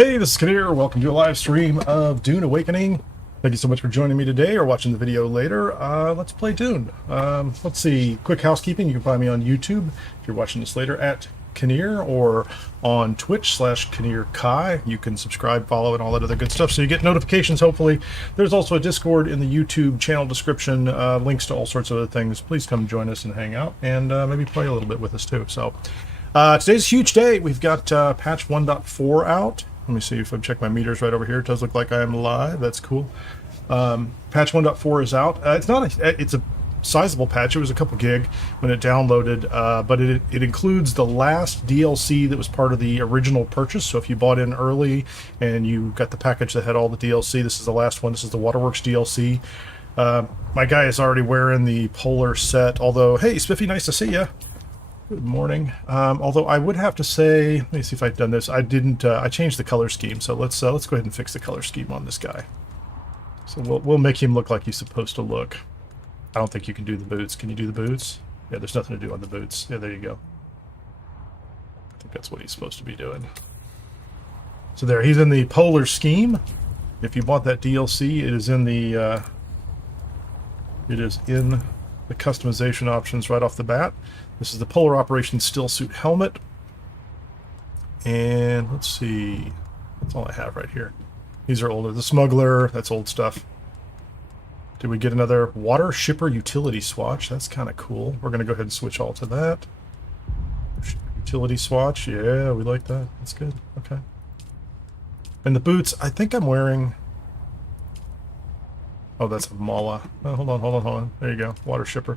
Hey, this is Kineer. Welcome to a live stream of Dune Awakening. Thank you so much for joining me today or watching the video later. Let's play Dune. Let's see. Quick housekeeping. You can find me on YouTube if you're watching this later at Kineer, or on Twitch /Kineer Kai. You can subscribe, follow, and all that other good stuff so you get notifications, hopefully. There's also a Discord in the YouTube channel description, links to all sorts of other things. Please come join us and hang out, and maybe play a little bit with us too. So today's a huge day. We've got patch 1.4 out. Let me see if I check my meters right over here. It does look like I am live. That's cool. Patch 1.4 is out. It's a sizable patch. It was a couple gig when it downloaded, but it includes the last DLC that was part of the original purchase. So if you bought in early and you got the package that had all the DLC, this is the last one. This is the Waterworks DLC. My guy is already wearing the Polar set, although, hey, Spiffy, nice to see you. Good morning. Although I would have to say, let me see if I've done this. I didn't. I changed the color scheme, so let's go ahead and fix the color scheme on this guy. So we'll make him look like he's supposed to look. I don't think you can do the boots. Can you do the boots? Yeah, there's nothing to do on the boots. Yeah, there you go. I think that's what he's supposed to be doing. So there, he's in the Polar scheme. If you bought that DLC, it is in the customization options right off the bat. This is the Polar Operations Still Suit helmet. And let's see. That's all I have right here. These are older. The Smuggler, that's old stuff. Did we get another Water Shipper Utility Swatch? That's kind of cool. We're going to go ahead and switch all to that. Utility Swatch. Yeah, we like that. That's good. Okay. And the boots, I think I'm wearing... Oh, that's a Mala. Oh, hold on. There you go. Water Shipper.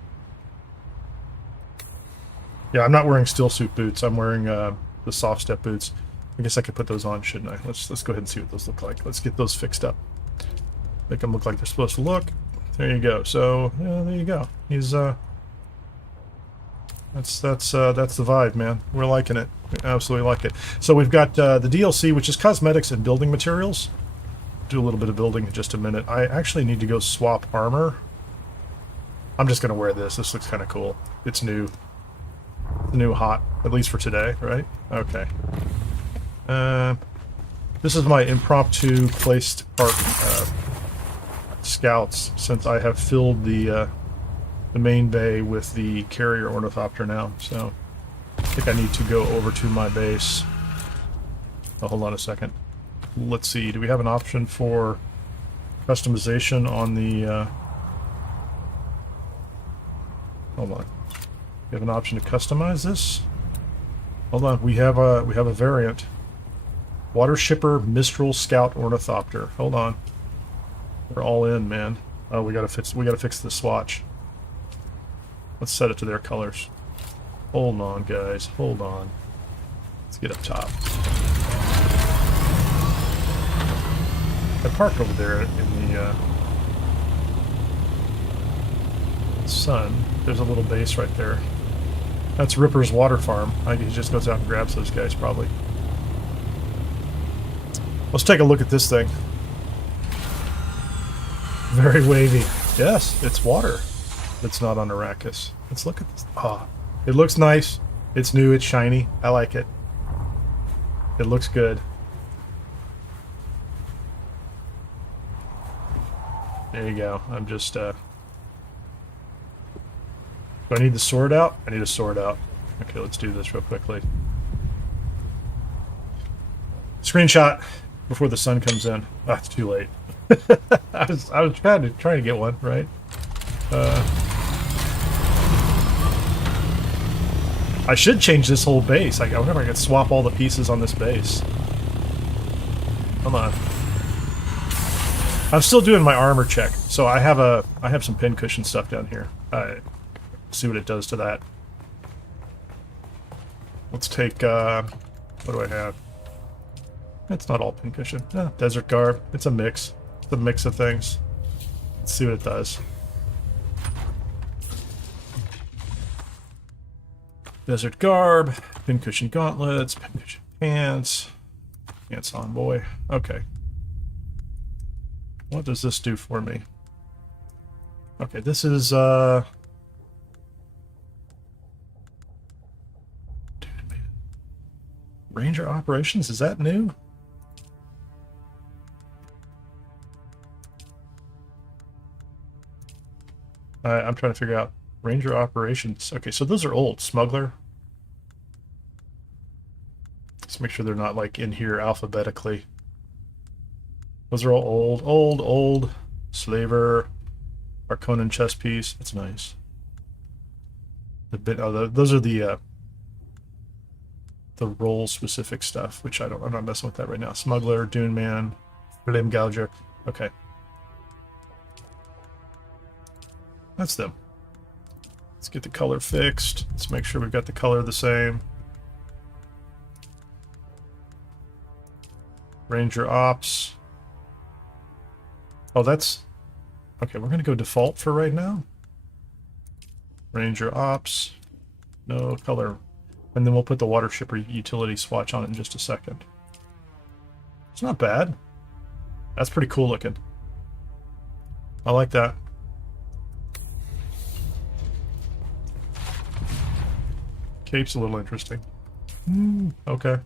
Yeah, I'm not wearing steel suit boots. I'm wearing the soft step boots. I guess I could put those on, shouldn't I? Let's go ahead and see what those look like. Let's get those fixed up. Make them look like they're supposed to look. There you go. So yeah, there you go. He's that's the vibe, man. We're liking it. We absolutely like it. So we've got the DLC, which is cosmetics and building materials. Do a little bit of building in just a minute. I actually need to go swap armor. I'm just gonna wear this. This looks kind of cool. It's new. New hot, at least for today, right? Okay. This is my impromptu placed scouts, since I have filled the main bay with the carrier ornithopter now. So I think I need to go over to my base. Oh, hold on a second. Let's see. Do we have an option for customization on the? Hold on. We have an option to customize this. Hold on, we have a variant. Water Shipper Mistral Scout Ornithopter. Hold on. We're all in, man. Oh, we gotta fix the swatch. Let's set it to their colors. Hold on, guys. Hold on. Let's get up top. I parked over there in the sun. There's a little base right there. That's Ripper's water farm. I think he just goes out and grabs those guys, probably. Let's take a look at this thing. Very wavy. Yes, it's water. It's not on Arrakis. Let's look at this. Ah, it looks nice. It's new. It's shiny. I like it. It looks good. There you go. I'm just... Do I need the sword out? I need a sword out. Okay, let's do this real quickly. Screenshot before the sun comes in. Ah, it's too late. I was trying to get one, right? I should change this whole base. I wonder if I could swap all the pieces on this base. Come on. I'm still doing my armor check, so I have some pincushion stuff down here. See what it does to that. Let's take, what do I have? It's not all pincushion. Desert garb. It's a mix. It's a mix of things. Let's see what it does. Desert garb, pincushion gauntlets, pincushion pants. Pants on, boy. Okay. What does this do for me? Okay, this is, Ranger operations, is that new? I'm trying to figure out Ranger operations. Okay, so those are old. Smuggler. Let's make sure they're not like in here alphabetically. Those are all old. Slaver. Harkonnen chess piece. That's nice. Those are the role specific stuff, which I'm not messing with that right now. Smuggler, Dune Man, Flame Gouger. Okay. That's them. Let's get the color fixed. Let's make sure we've got the color the same. Ranger Ops. Oh, that's... Okay, we're going to go default for right now. Ranger Ops. No color. And then we'll put the water shipper utility swatch on it in just a second. It's not bad. That's pretty cool looking. I like that. Cape's a little interesting. Okay.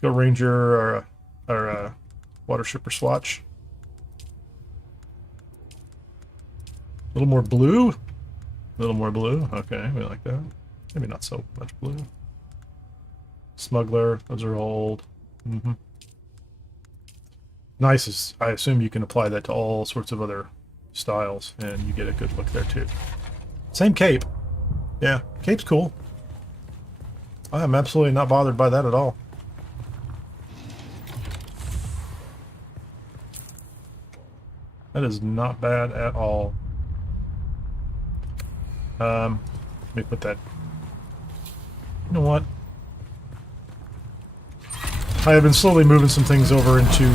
Go Ranger or water shipper swatch. A little more blue. A little more blue. Okay, we like that. Maybe not so much blue. Smuggler. Those are old. Nice is, I assume you can apply that to all sorts of other styles, and you get a good look there too. Same cape. Yeah, cape's cool. I am absolutely not bothered by that at all. That is not bad at all. Let me put that... You know what? I have been slowly moving some things over into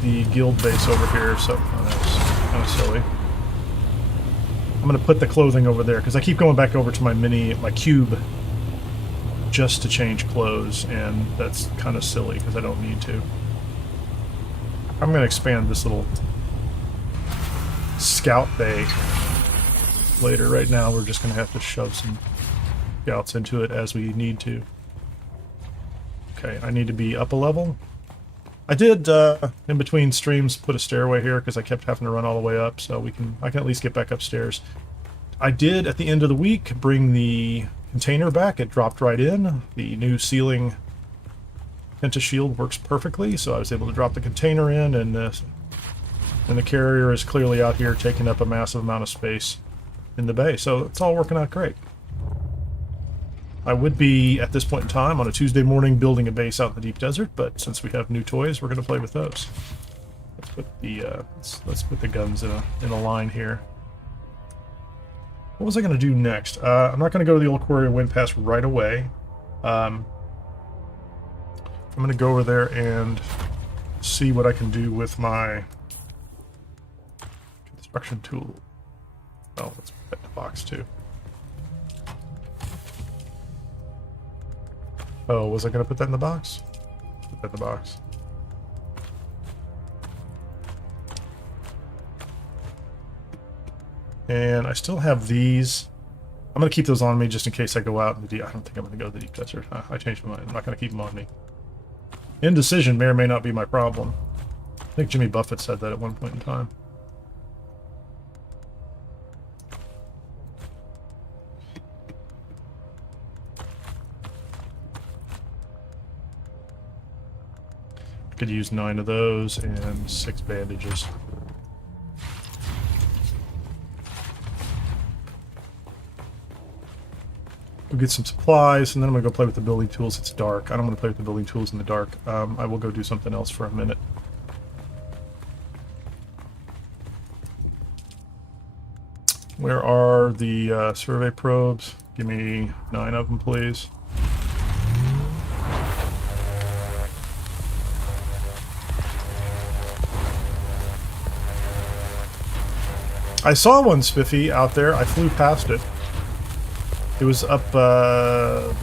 the guild base over here, so that's kind of silly. I'm going to put the clothing over there, because I keep going back over to my cube just to change clothes, and that's kind of silly, because I don't need to. I'm going to expand this little scout bay later. Right now, we're just going to have to shove some scouts into it as we need to. Okay, I need to be up a level. I did, in between streams, put a stairway here because I kept having to run all the way up, so I can at least get back upstairs. I did, at the end of the week, bring the container back. It dropped right in. The new ceiling Penta shield works perfectly, so I was able to drop the container in, and the carrier is clearly out here taking up a massive amount of space in the bay, so it's all working out great. I would be, at this point in time, on a Tuesday morning, building a base out in the deep desert, but since we have new toys, we're going to play with those. Let's put the let's put the guns in a line here. What was I going to do next? I'm not going to go to the Old Quarry Wind Pass right away. I'm going to go over there and see what I can do with my construction tool. Oh, let's put that in the box too. Oh, was I going to put that in the box? Put that in the box. And I still have these. I'm going to keep those on me just in case I go out in the deep. I don't think I'm going to go to the deep desert. I changed my mind. I'm not going to keep them on me. Indecision may or may not be my problem. I think Jimmy Buffett said that at one point in time. Could use 9 of those and 6 bandages. We'll get some supplies, and then I'm going to go play with the building tools. It's dark. I don't want to play with the building tools in the dark. I will go do something else for a minute. Where are the survey probes? Give me 9 of them, please. I saw one spiffy out there. I flew past it. It was up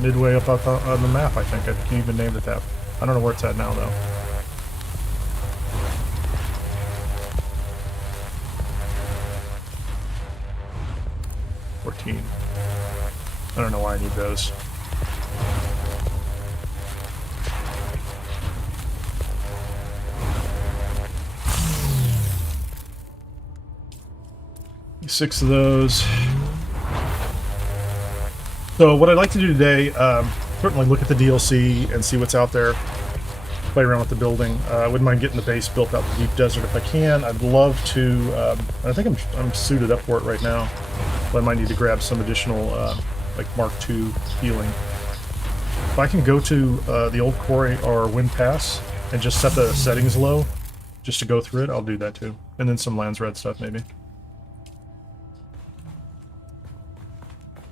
midway up on the map, I think. I can't even name it that. I don't know where it's at now, though. I don't know why I need those. 6 of those. So what I'd like to do today, certainly look at the DLC and see what's out there. Play around with the building. I wouldn't mind getting the base built out in the deep desert if I can. I'd love to. I think I'm suited up for it right now, but I might need to grab some additional like Mark II healing. If I can go to the Old Quarry or Wind Pass and just set the settings low, just to go through it, I'll do that too. And then some Lands Red stuff maybe.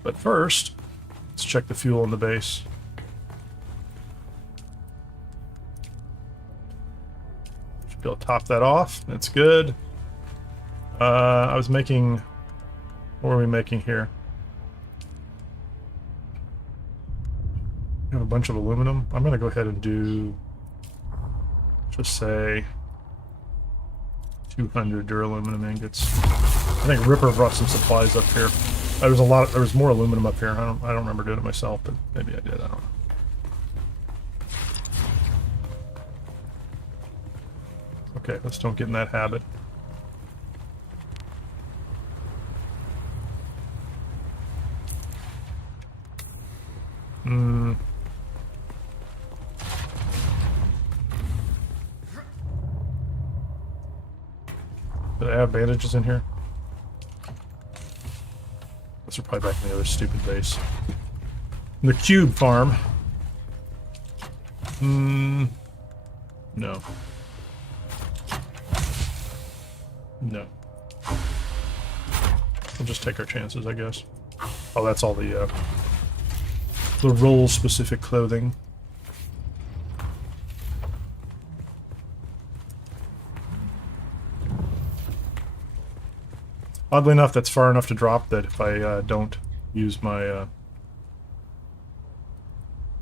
But first, let's check the fuel in the base. Should be able to top that off. That's good. I was making... What are we making here? We have a bunch of aluminum. I'm going to go ahead and do... just say... 200 duraluminum ingots. I think Ripper brought some supplies up here. There was more aluminum up here. I don't remember doing it myself, but maybe I did. I don't know. Okay, let's don't get in that habit. Did I have bandages in here? Those are probably back in the other stupid base. The cube farm. No. No. We'll just take our chances, I guess. Oh, that's all the role-specific clothing. Oddly enough, that's far enough to drop that if I don't use my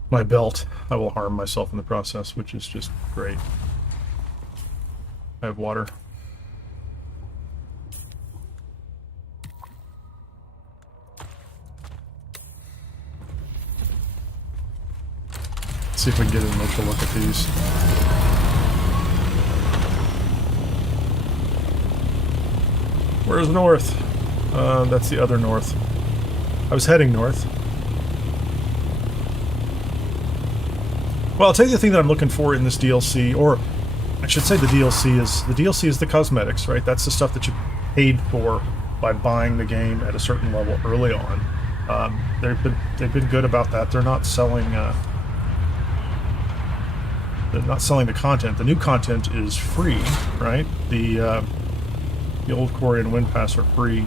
my belt, I will harm myself in the process, which is just great. I have water. Let's see if we can get an initial look at these. Where's north? That's the other north. I was heading north. Well, I'll tell you the thing that I'm looking for in this DLC, or I should say the DLC is the cosmetics, right? That's the stuff that you paid for by buying the game at a certain level early on. They've been good about that. They're not selling the content. The new content is free, right? The Old Quarry and Wind Pass are free,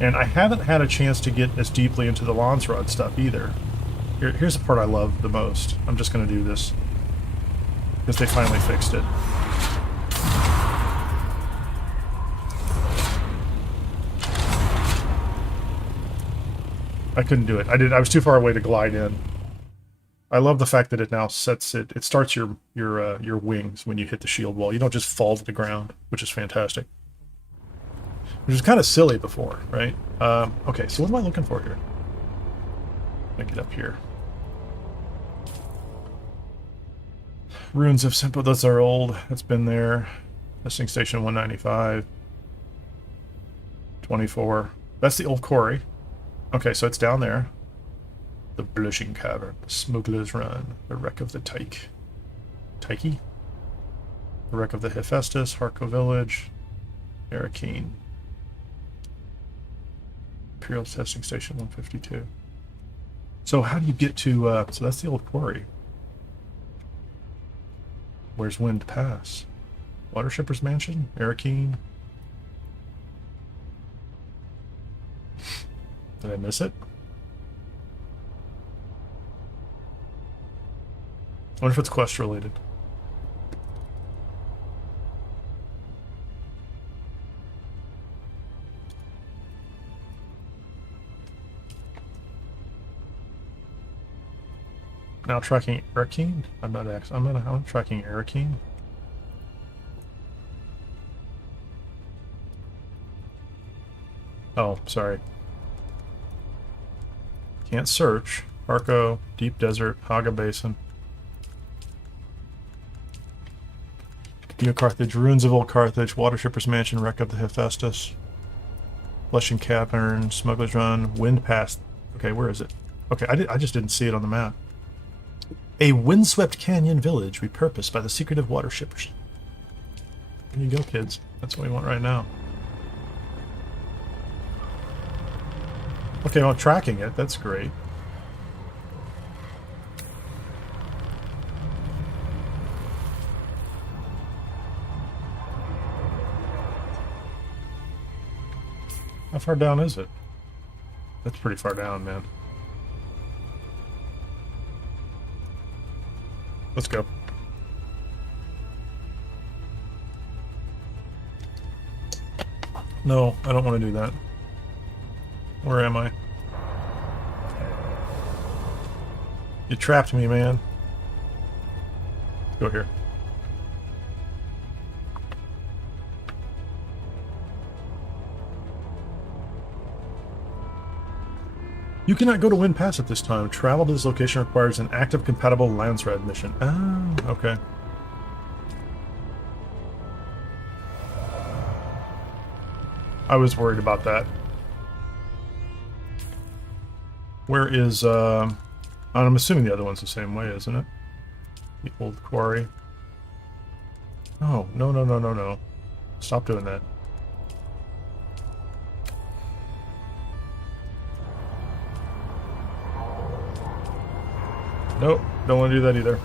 and I haven't had a chance to get as deeply into the Landsrod stuff either. Here's the part I love the most. I'm just going to do this because they finally fixed it. I couldn't do it. I was too far away to glide in. I love the fact that it now sets it. It starts your wings when you hit the shield wall. You don't just fall to the ground, which is fantastic. Which was kind of silly before, right? Okay, so what am I looking for here? Let me get up here. Ruins of Simple, those are old. That's been there. Testing Station 195. 24. That's the Old Quarry. Okay, so it's down there. The Blushing Cavern, the Smuggler's Run, the Wreck of the Tyke. Tyke? The Wreck of the Hephaestus, Harko Village, Arrakis. Imperial Testing Station 152. So how do you get to, so that's the Old Quarry. Where's Wind Pass? Watershipper's Mansion? Arrakis? Did I miss it? I wonder if it's quest related. Now tracking Arrakis? I'm tracking Arrakis. Oh, sorry. Can't search. Harko, Deep Desert, Haga Basin. New Carthage, Ruins of Old Carthage, Watershipper's Mansion, Wreck of the Hephaestus. Blushing Cavern, Smuggler's Run, Wind Pass. Okay, where is it? Okay, I just didn't see it on the map. A windswept canyon village repurposed by the secretive water shippers. There you go, kids. That's what we want right now. Okay, well, tracking it. That's great. How far down is it? That's pretty far down, man. Let's go. No, I don't want to do that. Where am I? You trapped me, man. Go here. You cannot go to Wind Pass at this time. Travel to this location requires an active compatible Landsred mission. Oh, okay. I was worried about that. Where is, I'm assuming the other one's the same way, isn't it? The Old Quarry. Oh, no, no, no, no, no. Stop doing that. Nope, don't want to do that either.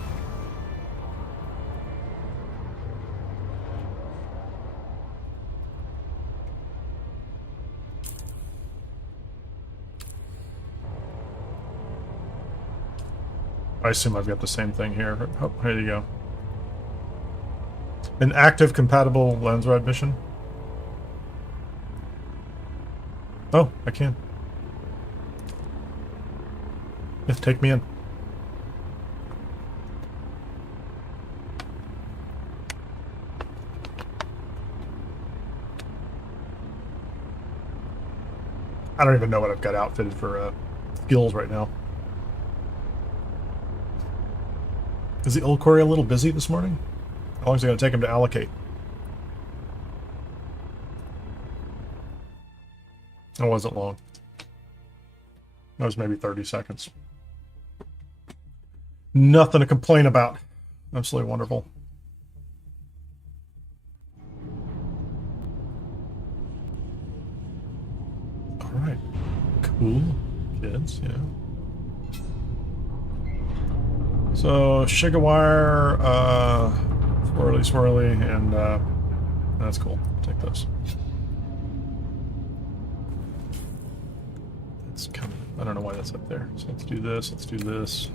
I assume I've got the same thing here. Oh, here you go. An active compatible Landsred mission. Oh, I can. Yeah, take me in. I don't even know what I've got outfitted for skills right now. Is the Old Quarry a little busy this morning? How long is it going to take him to allocate? It wasn't long. That was maybe 30 seconds. Nothing to complain about. Absolutely wonderful. Alright. Cool. Kids, yeah. So, Shigawire, swirly, and that's cool. Take those. It's kind of, I don't know why that's up there. So let's do this, let's do this.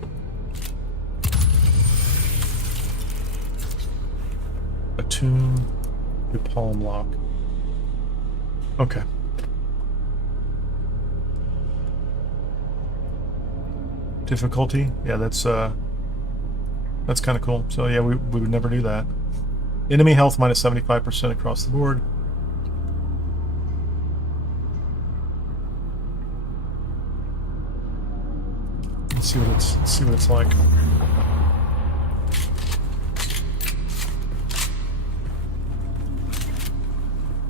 Attune, do palm lock. Okay. Difficulty? Yeah, that's kind of cool. So yeah, we would never do that. Enemy health minus 75% across the board. Let's see what it's like.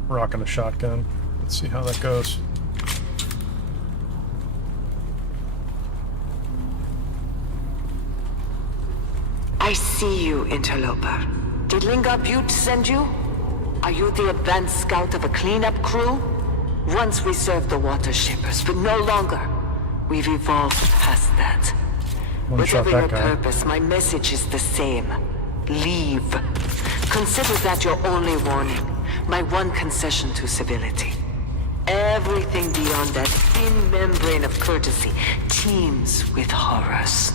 Rocking a shotgun. Let's see how that goes. I see you, interloper. Did Linga Butte send you? Are you the advanced scout of a cleanup crew? Once we served the water shippers, but no longer. We've evolved past that. Whatever your purpose, my message is the same. Leave. Consider that your only warning. My one concession to civility. Everything beyond that thin membrane of courtesy teems with horrors.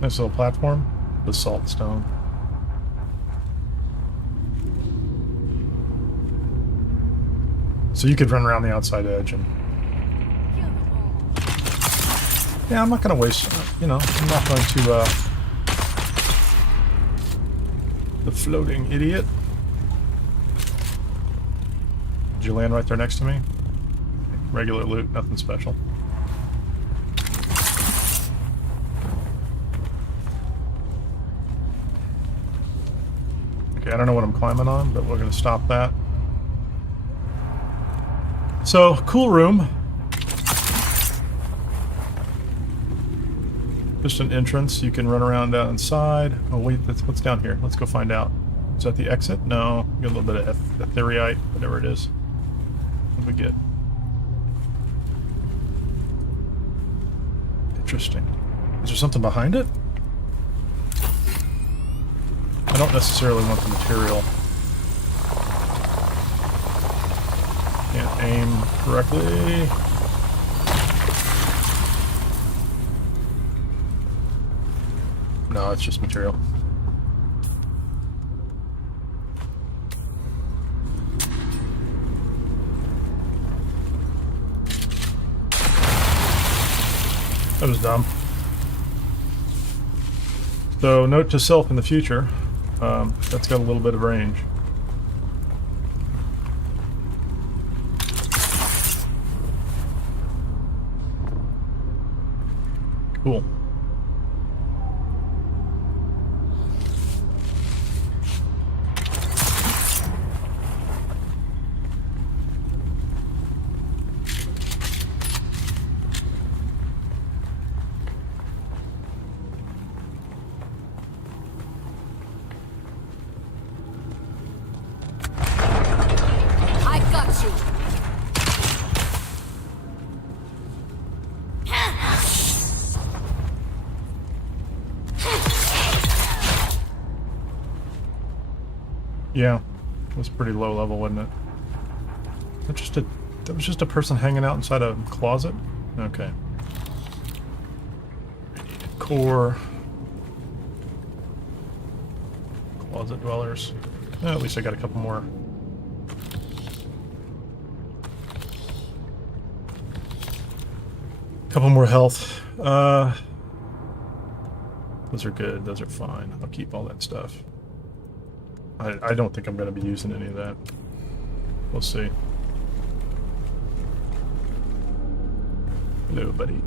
Nice little platform with salt stone. So you could run around the outside edge and... Yeah, I'm not going to waste... You know, I'm not going to... The floating idiot. Did you land right there next to me? Regular loot, nothing special. I don't know what I'm climbing on, but we're going to stop that. So, cool room. Just an entrance. You can run around down inside. Oh, wait, that's what's down here. Let's go find out. Is that the exit? No. We got a little bit of ethereite, whatever it is. What do we get? Interesting. Is there something behind it? I don't necessarily want the material. Can't aim correctly. No, it's just material. That was dumb. So, note to self in the future, that's got a little bit of range. Cool. Yeah, it was pretty low level, wasn't it? That was just a person hanging out inside a closet? Okay. Core. Closet dwellers. At least I got a couple more. Couple more health. Those are good. Those are fine. I'll keep all that stuff. I don't think I'm going to be using any of that. We'll see. Hello, buddy.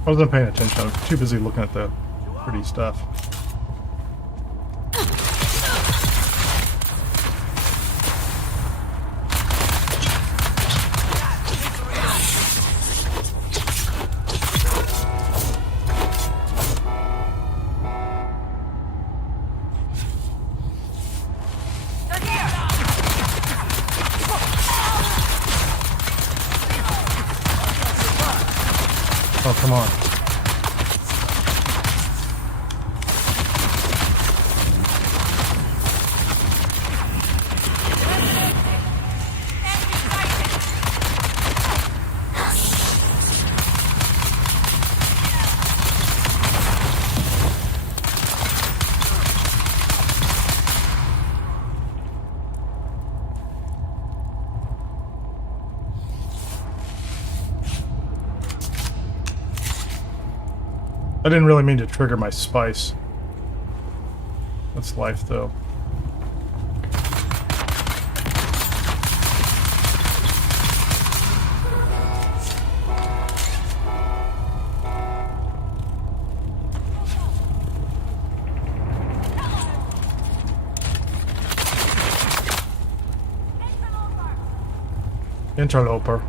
I wasn't paying attention. I was too busy looking at the pretty stuff. Oh, come on. I didn't really mean to trigger my spice. That's life, though. Interloper.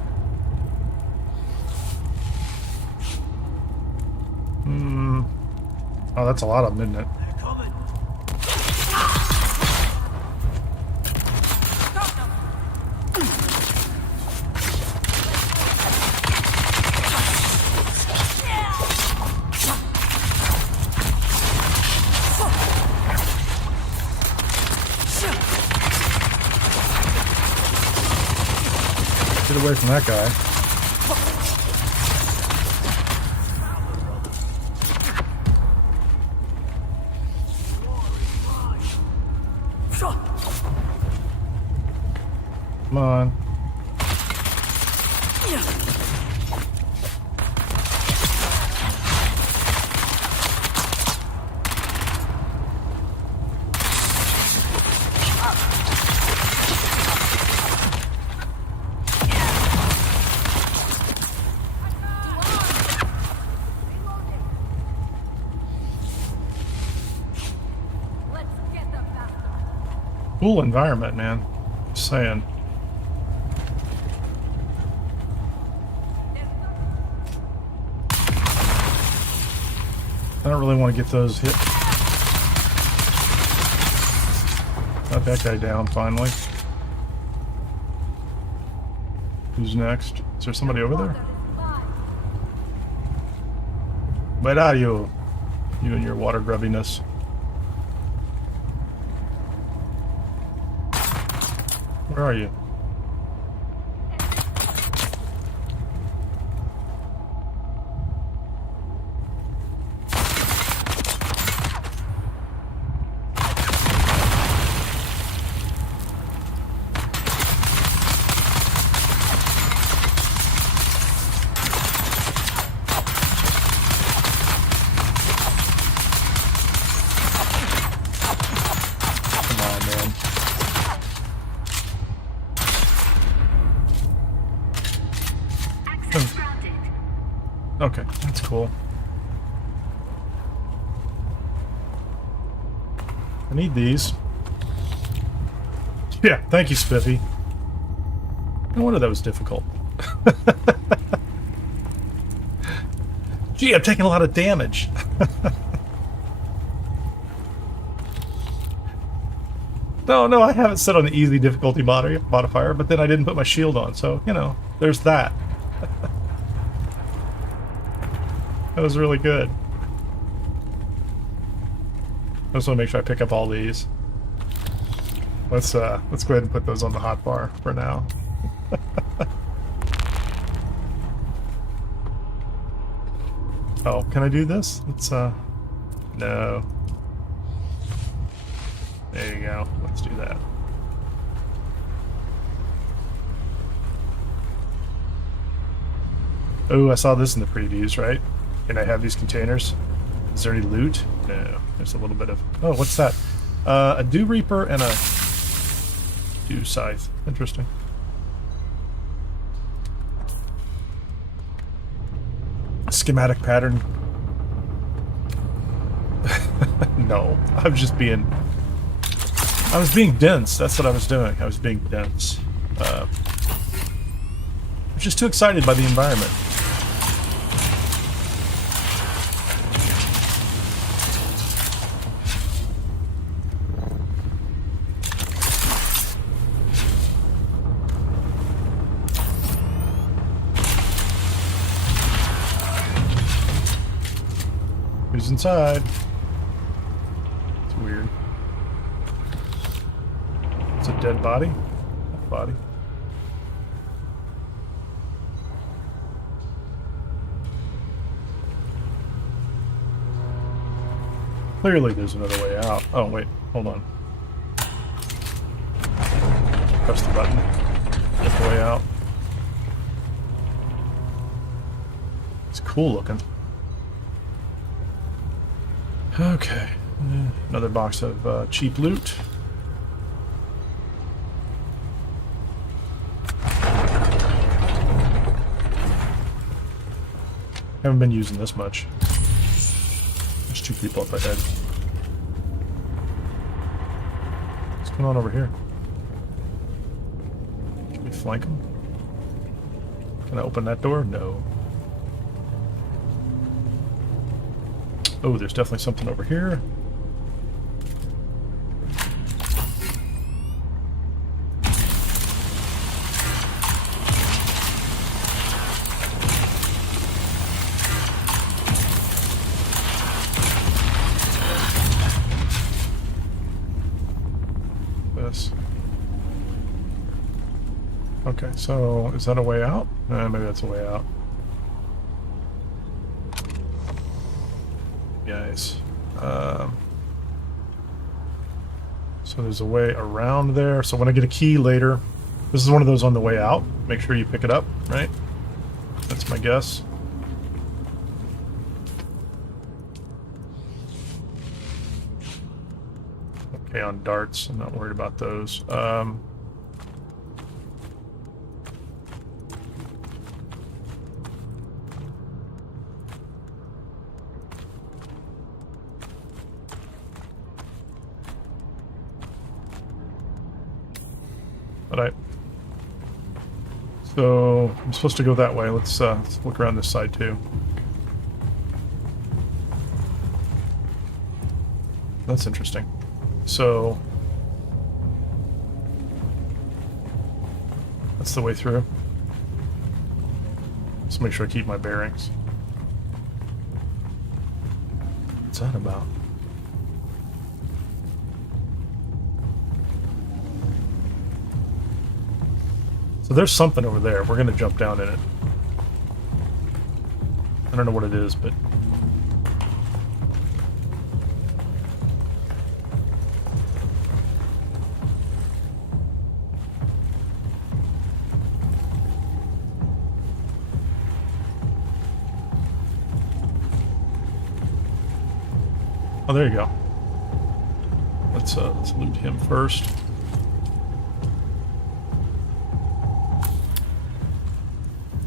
Oh, that's a lot of them, isn't it? Get away from that guy. Come on. Cool environment, man. Just saying. I don't really want to get those hit. Got that guy down finally. Who's next? Is there somebody over there? Where are you? You and your water grubbiness. Where are you? Okay, that's cool. I need these. Yeah, thank you, Spiffy. No wonder that was difficult. Gee, I'm taking a lot of damage. No, I have it set on the easy difficulty modifier, but then I didn't put my shield on, so, you know, there's that. That was really good. I just want to make sure I pick up all these. Let's go ahead and put those on the hotbar for now. Oh, can I do this? Let's no. There you go. Let's do that. Oh, I saw this in the previews, right? Can I have these containers? Is there any loot? No. There's a little bit of... Oh, what's that? A dew reaper and a dew scythe. Interesting. Schematic pattern. No, I was being dense. That's what I was doing. I was being dense. I'm just too excited by the environment. Who's inside? It's weird. It's a dead body? Body. Clearly there's another way out. Oh, wait. Hold on. Press the button. Get the way out. It's cool looking. Okay. Another box of cheap loot. Haven't been using this much. There's two people up ahead. What's going on over here? Can we flank them? Can I open that door? No. Oh, there's definitely something over here. This. Okay, so is that a way out? Maybe that's a way out. Guys. So there's a way around there. So when I get a key later, This is one of those on the way out. Make sure you pick it up, right? That's my guess. Okay, on darts, I'm not worried about those. Alright. So, I'm supposed to go that way. Let's look around this side too. That's interesting. So, that's the way through. Let's make sure I keep my bearings. What's that about? So there's something over there. We're going to jump down in it. I don't know what it is, but... Oh, there you go. Let's loot him first.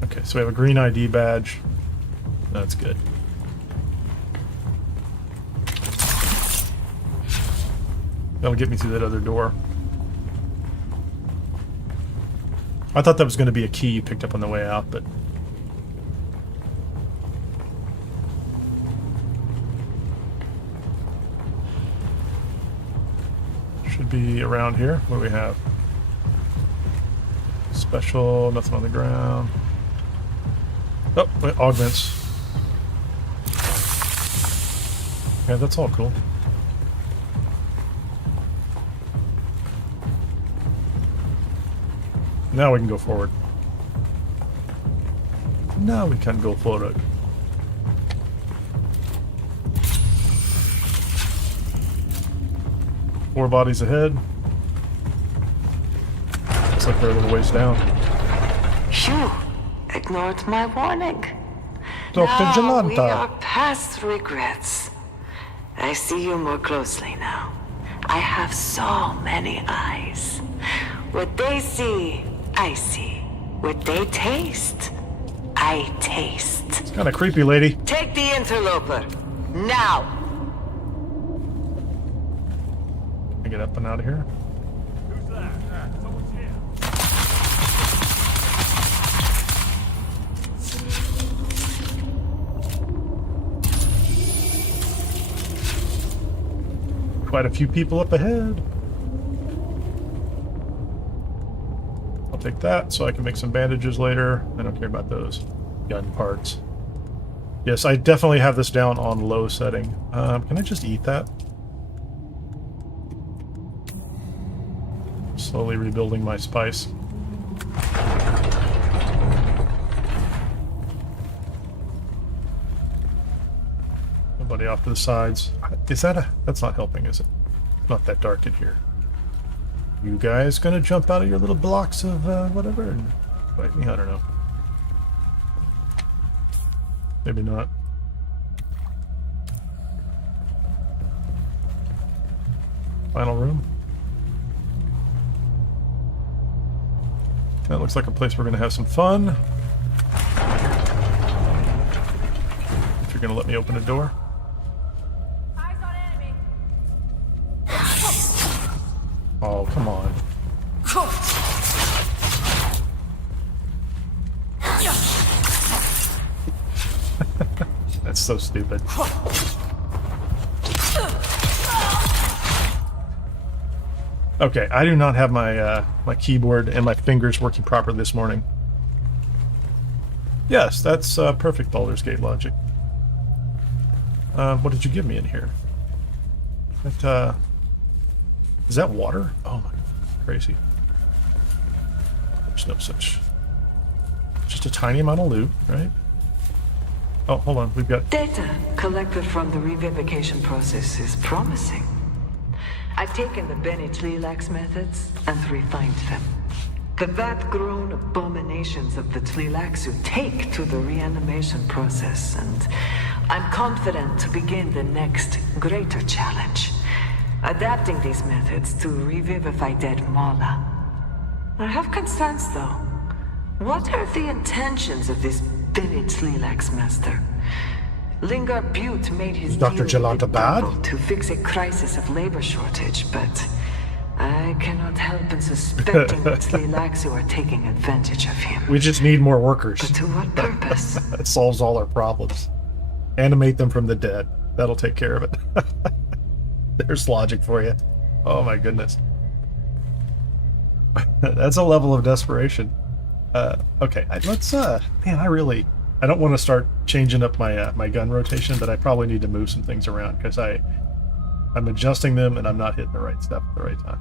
Okay, so we have a green ID badge. That's good. That'll get me through that other door. I thought that was going to be a key you picked up on the way out, but... should be around here. What do we have? Special, nothing on the ground. Oh, wait, augments. Okay, that's all cool. Now we can go forward. Now we can go forward. Four bodies ahead. Looks like they're a little ways down. Phew! Ignored my warning. Dr. Now Jalanta. we are past regrets. I see you more closely now. I have so many eyes. What they see, I see. What they taste, I taste. It's kind of creepy, lady. Take the interloper. Now! Can I get up and out of here? Who's there? Someone's here. Quite a few people up ahead. I'll take that so I can make some bandages later. I don't care about those gun parts. Yes, I definitely have this down on low setting. Can I just eat that? Slowly rebuilding my spice. Nobody off to the sides. Is that a... That's not helping, is it? Not that dark in here. You guys gonna jump out of your little blocks of whatever and fight me? I don't know. Maybe not. Final room. That looks like a place we're gonna have some fun. If you're gonna let me open a door. Eyes on enemy. Oh, come on. That's so stupid. Okay, I do not have my my keyboard and my fingers working properly this morning. Yes, that's perfect Baldur's Gate logic. What did you give me in here? That, is that water? Oh my, crazy. There's no such... Just a tiny amount of loot, right? Oh, hold on, we've got... Data collected from the revivification process is promising. I've taken the Bene Gesserit methods and refined them. The vat-grown abominations of the Tleilaxu take to the reanimation process, and I'm confident to begin the next greater challenge. Adapting these methods to revivify dead Mala. I have concerns, though. What are the intentions of this Bene Tleilax master? Lingard Butte made his Dr. deal with Jalanta the bad? devil to fix a crisis of labor shortage, but I cannot help in suspecting that Tleilaxu are taking advantage of him. We just need more workers. But to what purpose? That solves all our problems. Animate them from the dead. That'll take care of it. There's logic for you. Oh my goodness. That's a level of desperation. Okay, let's, man, I don't want to start changing up my my gun rotation, but I probably need to move some things around because I'm adjusting them and I'm not hitting the right stuff at the right time.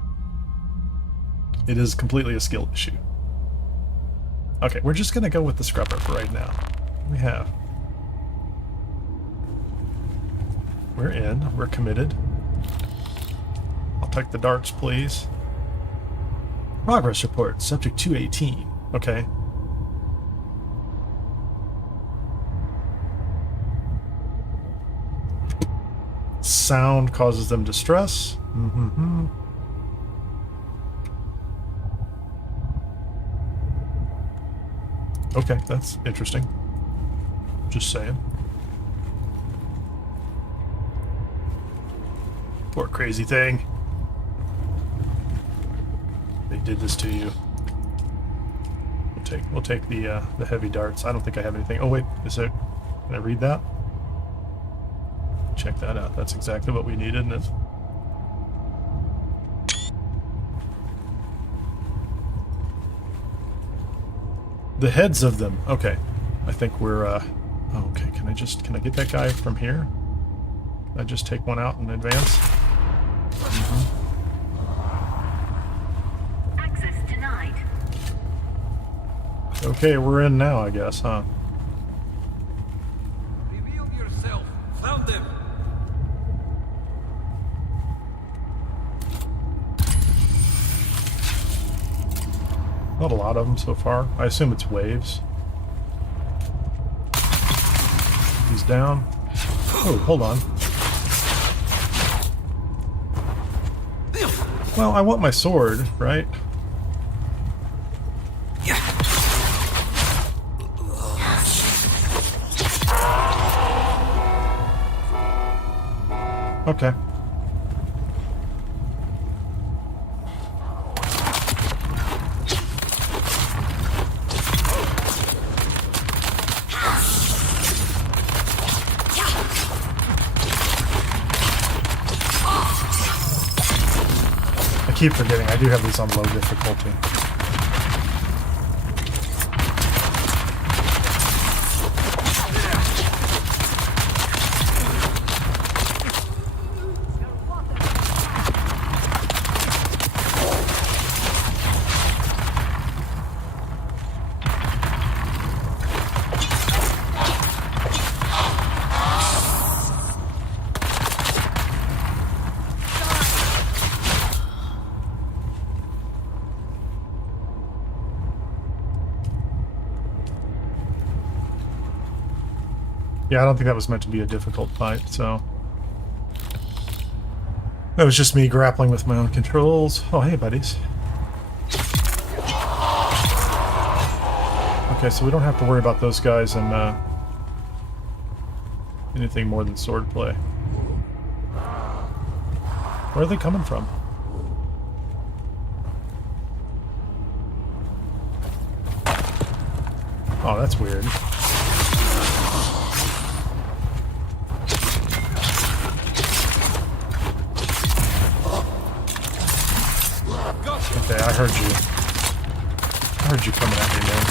It is completely a skill issue. Okay, we're just going to go with the scrubber for right now. We have. We're in. We're committed. I'll take the darts, please. Progress report, subject 218. Okay. Sound causes them distress. Mm-hmm. Okay, that's interesting. Just saying. Poor crazy thing. They did this to you. We'll take the heavy darts. I don't think I have anything. Oh wait, is there? Can I read that? Check that out. That's exactly what we needed, isn't it? The heads of them. Okay, I think we're. Oh, okay, can I get that guy from here? Can I just take one out in advance? Mm-hmm. Okay, we're in now, I guess, huh? Reveal yourself. Found them. Not a lot of them so far. I assume it's waves. He's down. Oh, hold on. Well, I want my sword, right? Okay. I keep forgetting, I do have these on low difficulty. Yeah, I don't think that was meant to be a difficult fight, so... That was just me grappling with my own controls. Oh, hey, buddies. Okay, so we don't have to worry about those guys and, anything more than swordplay. Where are they coming from? Oh, that's weird. Okay, I heard you. I heard you coming at me, man.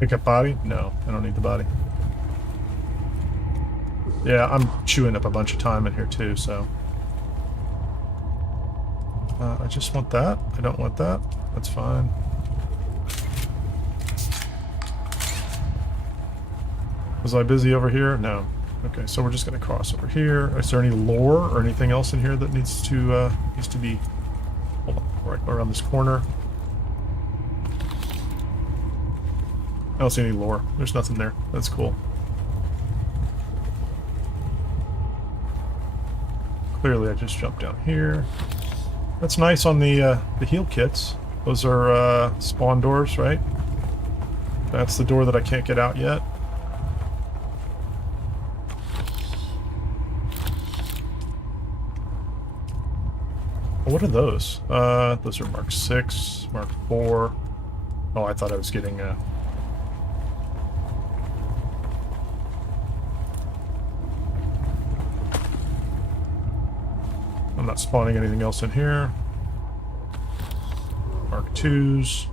Pick up body? No, I don't need the body. Yeah, I'm chewing up a bunch of time in here too, so. I just want that. I don't want that. That's fine. Was I busy over here? No. Okay, so we're just going to cross over here. Is there any lore or anything else in here that needs to be... Hold on, right around this corner. I don't see any lore. There's nothing there. That's cool. Clearly, I just jumped down here. That's nice on the heal kits. Those are spawn doors, right? That's the door that I can't get out yet. What are those? Those are Mark 6, Mark 4. Oh, I thought I was getting... I'm not spawning anything else in here. Mark 2s.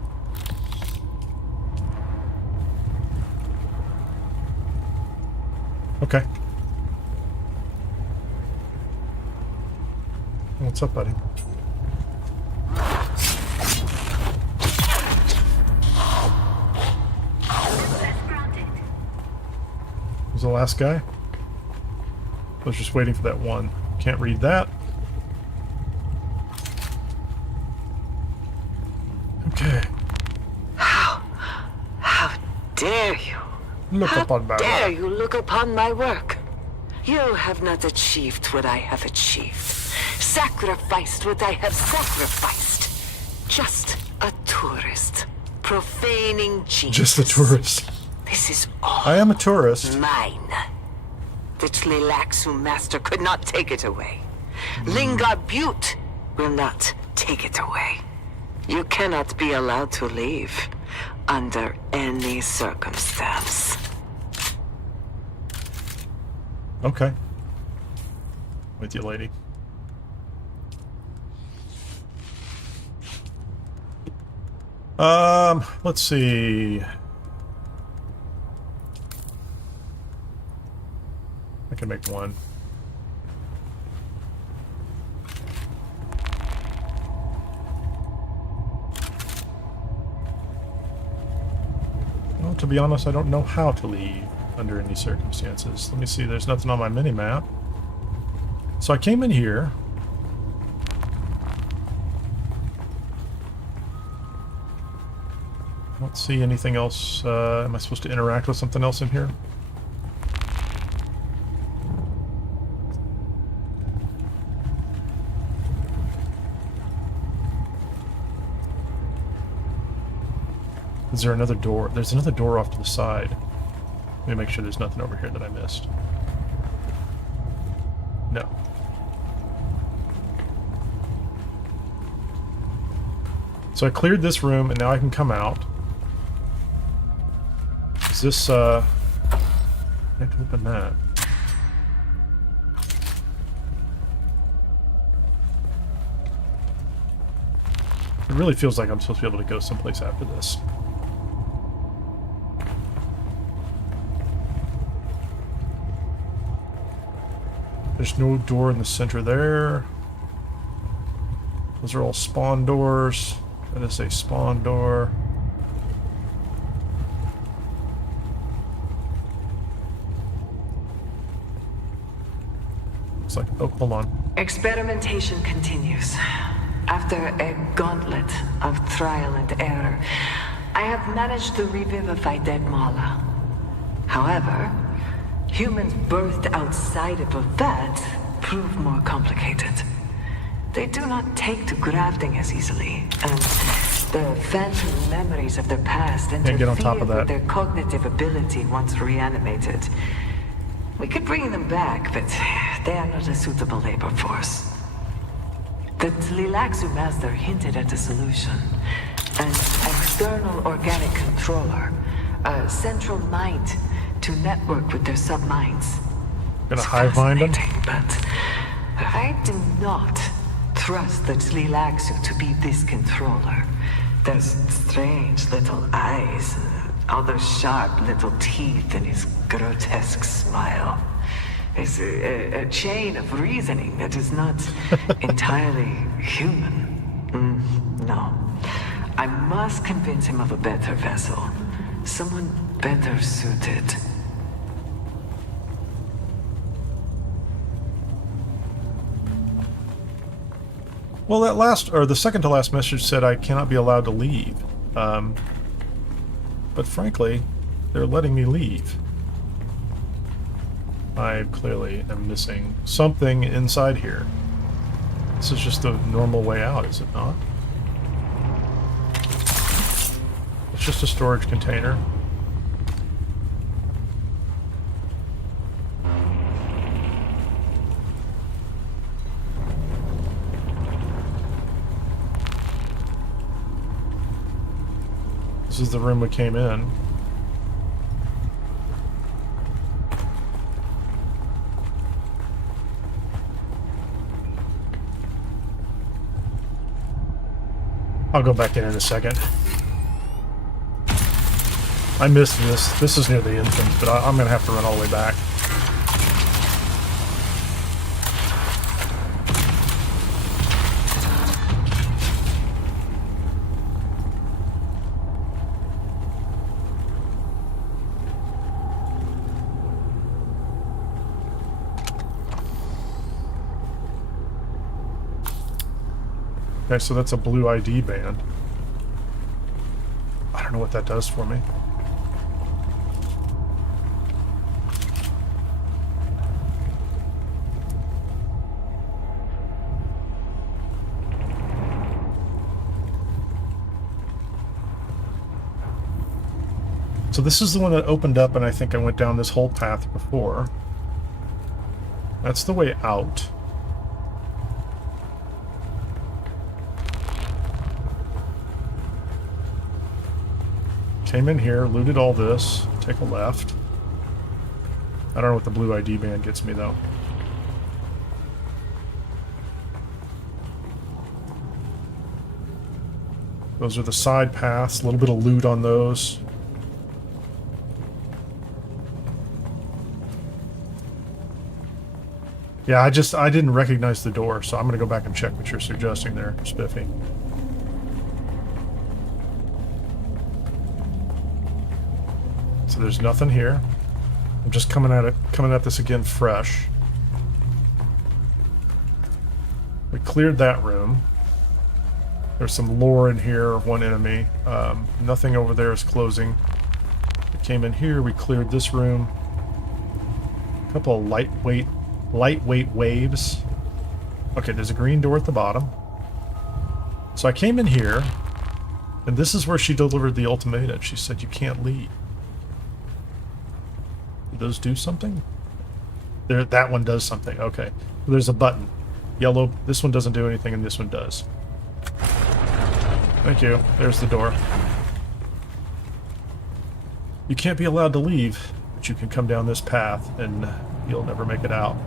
Okay. What's up, buddy? Was the last guy? I was just waiting for that one. Can't read that. Okay. How dare you? Look upon my How dare work. you look upon my work? You have not achieved what I have achieved. Sacrificed what I have sacrificed. Just a tourist. Profaning genius. Just a tourist. This is all I am a tourist. mine. The Tlilaxu master could not take it away. Lingar Butte will not take it away. You cannot be allowed to leave under any circumstance. Okay. With you, lady. Let's see. I can make one. Well, to be honest, I don't know how to leave under any circumstances. Let me see, there's nothing on my mini-map. So I came in here. I don't see anything else. Am I supposed to interact with something else in here? Is there another door? There's another door off to the side. Let me make sure there's nothing over here that I missed. No. So I cleared this room, and now I can come out. Is this, I have to open that. It really feels like I'm supposed to be able to go someplace after this. There's no door in the center there. Those are all spawn doors. That is a spawn door. Looks like, oh, hold on. Experimentation continues. After a gauntlet of trial and error, I have managed to revivify dead Mala. However, humans birthed outside of a vat prove more complicated. They do not take to grafting as easily, and the phantom memories of their past Can't get on top interfere of that. with their cognitive ability once reanimated. We could bring them back, but they are not a suitable labor force. The Tlilaxu master hinted at a solution. An external organic controller. A central mind to network with their subminds. Gonna hive mind them? But I do not trust the Tlilaxu to be this controller. Those strange little eyes, All those sharp little teeth and his grotesque smile. It's a chain of reasoning that is not entirely human. No. I must convince him of a better vessel. Someone better suited. Well, that last, or the second to last message said I cannot be allowed to leave. But frankly, they're letting me leave. I clearly am missing something inside here. This is just the normal way out, is it not? It's just a storage container. This is the room we came in. I'll go back in a second. I missed this. This is near the entrance, but I'm going to have to run all the way back. Okay, so that's a blue ID band. I don't know what that does for me. So this is the one that opened up, and I think I went down this whole path before. That's the way out. Came in here, looted all this, take a left. I don't know what the blue ID band gets me, though. Those are the side paths, a little bit of loot on those. Yeah, I didn't recognize the door, so I'm going to go back and check what you're suggesting there, Spiffy. So there's nothing here. I'm just coming at this again fresh. We cleared that room. There's some lore in here, one enemy. Nothing over there is closing. We came in here, we cleared this room. A couple of lightweight waves. Okay, there's a green door at the bottom. So I came in here, and this is where she delivered the ultimatum. She said, you can't leave. Did those do something? There, that one does something. Okay. There's a button. Yellow. This one doesn't do anything, and this one does. Thank you. There's the door. You can't be allowed to leave, but you can come down this path, and you'll never make it out.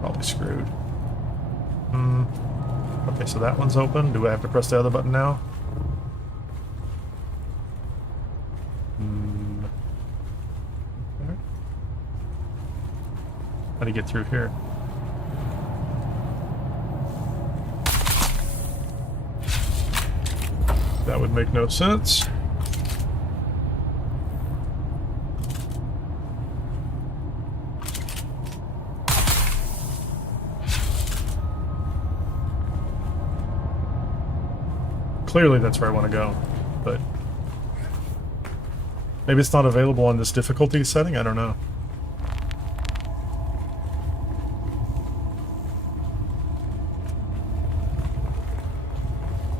Probably screwed. Okay, so that one's open. Do I have to press the other button now? Okay. How do you get through here? That would make no sense. Clearly that's where I want to go, but maybe it's not available on this difficulty setting, I don't know.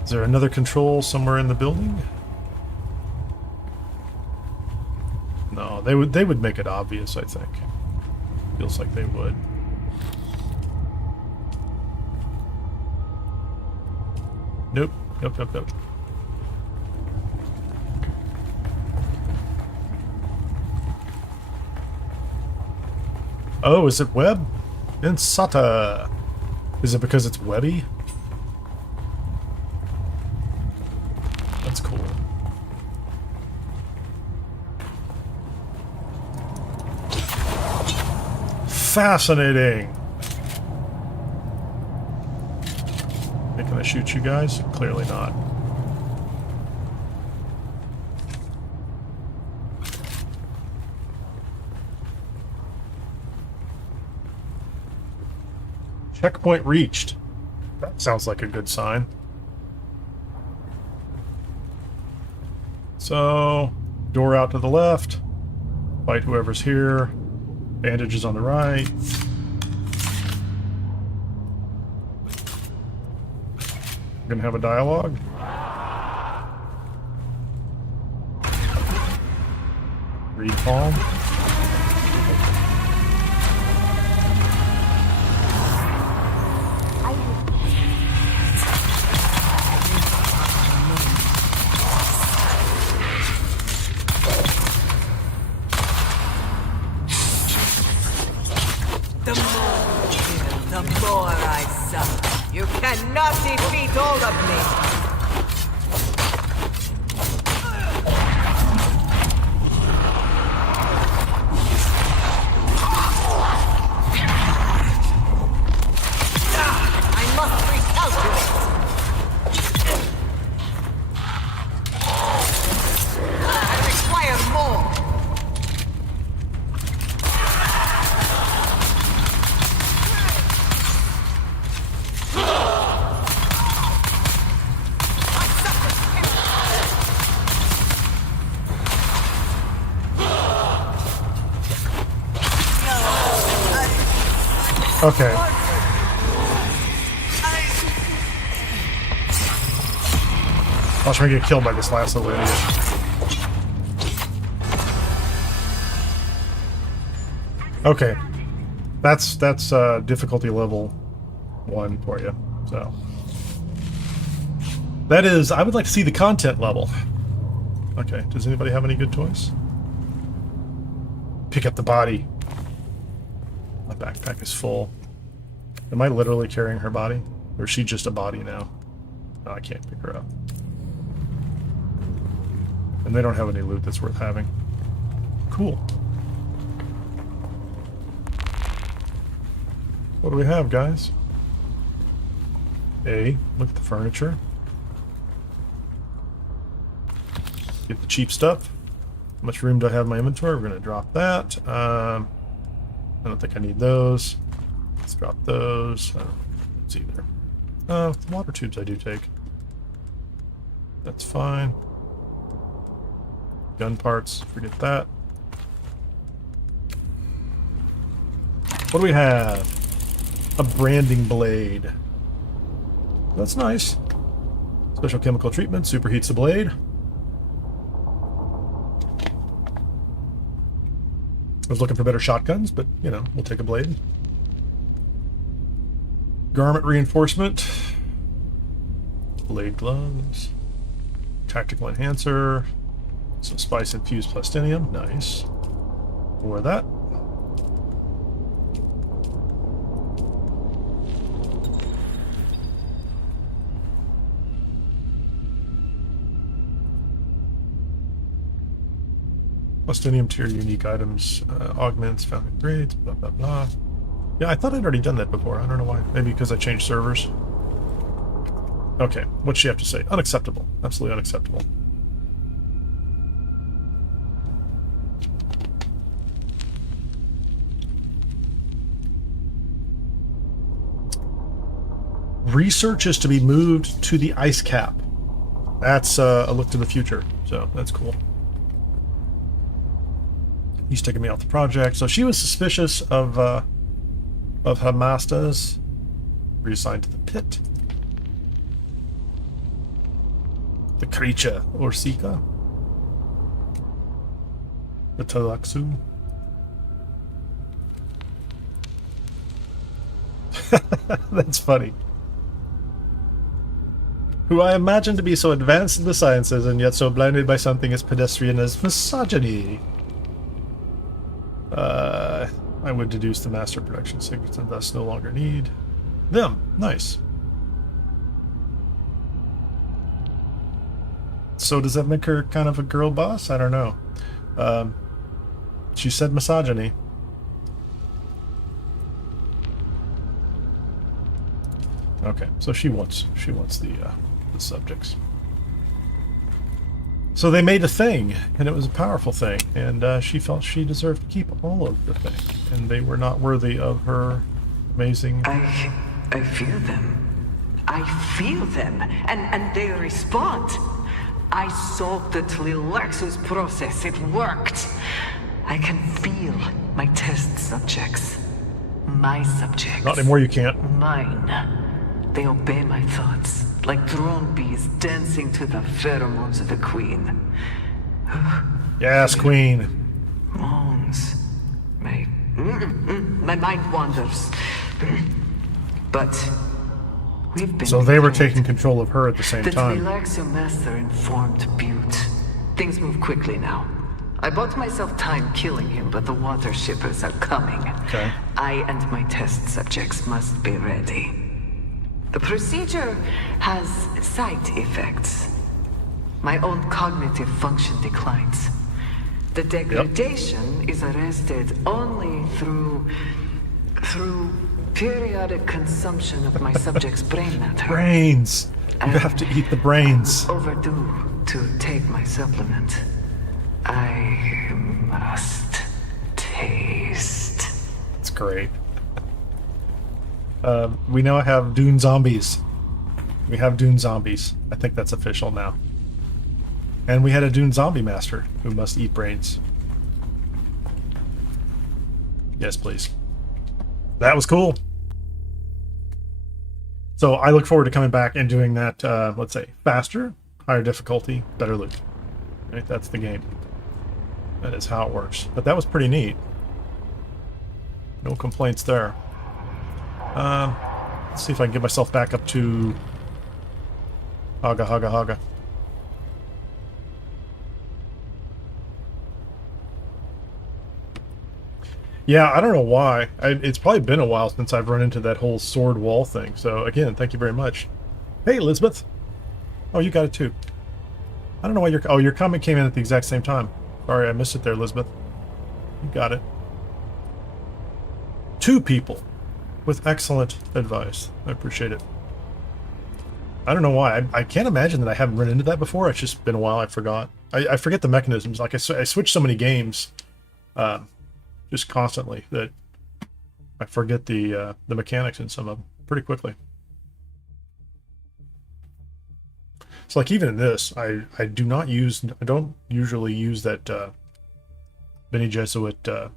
Is there another control somewhere in the building? No, they would make it obvious, I think. Feels like they would. Nope. Nope. Oh, is it web? Insata. Is it because it's webby? That's cool. Fascinating. Hey, can I shoot you guys? Clearly not. Checkpoint reached. That sounds like a good sign. So, door out to the left. Fight whoever's here. Bandages on the right. We're gonna have a dialogue. Read palm. The more I suffer. You cannot defeat all of me. I must recalculate. I require more. Okay. Watch me get killed by this last little idiot. Okay. That's difficulty level 1 for you. So that is, I would like to see the content level. Okay, does anybody have any good toys? Pick up the body. My backpack is full. Am I literally carrying her body? Or is she just a body now? No, I can't pick her up. And they don't have any loot that's worth having. Cool. What do we have, guys? A, look at the furniture. Get the cheap stuff. How much room do I have in my inventory? We're going to drop that. I don't think I need those. Let's drop those. I don't think it's either. The water tubes I do take. That's fine. Gun parts, forget that. What do we have? A branding blade. That's nice. Special chemical treatment, superheats the blade. I was looking for better shotguns, but, you know, we'll take a blade. Garment reinforcement. Blade gloves. Tactical enhancer. Some spice infused plastinium. Nice. Or that. Plastinium tier unique items, augments, found in grades, blah, blah, blah. Yeah, I thought I'd already done that before. I don't know why. Maybe because I changed servers. Okay, what's she have to say? Unacceptable. Absolutely unacceptable. Research is to be moved to the ice cap. That's a look to the future, so that's cool. He's taking me off the project. So she was suspicious of Hamastas. Reassigned to the pit. The creature, Orsika. The Talaxu. That's funny. Who I imagine to be so advanced in the sciences and yet so blinded by something as pedestrian as misogyny. I would deduce the master production secrets and thus no longer need them. Nice. So does that make her kind of a girl boss? I don't know. She said misogyny. Okay, so she wants the subjects. So they made a thing, and it was a powerful thing, and she felt she deserved to keep all of the thing, and they were not worthy of her amazing... I feel them. I feel them, and they respond. I solved the Tlilaxus process. It worked. I can feel my test subjects. My subjects. Not anymore, you can't. Mine. They obey my thoughts, like drone bees dancing to the pheromones of the queen. Yes, queen. Moans. My mind wanders. But we've been... So they were told. taking control of her at the same The time. Tlilaxu master informed Butte. Things move quickly now. I bought myself time killing him, but the water shippers are coming. Okay. I and my test subjects must be ready. The procedure has side effects. My own cognitive function declines. The degradation is arrested only through periodic consumption of my subject's brain matter. Brains! You have to eat the brains. Overdue to take my supplement. I must taste. It's great. We now have Dune zombies. We have Dune zombies. I think that's official now. And we had a Dune zombie master who must eat brains. Yes, please. That was cool. So I look forward to coming back and doing that, let's say, faster, higher difficulty, better loot. Right? That's the game. That is how it works. But that was pretty neat. No complaints there. Let's see if I can get myself back up to Haga. Yeah, I don't know why. It's probably been a while since I've run into that whole sword wall thing. So again, thank you very much. Hey, Elizabeth. Oh, you got it too. I don't know why your comment came in at the exact same time. Sorry, I missed it there, Elizabeth. You got it. 2 people with excellent advice. I appreciate it. I don't know why. I can't imagine that I haven't run into that before. It's just been a while. I forgot. I forget the mechanisms. Like I switch so many games, just constantly, that I forget the mechanics in some of them pretty quickly. So like even in this, I don't usually use that Bene Gesserit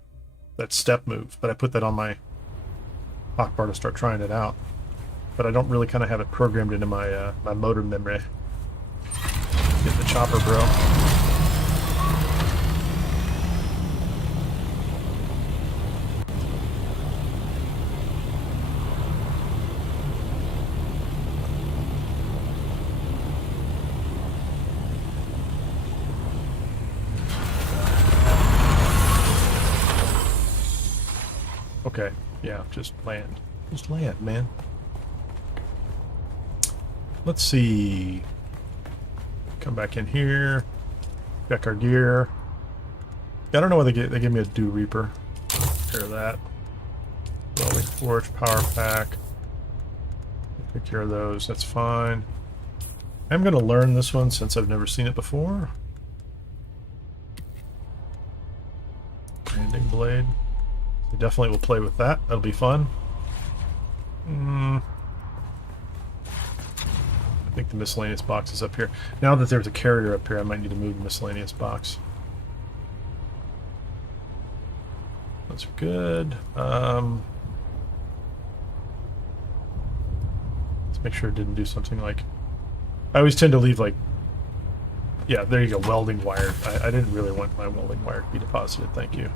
that step move, but I put that on my hotbar to start trying it out. But I don't really kind of have it programmed into my my motor memory. Get the chopper, bro. Okay, yeah, just land. Just land, man. Let's see. Come back in here. Check our gear. I don't know why they gave me a Dew Reaper. Take care of that. Welding torch, power pack. Take care of those. That's fine. I'm going to learn this one since I've never seen it before. Branding blade. I definitely will play with that. That'll be fun. I think the miscellaneous box is up here. Now that there's a carrier up here, I might need to move the miscellaneous box. Those are good. Let's make sure it didn't do something like... I always tend to leave like... Yeah, there you go, welding wire. I didn't really want my welding wire to be deposited, thank you.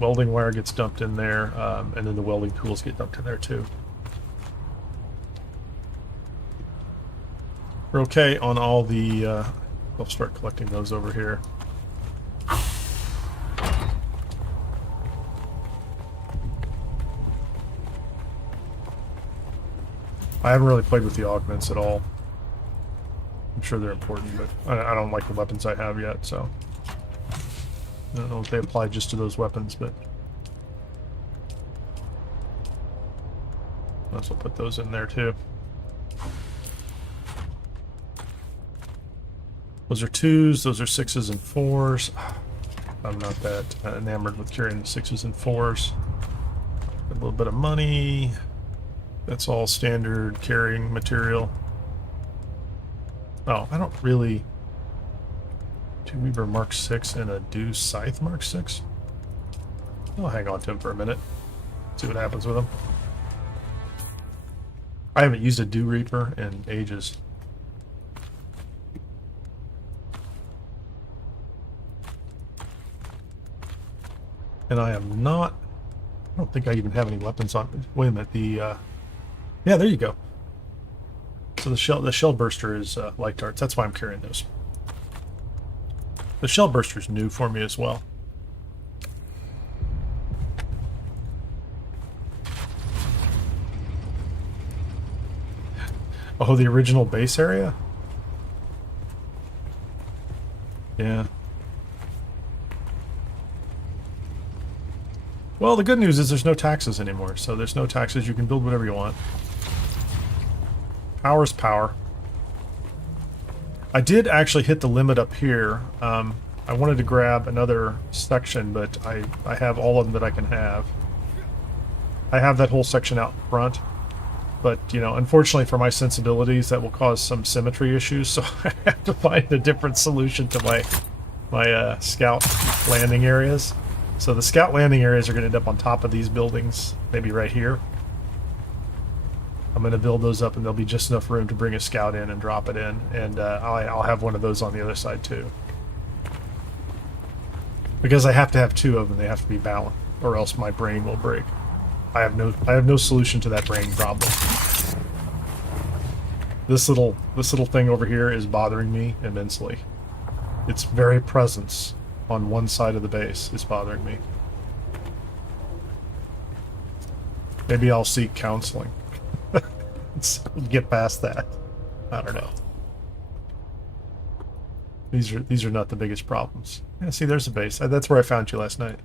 Welding wire gets dumped in there, and then the welding tools get dumped in there too. We're okay on all the... I'll start collecting those over here. I haven't really played with the augments at all. I'm sure they're important, but I don't like the weapons I have yet, so... I don't know if they apply just to those weapons, but... Might as well put those in there too. Those are 2s, those are 6s and 4s. I'm not that enamored with carrying the 6s and 4s. A little bit of money. That's all standard carrying material. Oh, I don't really... 2 Weaver Mark 6 and a Dew Scythe Mark 6? I'll hang on to him for a minute. See what happens with him. I haven't used a Dew Reaper in ages. And I am not... I don't think I even have any weapons on me. Wait a minute, the... yeah, there you go. So the shell burster is light darts. That's why I'm carrying those. The shell burster is new for me as well. Oh, the original base area? Yeah. Well, the good news is there's no taxes anymore, so there's no taxes. You can build whatever you want. Power's power. I did actually hit the limit up here. I wanted to grab another section, but I have all of them that I can have. I have that whole section out front, but, you know, unfortunately for my sensibilities, that will cause some symmetry issues, so I have to find a different solution to my scout landing areas. So the scout landing areas are going to end up on top of these buildings, maybe right here. I'm going to build those up, and there'll be just enough room to bring a scout in and drop it in, and I'll have one of those on the other side too. Because I have to have 2 of them, they have to be balanced, or else my brain will break. I have no solution to that brain problem. This little thing over here is bothering me immensely. Its very presence on one side of the base is bothering me. Maybe I'll seek counseling. Let's get past that. I don't know. These are not the biggest problems. Yeah, see, there's a base. That's where I found you last night.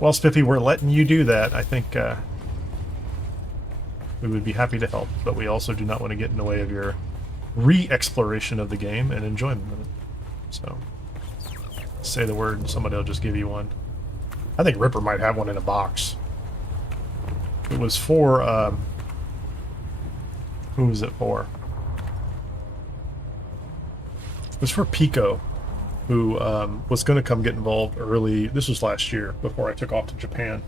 Well, Spiffy, we're letting you do that. I think we would be happy to help, but we also do not want to get in the way of your re-exploration of the game and enjoyment of it. So, say the word and somebody will just give you one. I think Ripper might have one in a box. It was for, who was it for? It was for Pico, who was going to come get involved early. This was last year, before I took off to Japan.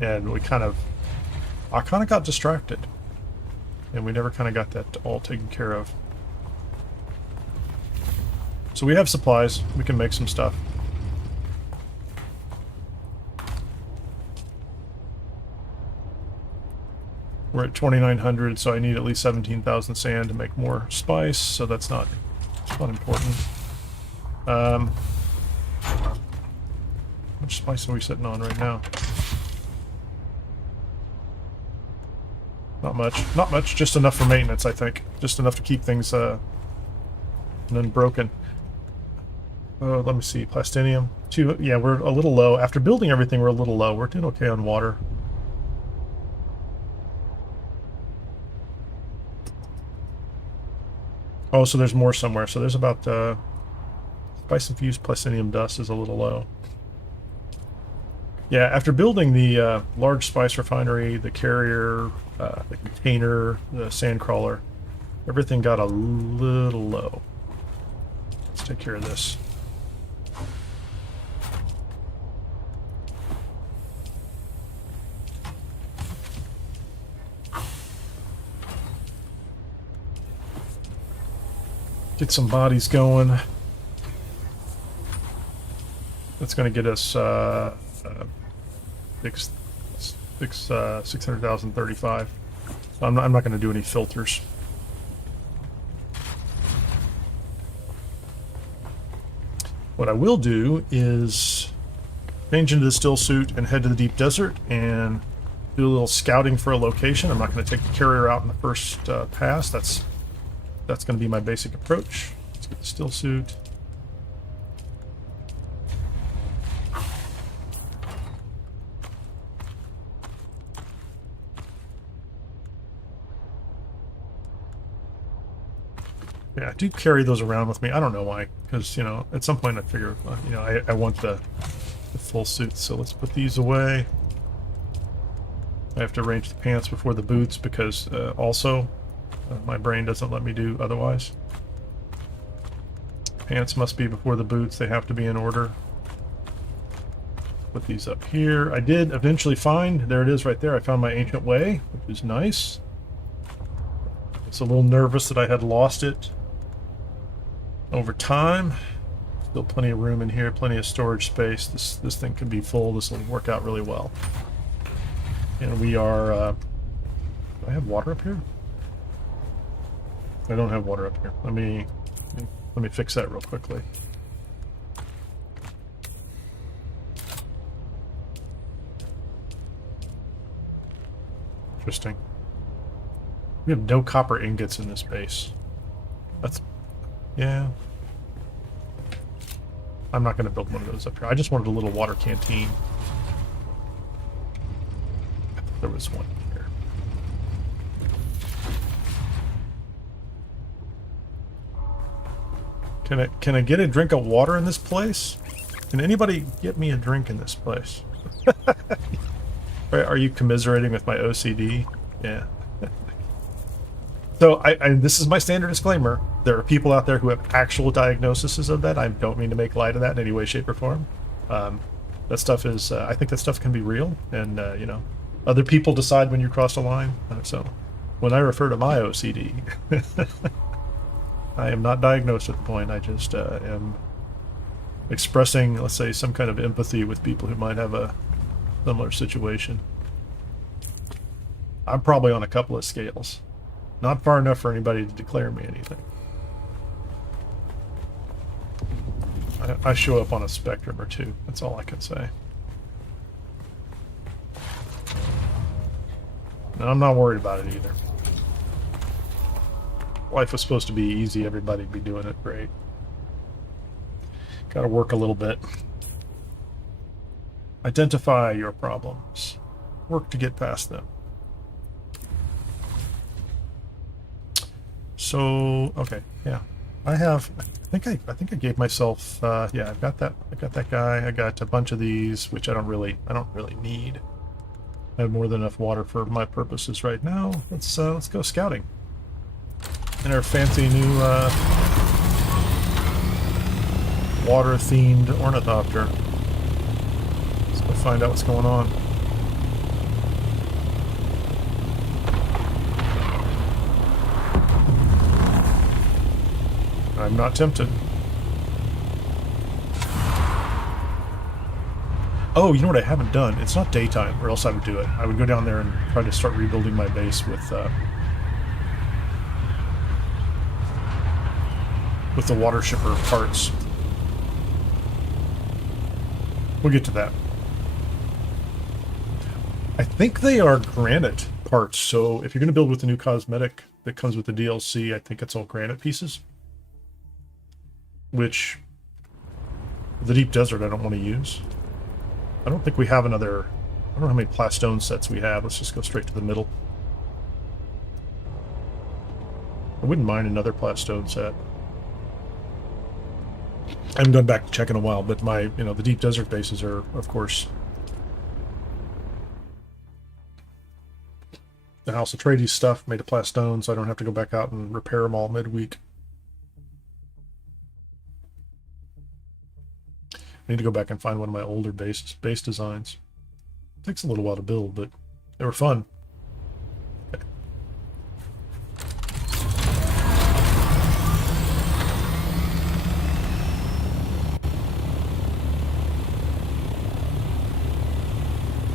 And I kind of got distracted. And we never kind of got that all taken care of. So we have supplies. We can make some stuff. We're at 2,900, so I need at least 17,000 sand to make more spice, so that's not important. How much spice are we sitting on right now? Not much. Not much, just enough for maintenance, I think. Just enough to keep things unbroken. Let me see, plastinium. 2, yeah, we're a little low. After building everything, we're a little low. We're doing okay on water. Oh, so there's more somewhere. So there's about spice-infused plastinium dust is a little low. Yeah, after building the large spice refinery, the carrier, the container, the sand crawler, everything got a little low. Let's take care of this. Get some bodies going. That's going to get us 600,035. I'm not going to do any filters. What I will do is change into the still suit and head to the deep desert and do a little scouting for a location. I'm not going to take the carrier out in the first pass. That's going to be my basic approach. Let's get the still suit. Yeah, I do carry those around with me. I don't know why, because, you know, at some point I figure, you know, I want the full suit. So let's put these away. I have to arrange the pants before the boots because also my brain doesn't let me do otherwise. Pants must be before the boots. They have to be in order. Put these up here. I did eventually find, there it is right there. I found my ancient way, which is nice. It's a little nervous that I had lost it over time. Still plenty of room in here, plenty of storage space. This thing can be full. This will work out really well. And we are, do I have water up here? I don't have water up here. Let me fix that real quickly. Interesting. We have no copper ingots in this base. That's, yeah. I'm not going to build one of those up here. I just wanted a little water canteen. There was one here. Can I get a drink of water in this place? Can anybody get me a drink in this place? Are you commiserating with my OCD? Yeah. So this is my standard disclaimer. There are people out there who have actual diagnoses of that. I don't mean to make light of that in any way, shape, or form. That stuff is, I think that stuff can be real, and you know, other people decide when you cross a line. So when I refer to my OCD, I am not diagnosed at the point. I just am expressing, let's say, some kind of empathy with people who might have a similar situation. I'm probably on a couple of scales. Not far enough for anybody to declare me anything. I show up on a spectrum or two. That's all I can say. And I'm not worried about it either. Life was supposed to be easy. Everybody'd be doing it great. Gotta work a little bit. Identify your problems. Work to get past them. So, okay, yeah. I think I gave myself yeah, I've got that guy. I got a bunch of these, which I don't really need. I have more than enough water for my purposes right now. Let's go scouting. In our fancy new water-themed ornithopter. Let's go find out what's going on. I'm not tempted. Oh, you know what I haven't done? It's not daytime, or else I would do it. I would go down there and try to start rebuilding my base with the water shipper parts. We'll get to that. I think they are granite parts, so if you're going to build with the new cosmetic that comes with the DLC, I think it's all granite pieces. Which, the Deep Desert I don't want to use. I don't think we have another... I don't know how many plastone sets we have. Let's just go straight to the middle. I wouldn't mind another plastone set. I haven't gone back to check in a while, but my, you know, the Deep Desert bases are, of course... The House Atreides stuff made of plastone, so I don't have to go back out and repair them all midweek. I need to go back and find one of my older base designs. It takes a little while to build, but they were fun. Okay.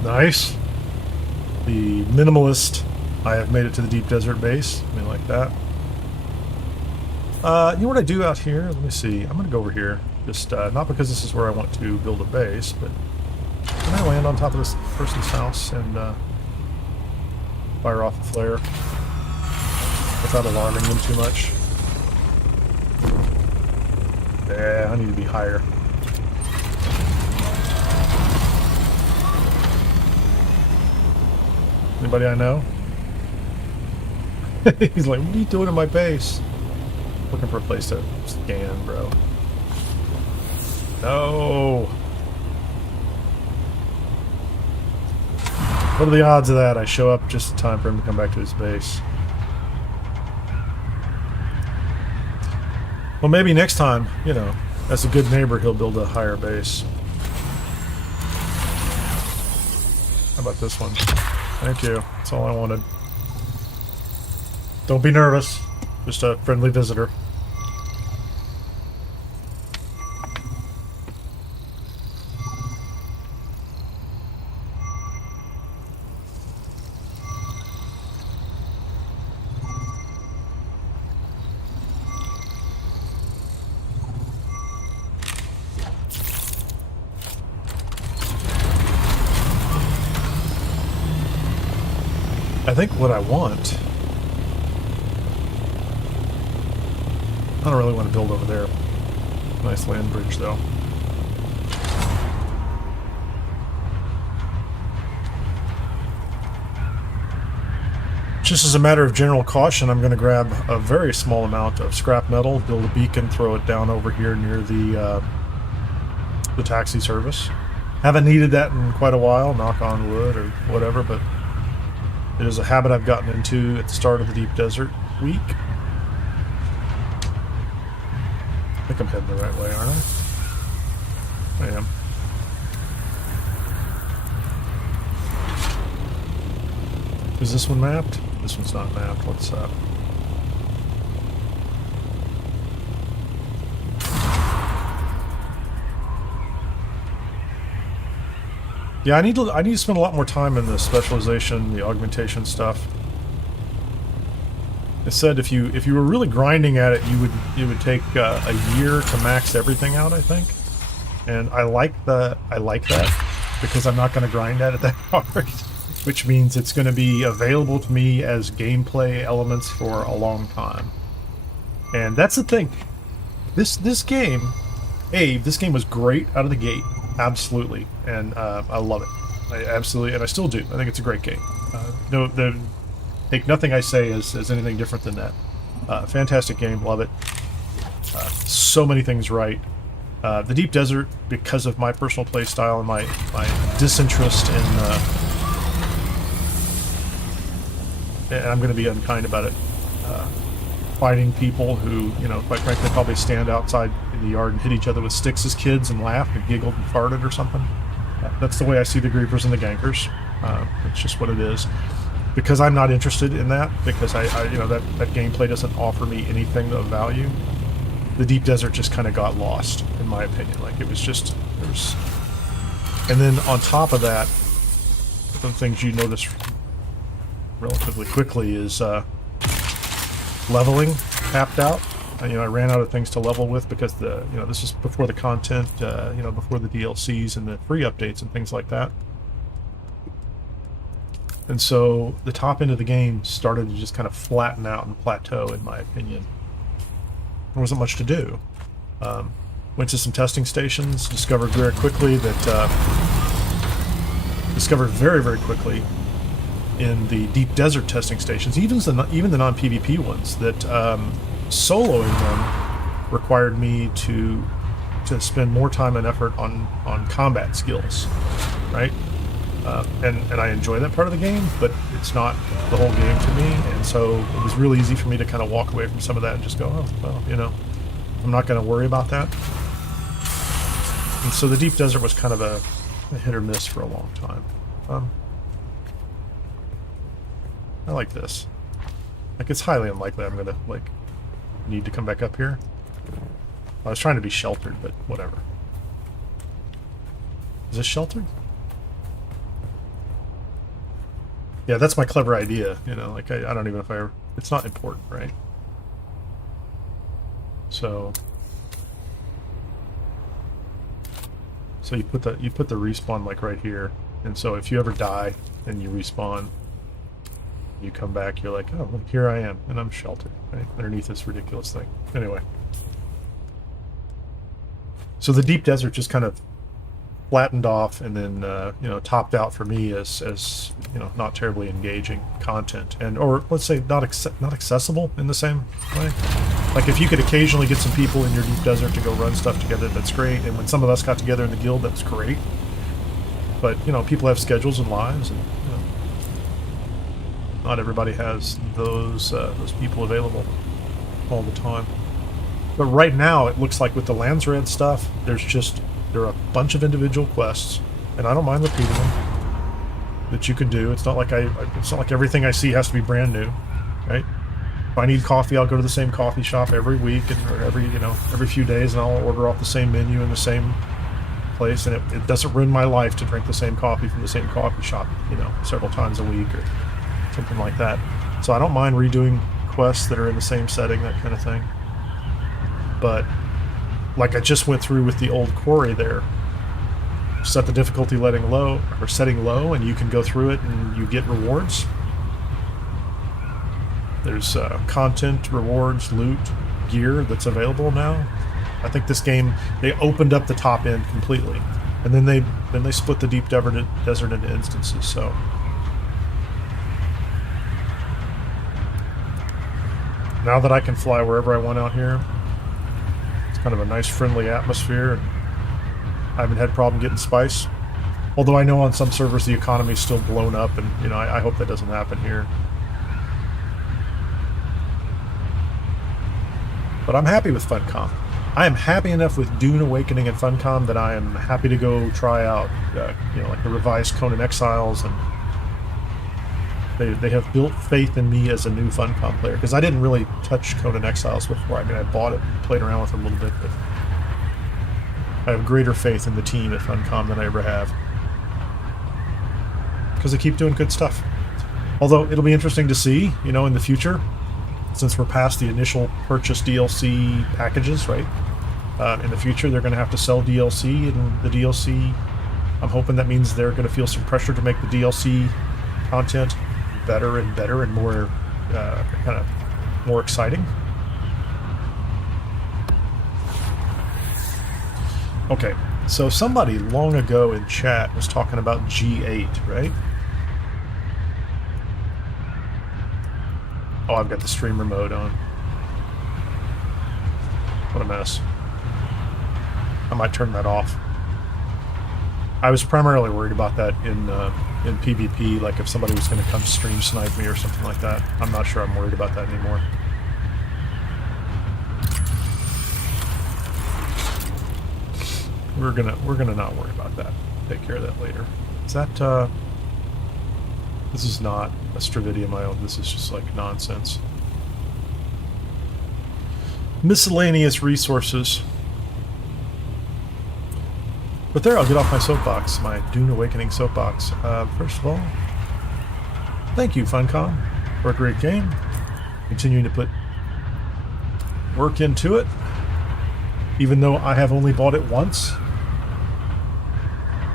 Nice. The minimalist. I have made it to the Deep Desert base. I mean, like that. You know what I do out here? Let me see. I'm going to go over here. Just, not because this is where I want to build a base, but can I land on top of this person's house and fire off a flare without alarming them too much? Yeah, I need to be higher. Anybody I know? He's like, what are you doing in my base? Looking for a place to scan, bro. No! What are the odds of that? I show up just in time for him to come back to his base. Well, maybe next time, you know, as a good neighbor, he'll build a higher base. How about this one? Thank you. That's all I wanted. Don't be nervous. Just a friendly visitor. I think what I want... I don't really want to build over there. Nice land bridge, though. Just as a matter of general caution, I'm going to grab a very small amount of scrap metal, build a beacon, throw it down over here near the taxi service. Haven't needed that in quite a while, knock on wood or whatever, but it is a habit I've gotten into at the start of the Deep Desert week. I think I'm heading the right way, aren't I? I am. Is this one mapped? This one's not mapped. What's up? Yeah, I need to spend a lot more time in the specialization, the augmentation stuff. It said if you were really grinding at it, you would take a year to max everything out, I think. And I like that because I'm not going to grind at it that hard, which means it's going to be available to me as gameplay elements for a long time. And that's the thing. This game was great out of the gate, absolutely, and I love it. I absolutely, and I still do. I think it's a great game. Take nothing I say as anything different than that. Fantastic game, love it. So many things right. The Deep Desert, because of my personal play style and my disinterest in, and I'm going to be unkind about it, fighting people who, you know, quite frankly, probably stand outside in the yard and hit each other with sticks as kids and laughed and giggled and farted or something. That's the way I see the Griefers and the Gankers. It's just what it is. Because I'm not interested in that, because I you know, that gameplay doesn't offer me anything of value. The Deep Desert just kind of got lost, in my opinion. Like, it was just, and then on top of that, the things you notice relatively quickly is leveling tapped out. You know, I ran out of things to level with because this is before the content, before the DLCs and the free updates and things like that. And so the top end of the game started to just kind of flatten out and plateau, in my opinion. There wasn't much to do. Went to some testing stations, discovered very very quickly in the Deep Desert testing stations, even the non-PvP ones, that soloing them required me to spend more time and effort on combat skills, right? And I enjoy that part of the game, but it's not the whole game to me, and so it was really easy for me to kind of walk away from some of that and just go, oh, well, you know, I'm not going to worry about that. And so the Deep Desert was kind of a hit or miss for a long time. I like this. Like, it's highly unlikely I'm going to, like, need to come back up here. I was trying to be sheltered, but whatever. Is this sheltered? Yeah, that's my clever idea, you know, like, I don't even know if I ever... It's not important, right? So you put the respawn, like, right here, and so if you ever die and you respawn, you come back, you're like, oh, look, here I am, and I'm sheltered, right? Underneath this ridiculous thing. Anyway. So the Deep Desert just kind of flattened off, and then topped out for me as not terribly engaging content, or let's say not accessible in the same way. Like, if you could occasionally get some people in your deep desert to go run stuff together, that's great. And when some of us got together in the guild, that's great. But, you know, people have schedules and lives, and, you know, not everybody has those people available all the time. But right now, it looks like with the Landsred stuff, there are a bunch of individual quests, and I don't mind repeating them, that you can do. It's not like everything I see has to be brand new, right? If I need coffee, I'll go to the same coffee shop every week or every few days, and I'll order off the same menu in the same place, and it doesn't ruin my life to drink the same coffee from the same coffee shop, you know, several times a week or something like that. So I don't mind redoing quests that are in the same setting, that kind of thing. But like I just went through with the Old Quarry there, set the difficulty setting low, and you can go through it and you get rewards. There's content, rewards, loot, gear that's available now. I think this game, they opened up the top end completely, and then they split the deep desert into instances. So now that I can fly wherever I want out here, it's kind of a nice friendly atmosphere, and I haven't had a problem getting spice. Although I know on some servers the economy's still blown up, and you know, I hope that doesn't happen here. But I'm happy with Funcom. I am happy enough with Dune Awakening and Funcom that I am happy to go try out, you know, like the revised Conan Exiles, and they have built faith in me as a new Funcom player, because I didn't really touch Conan Exiles before. I mean, I bought it and played around with it a little bit, but I have greater faith in the team at Funcom than I ever have, because they keep doing good stuff. Although it'll be interesting to see, you know, in the future, since we're past the initial purchase DLC packages, right? In the future, they're going to have to sell DLC, and the DLC, I'm hoping that means they're going to feel some pressure to make the DLC content better and better and more, kind of more exciting. Okay, so somebody long ago in chat was talking about G8, right? Oh, I've got the streamer mode on. What a mess. I might turn that off. I was primarily worried about that in PvP, like if somebody was going to come stream snipe me or something like that. I'm not sure I'm worried about that anymore. We're gonna not worry about that. Take care of that later. Is that this is not a Stravidia of my own. This is just like nonsense. Miscellaneous resources. But there, I'll get off my soapbox, my Dune Awakening soapbox. First of all, thank you, Funcom, for a great game. Continuing to put work into it, even though I have only bought it once.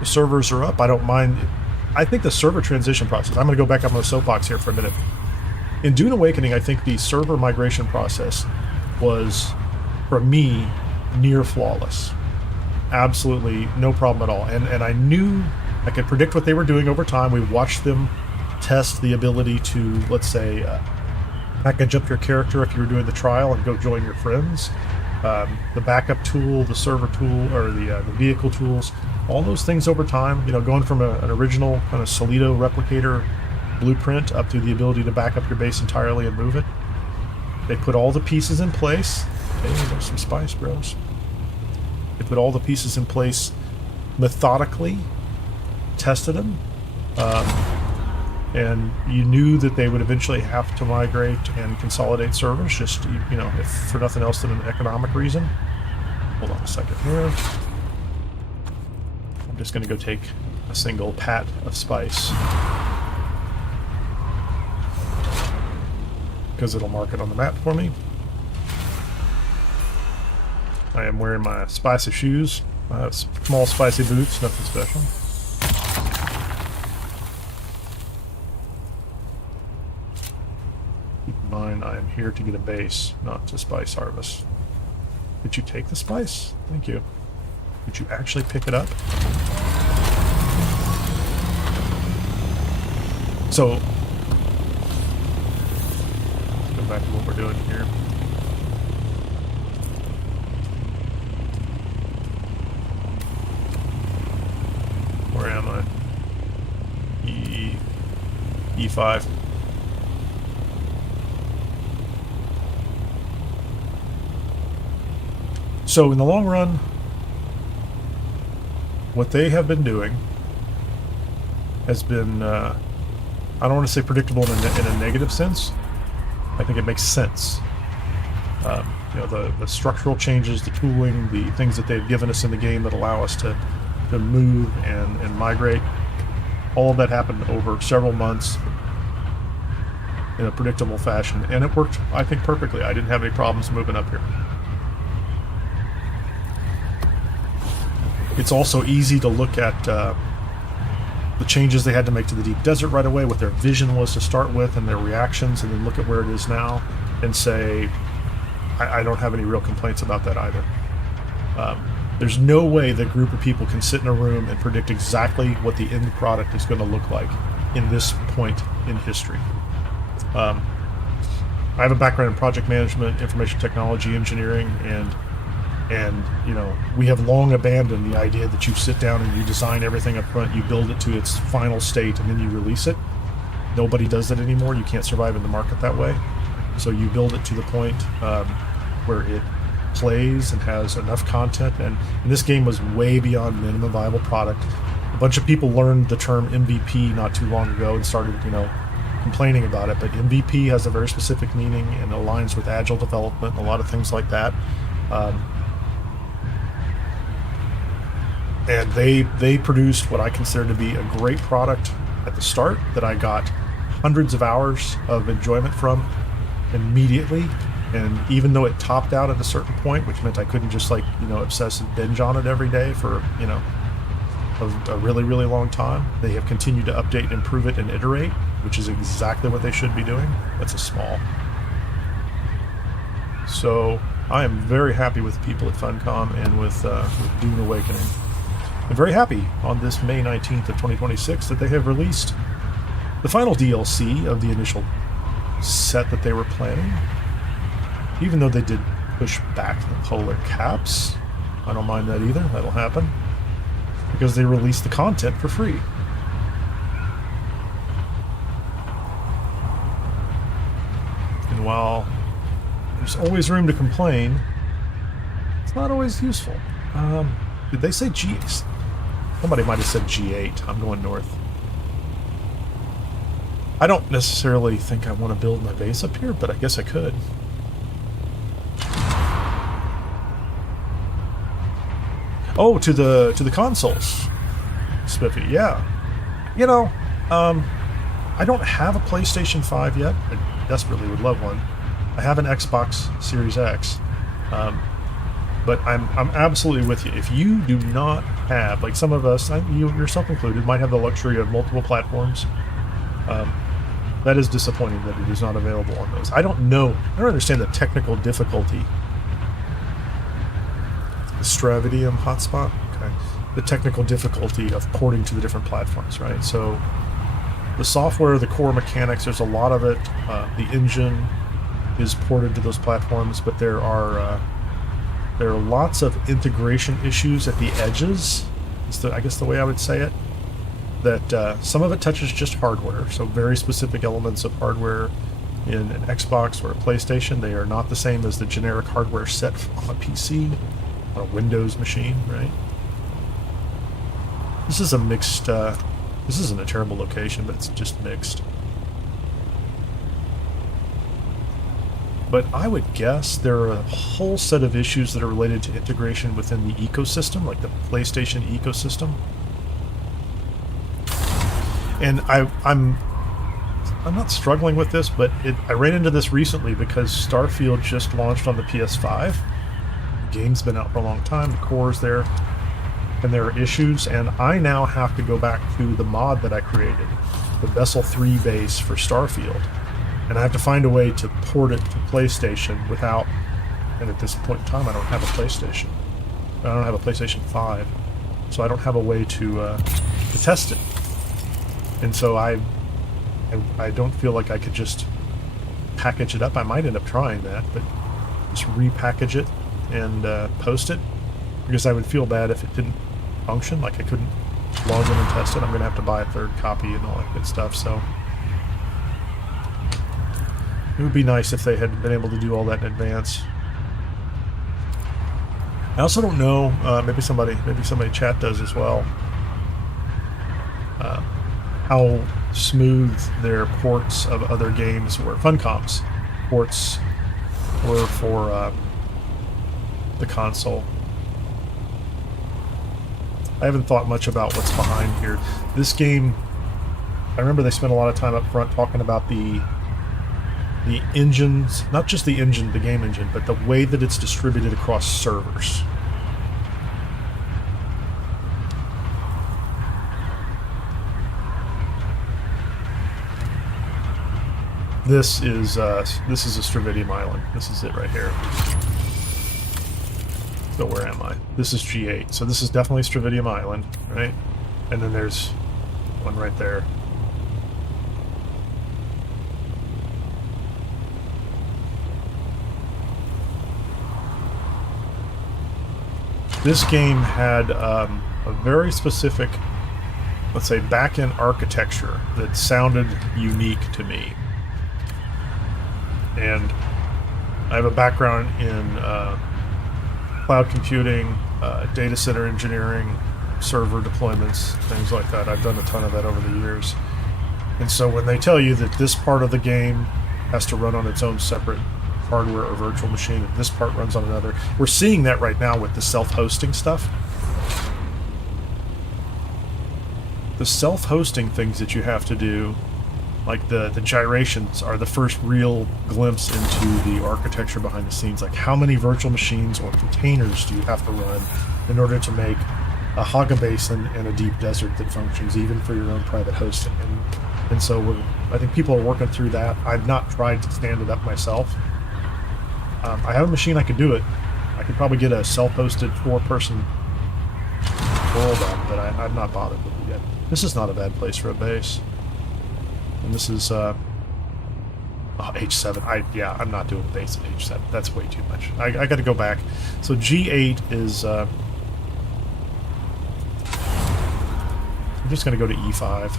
The servers are up. I don't mind. I think the server transition process, I'm going to go back up on the soapbox here for a minute. In Dune Awakening, I think the server migration process was, for me, near flawless. Absolutely no problem at all. And I knew I could predict what they were doing over time. We watched them test the ability to, let's say, package up your character if you were doing the trial and go join your friends. The backup tool, the server tool, or the vehicle tools, all those things over time, you know, going from an original kind of Solido replicator blueprint up to the ability to back up your base entirely and move it. They put all the pieces in place. Hey, there's some spice, bros. They put all the pieces in place methodically, tested them, and you knew that they would eventually have to migrate and consolidate servers, just, you know, if for nothing else than an economic reason. Hold on a second here. I'm just going to go take a single pat of spice, because it'll mark it on the map for me. I am wearing my spicy shoes. I have small spicy boots, nothing special. Keep in mind, I am here to get a base, not to spice harvest. Did you take the spice? Thank you. Did you actually pick it up? So, go back to what we're doing here. 5. So in the long run, what they have been doing has been, I don't want to say predictable in a negative sense. I think it makes sense. You know, the structural changes, the tooling, the things that they've given us in the game that allow us to move and migrate, all of that happened over several months in a predictable fashion, and it worked, I think, perfectly. I didn't have any problems moving up here. It's also easy to look at the changes they had to make to the deep desert right away, what their vision was to start with, and their reactions, and then look at where it is now and say, I don't have any real complaints about that either. There's no way that group of people can sit in a room and predict exactly what the end product is going to look like in this point in history. I have a background in project management, information technology, engineering, and you know, we have long abandoned the idea that you sit down and you design everything up front, you build it to its final state, and then you release it. Nobody does that anymore. You can't survive in the market that way. So you build it to the point where it plays and has enough content. And this game was way beyond minimum viable product. A bunch of people learned the term MVP not too long ago and started, you know, complaining about it. But MVP has a very specific meaning and aligns with agile development and a lot of things like that. And they produced what I consider to be a great product at the start that I got hundreds of hours of enjoyment from immediately. And even though it topped out at a certain point, which meant I couldn't just, like, you know, obsess and binge on it every day for, you know, a really, really long time, they have continued to update, improve it, and iterate, which is exactly what they should be doing. That's a small. So I am very happy with the people at Funcom and with Dune Awakening. I'm very happy on this May 19th of 2026 that they have released the final DLC of the initial set that they were planning. Even though they did push back the polar caps, I don't mind that either. That'll happen. Because they released the content for free. And while there's always room to complain, it's not always useful. Did they say G? Somebody might have said G8. I'm going north. I don't necessarily think I want to build my base up here, but I guess I could. Oh, to the consoles, Spiffy. Yeah, you know, I don't have a PlayStation 5 yet. I desperately would love one. I have an Xbox Series X, but I'm absolutely with you. If you do not have, like some of us, you yourself included, might have the luxury of multiple platforms, that is disappointing that it is not available on those. I don't understand the technical difficulty. Stravidium hotspot, okay. The technical difficulty of porting to the different platforms, right? So the software, the core mechanics, there's a lot of it. The engine is ported to those platforms, but there are lots of integration issues at the edges. I guess the way I would say it, that some of it touches just hardware, so very specific elements of hardware in an Xbox or a PlayStation. They are not the same as the generic hardware set on a PC. A Windows machine, right? This is a mixed, this isn't a terrible location, but it's just mixed. But I would guess there are a whole set of issues that are related to integration within the ecosystem, like the PlayStation ecosystem. And I'm not struggling with this, but I ran into this recently because Starfield just launched on the PS5. Game's been out for a long time, the core's there, and there are issues, and I now have to go back to the mod that I created, the Vessel 3 base for Starfield, and I have to find a way to port it to PlayStation without, and at this point in time I don't have a PlayStation. I don't have a PlayStation 5, so I don't have a way to test it. And so I don't feel like I could just package it up. I might end up trying that, but just repackage it and post it, because I would feel bad if it didn't function, like I couldn't log in and test it. I'm going to have to buy a third copy and all that good stuff, so It would be nice if they had been able to do all that in advance. I also don't know, maybe somebody in chat does as well, how smooth their ports of other games were. Funcom's ports were for the console. I haven't thought much about what's behind here. This game, I remember they spent a lot of time up front talking about the engines, not just the engine, the game engine, but the way that it's distributed across servers. This is a Stravidium Island. This is it right here. So where am I? This is G8. So this is definitely Stravidium Island, right? And then there's one right there. This game had a very specific, let's say, back-end architecture that sounded unique to me. And I have a background in cloud computing, data center engineering, server deployments, things like that. I've done a ton of that over the years. And so when they tell you that this part of the game has to run on its own separate hardware or virtual machine, and this part runs on another, we're seeing that right now with the self-hosting stuff. The self-hosting things that you have to do, like the gyrations, are the first real glimpse into the architecture behind the scenes. Like, how many virtual machines or containers do you have to run in order to make a Haga basin and a deep desert that functions even for your own private hosting? And so I think people are working through that. I've not tried to stand it up myself. I have a machine I could do it. I could probably get a self-hosted 4-person world up, but I've not bothered with it yet. This is not a bad place for a base. And this is H7. I'm not doing a base at H7. That's way too much. I got to go back. So G8 is. I'm just going to go to E5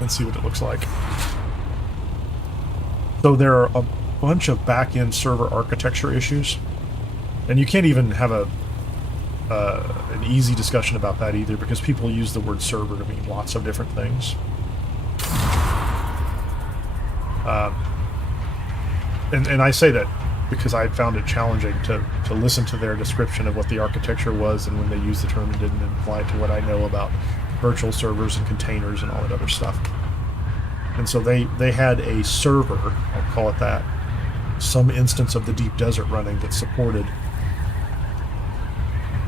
and see what it looks like. So there are a bunch of back-end server architecture issues, and you can't even have an easy discussion about that either, because people use the word server to mean lots of different things. And I say that because I found it challenging to listen to their description of what the architecture was, and when they used the term, it didn't apply to what I know about virtual servers and containers and all that other stuff. And so they had a server, I'll call it that, some instance of the Deep Desert running that supported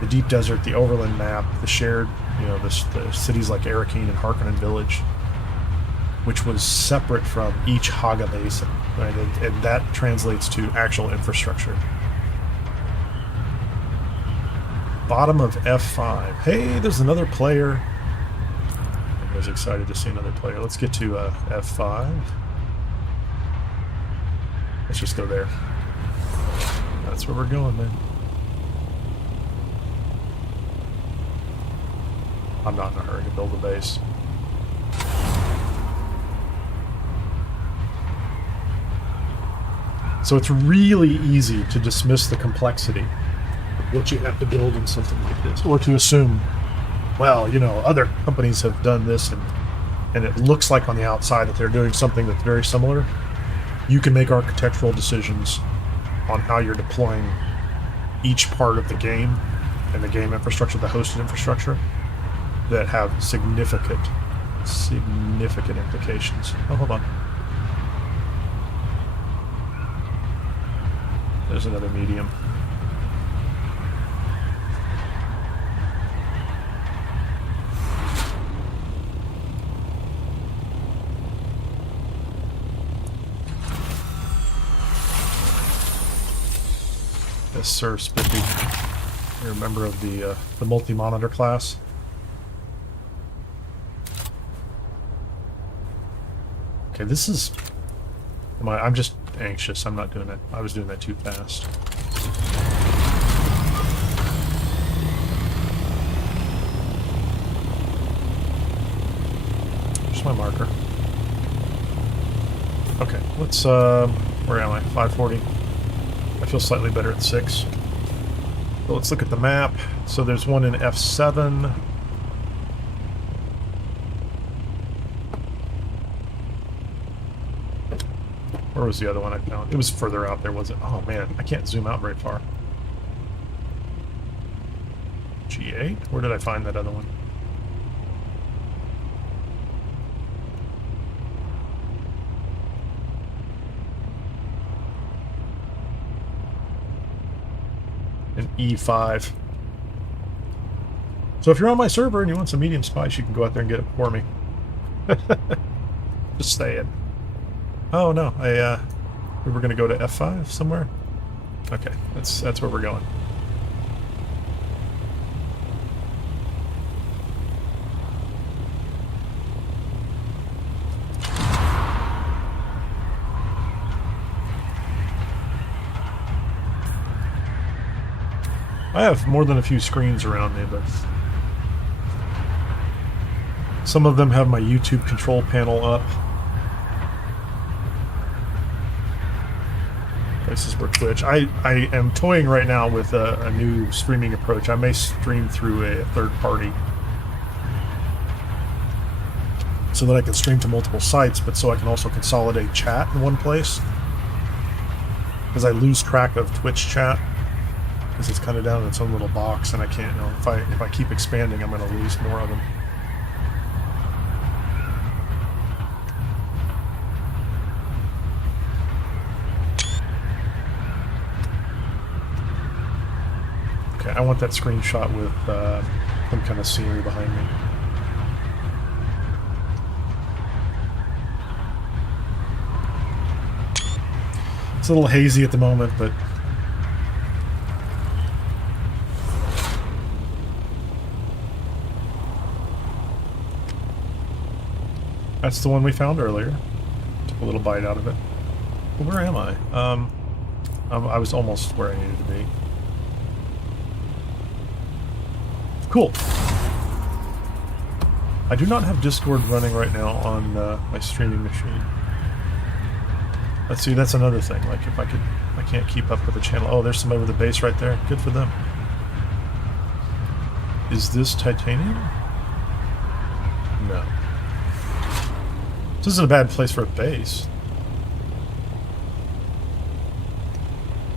the Deep Desert, the Overland Map, the shared, the cities like Arrakis and Harkonnen Village, which was separate from each Haga basin, right? And that translates to actual infrastructure. Bottom of F5. Hey, there's another player. I was excited to see another player. Let's get to F5. Let's just go there. That's where we're going, man. I'm not in a hurry to build a base. So it's really easy to dismiss the complexity of what you have to build in something like this, or to assume, well, other companies have done this, and it looks like on the outside that they're doing something that's very similar. You can make architectural decisions on how you're deploying each part of the game and the game infrastructure, the hosted infrastructure, that have significant implications. Oh, hold on. There's another medium. Yes, sir, Spiffy. You're a member of the multi-monitor class. Okay, this is... I'm just anxious. I'm not doing it. I was doing that too fast. Here's my marker. Okay, let's, where am I? 540. I feel slightly better at 6. So let's look at the map. So there's one in F7. Where was the other one I found? It was further out there, was it? Oh man, I can't zoom out very far. G8? Where did I find that other one? An E5. So if you're on my server and you want some medium spice, you can go out there and get it for me. Just saying. Oh no, we were gonna go to F5 somewhere. Okay, that's where we're going. I have more than a few screens around me, but some of them have my YouTube control panel up. Places where Twitch. I am toying right now with a new streaming approach. I may stream through a third party so that I can stream to multiple sites, but so I can also consolidate chat in one place. Because I lose track of Twitch chat. Because it's kind of down in its own little box, and I can't, you know, if I keep expanding, I'm going to lose more of them. Okay, I want that screenshot with some kind of scenery behind me. It's a little hazy at the moment, but that's the one we found earlier. Took a little bite out of it. Well, where am I? I was almost where I needed to be. Cool. I do not have Discord running right now on my streaming machine. Let's see, that's another thing. Like, if I can't keep up with the channel. Oh, there's somebody with a base right there. Good for them. Is this titanium? No. This isn't a bad place for a base.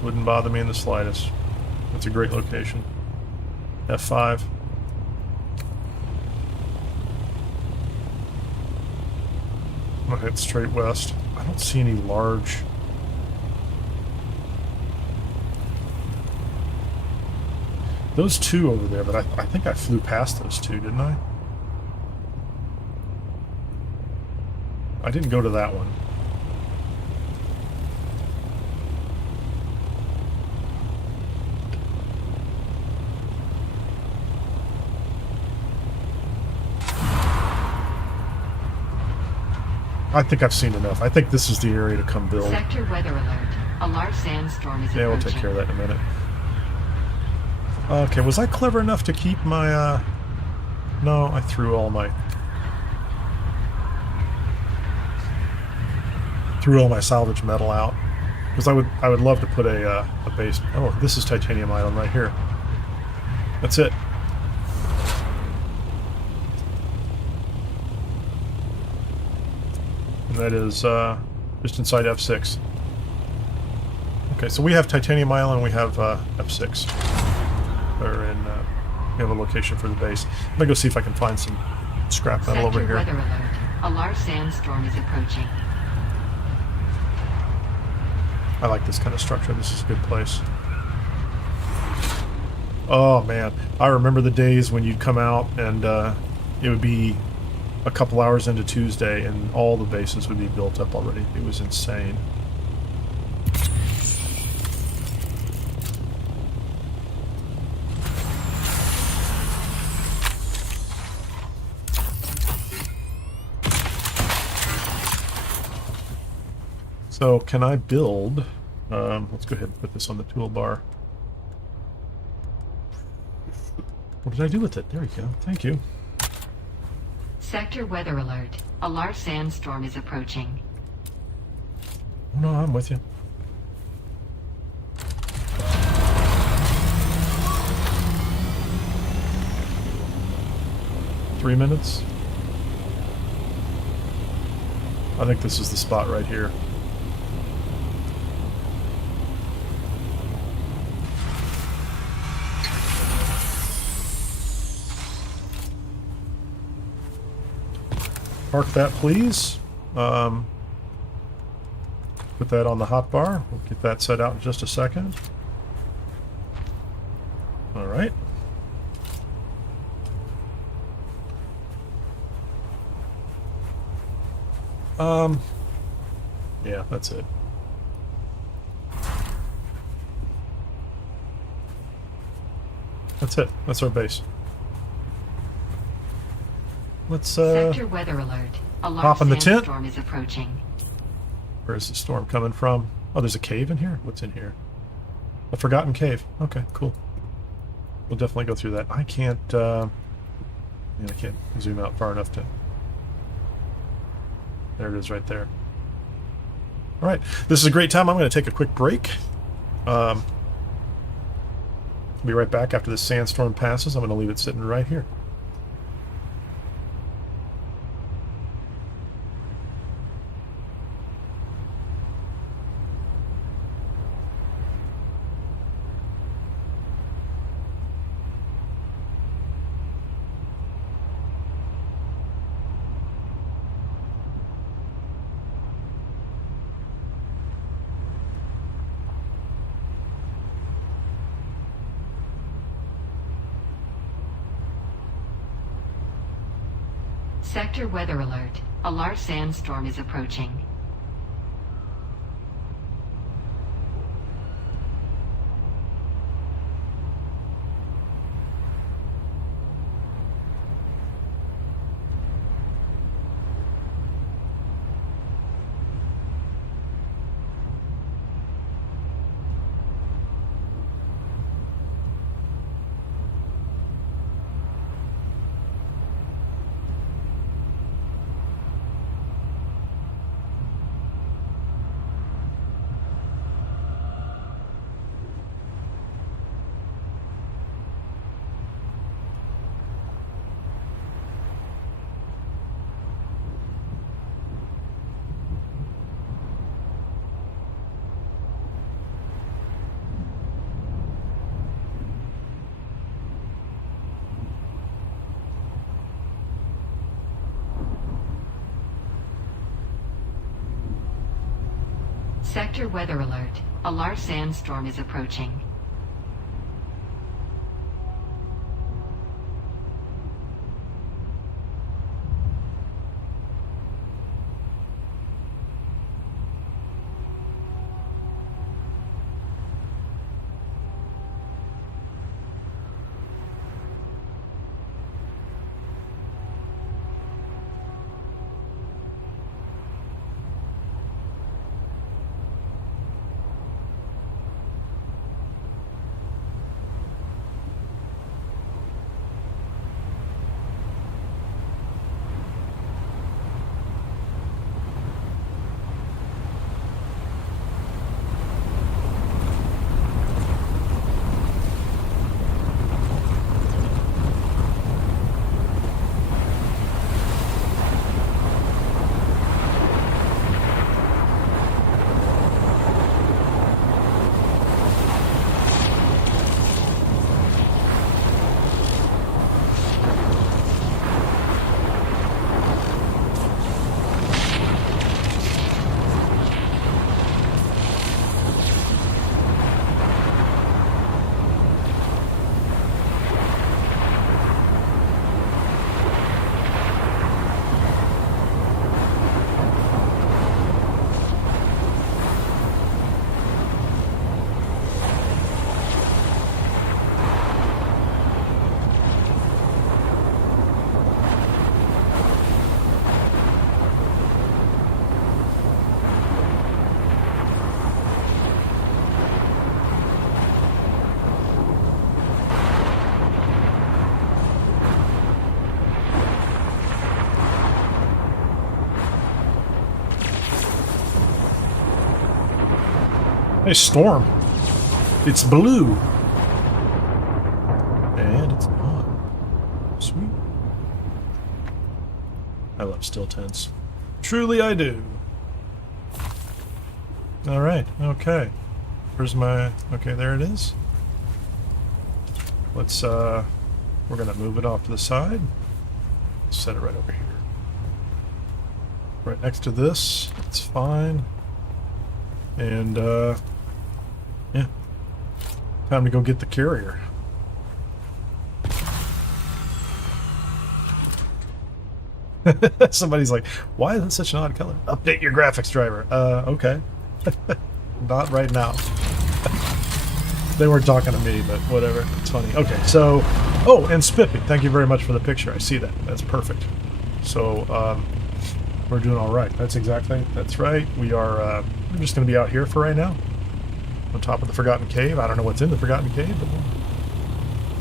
Wouldn't bother me in the slightest. It's a great location. F5. I'm gonna head straight west. I don't see any large... Those two over there, but I think I flew past those two, didn't I? I didn't go to that one. I think I've seen enough. I think this is the area to come build. Sector weather alert. A large sandstorm is approaching. Yeah, we'll take care of that in a minute. Okay, was I clever enough to keep my, No, I threw all my... salvage metal out. Because I would love to put a base... Oh, this is Titanium Island right here. That's it. And that is just inside F6. Okay, so we have Titanium Island, we have F6. Or in, we have a location for the base. I'm gonna go see if I can find some scrap metal over here. Weather alert. A large sandstorm is approaching. I like this kind of structure. This is a good place. Oh man, I remember the days when you'd come out and it would be a couple hours into Tuesday and all the bases would be built up already. It was insane. So can I build, let's go ahead and put this on the toolbar. What did I do with it? There we go. Thank you. Sector weather alert. A large sandstorm is approaching. No, I'm with you. Three minutes. I think this is the spot right here. Park that, please. Put that on the hotbar. We'll get that set out in just a second. All right. Yeah, that's it. That's it. That's our base. Let's Sector weather alert. A large hop in the tent. sandstorm is approaching. Where's the storm coming from? Oh, there's a cave in here? What's in here? A forgotten cave. Okay, cool. We'll definitely go through that. I can't, yeah, I can't zoom out far enough to... There it is right there. All right, this is a great time. I'm going to take a quick break. I'll be right back after this sandstorm passes. I'm going to leave it sitting right here. Sector weather alert. A large sandstorm is approaching. Sector weather alert. A large sandstorm is approaching. Hey, storm. It's blue. And it's on. Sweet. I love still tense. Truly I do. Alright, okay. Where's my... Okay, there it is. Let's, we're gonna move it off to the side. Set it right over here. Right next to this. It's fine. And, yeah. Time to go get the carrier. Somebody's like, why is it such an odd color? Update your graphics driver. Okay. Not right now. They weren't talking to me, but whatever. It's funny. Okay, so... Oh, and Spippy. Thank you very much for the picture. I see that. That's perfect. So, we're doing all right. That's right. We are, we're just going to be out here for right now. On top of the Forgotten Cave. I don't know what's in the Forgotten Cave, but we'll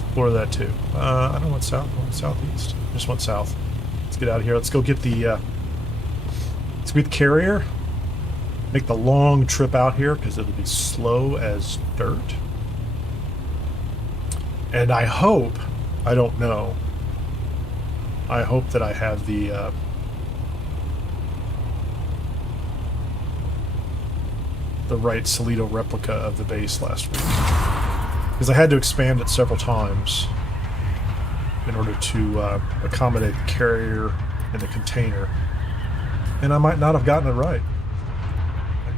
explore that too. I don't want south. I want southeast. I just want south. Let's get out of here. Let's go get the, let's get the carrier. Make the long trip out here because it'll be slow as dirt. And I hope, I don't know, I hope that I have the right Solito replica of the base last week. Because I had to expand it several times in order to accommodate the carrier and the container. And I might not have gotten it right.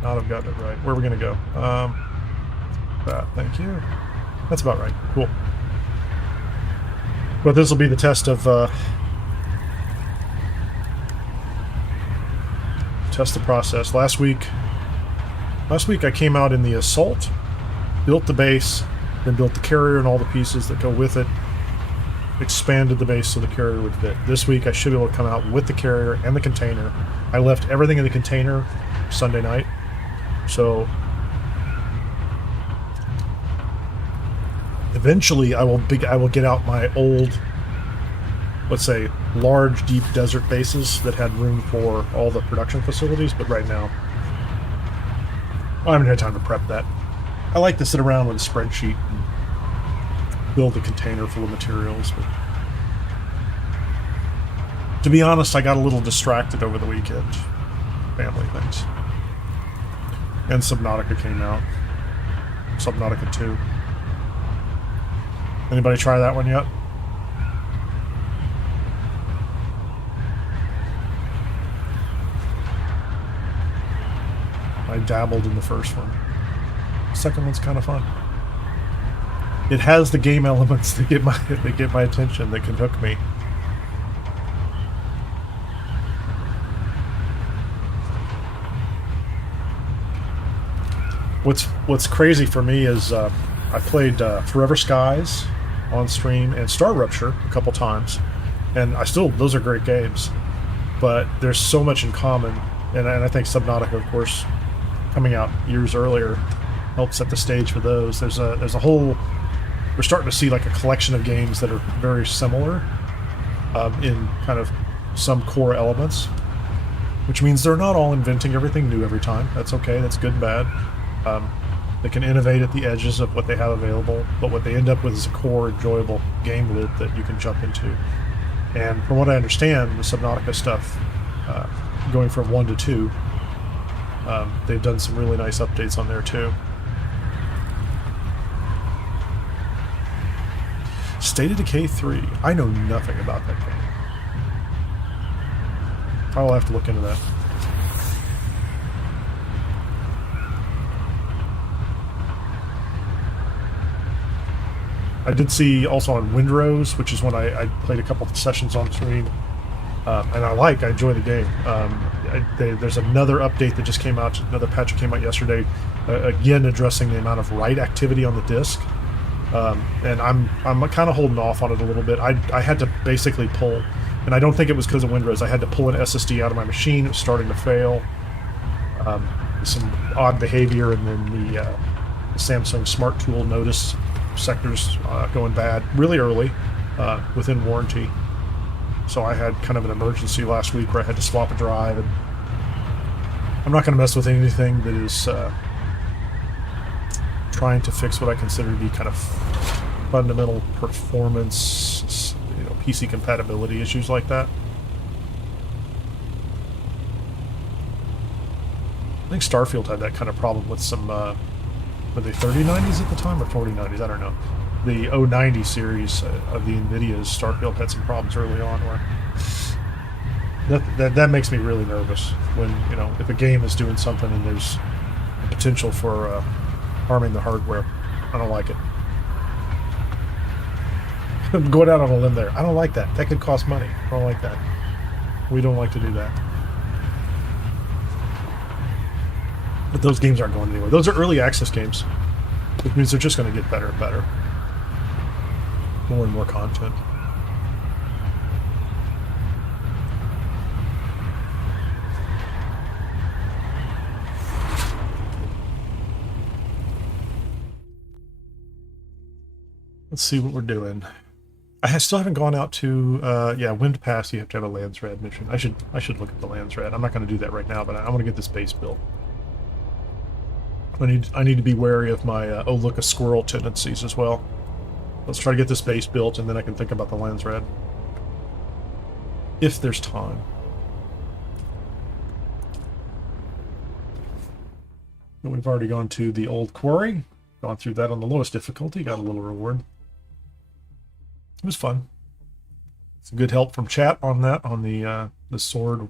Where are we going to go? Thank you. That's about right. Cool. But this will be the test of test the process. Last week I came out in the assault, built the base, then built the carrier and all the pieces that go with it, expanded the base so the carrier would fit. This week I should be able to come out with the carrier and the container. I left everything in the container Sunday night. So eventually I will get out my old, let's say, large deep desert bases that had room for all the production facilities, but right now I haven't had time to prep that. I like to sit around with a spreadsheet and build a container full of materials, but to be honest, I got a little distracted over the weekend. Family things. And Subnautica came out. Subnautica 2. Anybody try that one yet? I dabbled in the first one. The second one's kind of fun. It has the game elements that get my attention, that can hook me. What's crazy for me is I played Forever Skies on stream and Star Rupture a couple times, and those are great games, but there's so much in common, and I think Subnautica, of course, coming out years earlier, helped set the stage for those. There's a whole, we're starting to see like a collection of games that are very similar in kind of some core elements, which means they're not all inventing everything new every time. That's okay. That's good and bad. They can innovate at the edges of what they have available, but what they end up with is a core, enjoyable game loop that you can jump into. And from what I understand, the Subnautica stuff, going from 1 to 2, they've done some really nice updates on there too. State of Decay 3. I know nothing about that game. I'll have to look into that. I did see also on Windrose, which is when I played a couple of sessions on stream, and I enjoy the game. There's another update that just came out, another patch that came out yesterday, again addressing the amount of write activity on the disk, and I'm kind of holding off on it a little bit. I had to basically pull, and I don't think it was because of Windrose, I had to pull an SSD out of my machine. It was starting to fail. Some odd behavior, and then the Samsung Smart Tool notice sectors going bad really early, within warranty. So I had kind of an emergency last week where I had to swap a drive, and I'm not going to mess with anything that is trying to fix what I consider to be kind of fundamental performance, PC compatibility issues like that. I think Starfield had that kind of problem with some, were they 3090s at the time or 4090s? I don't know. The 090 series of the NVIDIA's Starfield had some problems early on where that makes me really nervous when, if a game is doing something and there's a potential for harming the hardware. I don't like it. I'm going out on a limb there. I don't like that. That could cost money. I don't like that. We don't like to do that. But those games aren't going anywhere. Those are early access games, which means they're just going to get better and better. More and more content. Let's see what we're doing. I still haven't gone out to, Wind Pass. You have to have a Landsrad mission. I should look at the Landsrad. I'm not going to do that right now, but I want to get this base built. I need to be wary of my oh look a squirrel tendencies as well. Let's try to get this base built, and then I can think about the Landsrad if there's time. And we've already gone to the Old Quarry, gone through that on the lowest difficulty, got a little reward. It was fun. Some good help from chat on that, on the sword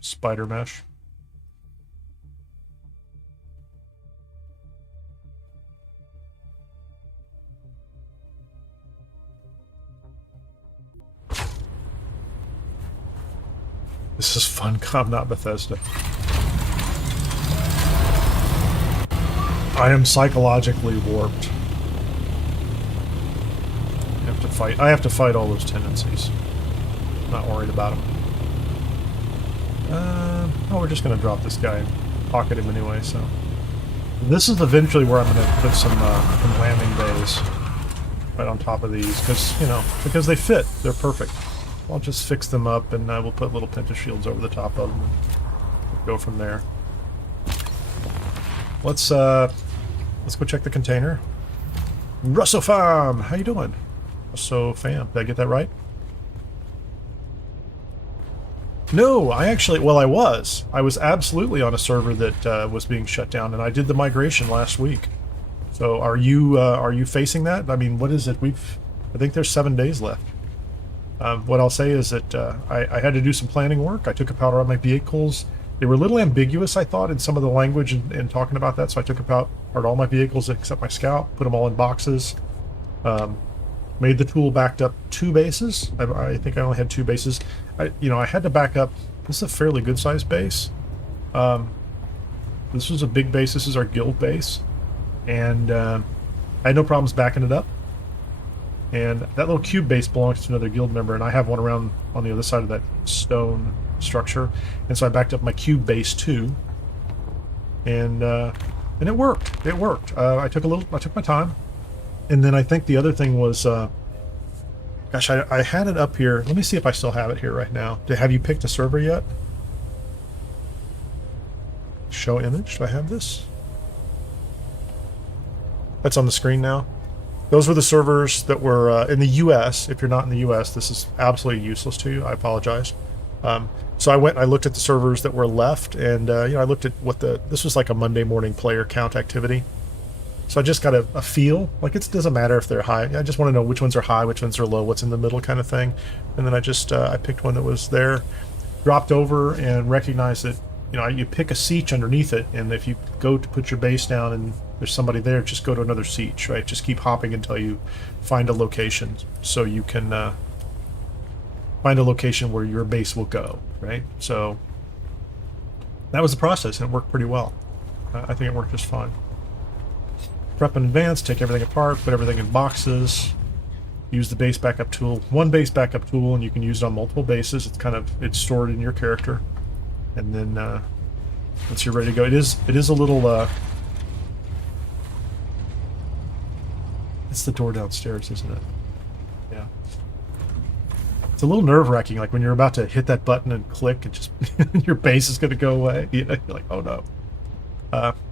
spider mesh. This is Funcom, not Bethesda. I am psychologically warped. I have to fight all those tendencies. Not worried about them. Oh, we're just going to drop this guy and pocket him anyway, so... This is eventually where I'm going to put some landing bays right on top of these, because they fit. They're perfect. I'll just fix them up, and we'll put little penta shields over the top of them and go from there. Let's go check the container. Russo Farm, how you doing? Russo Fam, did I get that right? No, I was. I was absolutely on a server that was being shut down, and I did the migration last week. So are you facing that? I mean, what is it? I think there's 7 days left. What I'll say is that I had to do some planning work. I took apart all my vehicles. They were a little ambiguous, I thought, in some of the language in talking about that, so I took apart all my vehicles except my scout, put them all in boxes, made the tool backed up 2 bases. I think I only had 2 bases. I had to back up. This is a fairly good-sized base. This was a big base. This is our guild base. And I had no problems backing it up. And that little cube base belongs to another guild member, and I have one around on the other side of that stone structure. And so I backed up my cube base too, and it worked. It worked. I took my time, and then I think the other thing was, gosh, I had it up here. Let me see if I still have it here right now. Have you picked a server yet? Show image. Do I have this? That's on the screen now. Those were the servers that were in the U.S. If you're not in the U.S., this is absolutely useless to you. I apologize. So I looked at the servers that were left, and I looked at this was like a Monday morning player count activity. So I just got a feel. Like, it doesn't matter if they're high. I just want to know which ones are high, which ones are low, what's in the middle kind of thing. And then I just I picked one that was there, dropped over, and recognized that you pick a siege underneath it, and if you go to put your base down and there's somebody there, just go to another siege, right? Just keep hopping until you find a location, so you can find a location where your base will go, right? So that was the process, and it worked pretty well. I think it worked just fine. Prep in advance, take everything apart, put everything in boxes, use the base backup tool. One base backup tool, and you can use it on multiple bases. It's stored in your character, and then once you're ready to go, it is a little. It's the door downstairs, isn't it? Yeah. It's a little nerve-wracking, like when you're about to hit that button and click, and just your base is going to go away. You're like, oh no.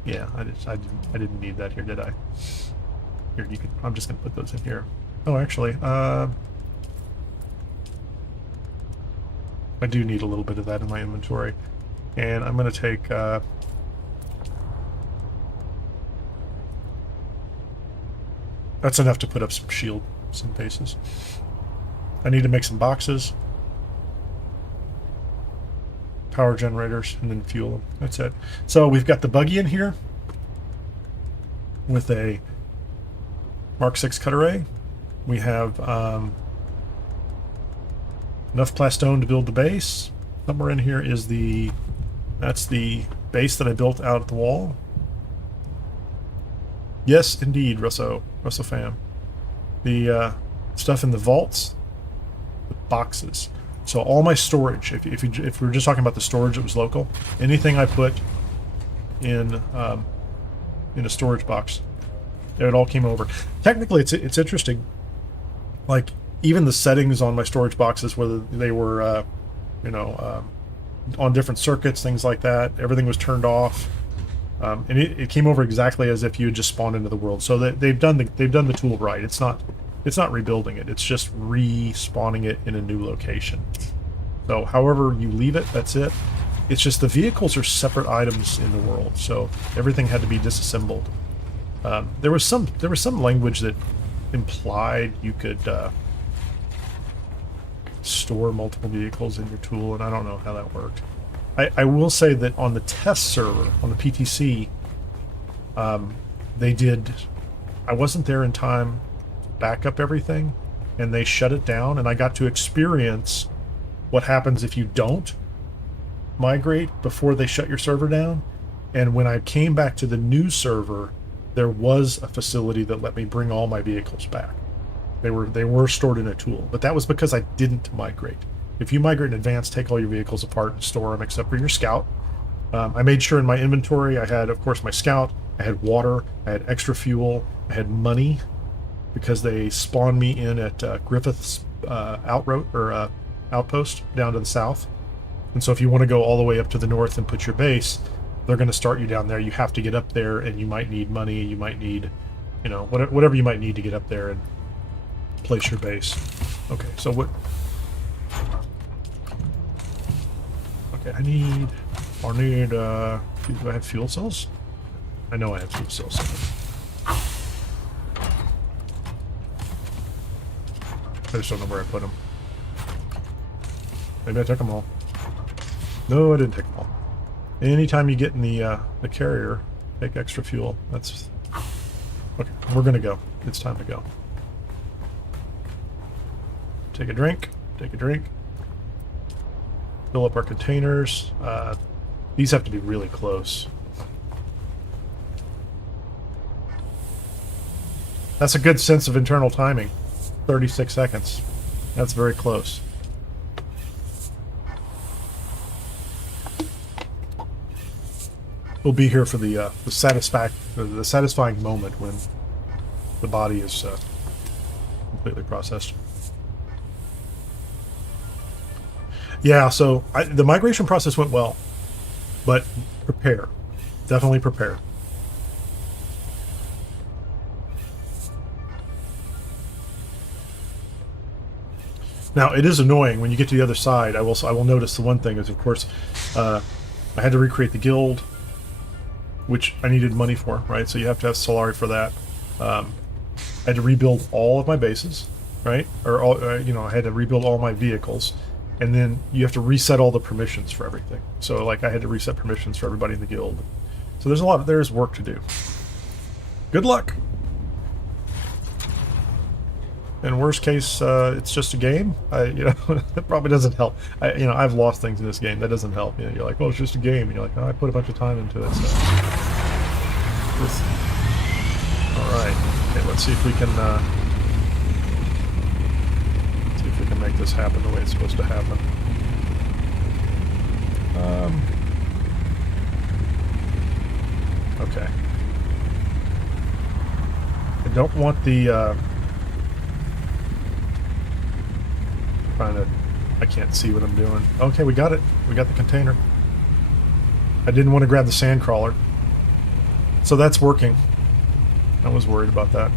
Yeah, I didn't need that here, did I? Here, you can. I'm just gonna put those in here. Oh, actually, I do need a little bit of that in my inventory, and I'm gonna take. That's enough to put up some bases. I need to make some boxes, power generators, and then fuel them. That's it. So we've got the buggy in here with a Mark 6 cut array. We have enough plastone to build the base. Somewhere in here is that's the base that I built out at the wall. Yes, indeed, Russo fam. The stuff in the vaults, the boxes. So all my storage, if we were just talking about the storage that was local, anything I put in a storage box, it all came over. Technically, it's interesting. Like even the settings on my storage boxes, whether they were, on different circuits, things like that, everything was turned off. And it came over exactly as if you had just spawned into the world. So they've done the tool right. It's not rebuilding it. It's just respawning it in a new location. So however you leave it, that's it. It's just the vehicles are separate items in the world. So everything had to be disassembled. There was some language that implied you could store multiple vehicles in your tool, and I don't know how that worked. I will say that on the test server, on the PTC, they did... I wasn't there in time to back up everything, and they shut it down, and I got to experience what happens if you don't migrate before they shut your server down. And when I came back to the new server, there was a facility that let me bring all my vehicles back. They were stored in a tool, but that was because I didn't migrate. If you migrate in advance, take all your vehicles apart and store them, except for your scout. I made sure in my inventory I had, of course, my scout, I had water, I had extra fuel, I had money, because they spawned me in at Griffith's outpost down to the south. And so if you want to go all the way up to the north and put your base, they're going to start you down there. You have to get up there, and you might need money, you might need, whatever you might need to get up there and place your base. Okay, so what... Okay, I need, do I have fuel cells? I know I have fuel cells. I just don't know where I put them. Maybe I took them all. No, I didn't take them all. Anytime you get in the carrier, take extra fuel. That's... Okay, we're gonna go. It's time to go. Take a drink. Take a drink. Fill up our containers. These have to be really close. That's a good sense of internal timing. 36 seconds. That's very close. We'll be here for the satisfying moment when the body is completely processed. Yeah, so the migration process went well, but prepare. Definitely prepare. Now, it is annoying when you get to the other side. I will notice the one thing is, of course, I had to recreate the guild, which I needed money for, right? So you have to have Solari for that. I had to rebuild all of my bases, right? Or all, I had to rebuild all my vehicles, and then you have to reset all the permissions for everything. So, like, I had to reset permissions for everybody in the guild. So there's work to do. Good luck. In worst case, it's just a game. That probably doesn't help. I've lost things in this game. That doesn't help. You're like, well, it's just a game. And you're like, oh, I put a bunch of time into it. So. All right. Okay, let's see if we can. See if we can make this happen the way it's supposed to happen. Okay. I don't want the. I can't see what I'm doing. Okay, we got it. We got the container. I didn't want to grab the sand crawler. So that's working. I was worried about that.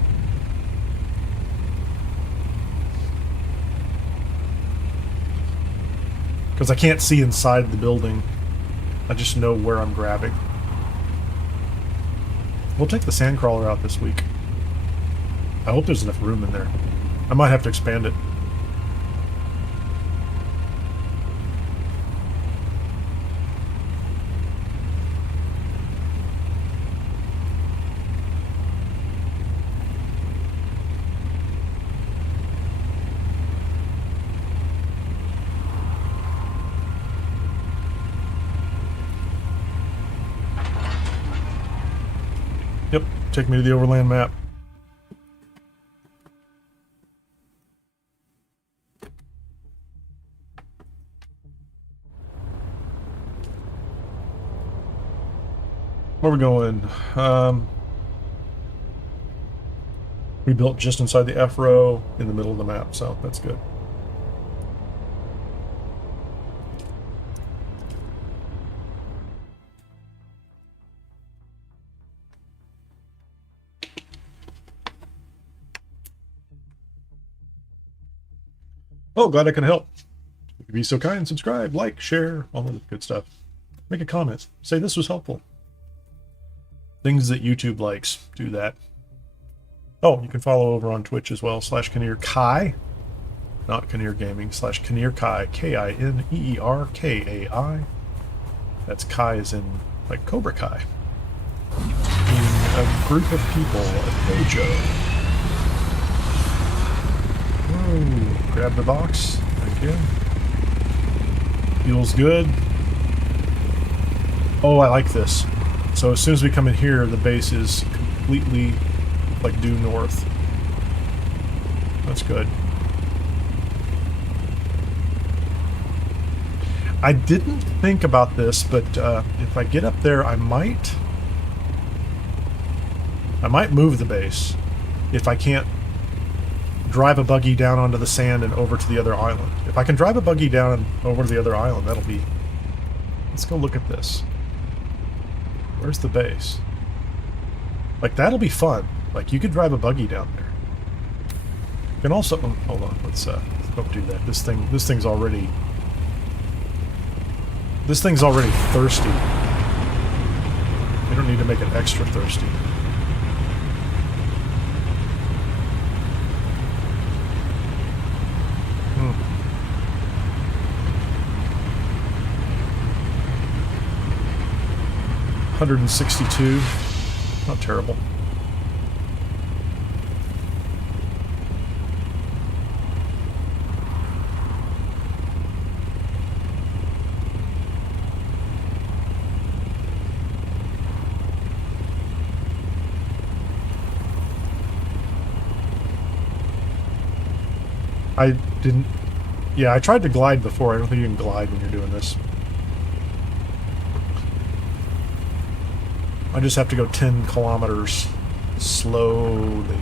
Because I can't see inside the building. I just know where I'm grabbing. We'll take the sandcrawler out this week. I hope there's enough room in there. I might have to expand it. Yep, take me to the Overland Map. Where are we going? We built just inside the F row in the middle of the map, so that's good. Oh, glad I can help. You can be so kind, subscribe, like, share, all of the good stuff. Make a comment. Say this was helpful. Things that YouTube likes. Do that. Oh, you can follow over on Twitch as well, /Kineer Kai. Not Kineer Gaming, /Kineer Kai. Kineerkai. That's Kai as in, like, Cobra Kai. Being a group of people at Dojo. Whoa, grab the box. Thank you. Feels good. Oh, I like this. So as soon as we come in here, the base is completely like due north. That's good. I didn't think about this, but if I get up there, I might move the base if I can't drive a buggy down onto the sand and over to the other island. If I can drive a buggy down and over to the other island, that'll be... Let's go look at this. Where's the base? Like, that'll be fun. Like, you could drive a buggy down there. You can also... Oh, hold on, let's don't do that. This thing's already... This thing's already thirsty. We don't need to make it extra thirsty. Hmm. 162. Not terrible. I didn't... Yeah, I tried to glide before. I don't think you can glide when you're doing this. I just have to go 10 kilometers slowly.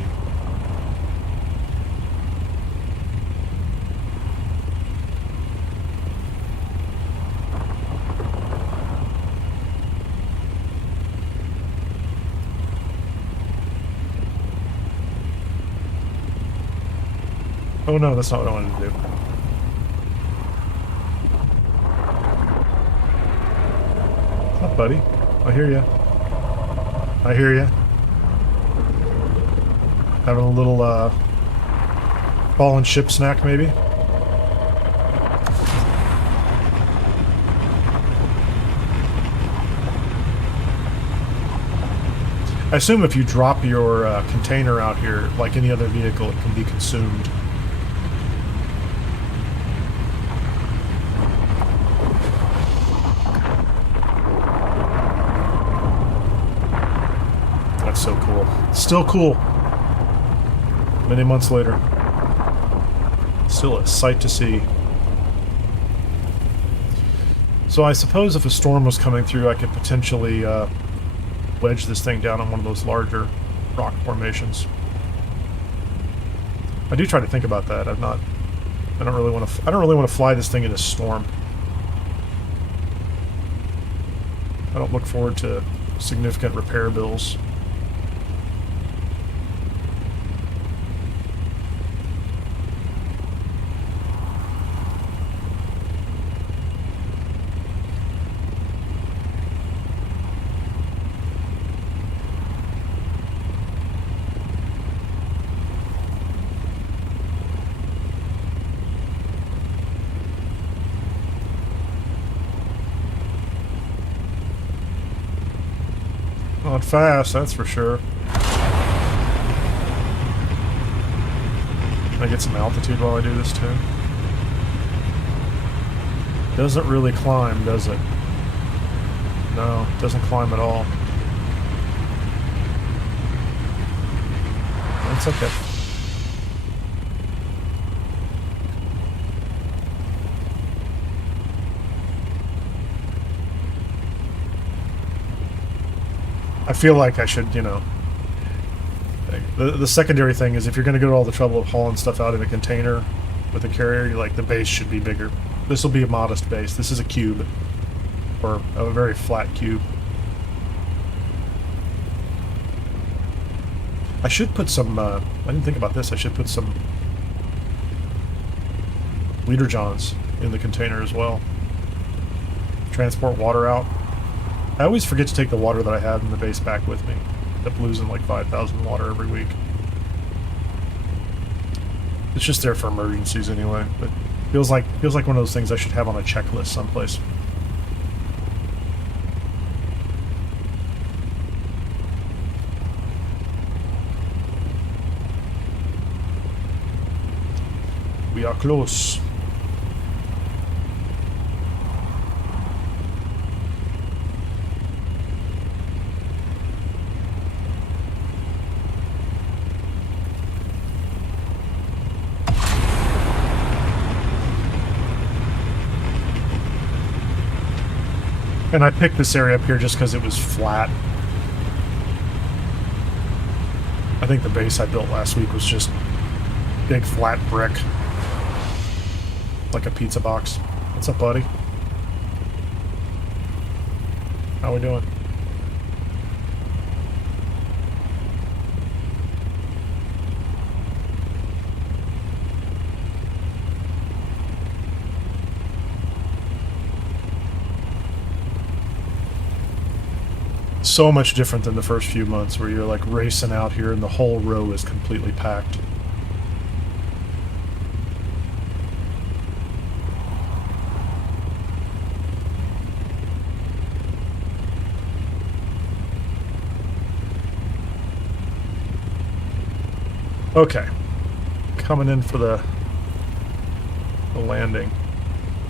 Oh no, that's not what I wanted to do. What's up, buddy? I hear ya. I hear ya. Having a little, fallen ship snack, maybe? I assume if you drop your container out here, like any other vehicle, it can be consumed. That's so cool. Still cool. Many months later. Still a sight to see. So I suppose if a storm was coming through, I could potentially wedge this thing down on one of those larger rock formations. I do try to think about that. I don't really want to fly this thing in a storm. I don't look forward to significant repair bills. Not fast, that's for sure. Can I get some altitude while I do this too? Doesn't really climb, does it? No, it doesn't climb at all. That's okay. I feel like I should, you know... The secondary thing is if you're going to go to all the trouble of hauling stuff out in a container with a carrier, like, the base should be bigger. This will be a modest base. This is a cube. Or a very flat cube. I should put some, I didn't think about this, I should put some leader johns in the container as well. Transport water out. I always forget to take the water that I have in the base back with me. I end up losing like 5,000 water every week. It's just there for emergencies anyway, but feels like one of those things I should have on a checklist someplace. We are close. And I picked this area up here just because it was flat. I think the base I built last week was just big flat brick. Like a pizza box. What's up, buddy? How we doing? So much different than the first few months where you're like racing out here and the whole row is completely packed. Okay, coming in for the landing.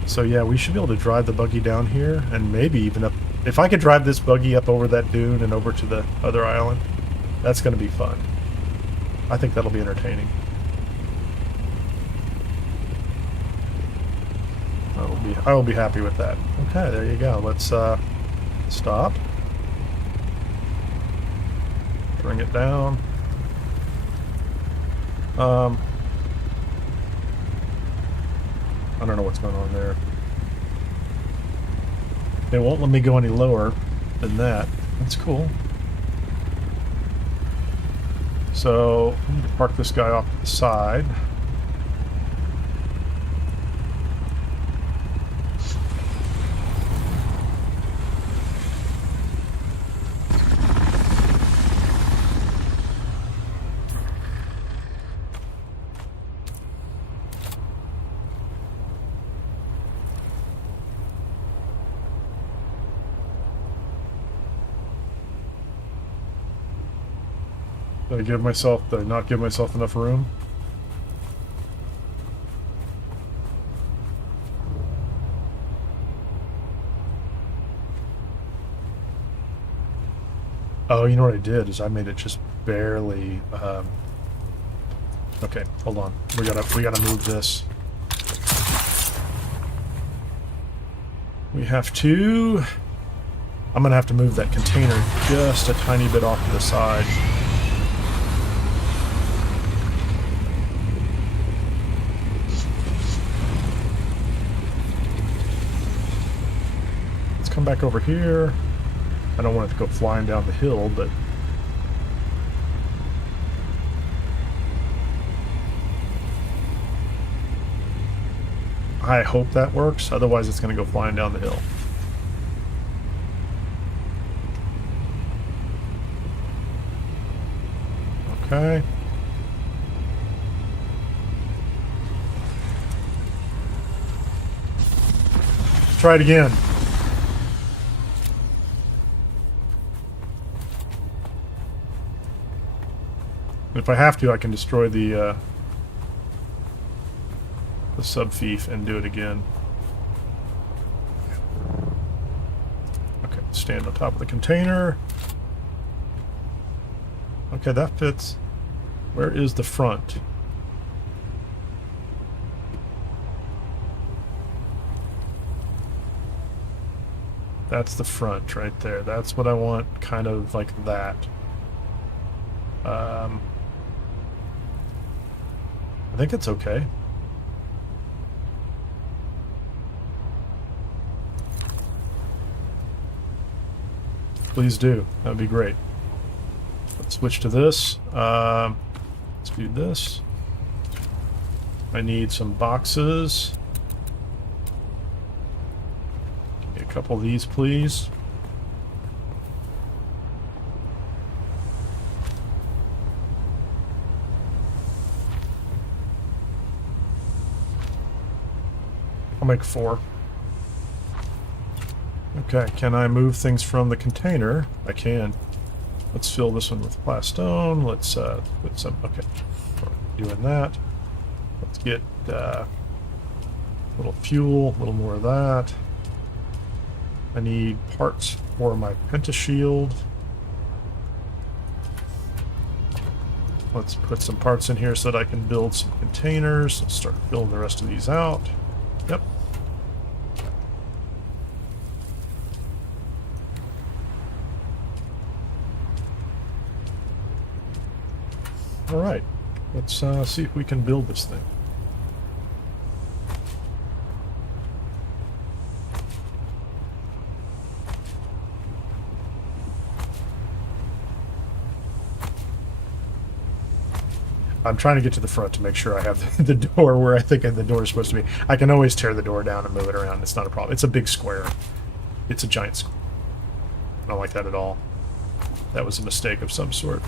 So yeah, we should be able to drive the buggy down here and maybe even up. If I could drive this buggy up over that dune and over to the other island, that's going to be fun. I think that'll be entertaining. I will be happy with that. Okay, there you go. Let's stop. Bring it down. I don't know what's going on there. They won't let me go any lower than that. That's cool. So, I'm going to park this guy off to the side. Did I not give myself enough room? Oh, you know what I did is I made it just barely. Okay, hold on. We gotta move this. We have to. I'm gonna have to move that container just a tiny bit off to the side. Come back over here. I don't want it to go flying down the hill, but... I hope that works, otherwise it's going to go flying down the hill. Okay. Let's try it again. If I have to, I can destroy the subfief and do it again. Okay, stand on top of the container. Okay, that fits. Where is the front? That's the front right there. That's what I want, kind of like that. I think it's okay. Please do. That would be great. Let's switch to this. Let's do this. I need some boxes. Give me a couple of these, please. I'll make 4. Okay, can I move things from the container? I can. Let's fill this one with plastone. Let's put some... Okay, doing that. Let's get a little fuel, a little more of that. I need parts for my pentashield. Let's put some parts in here so that I can build some containers. Let's start building the rest of these out. Yep. All right, let's see if we can build this thing. I'm trying to get to the front to make sure I have the door where I think the door is supposed to be. I can always tear the door down and move it around. It's not a problem. It's a big square. It's a giant square. I don't like that at all. That was a mistake of some sort.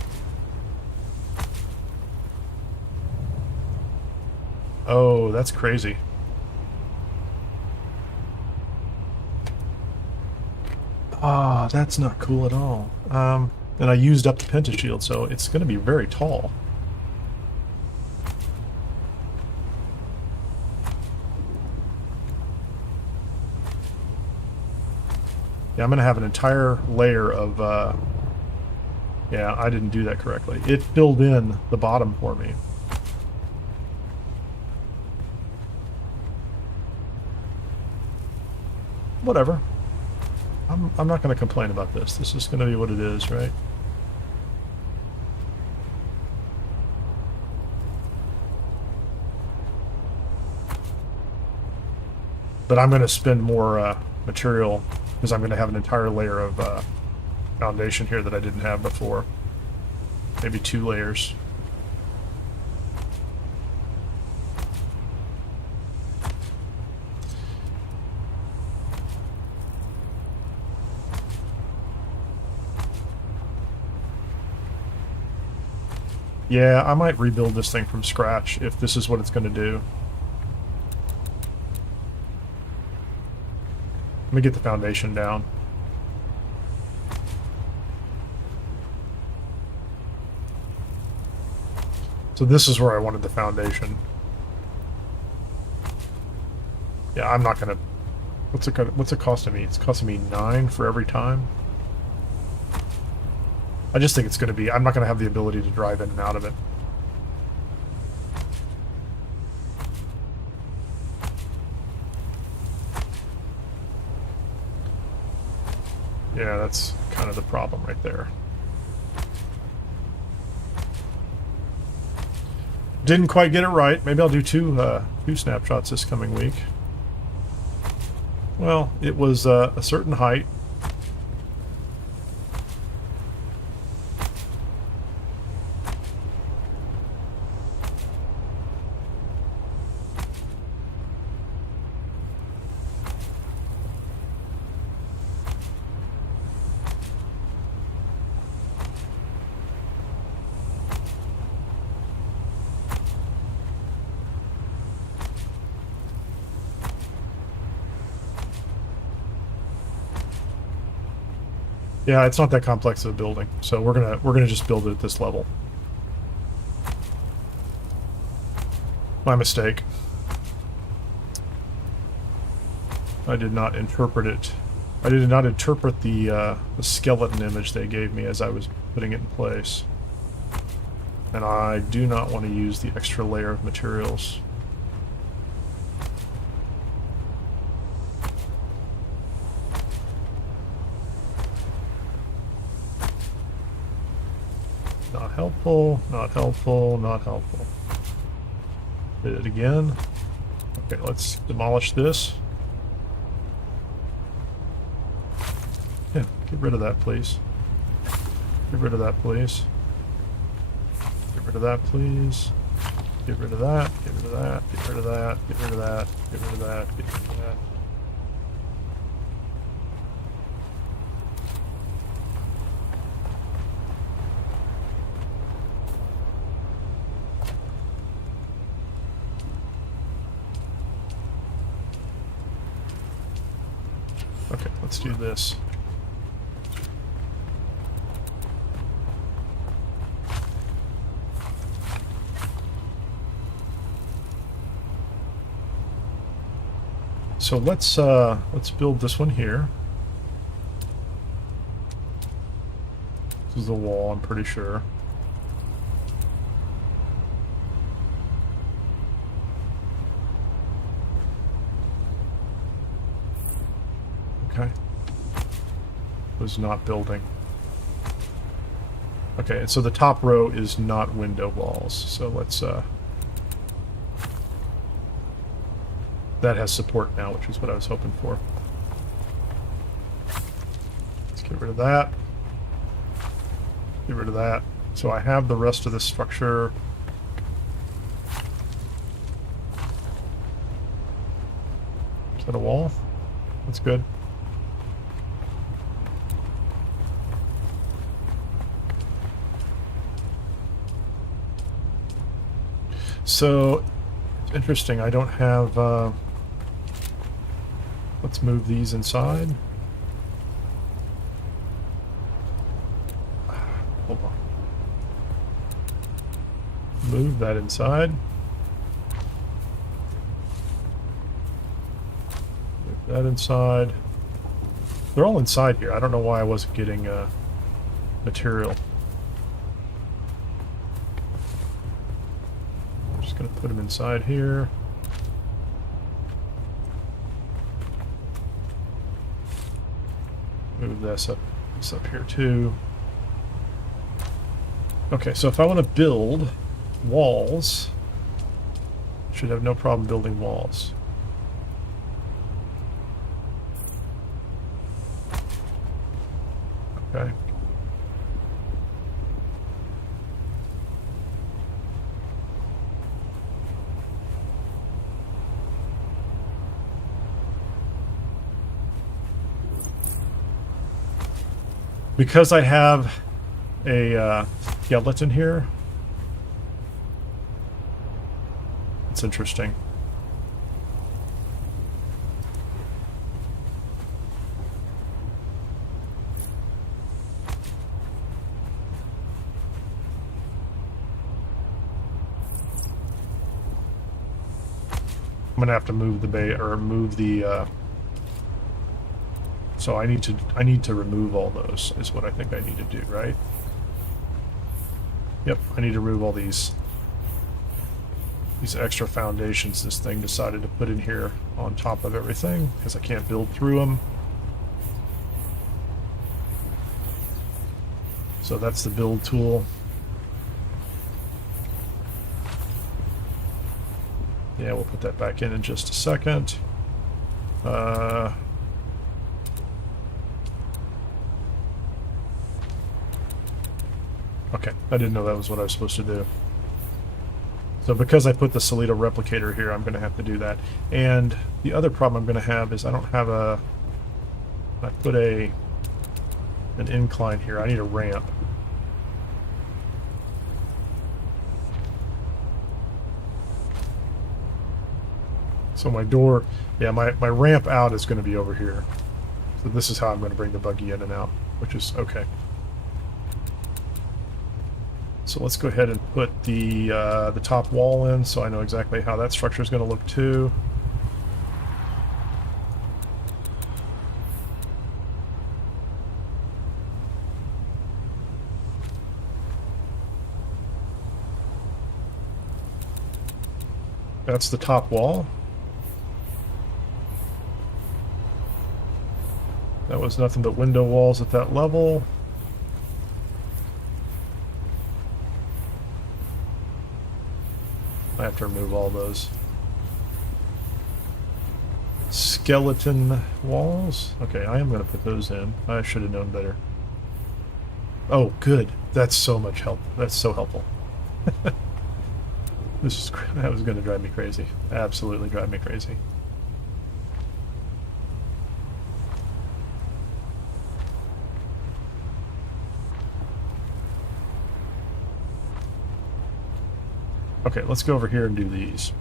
Oh, that's crazy. Ah, that's not cool at all. And I used up the pentashield, so it's going to be very tall. Yeah, I'm going to have an entire layer of... yeah, I didn't do that correctly. It filled in the bottom for me. Whatever. I'm not going to complain about this. This is going to be what it is, right? But I'm going to spend more material because I'm going to have an entire layer of foundation here that I didn't have before. Maybe 2 layers. Yeah, I might rebuild this thing from scratch if this is what it's going to do. Let me get the foundation down. So this is where I wanted the foundation. Yeah, I'm not going to... What's it costing me? It's costing me 9 for every time. I just think it's going to be... I'm not going to have the ability to drive in and out of it. Yeah, that's kind of the problem right there. Didn't quite get it right. Maybe I'll do two snapshots this coming week. Well, it was a certain height. Yeah, it's not that complex of a building, so we're gonna just build it at this level. My mistake. I did not interpret it. I did not interpret the skeleton image they gave me as I was putting it in place. And I do not want to use the extra layer of materials. Not helpful, not helpful, not helpful. Did it again. Okay, let's demolish this. Yeah, get rid of that, please. Get rid of that, please. Get rid of that, please. Get rid of that, get rid of that, get rid of that, get rid of that, get rid of that, get rid of that. Okay, let's do this. So let's build this one here. This is the wall, I'm pretty sure. Okay. Was not building. Okay, and so the top row is not window walls. So let's that has support now, which is what I was hoping for. Let's get rid of that. Get rid of that. So I have the rest of the structure. Is that a wall? That's good. So, it's interesting, I don't have, let's move these inside. Hold on. Move that inside. Move that inside. They're all inside here. I don't know why I wasn't getting, material. I'm just gonna put them inside here. Move this up here too. Okay, so if I want to build walls, I should have no problem building walls. Okay. Because I have a skeleton here, it's interesting. I'm gonna have to move the bay or move the. So I need to remove all those is what I think I need to do, right? Yep, I need to remove all these extra foundations this thing decided to put in here on top of everything because I can't build through them. So that's the build tool. Yeah, we'll put that back in just a second. Okay, I didn't know that was what I was supposed to do. So because I put the Solito replicator here, I'm going to have to do that. And the other problem I'm going to have is I don't have a... I put an incline here. I need a ramp. So my door... Yeah, my ramp out is going to be over here. So this is how I'm going to bring the buggy in and out. which is okay. So let's go ahead and put the top wall in, so I know exactly how that structure is going to look too. That's the top wall. That was nothing but window walls at that level. I have to remove all those. Skeleton walls. Okay, I am going to put those in. I should have known better. Oh, good. That's so much help. That's so helpful. That was going to drive me crazy. Absolutely drive me crazy. Okay, let's go over here and do these.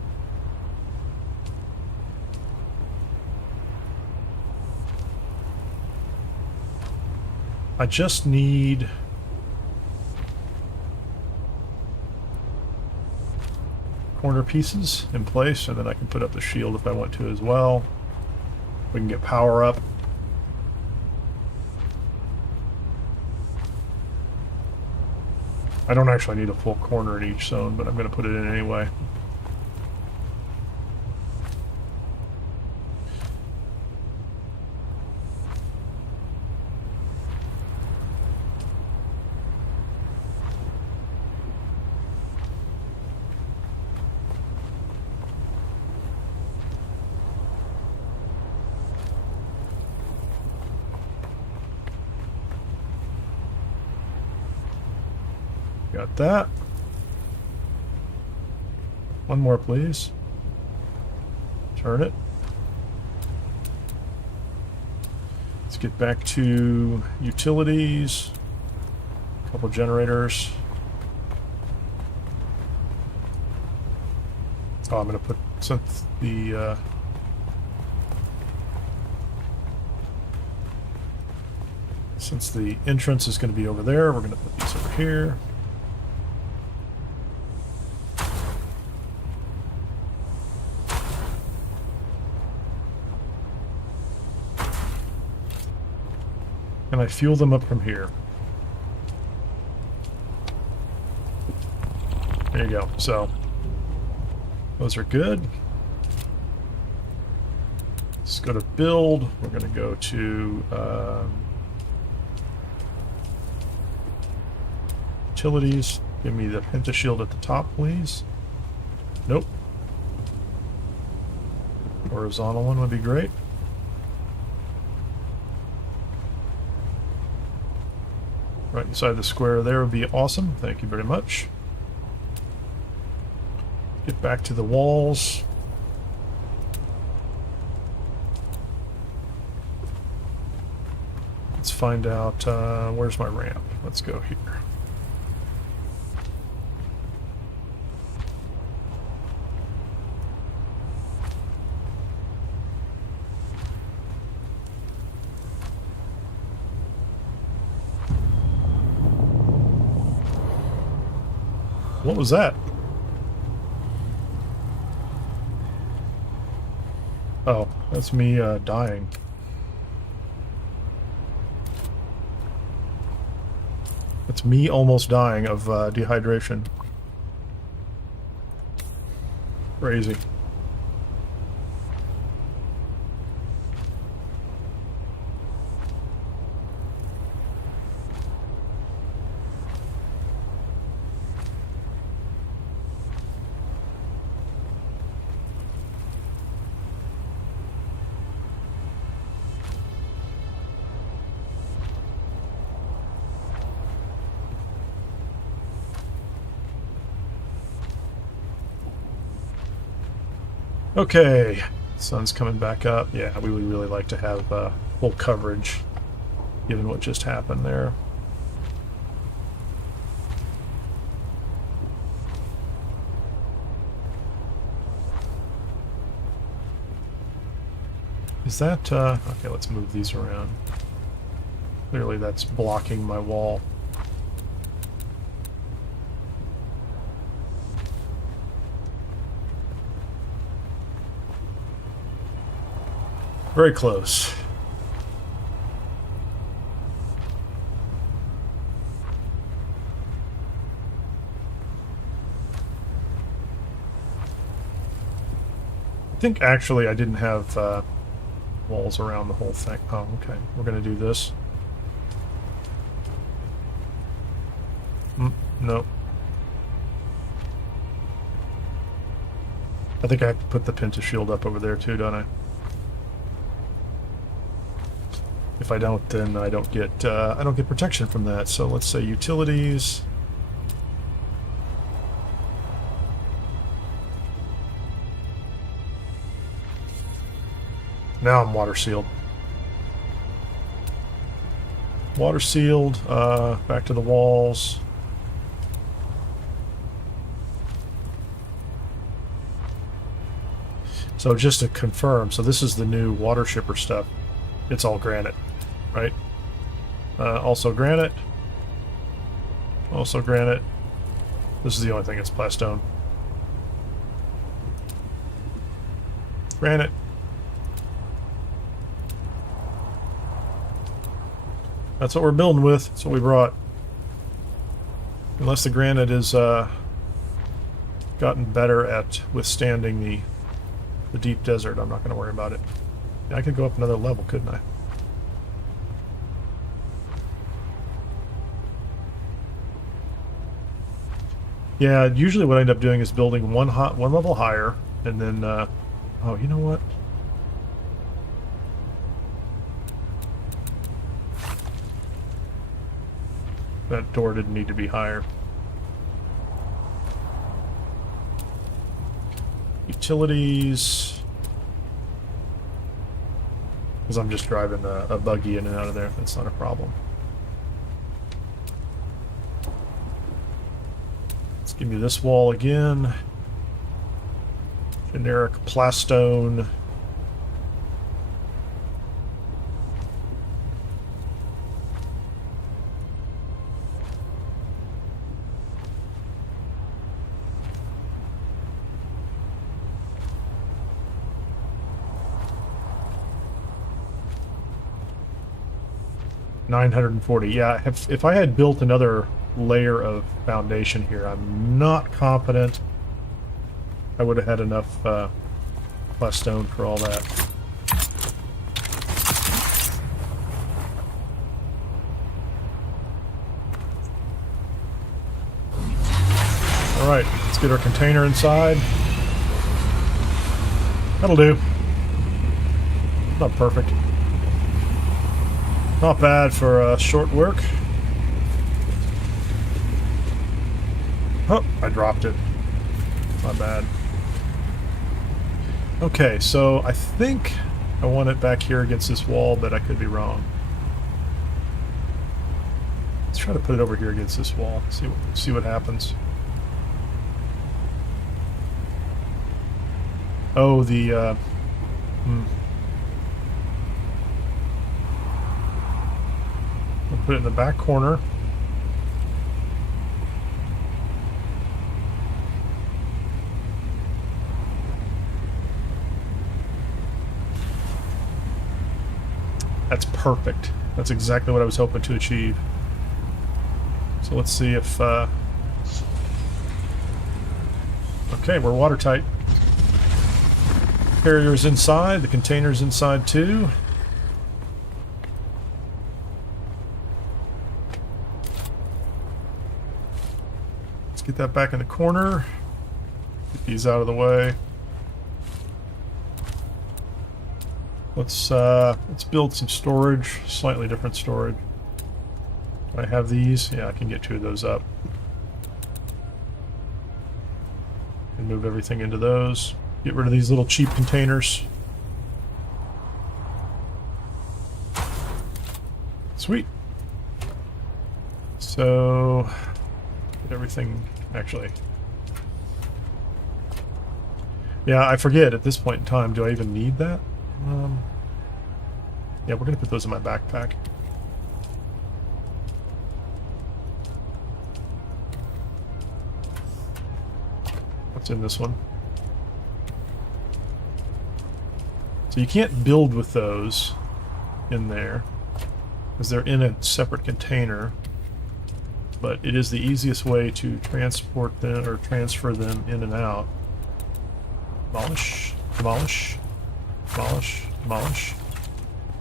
I just need corner pieces in place, and then I can put up the shield if I want to as well. We can get power up. I don't actually need a full corner in each zone, but I'm going to put it in anyway. Got that. One more, please. Turn it. Let's get back to utilities. A couple generators. Oh, I'm going to put since the entrance is going to be over there, we're going to put these over here. And I fuel them up from here. There you go. So, those are good. Let's go to build. We're going to go to utilities. Give me the pentashield at the top, please. Nope. Horizontal one would be great. Right inside the square there would be awesome. Thank you very much. Get back to the walls. Let's find out where's my ramp. Let's go here. What was that? Oh, that's me dying. It's me almost dying of dehydration. Crazy. Okay, sun's coming back up. Yeah, we would really like to have full coverage, given what just happened there. Is that, okay, let's move these around. Clearly that's blocking my wall. Very close. I think actually I didn't have walls around the whole thing. Oh, okay. We're going to do this. No. I think I have to put the Penta shield up over there too, don't I? If I don't, then I don't get protection from that. So let's say utilities. Now I'm water sealed. Water sealed. Back to the walls. So just to confirm, so this is the new water shipper stuff. It's all granite, right? Also granite. Also granite. This is the only thing that's plastone. Granite. That's what we're building with. That's what we brought. Unless the granite is gotten better at withstanding the deep desert, I'm not going to worry about it. I could go up another level, couldn't I? Yeah, usually what I end up doing is building one level higher, and then, oh, you know what? That door didn't need to be higher. Utilities. Because I'm just driving a buggy in and out of there. That's not a problem. Let's give me this wall again. Generic plastone. $940. Yeah, if I had built another layer of foundation here, I'm not confident I would have had enough plastone for all that. All right, let's get our container inside. That'll do. Not perfect. Not bad for short work. Oh, I dropped it. Not bad. Okay, so I think I want it back here against this wall, but I could be wrong. Let's try to put it over here against this wall. See what happens. Oh, the I'll put it in the back corner. That's perfect. That's exactly what I was hoping to achieve. So let's see if... Okay, we're watertight. Carrier's inside. The container's inside too. Let's get that back in the corner. Get these out of the way. Let's build some storage, slightly different storage. Do I have these? Yeah, I can get 2 of those up. And move everything into those. Get rid of these little cheap containers. Sweet. So, get everything, actually. Yeah, I forget at this point in time, do I even need that? Yeah, we're going to put those in my backpack. It's in this one. So you can't build with those in there because they're in a separate container. But it is the easiest way to transport them or transfer them in and out. Demolish, demolish, demolish, demolish.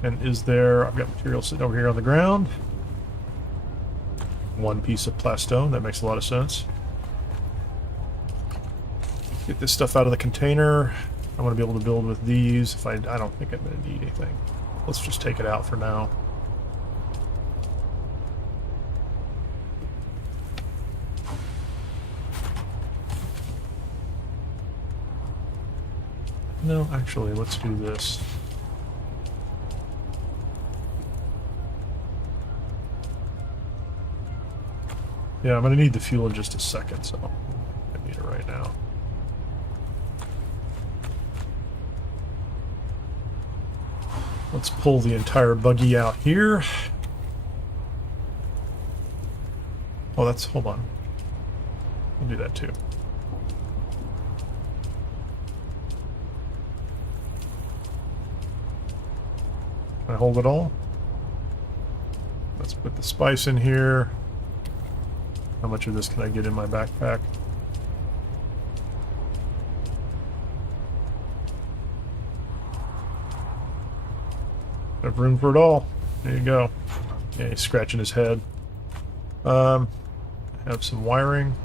And is there... I've got material sitting over here on the ground. One piece of plastone. That makes a lot of sense. Get this stuff out of the container. I want to be able to build with these. If I don't think I'm going to need anything. Let's just take it out for now. No, actually, let's do this. Yeah, I'm going to need the fuel in just a second, so I need it right now. Let's pull the entire buggy out here. Oh, that's... hold on. I'll do that too. Can I hold it all? Let's put the spice in here. How much of this can I get in my backpack? Have room for it all. There you go. Yeah, he's scratching his head. Have some wiring.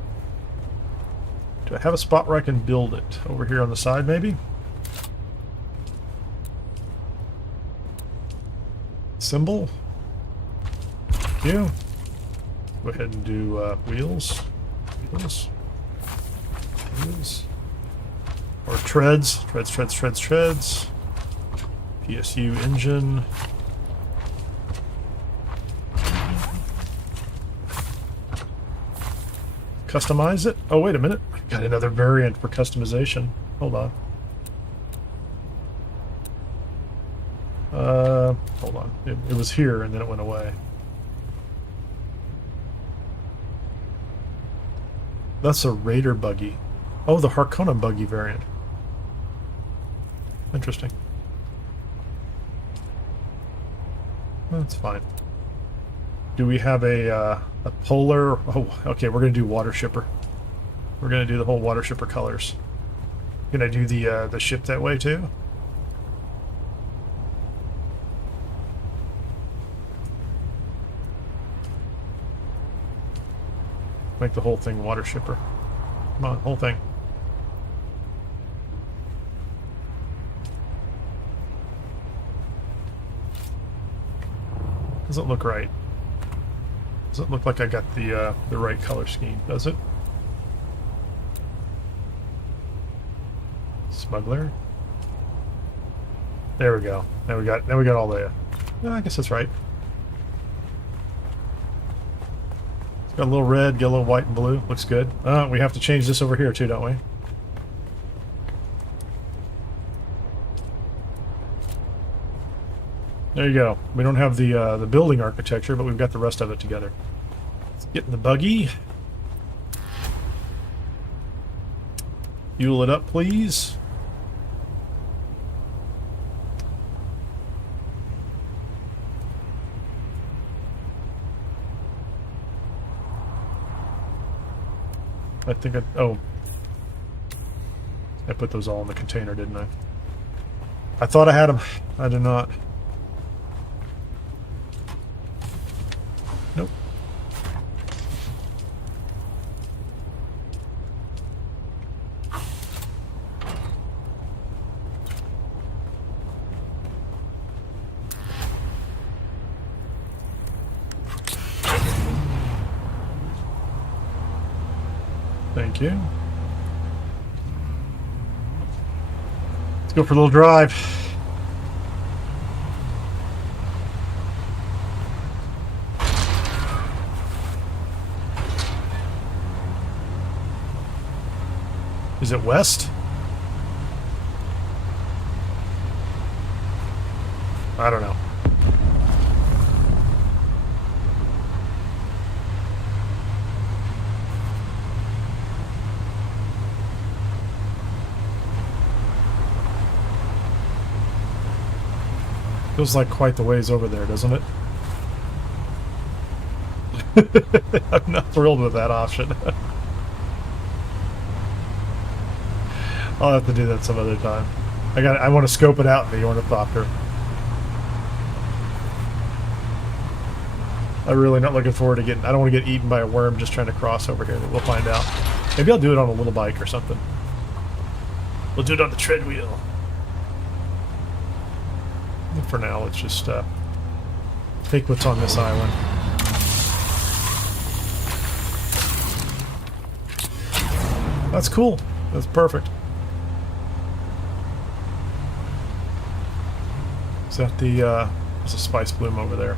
Do I have a spot where I can build it? Over here on the side, maybe? Symbol. Thank you. Go ahead and do wheels. Wheels. Wheels. Or treads. Treads, treads, treads, treads. PSU engine. Customize it. Oh, wait a minute. I've got another variant for customization. Hold on. Hold on. It was here and then it went away. That's a Raider buggy. Oh, the Harkonnen buggy variant. Interesting. That's fine. Do we have a polar? Oh, okay. We're gonna do water shipper. We're gonna do the whole water shipper colors. Can I do the ship that way too? Make the whole thing water shipper. Come on, whole thing. Doesn't look right. Doesn't look like I got the right color scheme, does it? Smuggler. There we go. Now we got all the. Yeah, I guess that's right. It's got a little red, got a little white and blue. Looks good. We have to change this over here too, don't we? There you go. We don't have the building architecture, but we've got the rest of it together. Let's get in the buggy. Fuel it up, please. I think I put those all in the container, didn't I? I thought I had them. I did not. Nope. Thank you. Let's go for a little drive. Is it west? I don't know. Feels like quite the ways over there, doesn't it? I'm not thrilled with that option. I'll have to do that some other time. I want to scope it out in the ornithopter. I'm really not looking forward to getting... I don't want to get eaten by a worm just trying to cross over here. We'll find out. Maybe I'll do it on a little bike or something. We'll do it on the treadwheel. But for now, let's just take what's on this island. That's cool. That's perfect. Is that the... there's a spice bloom over there.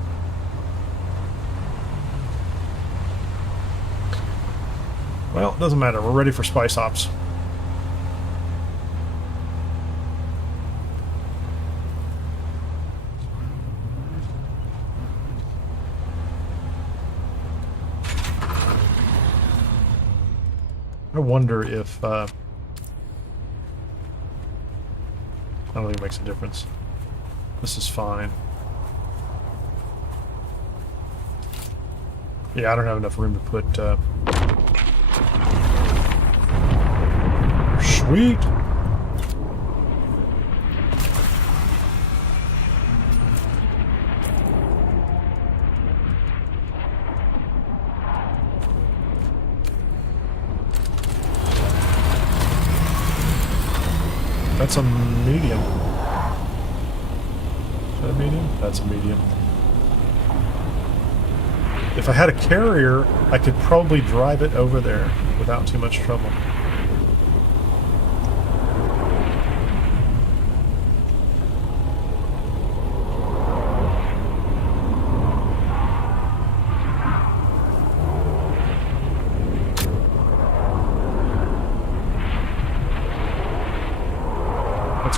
Well, it doesn't matter. We're ready for spice hops. I wonder if... I don't think it makes a difference. This is fine. Yeah, I don't have enough room to put... Sweet! That's a medium. Is that a medium? That's a medium. If I had a carrier, I could probably drive it over there without too much trouble.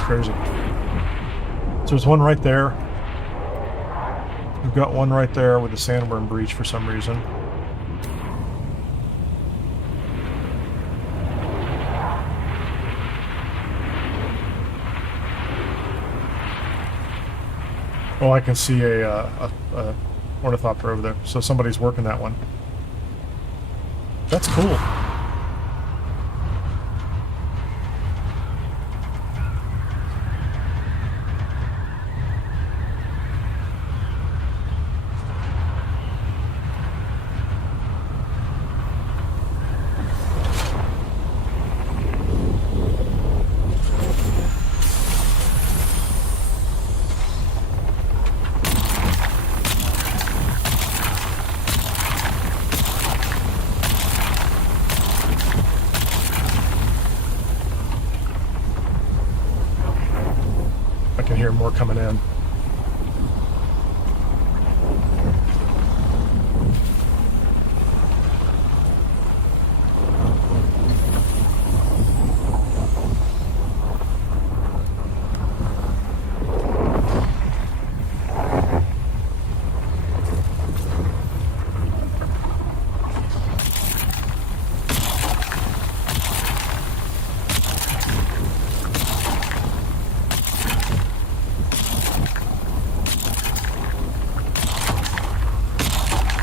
Crazy. So there's one right there. We've got one right there with the sandworm breach for some reason. Oh, I can see a ornithopter over there. So somebody's working that one. That's cool. More coming in.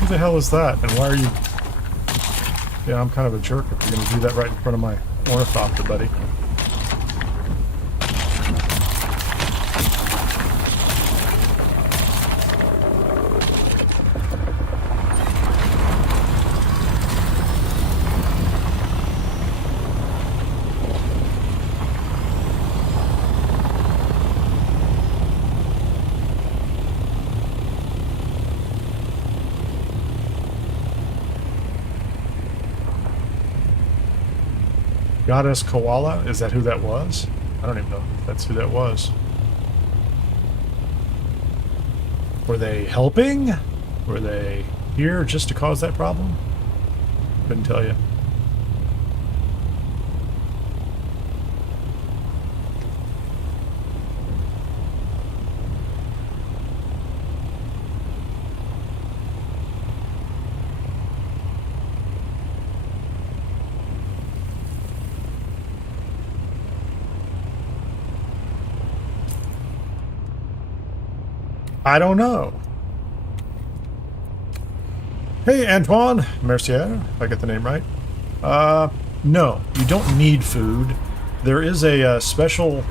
Who the hell is that? And why are you... Yeah, I'm kind of a jerk if you're going to do that right in front of my ornithopter, buddy. Goddess Koala? Is that who that was? I don't even know if that's who that was. Were they helping? Were they here just to cause that problem? Couldn't tell you. I don't know. Hey, Antoine Mercier, if I get the name right. No, you don't need food. There is a special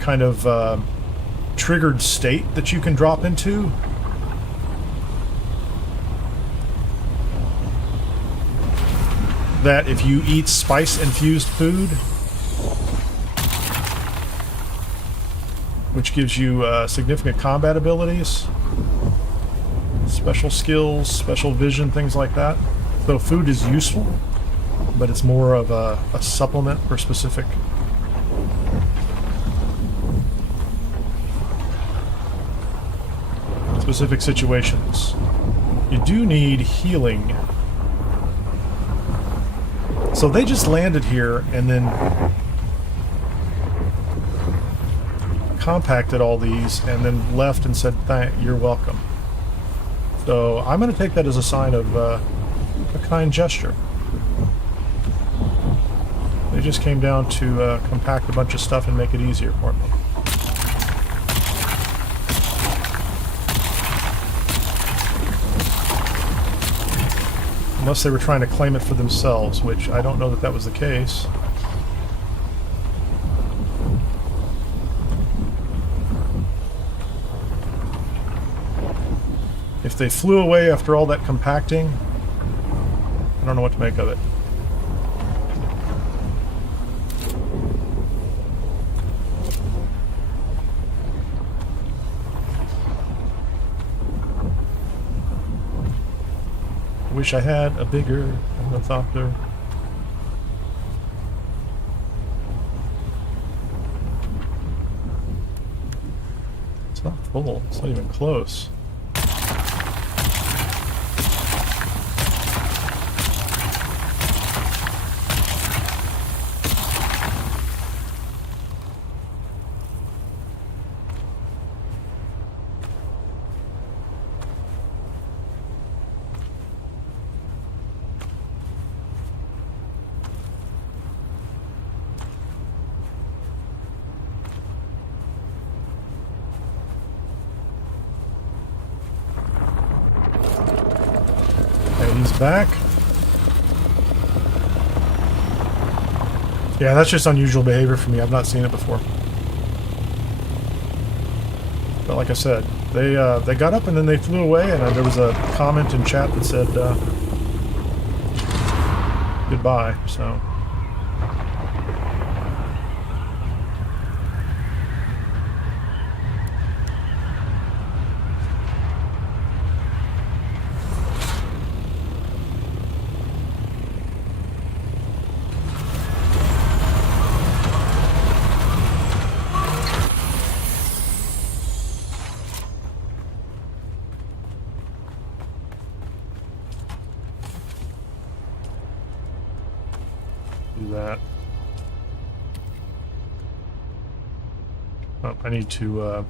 kind of triggered state that you can drop into. That if you eat spice-infused food, which gives you significant combat abilities, special skills, special vision, things like that. So food is useful, but it's more of a supplement for specific situations. You do need healing. So they just landed here and then compacted all these and then left and said, "You're welcome." So I'm going to take that as a sign of a kind gesture. They just came down to compact a bunch of stuff and make it easier for me. Unless they were trying to claim it for themselves, which I don't know that that was the case. If they flew away after all that compacting, I don't know what to make of it. I wish I had a bigger ornithopter. It's not full. It's not even close. Back. Yeah, that's just unusual behavior for me. I've not seen it before. But like I said, they got up and then they flew away, and there was a comment in chat that said goodbye. So. That. Oh, I need to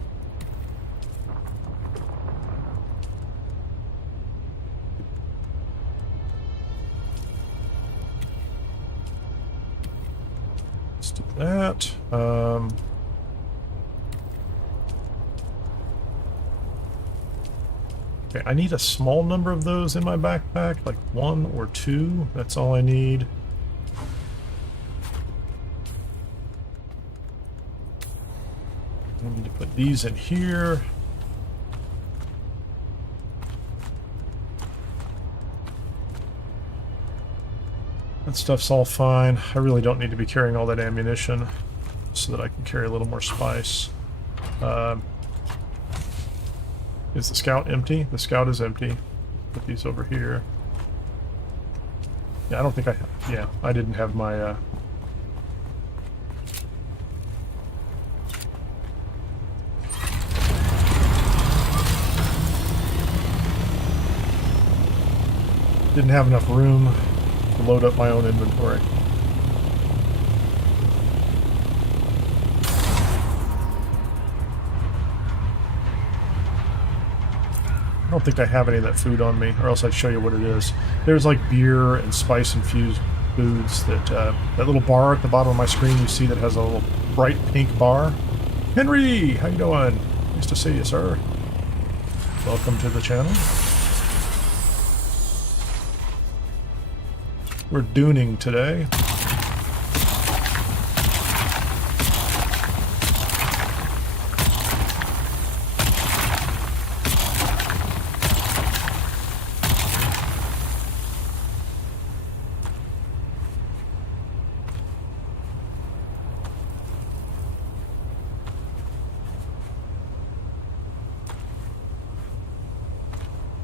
let's do that. Okay, I need a small number of those in my backpack, like 1 or 2. That's all I need. I need to put these in here. That stuff's all fine. I really don't need to be carrying all that ammunition so that I can carry a little more spice. Is the scout empty? The scout is empty. Put these over here. Yeah, I don't think I... Yeah, I didn't have my... Didn't have enough room to load up my own inventory. I don't think I have any of that food on me, or else I'd show you what it is. There's like beer and spice-infused foods that that little bar at the bottom of my screen you see that has a little bright pink bar. Henry, how you doing? Nice to see you, sir. welcome to the channel. We're duning today.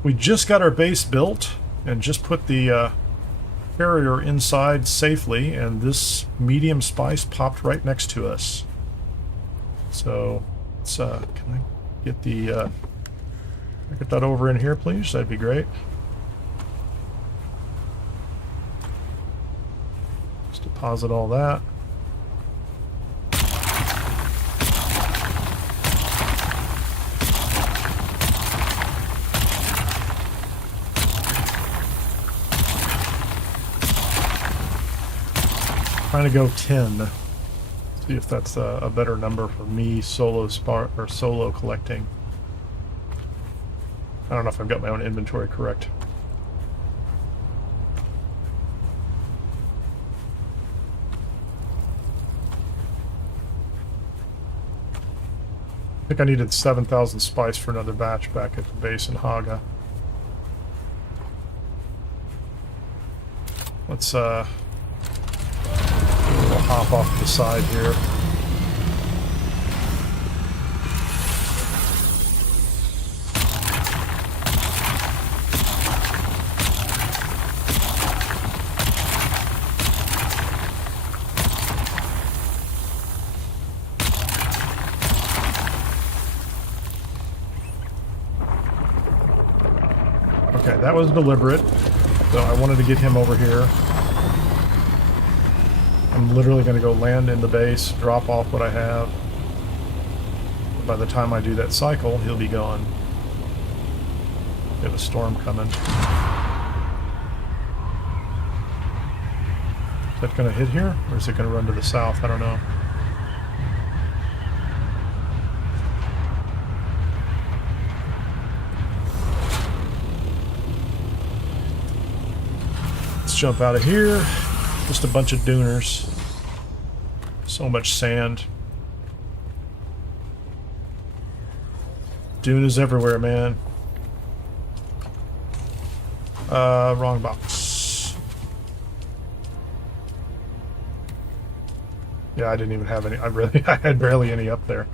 We just got our base built and just put the carrier inside safely, and this medium spice popped right next to us. So let's can I get the get that over in here, please? That'd be great. Just deposit all that. Trying to go 10. See if that's a better number for me solo collecting. I don't know if I've got my own inventory correct. I think I needed 7,000 spice for another batch back at the base in Haga. Let's we'll hop off to the side here. Okay, that was deliberate. So I wanted to get him over here. I'm literally going to go land in the base, drop off what I have. By the time I do that cycle, he'll be gone. We have a storm coming. Is that going to hit here? Or is it going to run to the south? I don't know. Let's jump out of here. Just a bunch of duners. So much sand. Dune is everywhere, man. Wrong box. Yeah, I didn't even have any. I had barely any up there.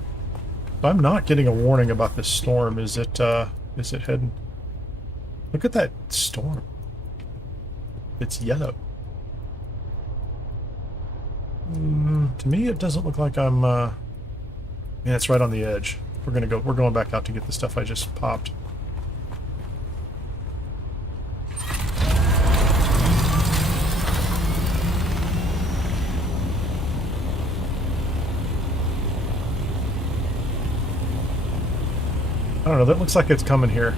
I'm not getting a warning about this storm. Is it heading? Look at that storm. It's yellow. To me, it doesn't look like I'm. Yeah, it's right on the edge. We're going back out to get the stuff I just popped. I don't know. That looks like it's coming here.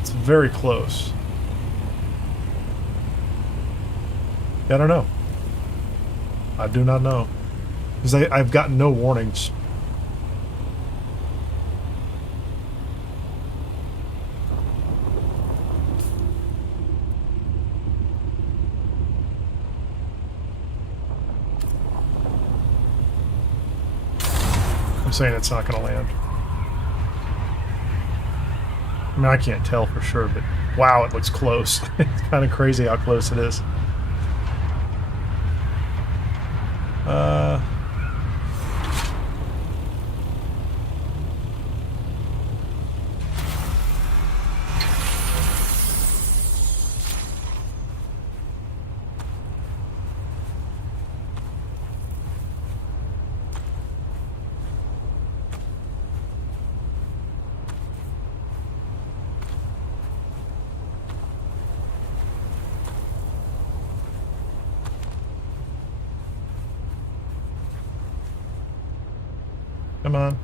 It's very close. I don't know. I do not know. Because I've gotten no warnings. I'm saying it's not going to land. I mean, I can't tell for sure, but wow, it looks close. It's kind of crazy how close it is. Come on.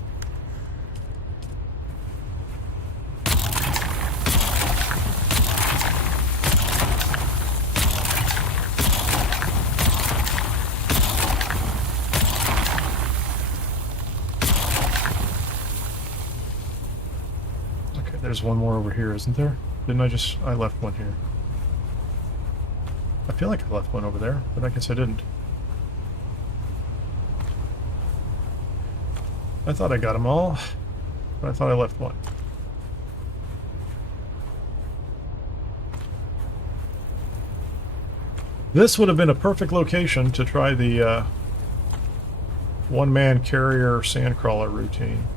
There's one more over here, isn't there? Didn't I left one here. I feel like I left one over there, but I guess I didn't. I thought I got them all, but I thought I left one. This would have been a perfect location to try the one-man carrier sandcrawler routine.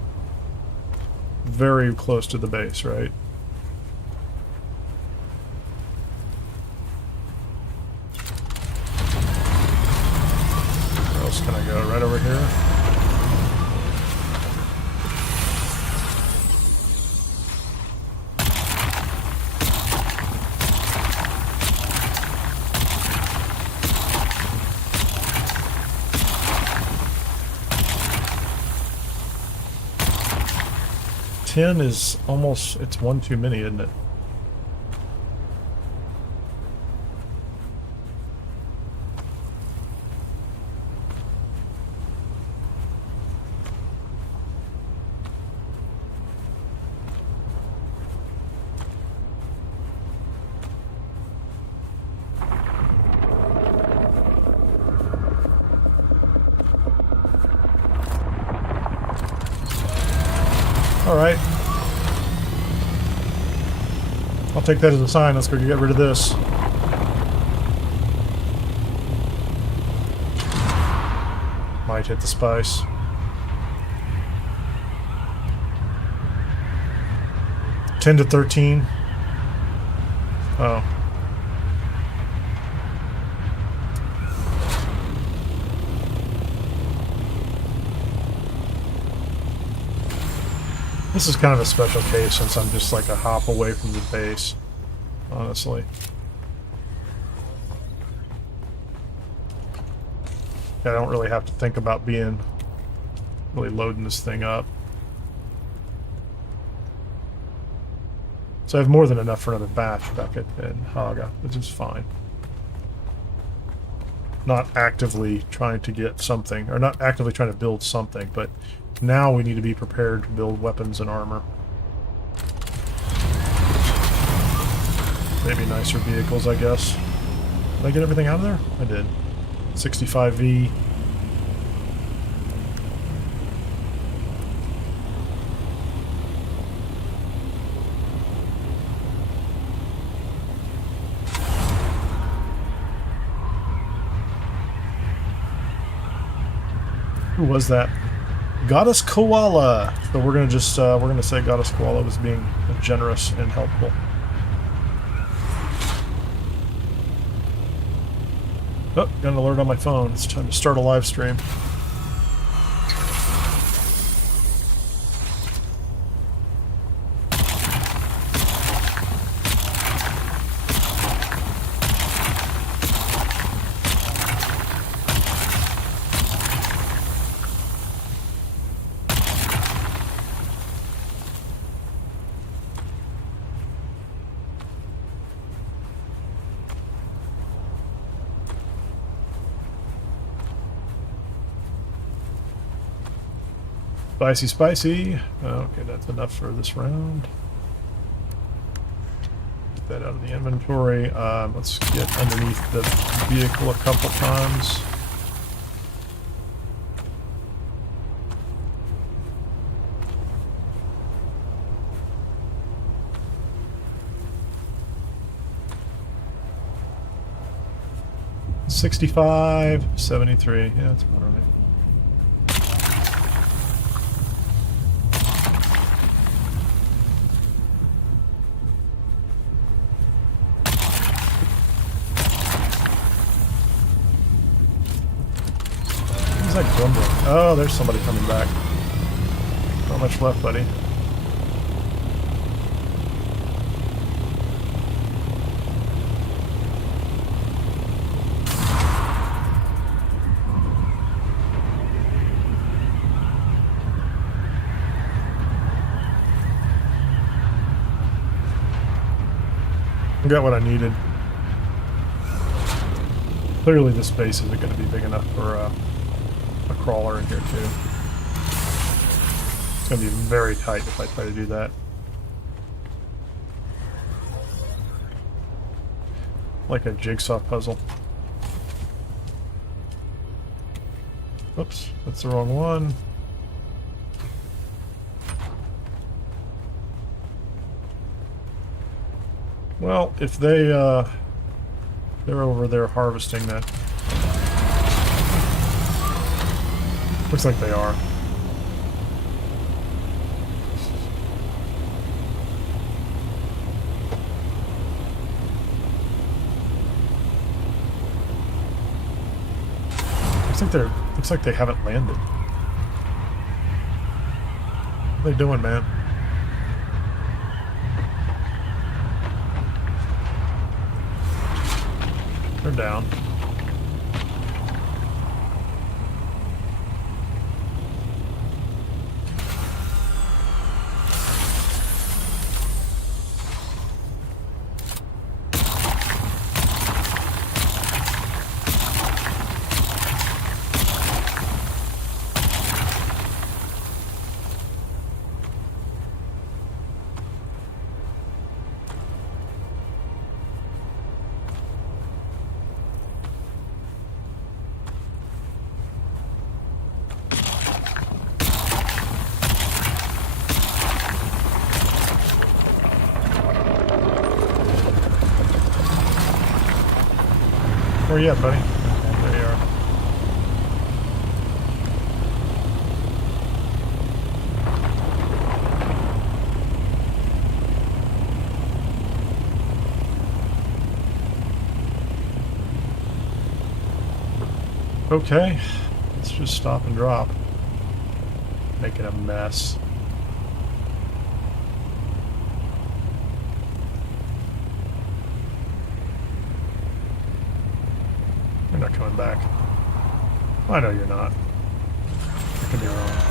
Very close to the base, right? Where else can I go? Right over here? 10 is almost, it's one too many, isn't it? Alright. I'll take that as a sign. Let's go get rid of this. Might hit the spice. $10 to $13. Oh. This is kind of a special case since I'm just like a hop away from the base, honestly. I don't really have to think about really loading this thing up. So I have more than enough for another batch back at Haga, which is fine. Not actively trying to get something, or not actively trying to build something, but now we need to be prepared to build weapons and armor. Maybe nicer vehicles, I guess. Did I get everything out of there? I did. 65V. Who was that? Goddess Koala. So we're gonna just we're gonna say Goddess Koala was being generous and helpful. Oh, got an alert on my phone. It's time to start a live stream. Spicy, spicy. Okay, that's enough for this round. Get that out of the inventory. Let's get underneath the vehicle a couple times. $65, $73. Yeah, that's about right. Oh, there's somebody coming back. Not much left, buddy. I got what I needed. Clearly this base isn't going to be big enough for a crawler in here too. It's going to be very tight if I try to do that. like a jigsaw puzzle. Oops, that's the wrong one. Well, if they're over there harvesting that. Looks like they are. Looks like they haven't landed. What are they doing, man? They're down. Where you at, buddy? There you are. Okay, let's just stop and drop. Making a mess. You're not coming back. I know you're not. I could be wrong.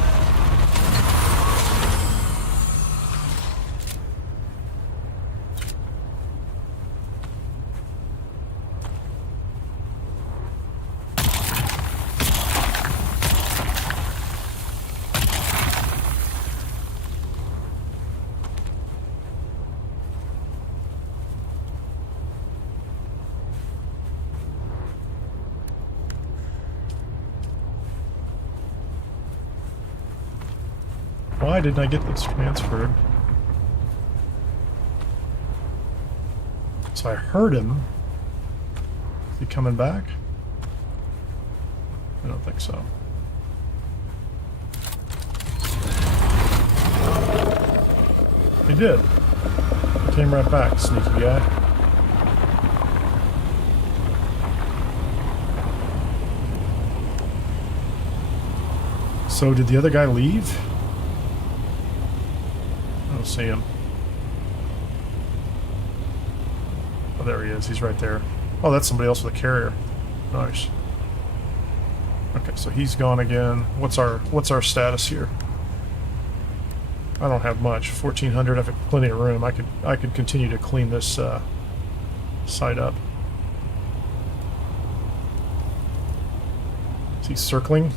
Why didn't I get this transferred? So I heard him. Is he coming back? I don't think so. He did. He came right back, sneaky guy. So did the other guy leave? I don't see him. Oh, there he is. He's right there. Oh, that's somebody else with a carrier. Nice. Okay, so he's gone again. What's our status here? I don't have much. 1,400. I've got plenty of room. I could continue to clean this site up. Is he circling?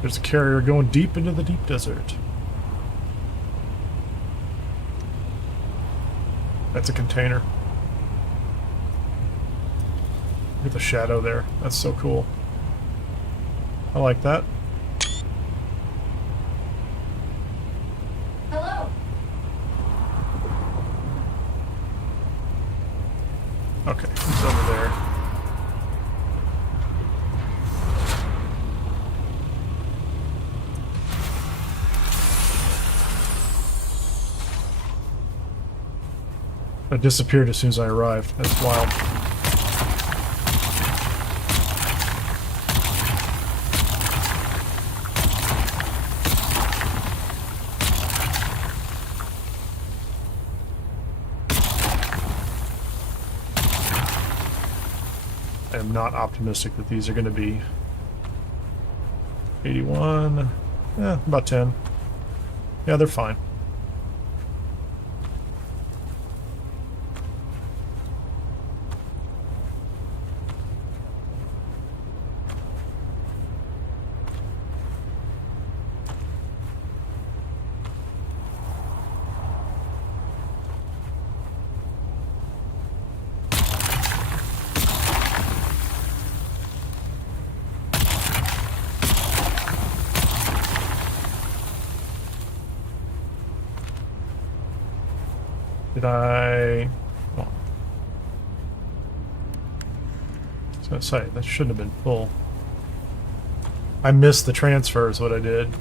There's a carrier going deep into the deep desert. That's a container. Look at the shadow there. That's so cool. I like that. Hello. Okay, he's over there. I disappeared as soon as I arrived. That's wild. I am not optimistic that these are going to be 81. Yeah, about 10. Yeah, they're fine. Did I... Well, I was going to say, that shouldn't have been full. I missed the transfer is what I did.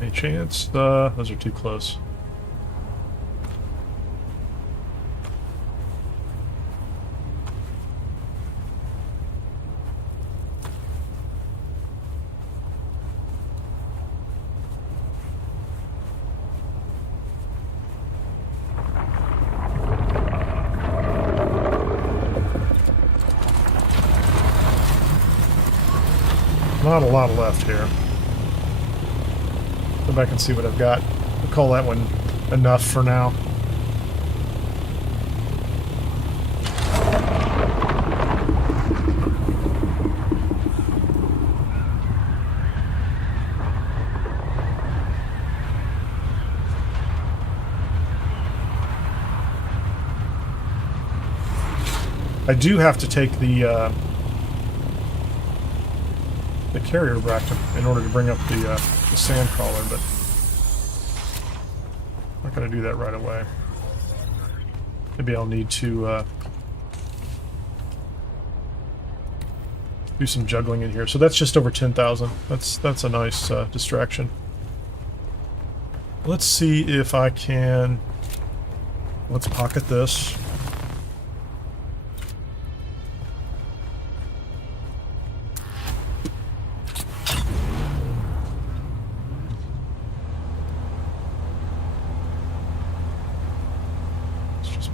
Any chance? Those are too close. Not a lot left here. Go back and see what I've got. We'll call that one enough for now. I do have to take the carrier back in order to bring up the sand crawler, but I'm not going to do that right away. Maybe I'll need to do some juggling in here. So that's just over 10,000. That's a nice distraction. Let's see if I can... Let's pocket this.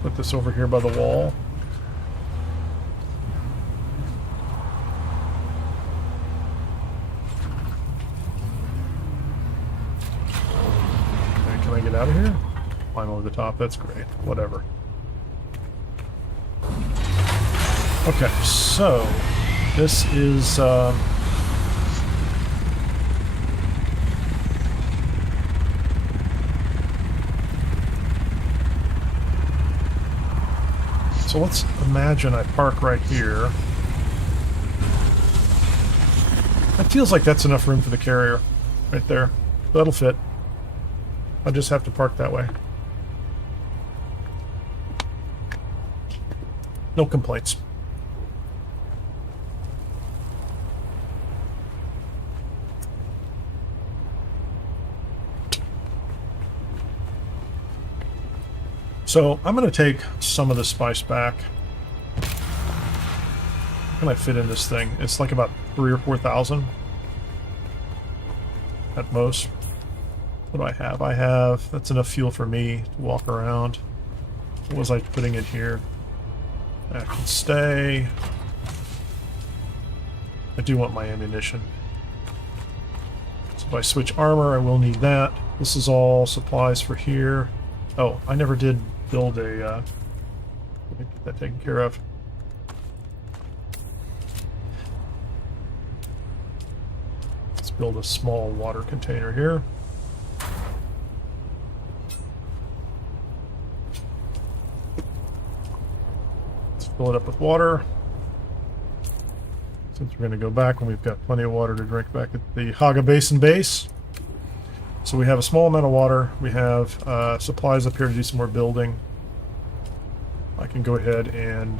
Put this over here by the wall. Okay, can I get out of here? Climb over the top, that's great. Whatever. Okay, so this is so let's imagine I park right here. That feels like that's enough room for the carrier right there. That'll fit. I just have to park that way. No complaints. So I'm going to take some of the spice back. How can I fit in this thing? It's like about 3,000 or 4,000 at most. What do I have? I have, that's enough fuel for me to walk around. What was I putting in here? That can stay. I do want my ammunition. So if I switch armor, I will need that. This is all supplies for here. Oh, I never did build a, let me get that taken care of. Let's build a small water container here. Let's fill it up with water. Since we're going to go back when we've got plenty of water to drink back at the Haga Basin base. So we have a small amount of water. We have supplies up here to do some more building. I can go ahead and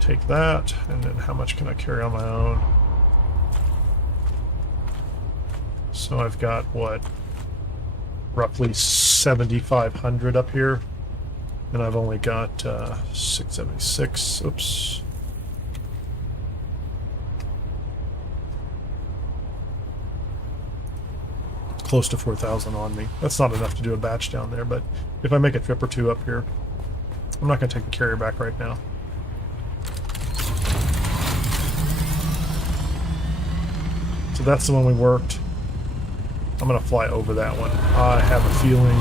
take that. And then how much can I carry on my own? So I've got, what, roughly 7,500 up here. And I've only got 676. Oops. Close to 4,000 on me. That's not enough to do a batch down there, but if I make a trip or two up here, I'm not going to take the carrier back right now. So that's the one we worked. I'm going to fly over that one. I have a feeling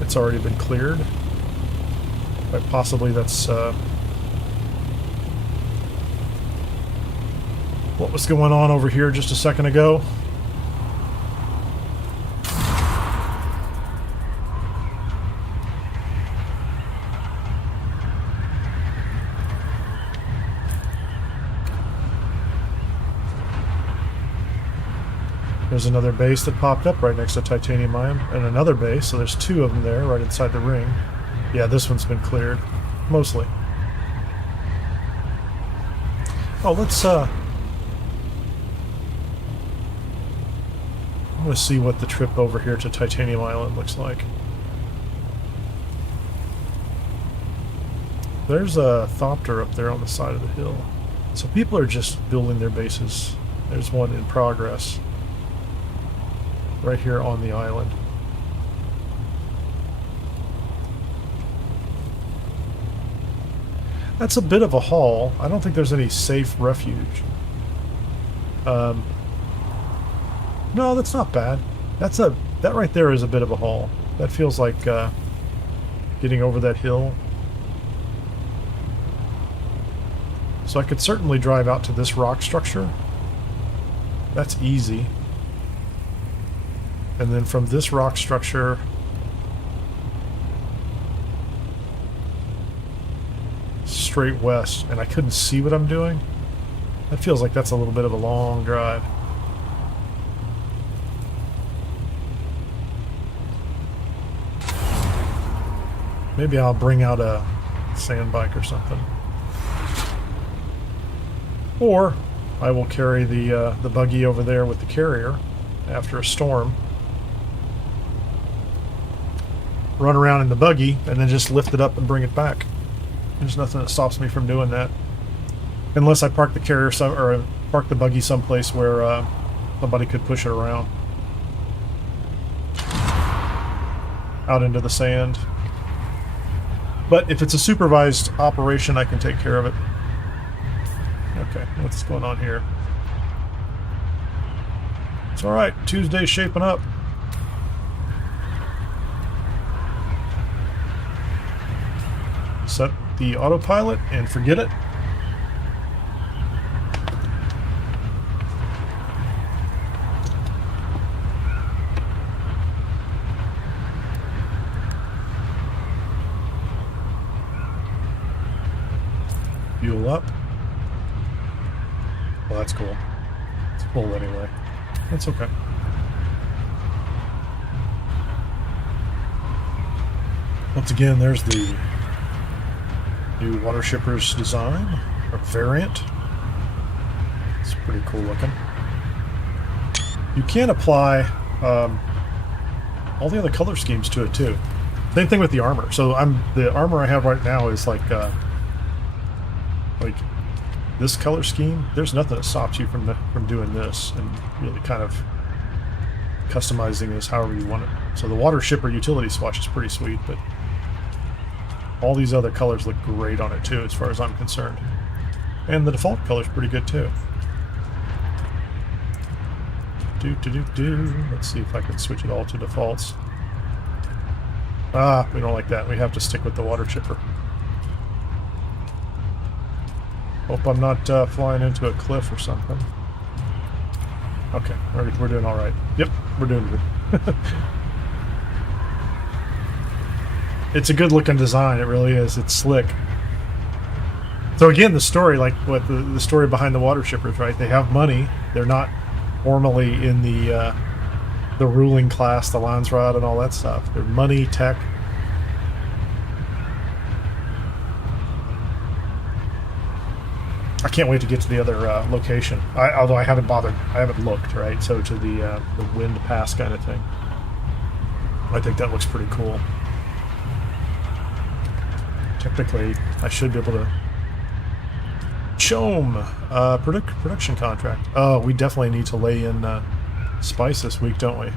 it's already been cleared. But possibly that's what was going on over here just a second ago. There's another base that popped up right next to titanium ion, and another base, so there's two of them there right inside the ring. Yeah, this one's been cleared. Mostly. Oh, let's I want to see what the trip over here to Titanium Island looks like. There's a Thopter up there on the side of the hill. So people are just building their bases. There's one in progress. Right here on the island. That's a bit of a haul. I don't think there's any safe refuge. No, that's not bad. That right there is a bit of a haul. That feels like getting over that hill. So I could certainly drive out to this rock structure. That's easy. And then from this rock structure, straight west, and I couldn't see what I'm doing. That feels like that's a little bit of a long drive. Maybe I'll bring out a sand bike or something. Or I will carry the buggy over there with the carrier after a storm. Run around in the buggy and then just lift it up and bring it back. There's nothing that stops me from doing that. Unless I park the carrier or park the buggy someplace where somebody could push it around. Out into the sand. But if it's a supervised operation, I can take care of it. Okay, what's going on here? It's alright, Tuesday's shaping up. Set the autopilot and forget it. Fuel up. Well, that's cool. It's full anyway. That's okay. Once again, there's the new water shipper's design, or variant. It's pretty cool looking. You can apply all the other color schemes to it too. Same thing with the armor. So the armor I have right now is like this color scheme. There's nothing that stops you from doing this and really kind of customizing this however you want it. So the water shipper utility swatch is pretty sweet, but all these other colors look great on it too, as far as I'm concerned. And the default color is pretty good too. Let's see if I can switch it all to defaults. Ah, we don't like that. We have to stick with the water chipper. Hope I'm not flying into a cliff or something. Okay, we're doing all right. Yep, we're doing good. It's a good looking design, it really is. It's slick. So again, the story, like what the story behind the water shippers, right? They have money. They're not formally in the ruling class, the Landsrod and all that stuff. They're money, tech. I can't wait to get to the other location. Although I haven't bothered, I haven't looked, right? So to the wind pass kind of thing. I think that looks pretty cool. Technically, I should be able to. Chome! Production contract. Oh, we definitely need to lay in spice this week, don't we?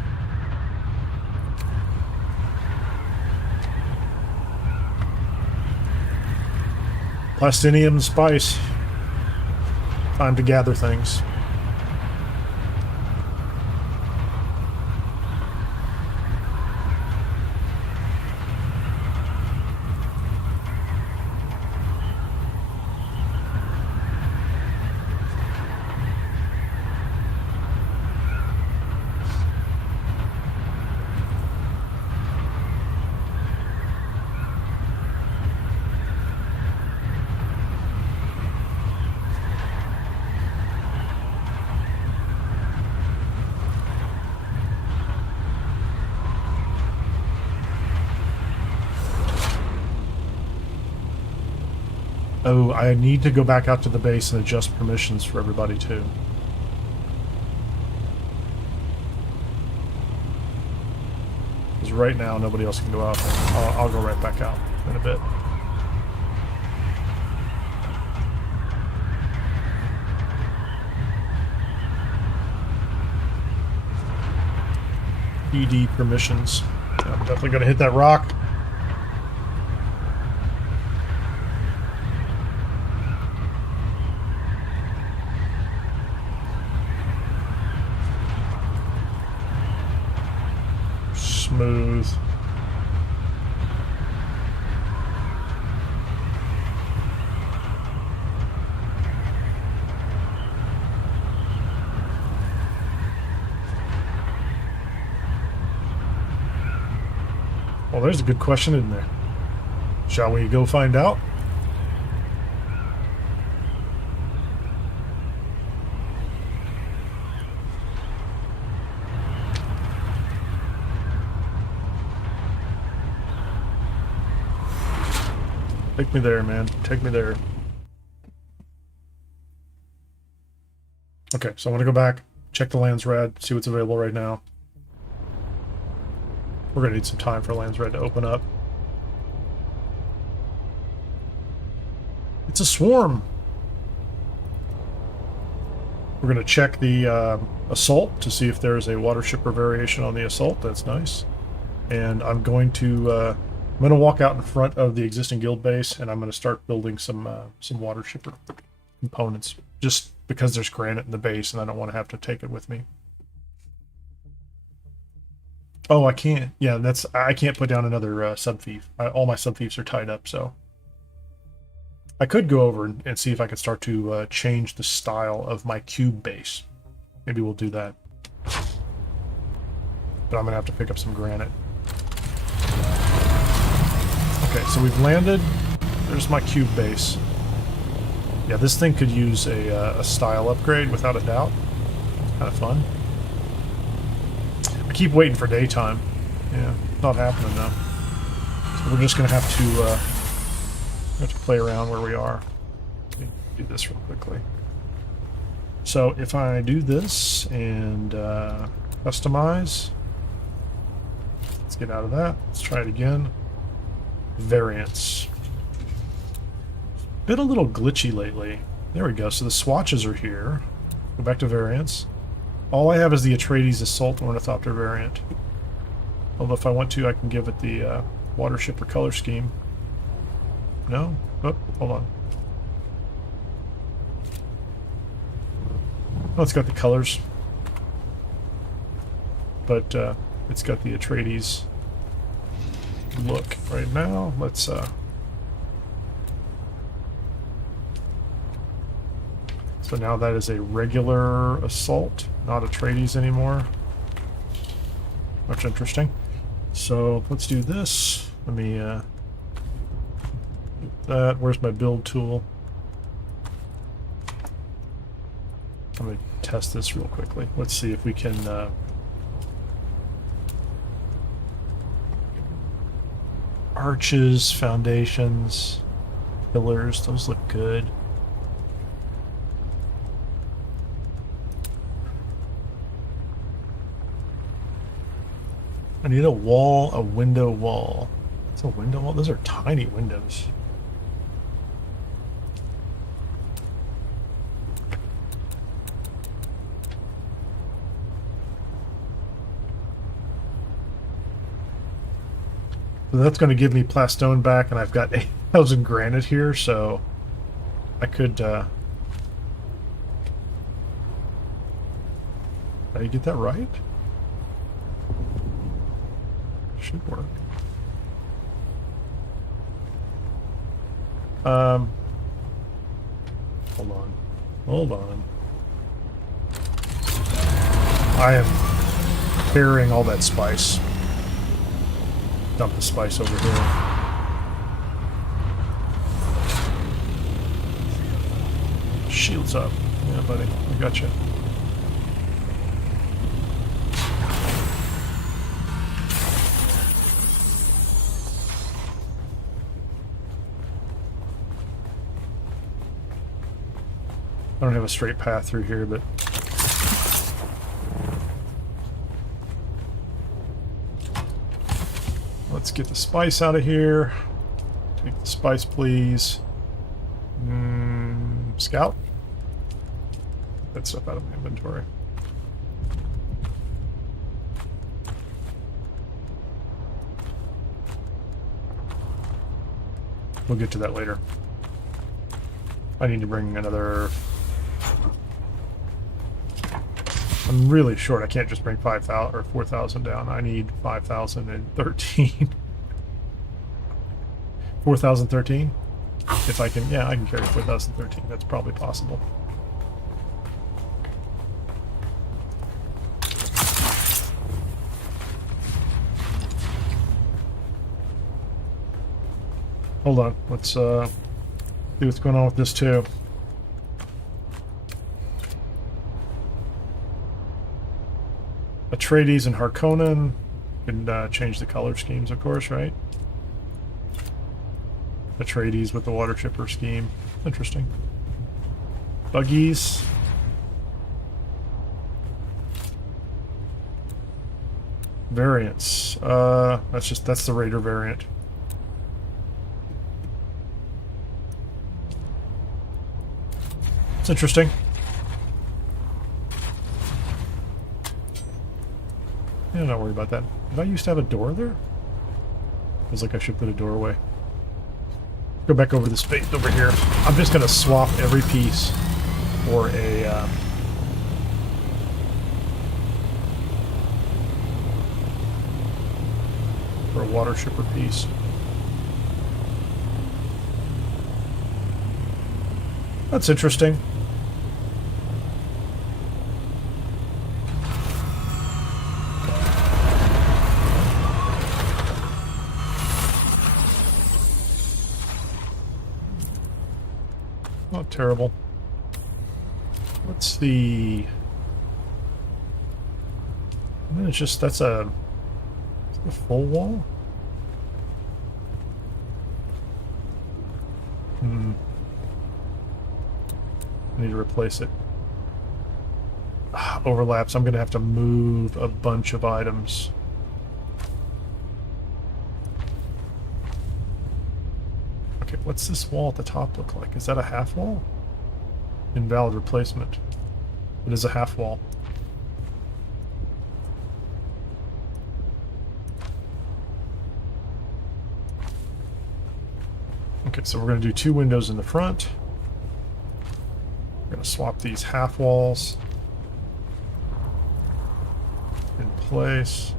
Plastinium spice. Time to gather things. Oh, I need to go back out to the base and adjust permissions for everybody too. Because right now nobody else can go out. I'll go right back out in a bit. ED permissions. Yeah, I'm definitely going to hit that rock. Smooth. Well, there's a good question, isn't there? Shall we go find out? Take me there, man. Take me there. Okay, so I want to go back, check the lands red, see what's available right now. We're going to need some time for lands red to open up. It's a swarm. We're going to check the assault to see if there's a water shipper variation on the assault. That's nice. And I'm going to walk out in front of the existing guild base, and I'm going to start building some water shipper components, just because there's granite in the base, and I don't want to have to take it with me. Oh, I can't. Yeah, I can't put down another subfief. All my subfiefs are tied up, so I could go over and see if I could start to change the style of my cube base. Maybe we'll do that. But I'm gonna have to pick up some granite. Okay, so we've landed. There's my cube base. Yeah, this thing could use a style upgrade without a doubt. Kind of fun. I keep waiting for daytime. Yeah, not happening though. So we're just gonna have to play around where we are. Let me do this real quickly. So if I do this and customize, let's get out of that. Let's try it again. Variants. Been a little glitchy lately. There we go. So the swatches are here. Go back to variants. All I have is the Atreides Assault Ornithopter variant. Although if I want to, I can give it the water shipper color scheme. No? Oh, hold on. Oh, it's got the colors. But it's got the Atreides look right now. Let's so now that is a regular assault, not Atreides anymore. Much interesting. So let's do this. Let me do that. Where's my build tool? I'm going to test this real quickly. Let's see if we can arches, foundations, pillars, those look good. I need a wall, a window wall. It's a window wall? Those are tiny windows. So that's going to give me plastone back, and I've got 8,000 granite here, so I could... Did I get that right? Should work. Hold on. Hold on. I am carrying all that spice. Dump the spice over here. Shields up. Yeah, buddy. I got you. I don't have a straight path through here, but let's get the spice out of here. Take the spice, please. Scout. That stuff out of my inventory. We'll get to that later. I need to bring another... I'm really short. I can't just bring 5,000 or 4,000 down. I need 5,013. 4,013? If I can, yeah, I can carry 4,013. That's probably possible. Hold on. Let's see what's going on with this too. Atreides and Harkonnen can change the color schemes, of course, right? Atreides with the water chipper scheme. Interesting. Buggies. Variants. That's the Raider variant. It's interesting. Yeah, not worry about that. Did I used to have a door there? Feels like I should put a door away. Go back over the space over here. I'm just gonna swap every piece for a water shipper piece. That's interesting. Not terrible. What's the... It's just, that's a full wall? I need to replace it. Overlaps. I'm going to have to move a bunch of items. Okay, what's this wall at the top look like? Is that a half wall? Invalid replacement. It is a half wall. Okay, so we're going to do 2 windows in the front. We're going to swap these half walls in place.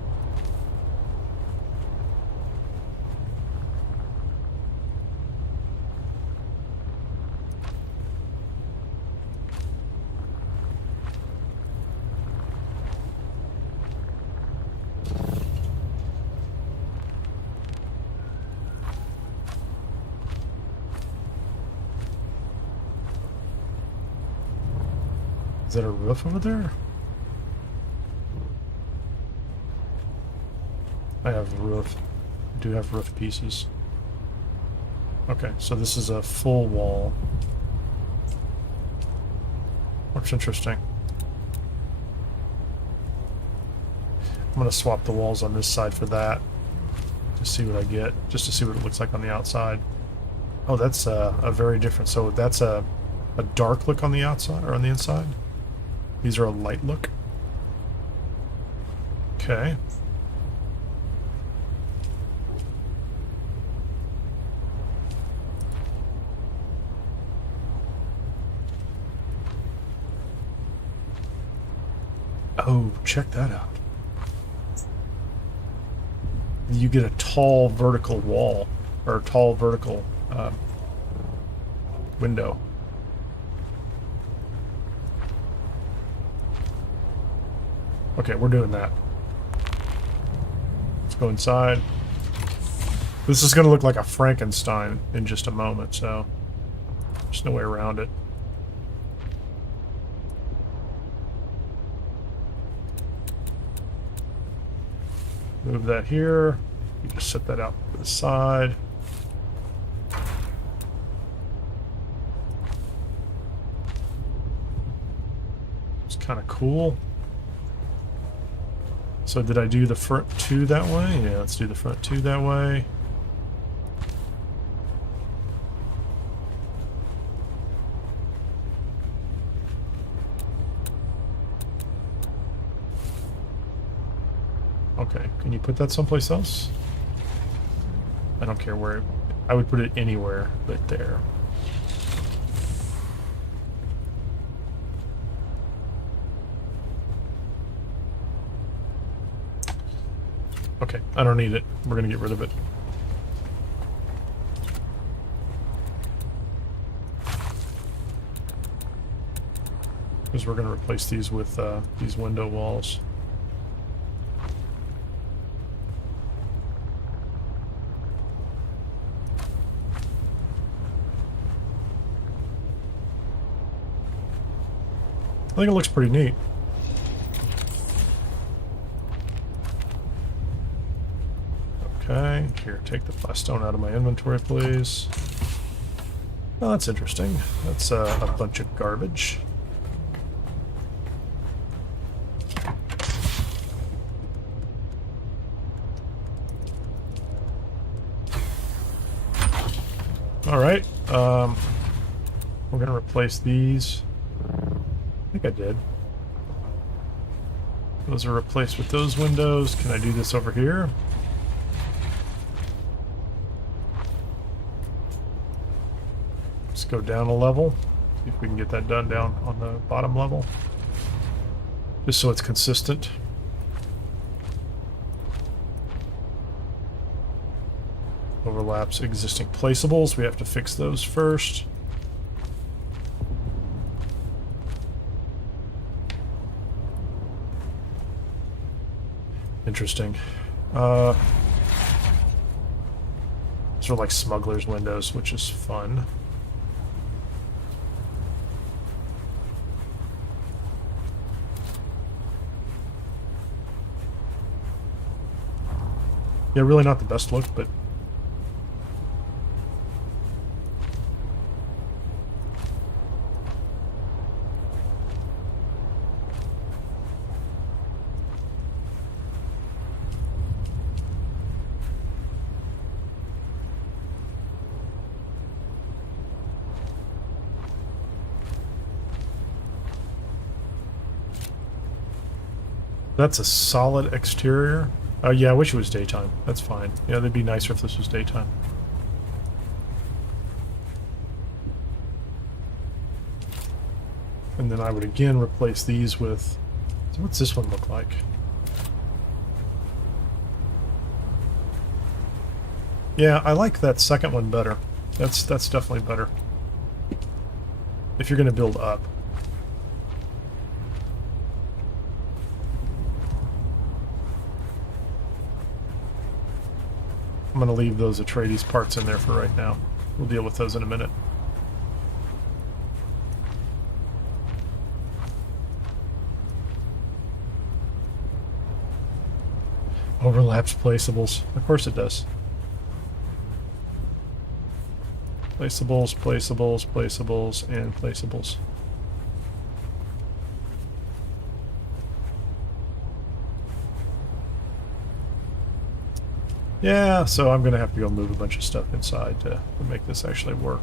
Is that a roof over there? I have roof. I do have roof pieces. Okay, so this is a full wall. Looks interesting. I'm going to swap the walls on this side for that. To see what I get. Just to see what it looks like on the outside. Oh, that's a very different... So that's a dark look on the outside, or on the inside? These are a light look. Okay. Oh, check that out. You get a tall vertical wall, or a tall vertical window. Okay, we're doing that. Let's go inside. This is going to look like a Frankenstein in just a moment, so there's no way around it. Move that here. You just set that out to the side. kind of cool. So did I do the front two that way? Yeah, let's do the front two that way. Okay, can you put that someplace else? I don't care where. I would put it anywhere but there. Okay, I don't need it. We're gonna get rid of it. Because we're gonna replace these with these window walls. I think it looks pretty neat. Okay, here, take the flash stone out of my inventory, please. Oh, that's interesting. That's a bunch of garbage. Alright, we're gonna replace these. I think I did. Those are replaced with those windows. Can I do this over here? Let's go down a level. See if we can get that done down on the bottom level. Just so it's consistent. Overlaps existing placeables. We have to fix those first. Interesting. These are like smuggler's windows, which is fun. Yeah, really not the best look, but that's a solid exterior. Oh yeah, I wish it was daytime. That's fine. Yeah, that'd be nicer if this was daytime. And then I would again replace these with... So what's this one look like? Yeah, I like that second one better. That's definitely better. If you're going to build up. I'm going to leave those Atreides parts in there for right now. We'll deal with those in a minute. Overlaps placeables. Of course it does. Placeables, placeables, placeables, and placeables. Yeah, so I'm going to have to go move a bunch of stuff inside to make this actually work.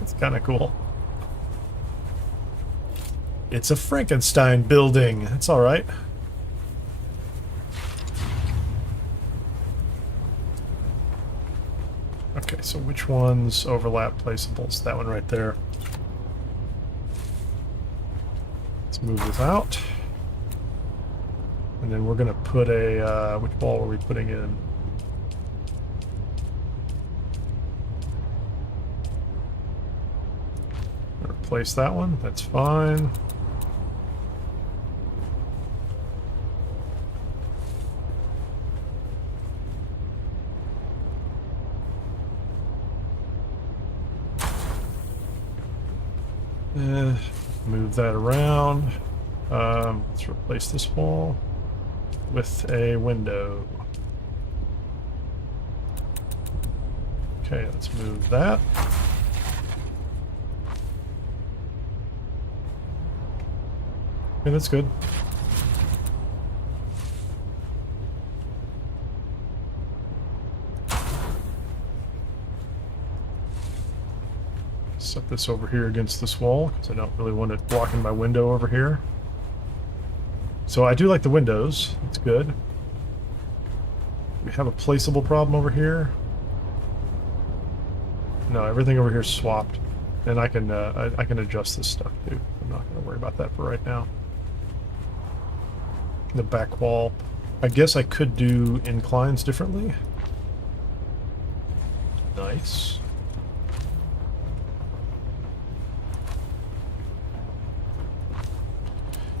It's kind of cool. It's a Frankenstein building. It's all right. Okay, so which ones overlap placeables? That one right there. Let's move this out. And then we're going to put a... which wall are we putting in? Replace that one. That's fine. Move that around. Let's replace this wall with a window. Okay, let's move that. Okay, let's move that. Yeah, that's good. Set this over here against this wall because I don't really want it blocking my window over here. So I do like the windows. It's good. We have a placeable problem over here. No, everything over here is swapped, and I can adjust this stuff too. I'm not going to worry about that for right now. The back wall. I guess I could do inclines differently. Nice.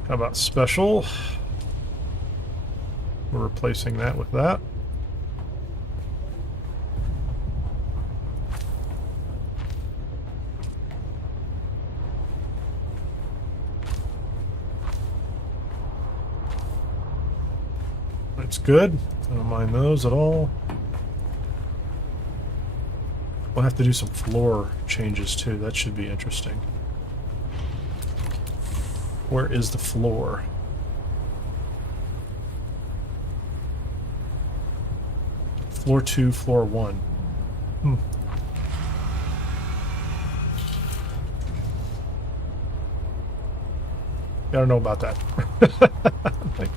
How about special? We're replacing that with that. That's good. I don't mind those at all. We'll have to do some floor changes too. That should be interesting. Where is the floor? Floor 2, floor 1. I don't know about that. Like,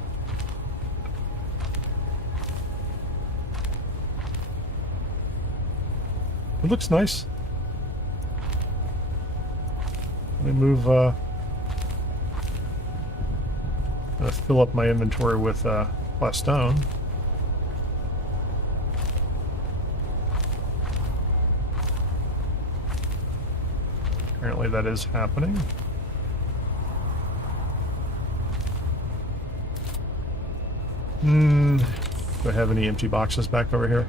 it looks nice. Let me move, fill up my inventory with glass stone. Apparently that is happening. Do I have any empty boxes back over here?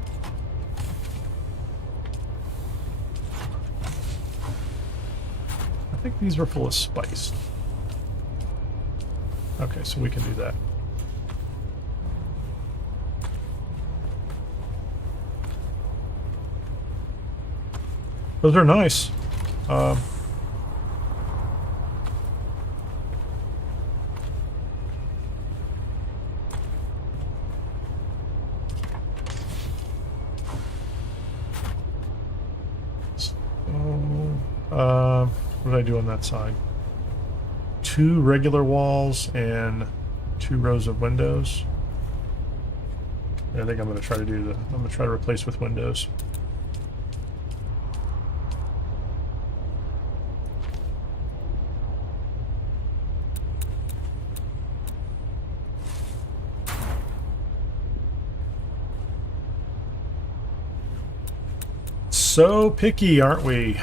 I think these were full of spice. Okay, so we can do that. Those are nice. What did I do on that side? 2 regular walls and 2 rows of windows. I think I'm going to try to do the. I'm going to try to replace with windows. So picky, aren't we?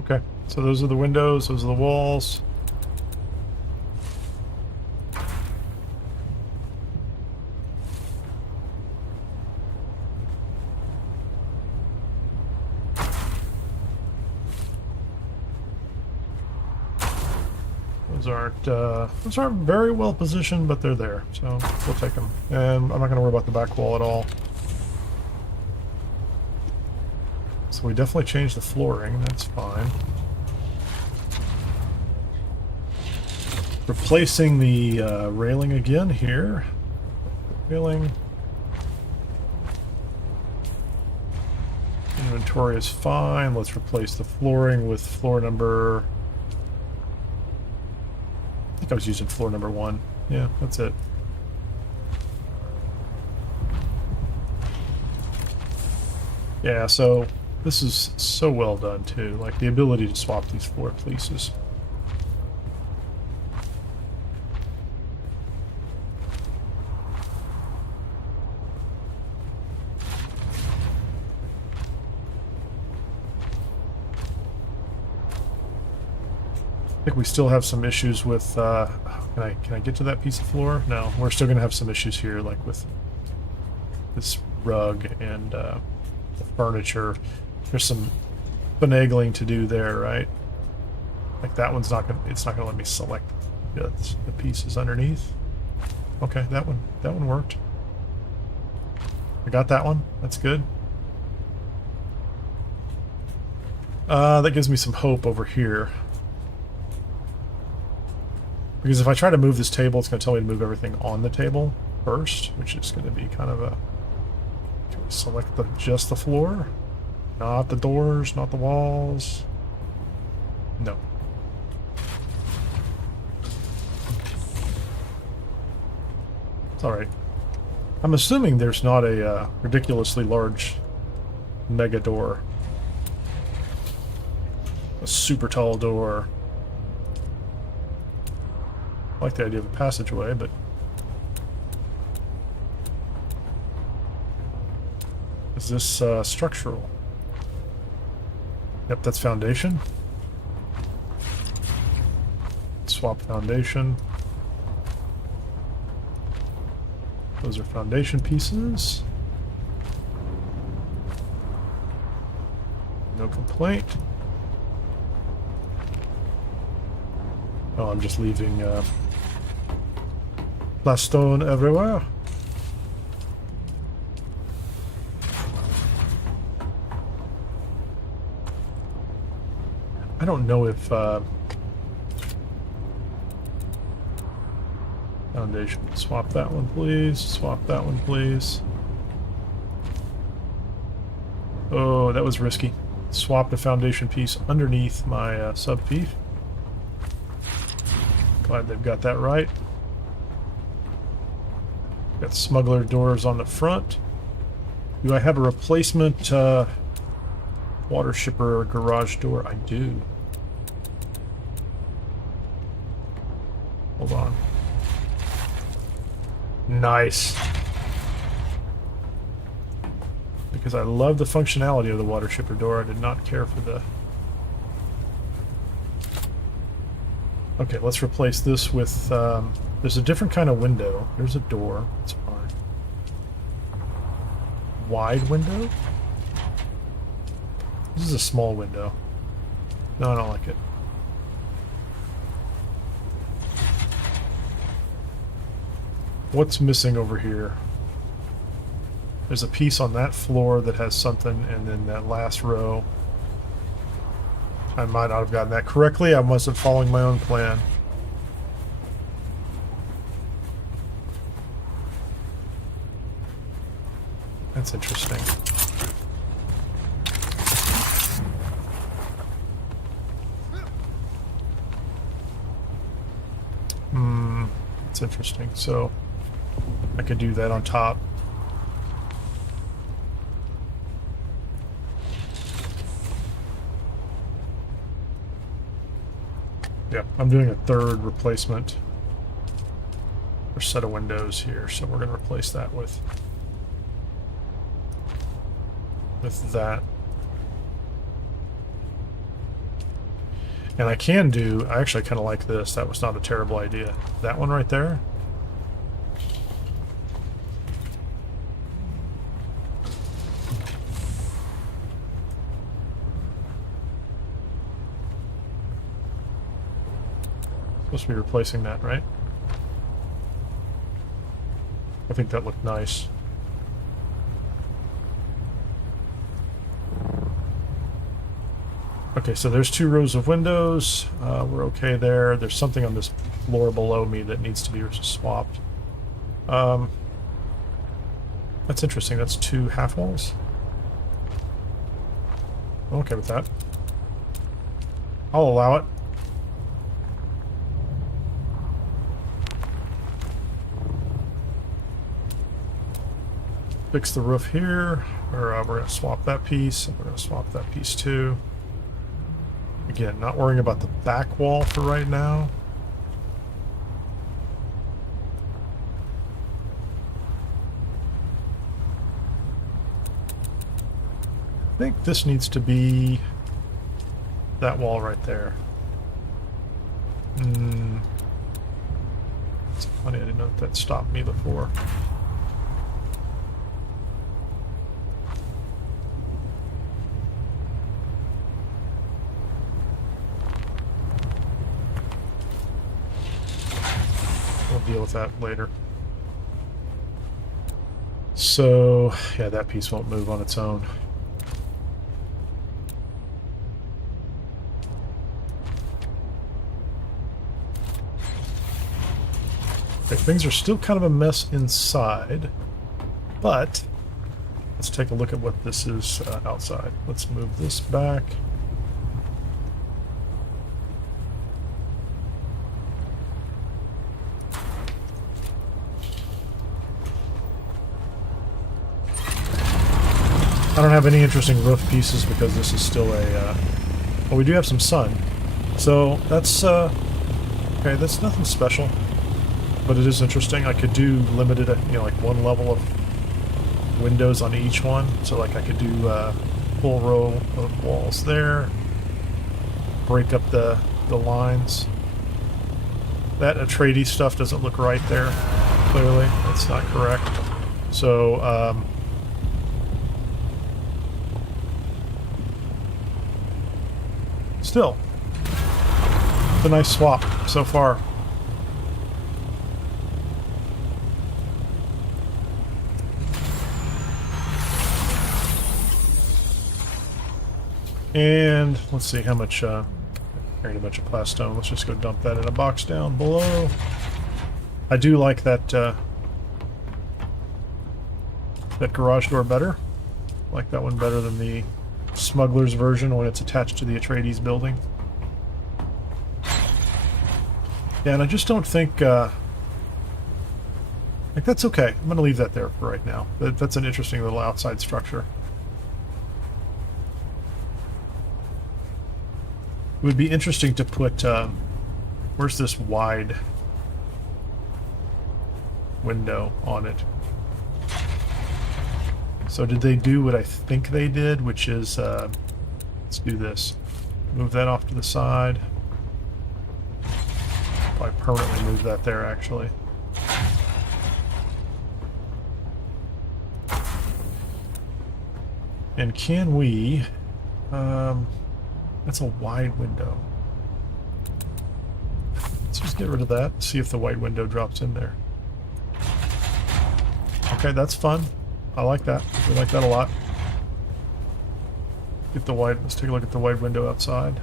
Okay, so those are the windows, those are the walls. Those aren't very well positioned, but they're there, so we'll take them. And I'm not going to worry about the back wall at all. So we definitely changed the flooring, that's fine. Replacing the railing again here. Railing. Inventory is fine. Let's replace the flooring with floor number... I think I was using floor number 1. Yeah, that's it. Yeah, so this is so well done too. Like the ability to swap these floor pieces. I think we still have some issues with, can I get to that piece of floor? No, we're still going to have some issues here, like with this rug and the furniture. There's some finagling to do there, right? Like that one's not gonna, it's not gonna let me select the pieces underneath. Okay, that one worked. I got that one. That's good. That gives me some hope over here. Because if I try to move this table, it's going to tell me to move everything on the table first, which is going to be kind of a... Can we select just the floor? Not the doors, not the walls. No. It's alright. I'm assuming there's not a ridiculously large mega door. A super tall door. I like the idea of a passageway, but... Is this structural? Yep, that's foundation. Swap foundation. Those are foundation pieces. No complaint. Oh, I'm just leaving plastone everywhere. I don't know if foundation. Swap that one, please. Swap that one, please. Oh, that was risky. Swap the foundation piece underneath my sub piece. Glad they've got that right. Got smuggler doors on the front. Do I have a replacement water shipper garage door? I do. Hold on. Nice. Because I love the functionality of the water shipper door, I did not care for the... Okay, let's replace this with... there's a different kind of window. There's a door. It's fine. Wide window? This is a small window. No, I don't like it. What's missing over here? There's a piece on that floor that has something, and then that last row. I might not have gotten that correctly. I wasn't following my own plan. That's interesting. That's interesting. So I could do that on top. Yeah, I'm doing a third replacement or set of windows here, so we're going to replace that with that. And I can do, I actually kind of like this. That was not a terrible idea. That one right there. Supposed to be replacing that, right? I think that looked nice. Okay, so there's 2 rows of windows. We're okay there. There's something on this floor below me that needs to be swapped. That's interesting. That's 2 half walls. I'm okay with that. I'll allow it. Fix the roof here, or we're going to swap that piece, and we're going to swap that piece too. Again, not worrying about the back wall for right now. I think this needs to be that wall right there. It's funny, I didn't know that stopped me before. deal with that later. So, yeah, that piece won't move on its own. Okay, things are still kind of a mess inside, but let's take a look at what this is outside. Let's move this back. I don't have any interesting roof pieces because this is still a... well, we do have some sun. So that's... okay, that's nothing special. But it is interesting. I could do limited, you know, like one level of windows on each one. So like I could do full row of walls there. Break up the lines. That Atreides stuff doesn't look right there. Clearly, that's not correct. So, still, it's a nice swap so far. And let's see how much, carried a bunch of plastone. Let's just go dump that in a box down below. I do like that, that garage door better. I like that one better than the smuggler's version when it's attached to the Atreides building. Yeah, and I just don't think, like, that's okay. I'm going to leave that there for right now. That's an interesting little outside structure. It would be interesting to put, where's this wide window on it? So did they do what I think they did, which is, let's do this. Move that off to the side. Probably permanently move that there, actually. And can we, that's a wide window. Let's just get rid of that, see if the white window drops in there. Okay, that's fun. I like that. We like that a lot. Get the wide, let's take a look at the wide window outside.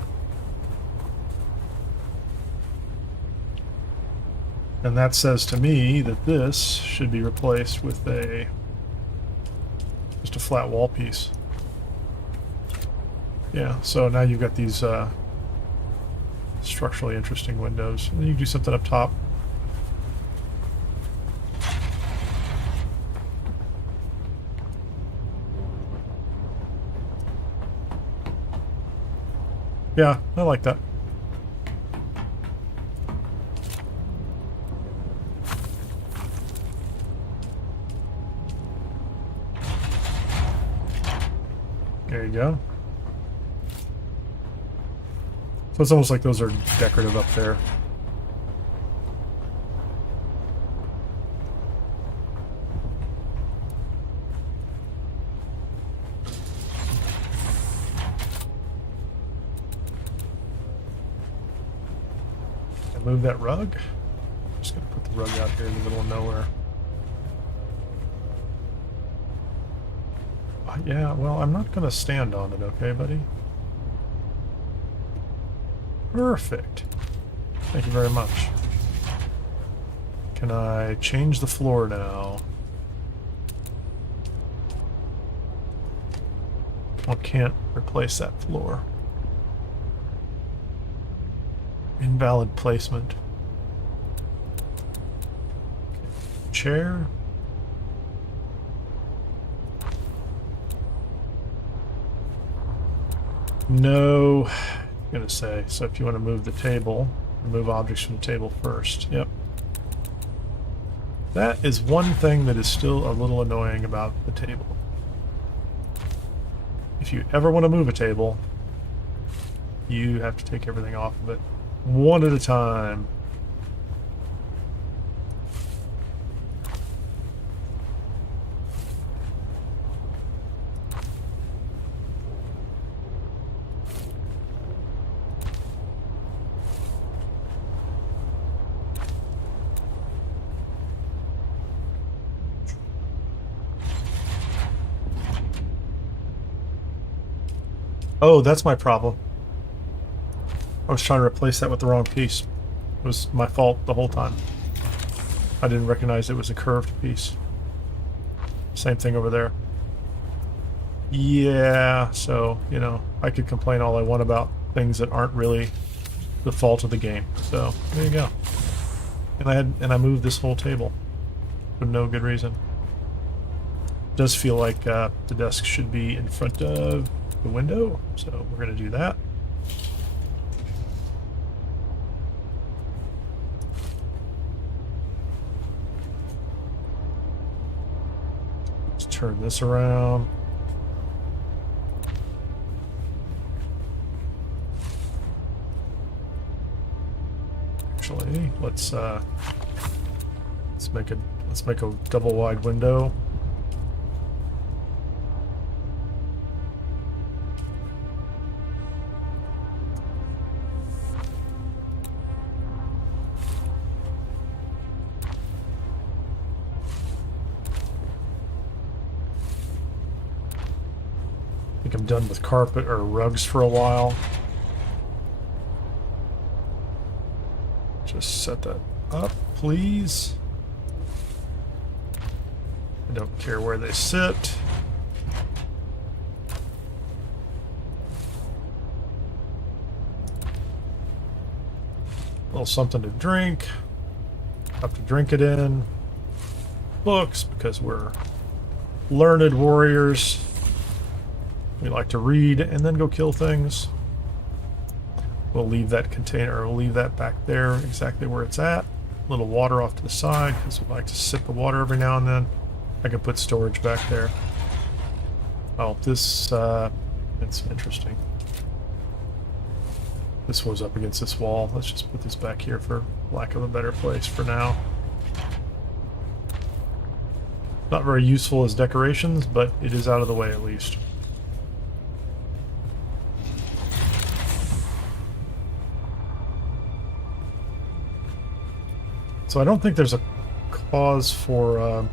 And that says to me that this should be replaced with just a flat wall piece. Yeah, so now you've got these structurally interesting windows. And then you can do something up top. Yeah, I like that. There you go. So it's almost like those are decorative up there. Move that rug. I'm just gonna put the rug out here in the middle of nowhere. Yeah, well, I'm not gonna stand on it, okay, buddy? Perfect. Thank you very much. Can I change the floor now? I can't replace that floor. Invalid placement. Chair. No. I'm gonna say, so if you want to move the table, remove objects from the table first. Yep. That is one thing that is still a little annoying about the table. If you ever want to move a table, you have to take everything off of it one at a time. Oh, that's my problem. I was trying to replace that with the wrong piece. It was my fault the whole time. I didn't recognize it was a curved piece. Same thing over there. Yeah, so, you know, I could complain all I want about things that aren't really the fault of the game. So, there you go. And I moved this whole table for no good reason. It does feel like the desk should be in front of the window, so we're going to do that. Let's turn this around. Actually, let's make a double wide window. I think I'm done with carpet or rugs for a while. Just set that up, please. I don't care where they sit. A little something to drink. Have to drink it in. Books, because we're learned warriors. We like to read and then go kill things. We'll leave that container, or we'll leave that back there exactly where it's at. A little water off to the side, because we like to sip the water every now and then. I can put storage back there. Oh, this, it's interesting. This was up against this wall. Let's just put this back here for lack of a better place for now. Not very useful as decorations, but it is out of the way at least. So I don't think there's a cause for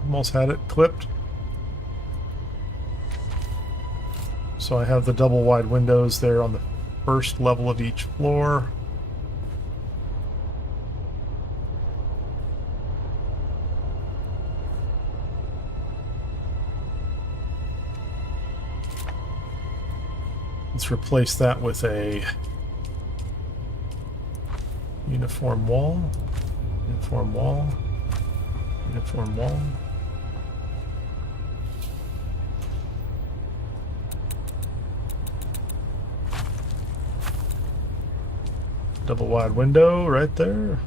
almost had it clipped. So I have the double wide windows there on the first level of each floor. Let's replace that with a uniform wall, uniform wall, uniform wall. Double wide window right there.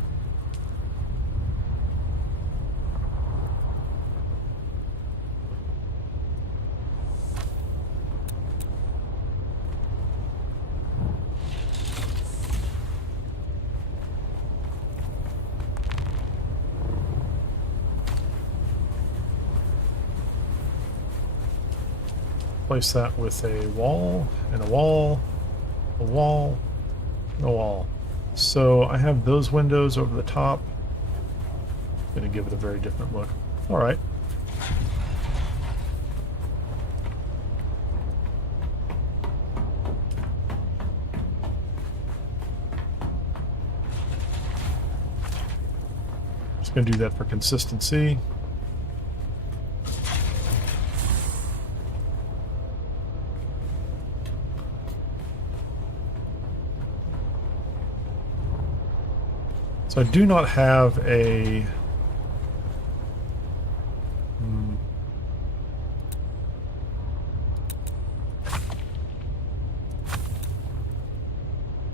Replace that with a wall, and a wall, a wall, and a wall. So I have those windows over the top. Going to give it a very different look. All right. Just going to do that for consistency. So I do not have a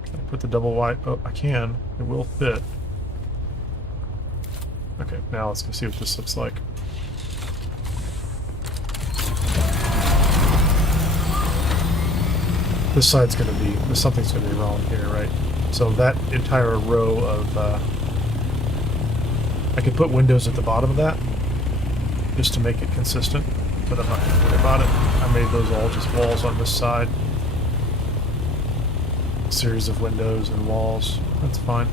Can I put the double wide? Oh, I can. It will fit. Okay, now let's go see what this looks like. This side's going to be, something's going to be wrong here, right? So that entire row of, I could put windows at the bottom of that, just to make it consistent, but I'm not going to worry about it. I made those all just walls on this side. A series of windows and walls, that's fine.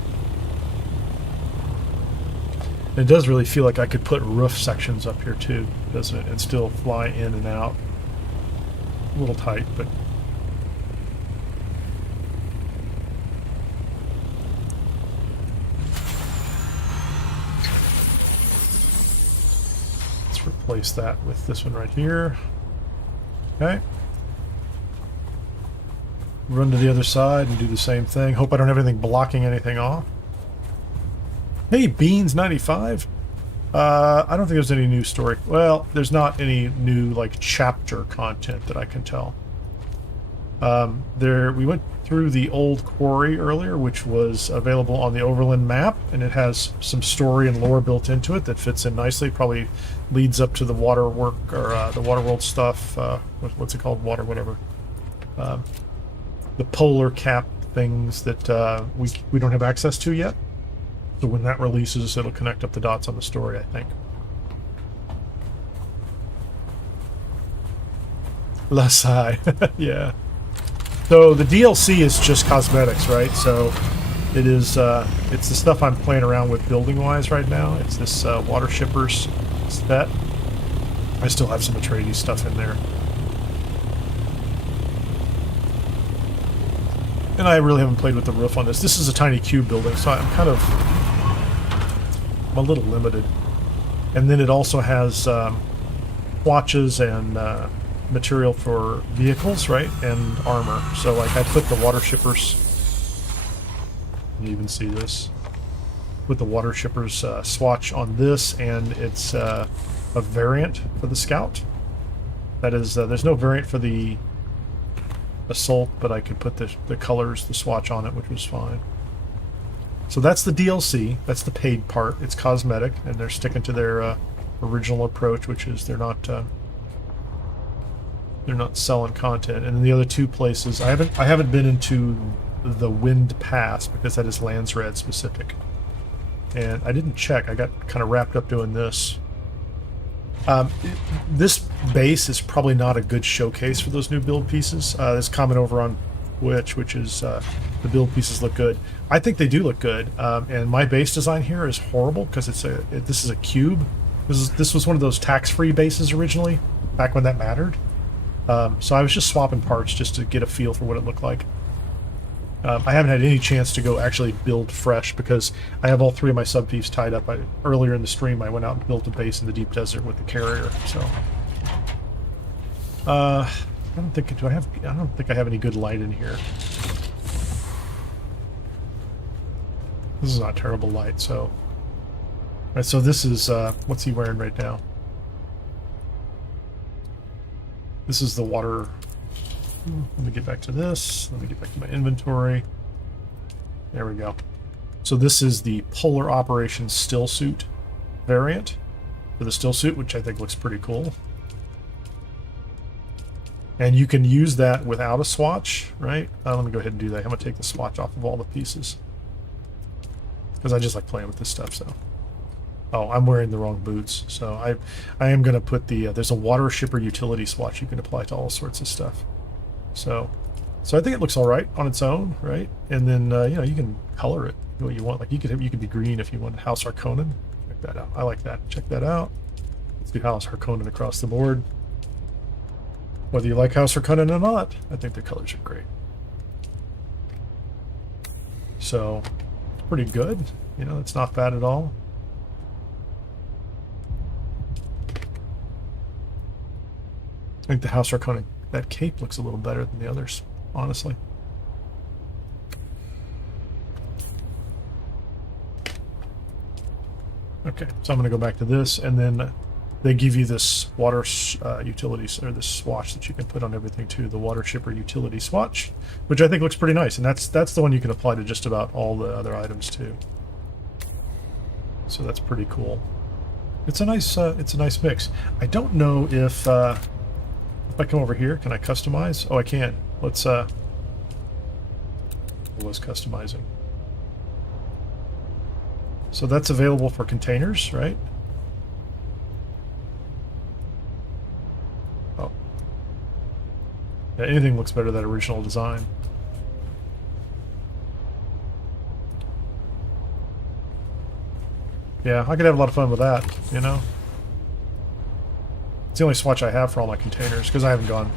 It does really feel like I could put roof sections up here too, doesn't it? And still fly in and out. A little tight, but... let's replace that with this one right here. Okay. Run to the other side and do the same thing. Hope I don't have anything blocking anything off. Hey, Beans95. I don't think there's any new story. Well, there's not any new, like, chapter content that I can tell. We went through the Old Quarry earlier, which was available on the Overland Map, and it has some story and lore built into it that fits in nicely. Probably leads up to the water work, or the water world stuff. What's it called? Water, whatever. The polar cap things that we don't have access to yet. So when that releases, it'll connect up the dots on the story, I think. Lasai, yeah. So the DLC is just cosmetics, right? So it is, it's the stuff I'm playing around with building-wise right now. It's this water shippers set. I still have some Atreides stuff in there. And I really haven't played with the roof on this. This is a tiny cube building, so I'm a little limited. And then it also has watches and material for vehicles, right? And armor. So like I put the water shippers, you even see this, put the water shippers swatch on this, and it's a variant for the scout. That is, there's no variant for the assault, but I could put the colors, the swatch on it, which was fine. So that's the DLC. That's the paid part. It's cosmetic, and they're sticking to their original approach, which is they're not selling content. And then the other two places, I haven't been into the Wind Pass because that is Lands Red specific, and I didn't check. I got kind of wrapped up doing this. This base is probably not a good showcase for those new build pieces. There's a comment over on Twitch, which is the build pieces look good. I think they do look good, and my base design here is horrible because this is a cube. This was one of those tax-free bases originally, back when that mattered. So I was just swapping parts just to get a feel for what it looked like. I haven't had any chance to go actually build fresh because I have all three of my sub-thieves tied up. Earlier in the stream, I went out and built a base in the deep desert with the carrier. So, I don't think I have any good light in here. This is not terrible light. So, right. So this is what's he wearing right now? This is the water. Let me get back to this. Let me get back to my inventory. There we go. So this is the Polar Operations still suit variant for the still suit, which I think looks pretty cool. And you can use that without a swatch, right? Let me go ahead and do that. I'm going to take the swatch off of all the pieces because I just like playing with this stuff. So, oh, I'm wearing the wrong boots. So I am going to put the there's a water shipper utility swatch you can apply to all sorts of stuff. So I think it looks all right on its own, right? And then you know, you can color it what you want. Like you could be green if you want. House Harkonnen. Check that out. I like that. Check that out. Let's do House Harkonnen across the board. Whether you like House Harkonnen or not, I think the colors are great. So it's pretty good. You know, it's not bad at all. I think the House Harkonnen, that cape looks a little better than the others, honestly. Okay, so I'm going to go back to this, and then they give you this water utilities, or this swatch that you can put on everything too, the water shipper utility swatch, which I think looks pretty nice, and that's the one you can apply to just about all the other items too. So that's pretty cool. It's a nice mix. I don't know if I come over here, can I customize? Oh, I can. Let's I was customizing. So that's available for containers, right? Oh. Yeah, anything looks better than that original design. Yeah, I could have a lot of fun with that, you know? It's the only swatch I have for all my containers, because I haven't done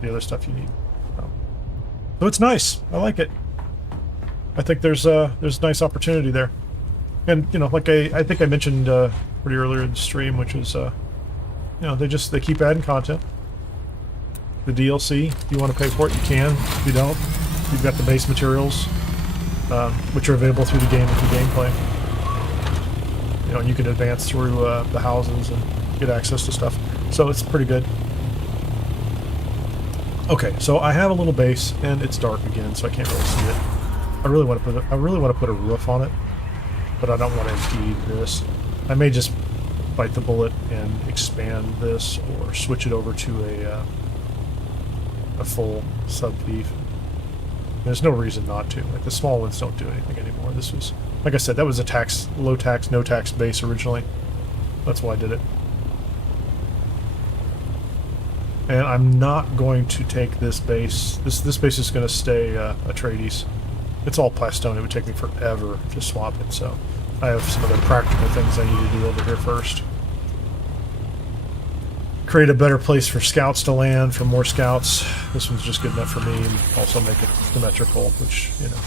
the other stuff you need. So it's nice. I like it. I think there's nice opportunity there. And, you know, like I think I mentioned pretty earlier in the stream, which is, you know, they keep adding content. The DLC, if you want to pay for it, you can. If you don't, you've got the base materials, which are available through the game and through gameplay. You know, and you can advance through the houses and get access to stuff. So it's pretty good. Okay, so I have a little base, and it's dark again, so I can't really see it. I really want to put a roof on it, but I don't want to impede this. I may just bite the bullet and expand this, or switch it over to a full sub-thief. There's no reason not to. Like, the small ones don't do anything anymore. This was, like I said, that was a low tax, no tax base originally. That's why I did it. And I'm not going to take this base. This base is going to stay Atreides. It's all plastone. It would take me forever to swap it, so I have some other practical things I need to do over here first. Create a better place for scouts to land, for more scouts. This one's just good enough for me, and also make it symmetrical, which, you know,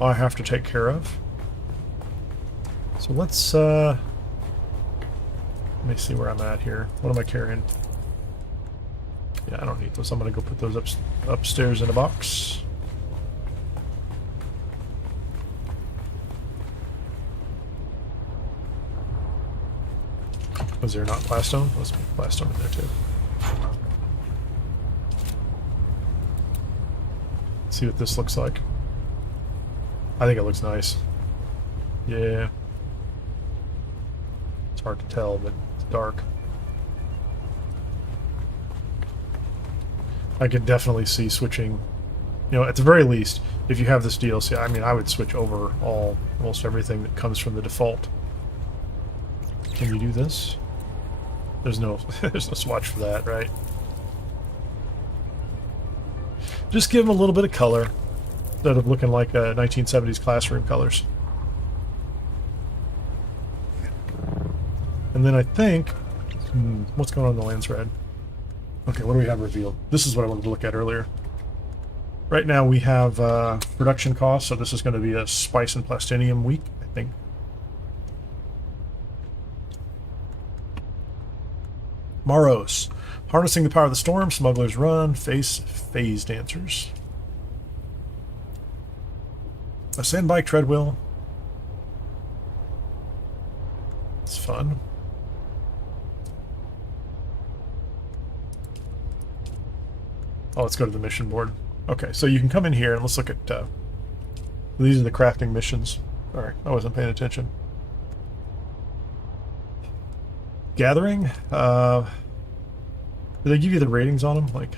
I have to take care of. So let's, let me see where I'm at here. What am I carrying? Yeah, I don't need those. I'm going to go put those upstairs in a box. Was there not plastone? Let's put plastone in there too. See what this looks like. I think it looks nice. Yeah. It's hard to tell, but it's dark. I could definitely see switching, you know, at the very least, if you have this DLC, I mean, I would switch over almost everything that comes from the default. Can you do this? There's no swatch for that, right? Just give them a little bit of color instead of looking like 1970s classroom colors. And then I think, what's going on in the Lance Red? Okay, what do we have revealed? This is what I wanted to look at earlier. Right now we have production costs, so this is going to be a spice and plastinium week, I think. Maros. Harnessing the power of the storm, smugglers run, face phase dancers. A sandbike treadwheel. It's fun. Oh, let's go to the mission board. Okay, so you can come in here and let's look at... these are the crafting missions. Sorry, I wasn't paying attention. Gathering? Do they give you the ratings on them? Like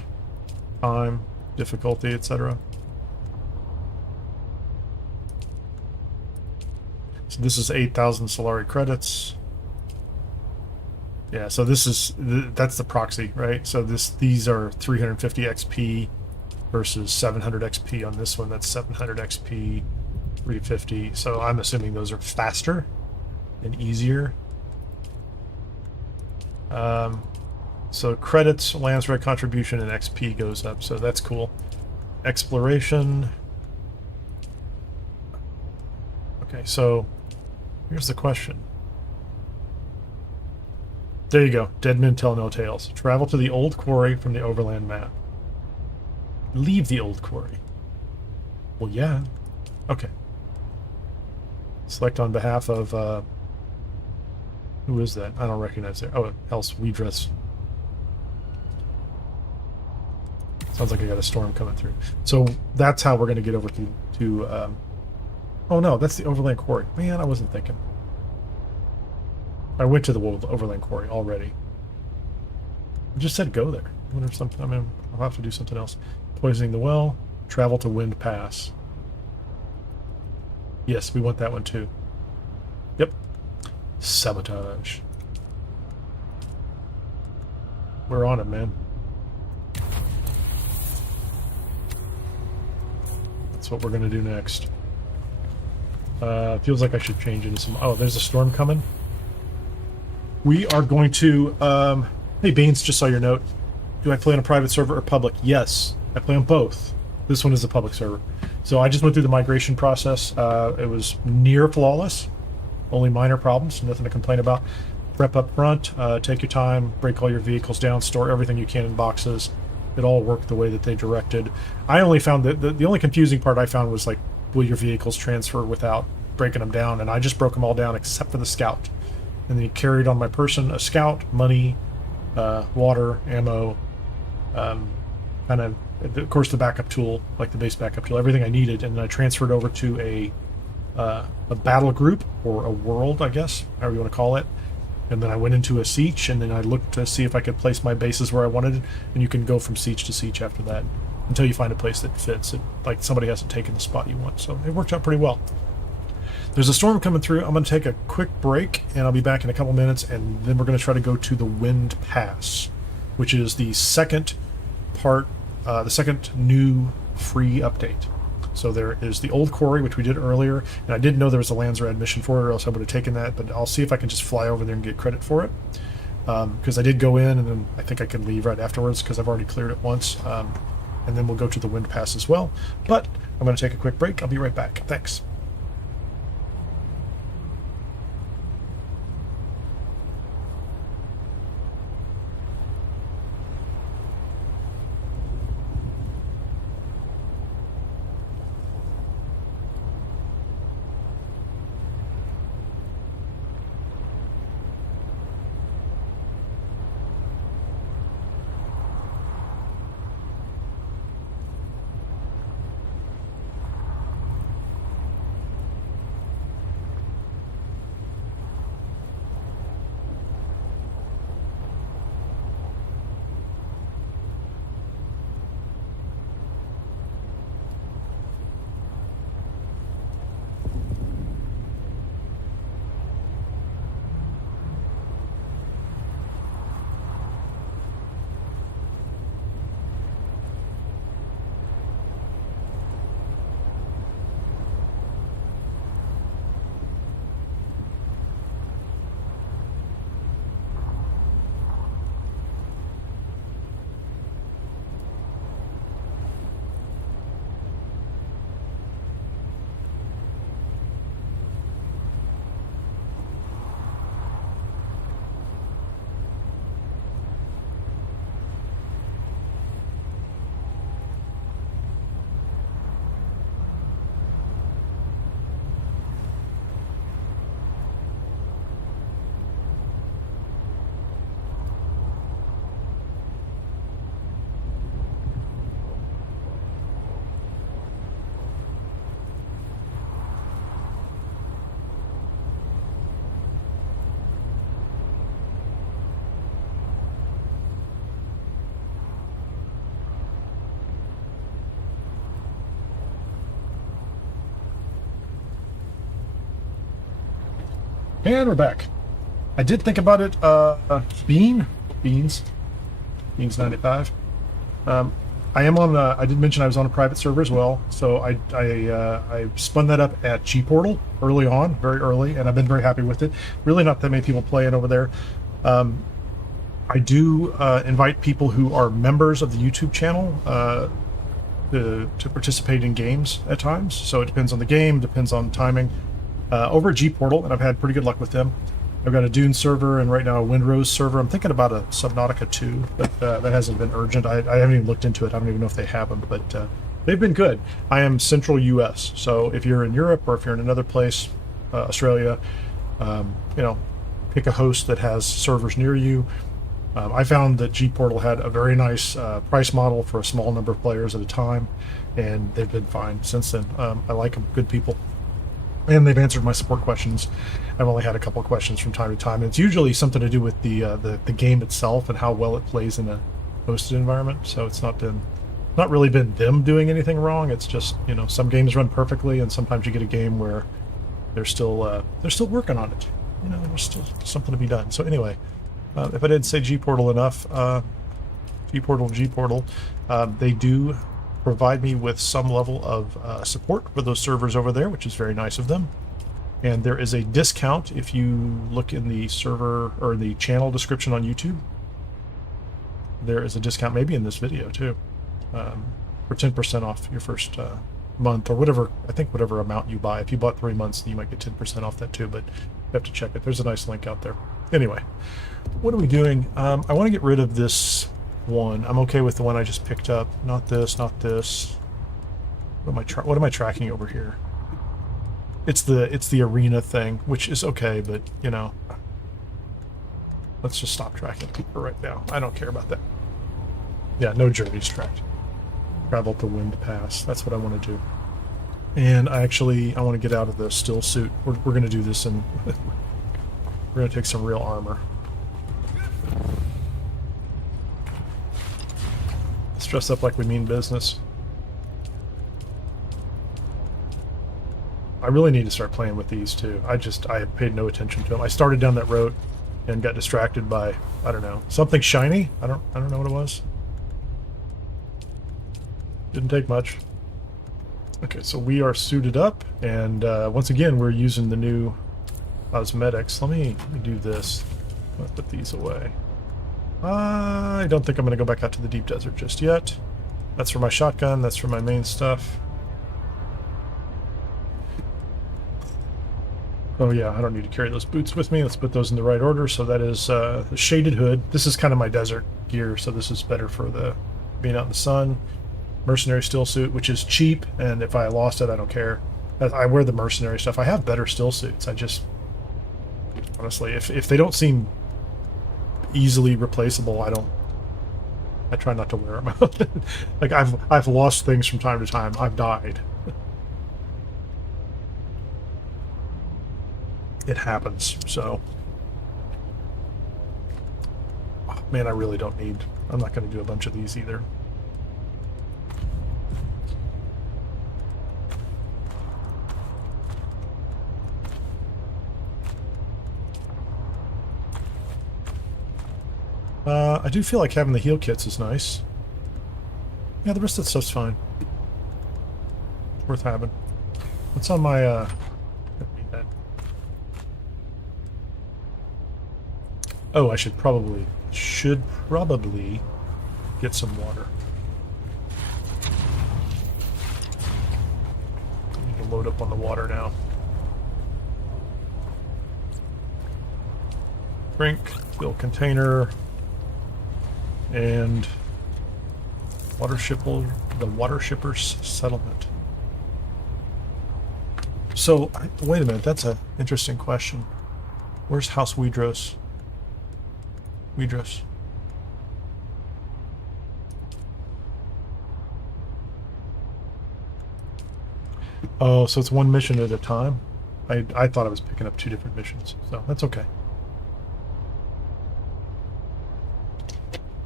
time, difficulty, etc.? So this is 8,000 Solari credits. Yeah, so this is that's the proxy, right? So these are 350 XP versus 700 XP on this one. That's 700 XP, 350. So I'm assuming those are faster and easier. So credits, Lance Red contribution, and XP goes up, so that's cool. Exploration. Okay, so here's the question. There you go. Dead men tell no tales. Travel to the Old Quarry from the Overland Map. Leave the Old Quarry. Well, yeah. Okay. Select on behalf of, who is that? I don't recognize it. Oh, else we dress. Sounds like I got a storm coming through. So that's how we're going to get over to oh no, that's the Overland Quarry. Man, I wasn't thinking. I went to the Overland Quarry already. I just said go there. I wonder if something, I mean, I'll have to do something else. Poisoning the well, travel to Wind Pass. Yes, we want that one too. Yep. Sabotage. We're on it, man. That's what we're going to do next. Feels like I should change into some... Oh, there's a storm coming. We are going to... Hey, Beans, just saw your note. Do I play on a private server or public? Yes, I play on both. This one is a public server. So I just went through the migration process. It was near flawless. Only minor problems, nothing to complain about. Prep up front, take your time, break all your vehicles down, store everything you can in boxes. It all worked the way that they directed. I only found that the only confusing part I found was like, will your vehicles transfer without breaking them down? And I just broke them all down except for the scout. And then he carried on my person a scout, money, water, ammo, kind of course the backup tool, like the base backup tool, everything I needed, and then I transferred over to a battle group, or a world, I guess, however you want to call it. And then I went into a siege, and then I looked to see if I could place my bases where I wanted, and you can go from siege to siege after that until you find a place that fits. Like somebody hasn't taken the spot you want, so it worked out pretty well. There's a storm coming through. I'm going to take a quick break, and I'll be back in a couple minutes, and then we're going to try to go to the Wind Pass, which is the second part, the second new free update. So there is the Old Quarry, which we did earlier, and I didn't know there was a Landsrad mission for it, or else I would have taken that, but I'll see if I can just fly over there and get credit for it. Because I did go in, and then I think I can leave right afterwards, because I've already cleared it once. And then we'll go to the Wind Pass as well. But I'm going to take a quick break. I'll be right back. Thanks. And we're back. I did think about it, Beans 95. I am on, I did mention I was on a private server as well, so I spun that up at G-Portal early on, very early, and I've been very happy with it. Really not that many people play it over there. I do invite people who are members of the YouTube channel to participate in games at times, so it depends on the game, depends on timing. Over at G-Portal, and I've had pretty good luck with them. I've got a Dune server and right now a Windrose server. I'm thinking about a Subnautica 2, but that hasn't been urgent. I haven't even looked into it. I don't even know if they have them, but they've been good. I am central US, so if you're in Europe or if you're in another place, Australia, you know, pick a host that has servers near you. I found that G-Portal had a very nice price model for a small number of players at a time, and they've been fine since then. I like them, good people. And they've answered my support questions. I've only had a couple of questions from time to time. And it's usually something to do with the game itself and how well it plays in a hosted environment. So it's not really been them doing anything wrong. It's just, you know, some games run perfectly, and sometimes you get a game where they're still working on it. You know, there's still something to be done. So anyway, if I didn't say G-Portal enough, G-Portal, they do provide me with some level of support for those servers over there, which is very nice of them. And there is a discount if you look in the server or the channel description on YouTube. There is a discount, maybe in this video too, for 10% off your first month, or whatever. I think whatever amount you buy. If you bought 3 months, then you might get 10% off that too, but you have to check it. There's a nice link out there. Anyway, what are we doing? I want to get rid of this one. I'm okay with the one I just picked up. Not this, not this. What am I tracking over here? It's the arena thing, which is okay, but you know, let's just stop tracking for right now. I don't care about that. Yeah, no journeys tracked. Travel to Wind Pass. That's what I want to do. And I want to get out of the still suit. We're going to do this, and we're going to take some real armor. Let's dress up like we mean business. I really need to start playing with these too. I have paid no attention to them. I started down that road and got distracted by, I don't know, something shiny. I don't know what it was. Didn't take much. Okay, so we are suited up, and once again we're using the new cosmetics. Let me do this. I'll put these away. I don't think I'm going to go back out to the deep desert just yet. That's for my shotgun. That's for my main stuff. Oh yeah, I don't need to carry those boots with me. Let's put those in the right order. So that is the shaded hood. This is kind of my desert gear, so this is better for the being out in the sun. Mercenary still suit, which is cheap, and if I lost it, I don't care. I wear the mercenary stuff. I have better still suits. I just, honestly, if they don't seem easily replaceable, I try not to wear them. Like I've lost things from time to time. I've died. It happens, so. Oh, man, I really don't need. I'm not going to do a bunch of these either. I do feel like having the heal kits is nice. Yeah, the rest of the stuff's fine. It's worth having. What's on my, Oh, I should probably get some water. I need to load up on the water now. Drink, fill container, and the water shipper's settlement. So, wait a minute, that's an interesting question. Where's House Widros? Widros. Oh, so it's one mission at a time? I thought I was picking up 2 different missions, so that's okay.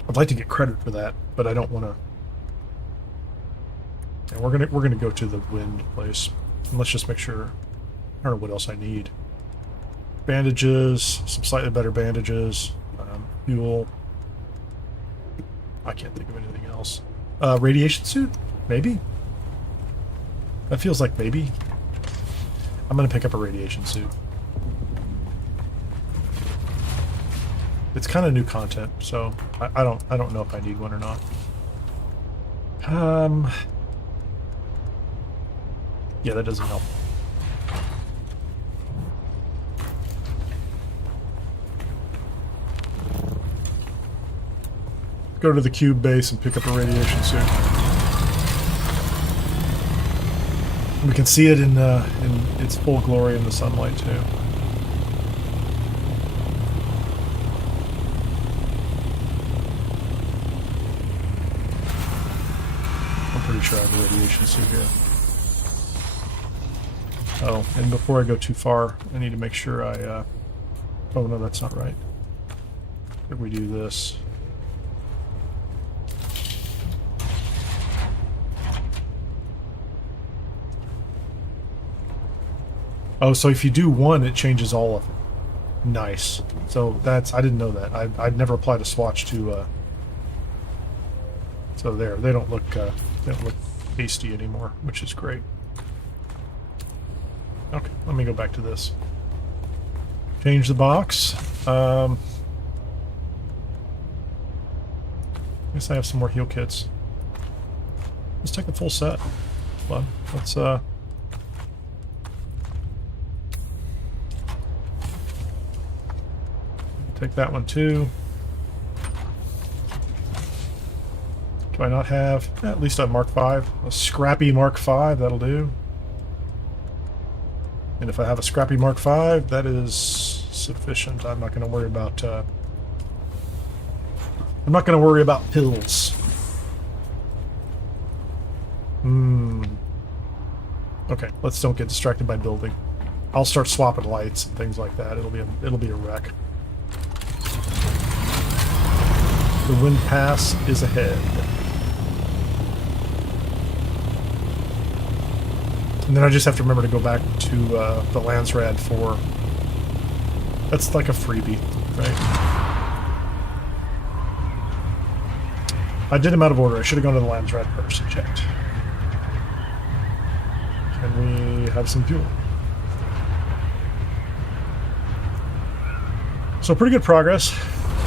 I'd like to get credit for that, but I don't want to. And we're gonna go to the wind place. And let's just make sure. I don't know what else I need. Bandages, some slightly better bandages. Fuel. I can't think of anything else. Radiation suit? Maybe? That feels like maybe. I'm gonna pick up a radiation suit. It's kind of new content, so I don't know if I need one or not. Yeah, that doesn't help. Go to the cube base and pick up a radiation suit. We can see it in its full glory in the sunlight too. I'm pretty sure I have a radiation suit here. Oh, and before I go too far, I need to make sure I. Oh no, that's not right. If we do this. Oh, so if you do one, it changes all of them. Nice. So that's, I didn't know that. I'd never applied a swatch to, so there, they don't look pasty anymore, which is great. Okay, let me go back to this. Change the box. I guess I have some more heal kits. Let's take the full set. Well, let's take that one too. Do I not have? At least I have Mark V. A scrappy Mark V, that'll do. And if I have a scrappy Mark V, that is sufficient. I'm not going to worry about. I'm not going to worry about pills. Okay, let's don't get distracted by building. I'll start swapping lights and things like that. It'll be a wreck. The wind pass is ahead. And then I just have to remember to go back to the Landsrad for... That's like a freebie, right? I did them out of order. I should have gone to the Landsrad first and checked. Can we have some fuel? So pretty good progress.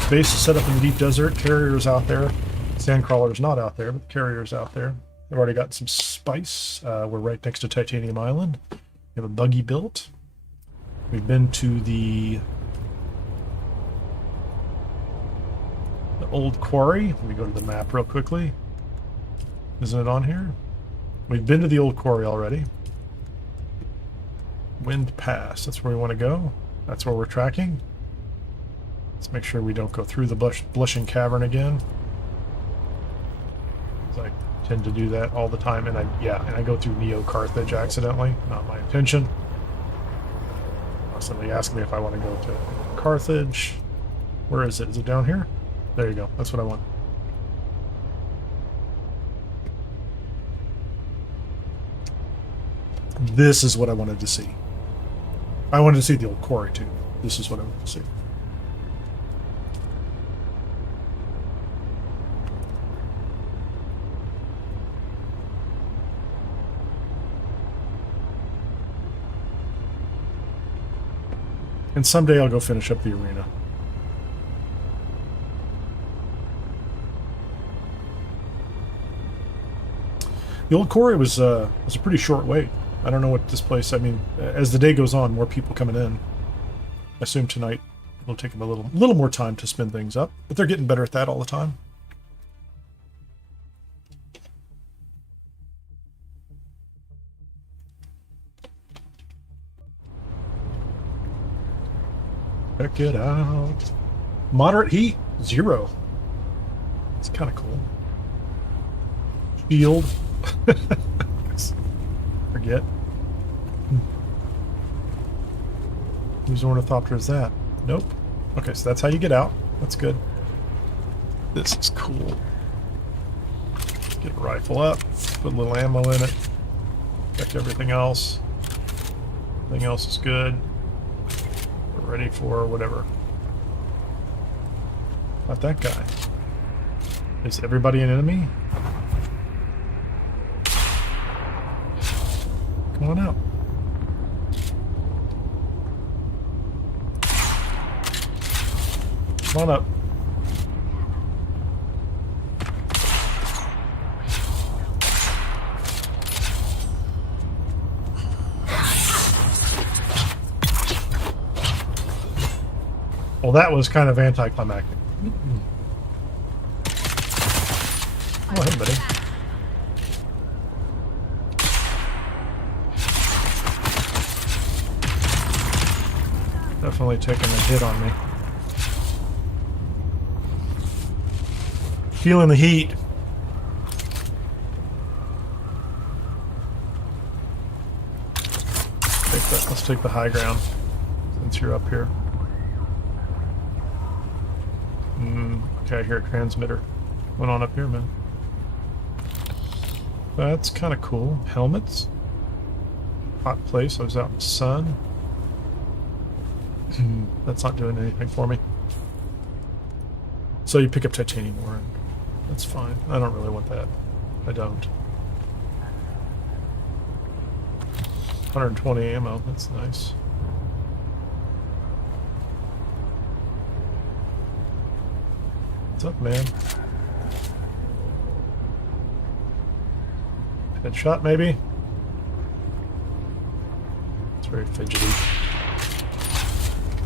Base is set up in the deep desert. Carrier's out there. Sandcrawler's not out there, but the carrier's out there. I've already got some spice. We're right next to Titanium Island. We have a buggy built. We've been to the Old Quarry. Let me go to the map real quickly. Isn't it on here? We've been to the Old Quarry already. Wind Pass. That's where we want to go. That's where we're tracking. Let's make sure we don't go through the Blushing Cavern again. I tend to do that all the time, and I go through Neo-Carthage accidentally. Not my intention. Somebody asked me if I want to go to Carthage. Where is it? Is it down here? There you go. That's what I want. This is what I wanted to see. I wanted to see the Old Quarry too. This is what I wanted to see. And someday I'll go finish up the arena. The Old Quarry was a pretty short wait. I don't know what this place. I mean, as the day goes on, more people coming in. I assume tonight it'll take them a little more time to spin things up, but they're getting better at that all the time. Check it out. Moderate heat, 0. It's kind of cool. Shield. Forget. Whose ornithopter is that? Nope. Okay, so that's how you get out. That's good. This is cool. Get a rifle up. Put a little ammo in it. Check everything else. Everything else is good. Ready for whatever. Not that guy. Is everybody an enemy? Come on out. Come on up. Well, that was kind of anticlimactic. Oh, hey, buddy. Definitely taking a hit on me. Feeling the heat. Let's take the high ground since you're up here. Okay, I hear a transmitter. Went on up here, man. That's kind of cool. Helmets. Hot place. I was out in the sun. That's not doing anything for me. So you pick up titanium ore, and that's fine. I don't really want that. I don't. 120 ammo. That's nice. What's up, man? Headshot, maybe? It's very fidgety.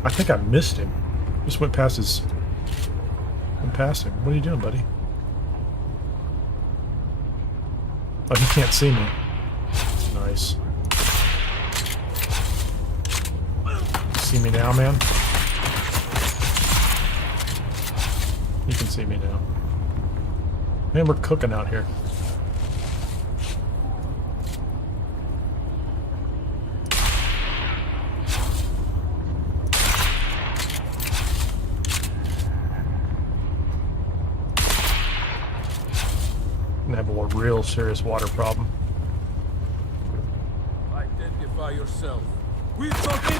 I think I missed him. Just went past his... Went past him. What are you doing, buddy? Oh, he can't see me. Nice. See me now, man? You can see me now. Man, we're cooking out here. Gonna have a real serious water problem. Identify yourself. We're talking.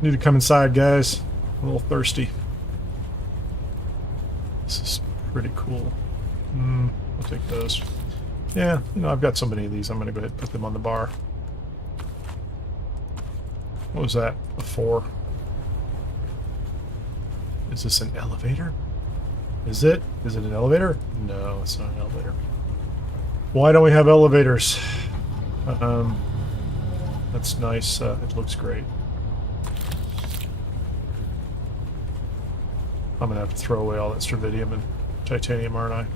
Need to come inside, guys. I'm a little thirsty. This is pretty cool. I'll take those. Yeah, you know, I've got so many of these. I'm going to go ahead and put them on the bar. What was that? A 4. Is this an elevator? Is it? Is it an elevator? No, it's not an elevator. Why don't we have elevators? That's nice. It looks great. I'm gonna have to throw away all that strontium and titanium, aren't I?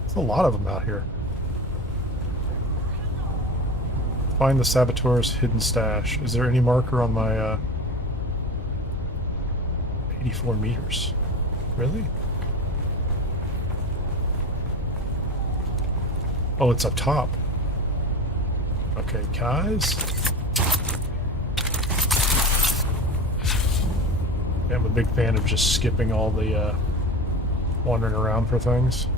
There's a lot of them out here. Find the saboteur's hidden stash. Is there any marker on my 84 meters? Really? Oh, it's up top. Okay, guys. Yeah, I'm a big fan of just skipping all the wandering around for things.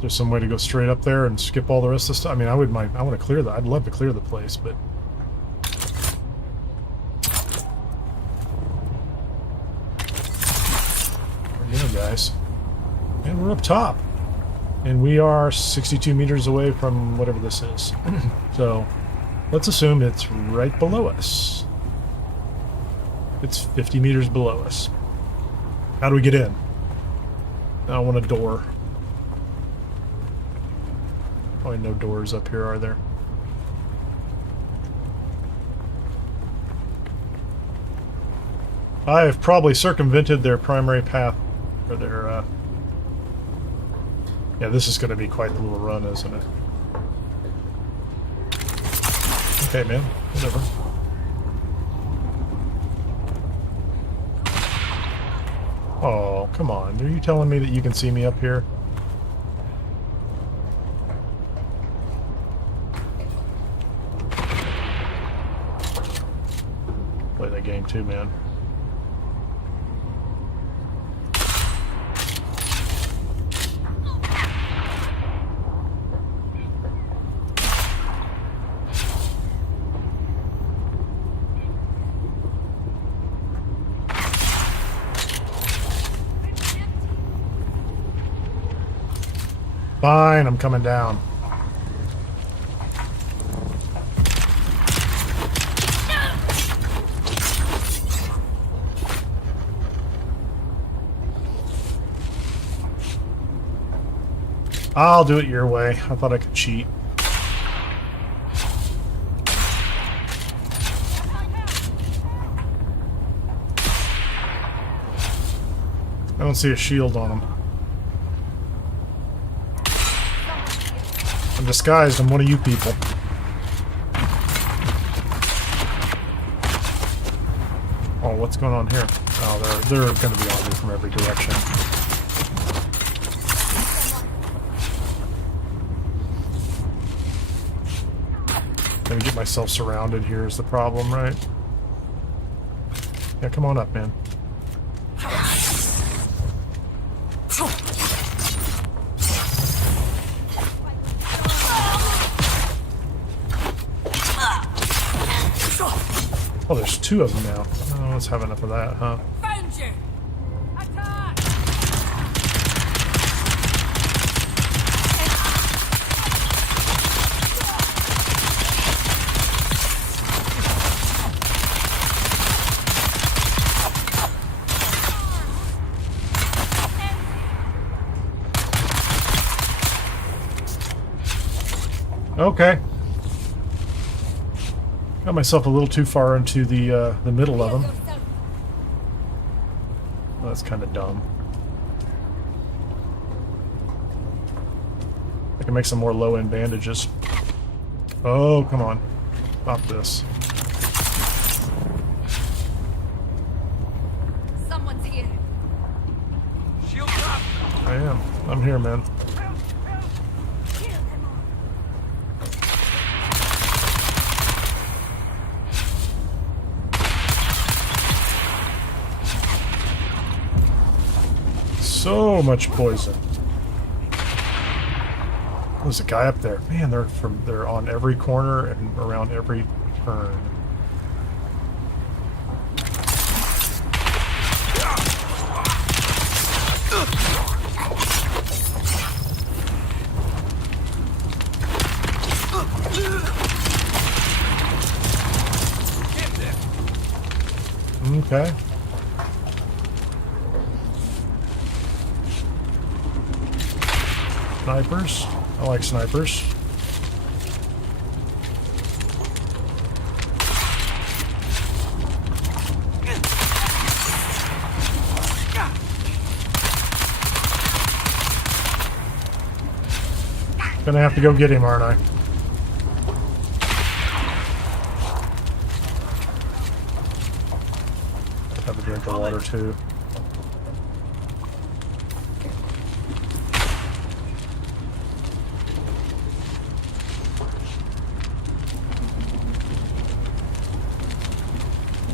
There's some way to go straight up there and skip all the rest of the stuff. I mean, I want to clear that. I'd love to clear the place, but there you go, guys. And we're up top. And we are 62 meters away from whatever this is. So let's assume it's right below us. It's 50 meters below us. How do we get in? I want a door. Probably no doors up here, are there? I have probably circumvented their primary path for their yeah, this is going to be quite the little run, isn't it? Okay, man. Whatever. Oh, come on. Are you telling me that you can see me up here? Play that game too, man. Fine, I'm coming down. I'll do it your way. I thought I could cheat. I don't see a shield on him. I'm disguised. I'm one of you people. Oh, what's going on here? Oh, they're going to be on me from every direction. Let me get myself surrounded here is the problem, right? Yeah, come on up, man. Oh, there's two of them now. Oh, let's have enough of that, huh? Found you! Attack! Okay. Got myself a little too far into the middle of them. Well, that's kind of dumb. I can make some more low-end bandages. Oh, come on. Stop this. Someone's here. Shield up! I am. I'm here, man. Kill them all. So much poison. There's a guy up there. Man, they're on every corner and around every turn. Okay. Snipers. I like snipers. Gonna have to go get him, aren't I? Have a drink of water too.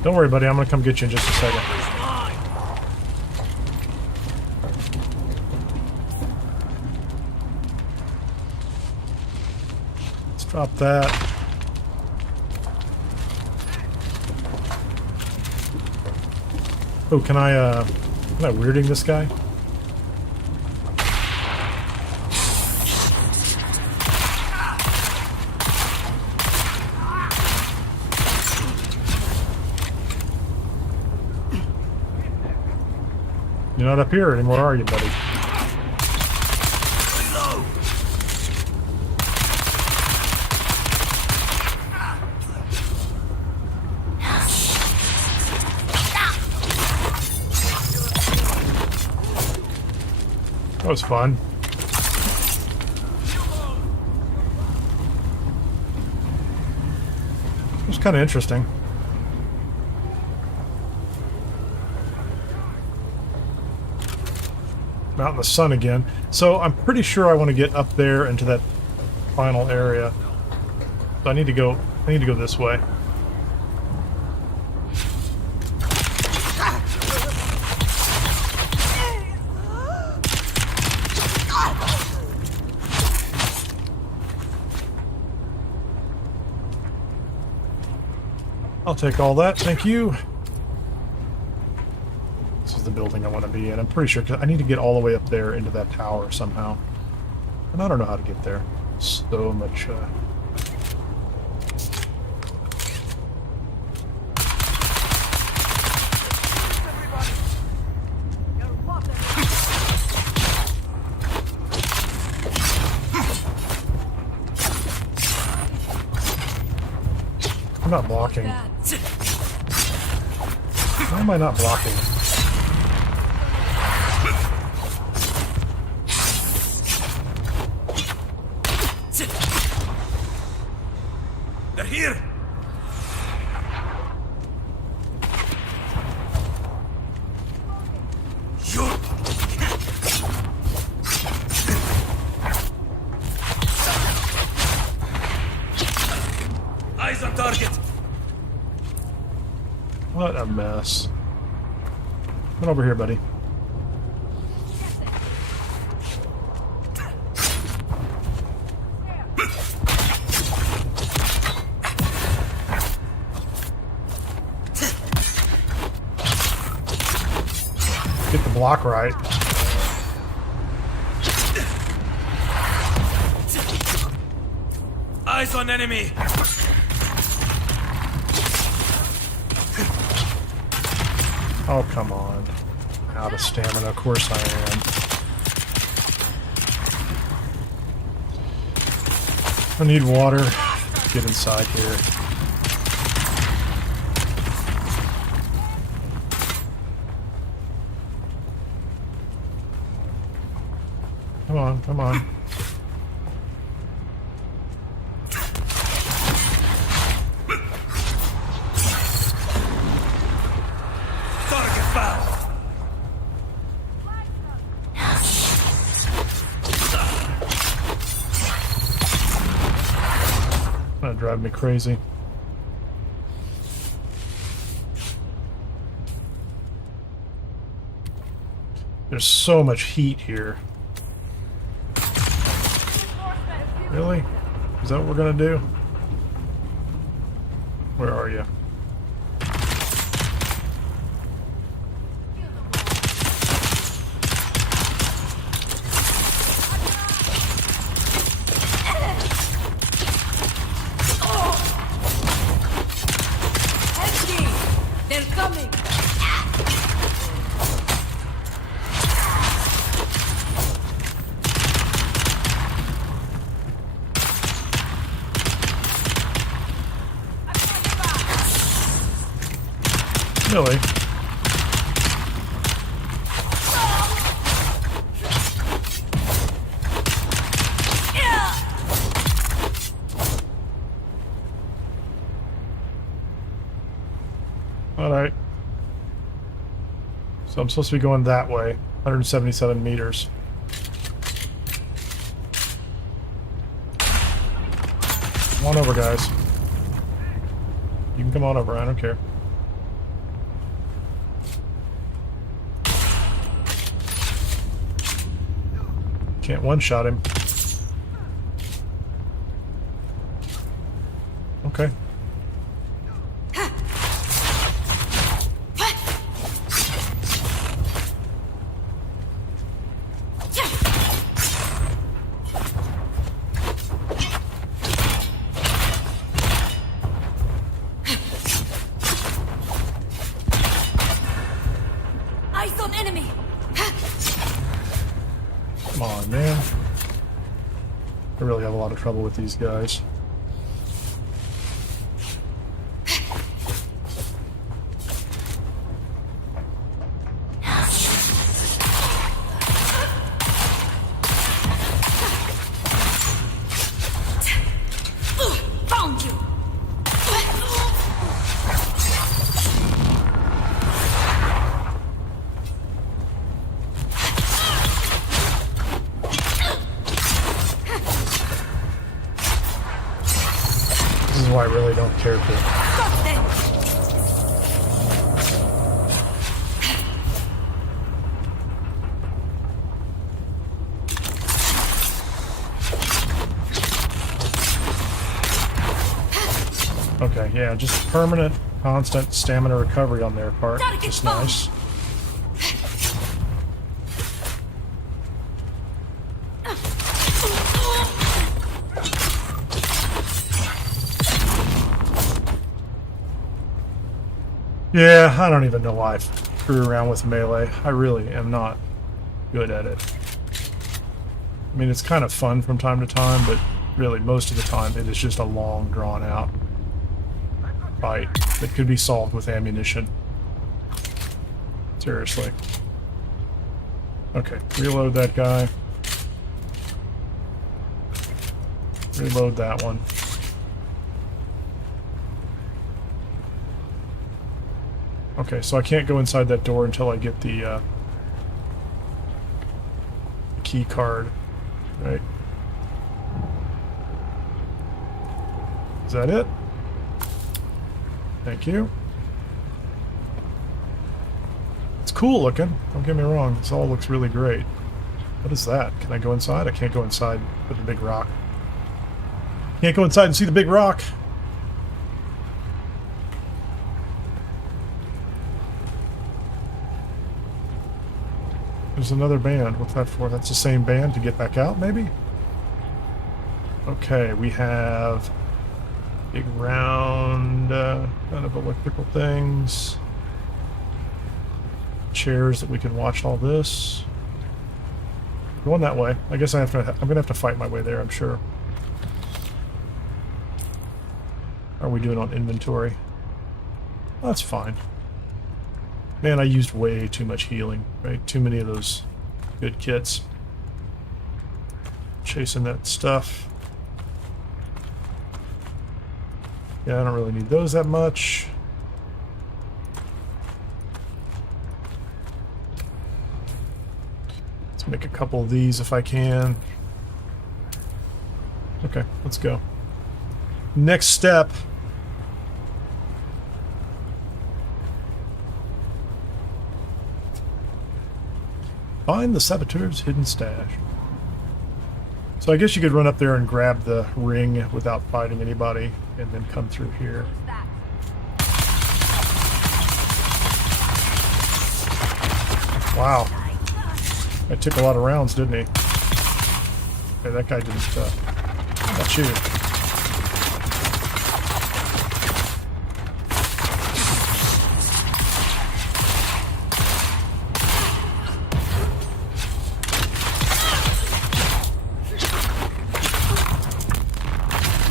Don't worry, buddy. I'm gonna come get you in just a second. Let's drop that. Oh, can I weirding this guy? You're not up here anymore, are you, buddy? That was fun. It was kind of interesting. I'm out in the sun again. So I'm pretty sure I want to get up there into that final area. So I need to go this way. I'll take all that, thank you. This is the building I want to be in. I'm pretty sure, 'cause I need to get all the way up there into that tower somehow. And I don't know how to get there. So much, I'm not blocking. Why am I not blocking? They're here! Eyes on target! What a mess. Come over here, buddy. block right. Eyes on enemy. Oh, come on. Out of stamina, of course I am. I need water. Get inside here. Come on, come on. Target found. That'd drive me crazy. There's so much heat here. Really? Is that what we're gonna do? Where are you? Empty! They're coming! Really? Alright. So I'm supposed to be going that way. 177 meters. Come on over, guys. You can come on over, I don't care. Can't one-shot him. Okay. Eyes on enemy! Come on, man. I really have a lot of trouble with these guys. Found you! This is why I really don't care to. Got them! Okay, yeah, just permanent, constant stamina recovery on their part. Target Just found. nice. Yeah, I don't even know why I screw around with melee. I really am not good at it. I mean, it's kind of fun from time to time, but really, most of the time, it is just a long, drawn-out fight that could be solved with ammunition. Seriously. Okay, reload that guy. Reload that one. Okay, so I can't go inside that door until I get the key card, right? Is that it? Thank you. It's cool looking, don't get me wrong. This all looks really great. What is that? Can I go inside? I can't go inside with the big rock. Can't go inside and see the big rock. There's another band. What's that for? That's the same band to get back out, maybe? Okay, we have big round kind of electrical things. Chairs that we can watch all this. Going that way. I guess I'm gonna have to fight my way there, I'm sure. How are we doing on inventory? Well, that's fine. Man, I used way too much healing, right? Too many of those good kits. Chasing that stuff. Yeah, I don't really need those that much. Let's make a couple of these if I can. Okay, let's go. Next step. Find the saboteur's hidden stash. So I guess you could run up there and grab the ring without fighting anybody, and then come through here. Wow. That took a lot of rounds, didn't he? Okay, that guy didn't, how about you?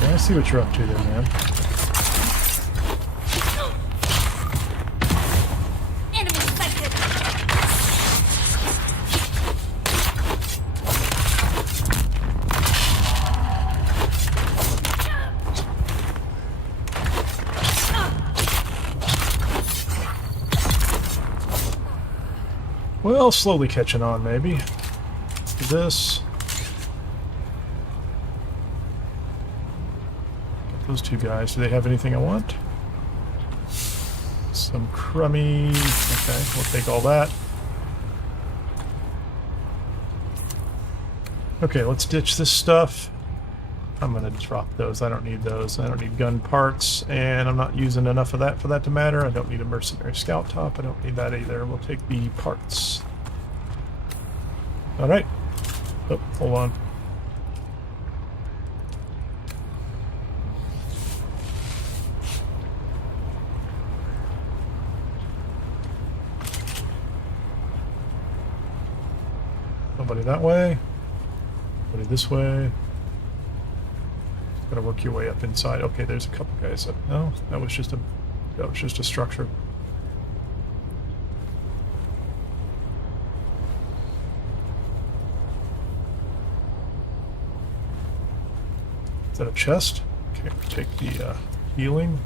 I see what you're up to there, man. Enemy sighted. Well, slowly catching on, maybe. This. Those two guys, do they have anything I want? Some crummy... Okay, we'll take all that. Okay, let's ditch this stuff. I'm gonna drop those. I don't need those. I don't need gun parts, and I'm not using enough of that for that to matter. I don't need a mercenary scout top. I don't need that either. We'll take the parts. Alright. Oh, hold on. Nobody that way. Nobody this way. Gotta work your way up inside. Okay, there's a couple guys up. No, that was just a structure. Is that a chest? Okay, we'll take the healing.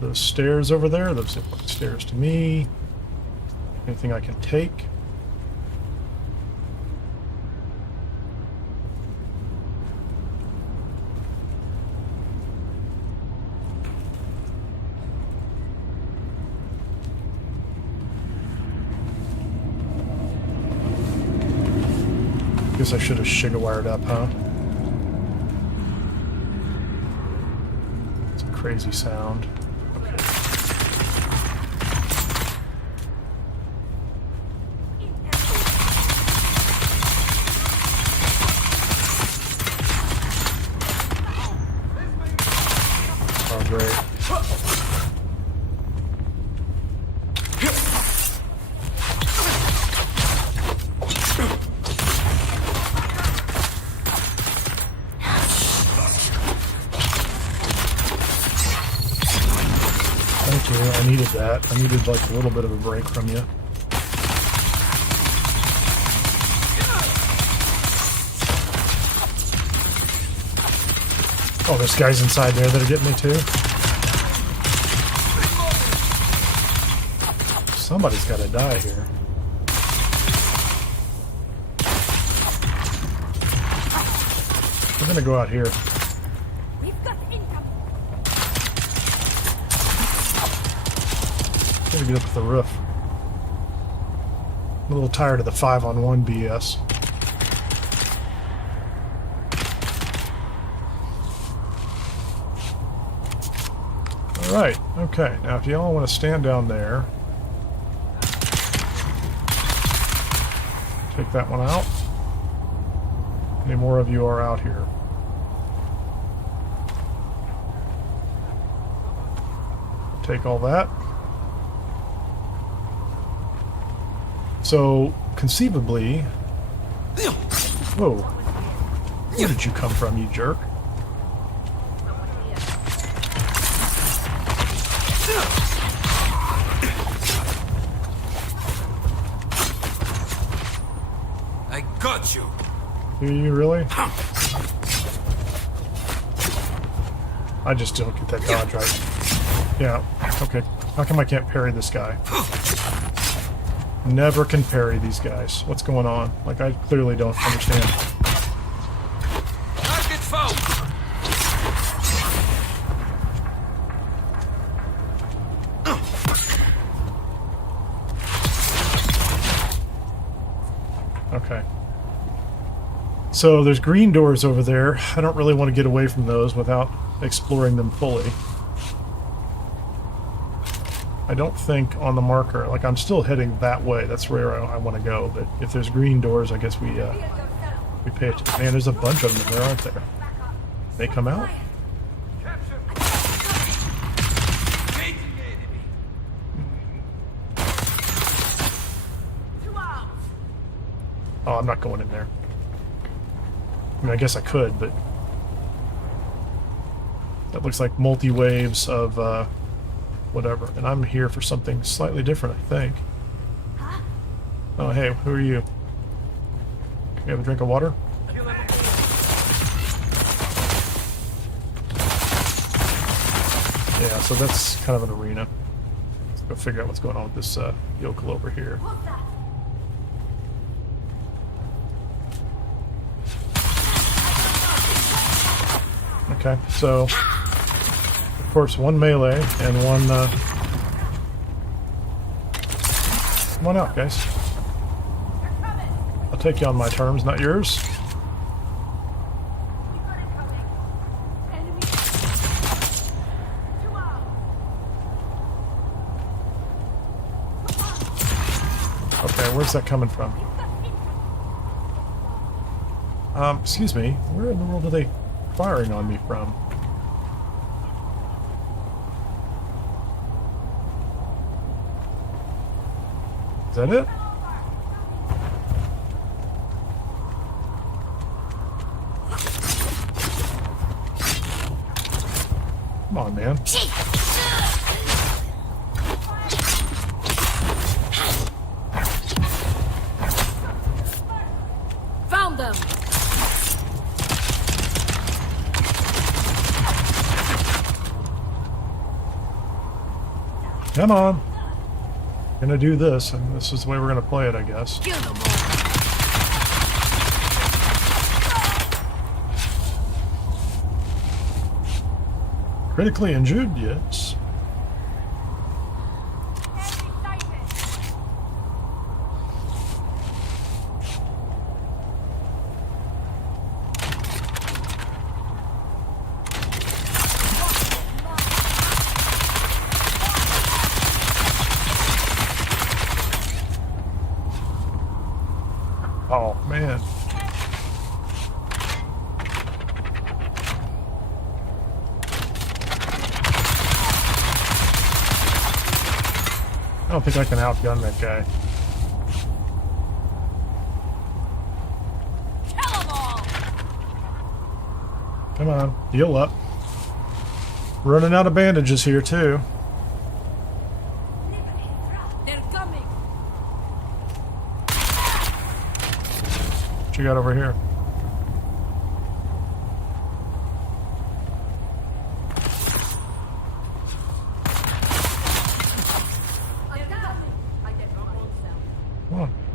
Those stairs over there, those look like stairs to me. Anything I can take? Guess I should have Shiga wired up, huh? It's a crazy sound. Okay. Oh, great. I needed that. I needed like a little bit of a break from you. Oh, there's guys inside there that are getting me too. Somebody's got to die here. We're gonna go out here. We've got income. Gotta get up the roof. I'm a little tired of the 5-on-1 BS. Alright, okay. Now if y'all want to stand down there. Take that one out. How many more of you are out here? Take all that. So, conceivably... Whoa. Where did you come from, you jerk? I got you. Do you really? I just don't get that dodge right. Yeah, okay. How come I can't parry this guy? Never can parry these guys. What's going on? Like, I clearly don't understand. Target found. Okay. So there's green doors over there. I don't really want to get away from those without exploring them fully. I don't think on the marker, like I'm still heading that way. That's where I want to go. But if there's green doors, I guess we pay attention. Man, there's a bunch of them there, aren't there? They come out? Oh, I'm not going in there. I mean, I guess I could, but that looks like multi-waves of whatever. And I'm here for something slightly different, I think. Oh, hey, who are you? You have a drink of water? Yeah, so that's kind of an arena. Let's go figure out what's going on with this yokel over here. Okay, so of course one melee and one come on out, guys. I'll take you on my terms, not yours. Okay, where's that coming from? Excuse me, where in the world are they firing on me from? Is that it? Come on, man. Found them. Come on. Gonna do this, and this is the way we're gonna play it, I guess. Kill them all. Critically injured, yes. Oh, man. I don't think I can outgun that guy. Kill them all. Come on, heal up. Running out of bandages here, too. They're coming. What you got over here?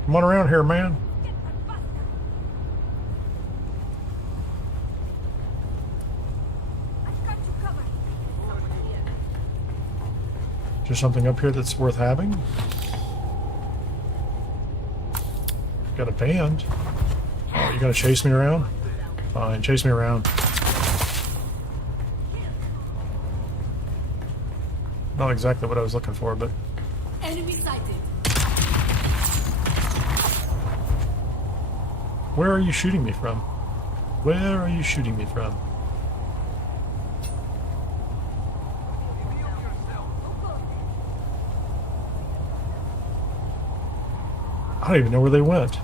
Come on around here, man. Is there something up here that's worth having? Got a band. Oh, you gonna chase me around? Fine, chase me around. Not exactly what I was looking for, but... Enemy sighted. Where are you shooting me from? Where are you shooting me from? I don't even know where they went.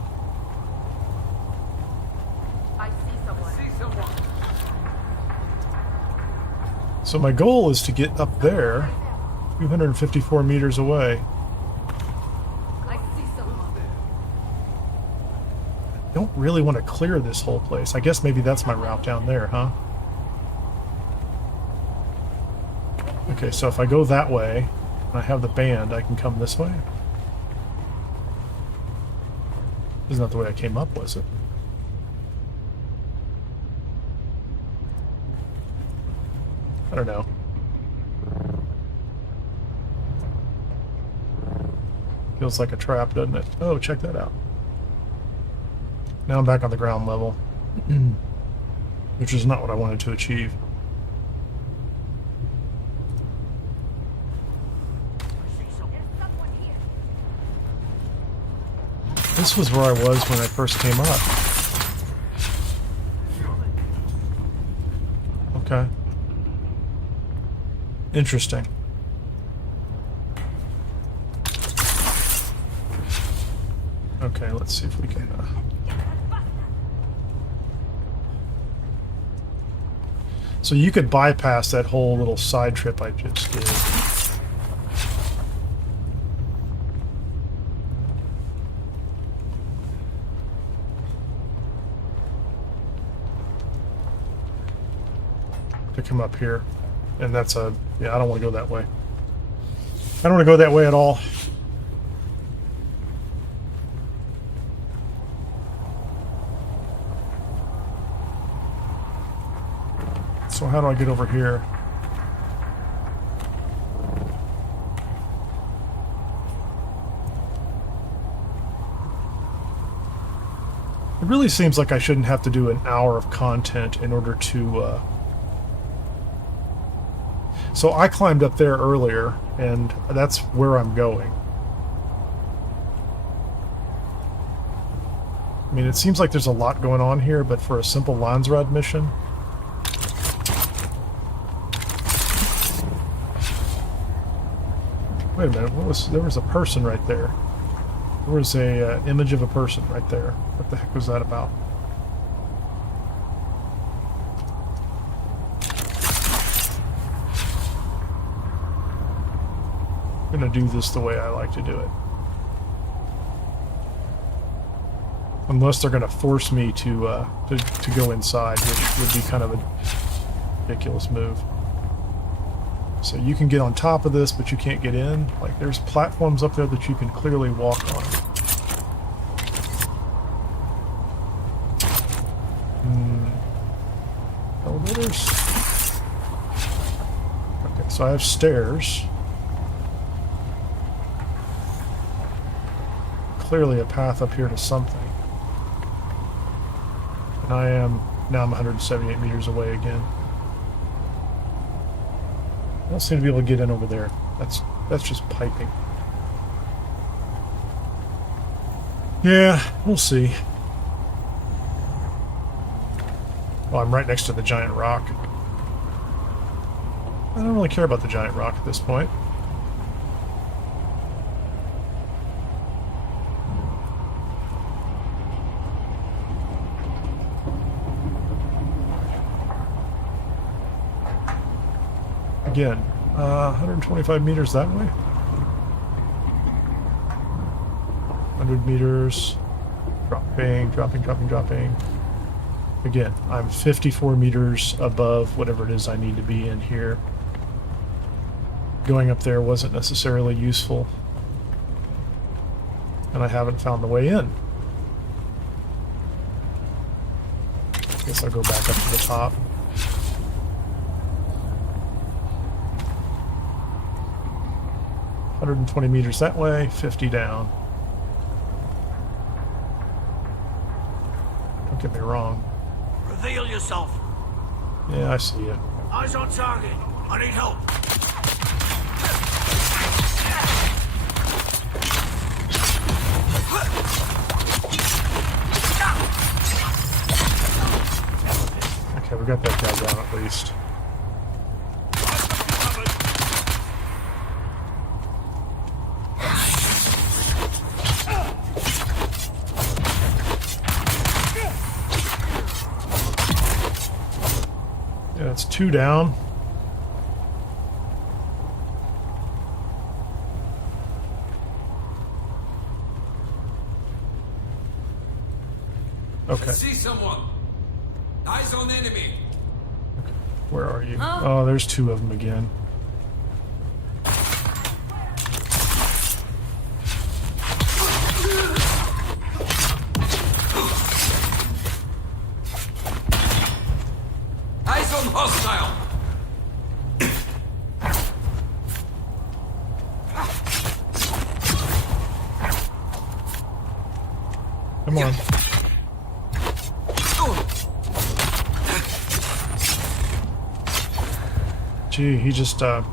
I see someone. So my goal is to get up there, 254 meters away. I see someone. I don't really want to clear this whole place. I guess maybe that's my route down there, huh? Okay, so if I go that way, and I have the band, I can come this way. This is not the way I came up, was it? I don't know. Feels like a trap, doesn't it? Oh, check that out. Now I'm back on the ground level, which is not what I wanted to achieve. This was where I was when I first came up. Okay. Interesting. Okay, let's see if we can... So you could bypass that whole little side trip I just did. To come up here. And that's a... Yeah, I don't want to go that way. I don't want to go that way at all. So how do I get over here? It really seems like I shouldn't have to do an hour of content in order to... So I climbed up there earlier, and that's where I'm going. I mean, it seems like there's a lot going on here, but for a simple Landsrad mission... Wait a minute, there was a person right there. There was a image of a person right there. What the heck was that about? I'm gonna do this the way I like to do it. Unless they're gonna force me to go inside, which would be kind of a ridiculous move. So you can get on top of this, but you can't get in. Like, there's platforms up there that you can clearly walk on. Elevators? Okay, so I have stairs. Clearly a path up here to something. And now I'm 178 meters away again. I don't seem to be able to get in over there. That's just piping. Yeah, we'll see. Oh, I'm right next to the giant rock. I don't really care about the giant rock at this point. Again, 125 meters that way. 100 meters. Dropping. Again, I'm 54 meters above whatever it is I need to be in here. Going up there wasn't necessarily useful. And I haven't found the way in. Guess I'll go back up to the top. $120 meters that way, 50 down. Don't get me wrong. Reveal yourself. Yeah, I see you. Eyes on target. I need help. got that guy down at least. Yeah, it's 2 down. Okay. See someone. Eyes on enemy. Where are you? Oh, there's 2 of them again. Eyes on hostile. Come on. Gee, he just, Found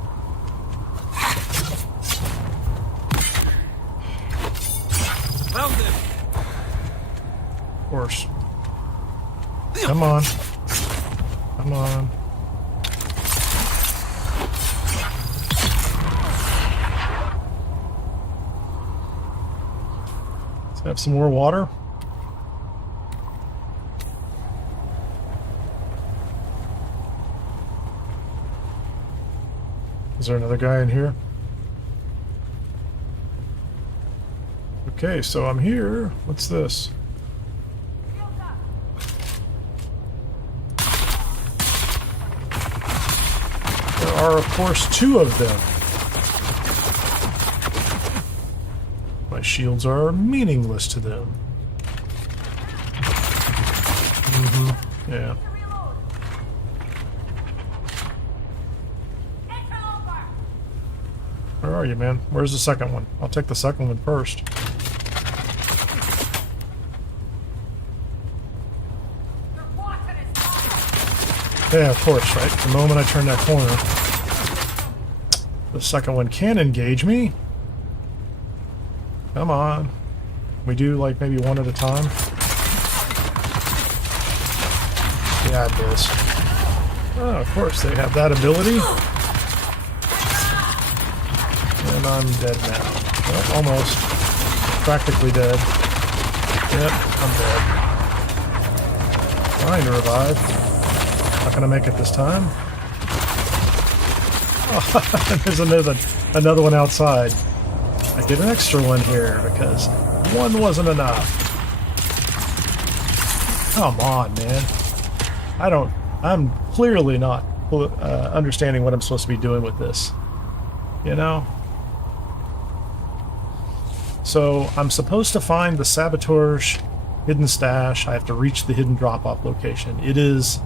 him. of course. Come on. Come on. Let's have some more water. Is there another guy in here? Okay, so I'm here. What's this? There are, of course, 2 of them. My shields are meaningless to them. Yeah. Where are you, man? Where's the second one? I'll take the second one first. Yeah, of course, right? The moment I turn that corner, the second one can engage me. Come on. We do, like, maybe one at a time. Yeah, it is. Oh, of course, they have that ability. And I'm dead now. Well, almost. Practically dead. Yep, I'm dead. Trying to revive. Not gonna make it this time. Oh, there's another one outside. I did an extra one here because one wasn't enough. Come on, man. I'm clearly not understanding what I'm supposed to be doing with this. You know? So I'm supposed to find the saboteur's hidden stash. I have to reach the hidden drop-off location. It is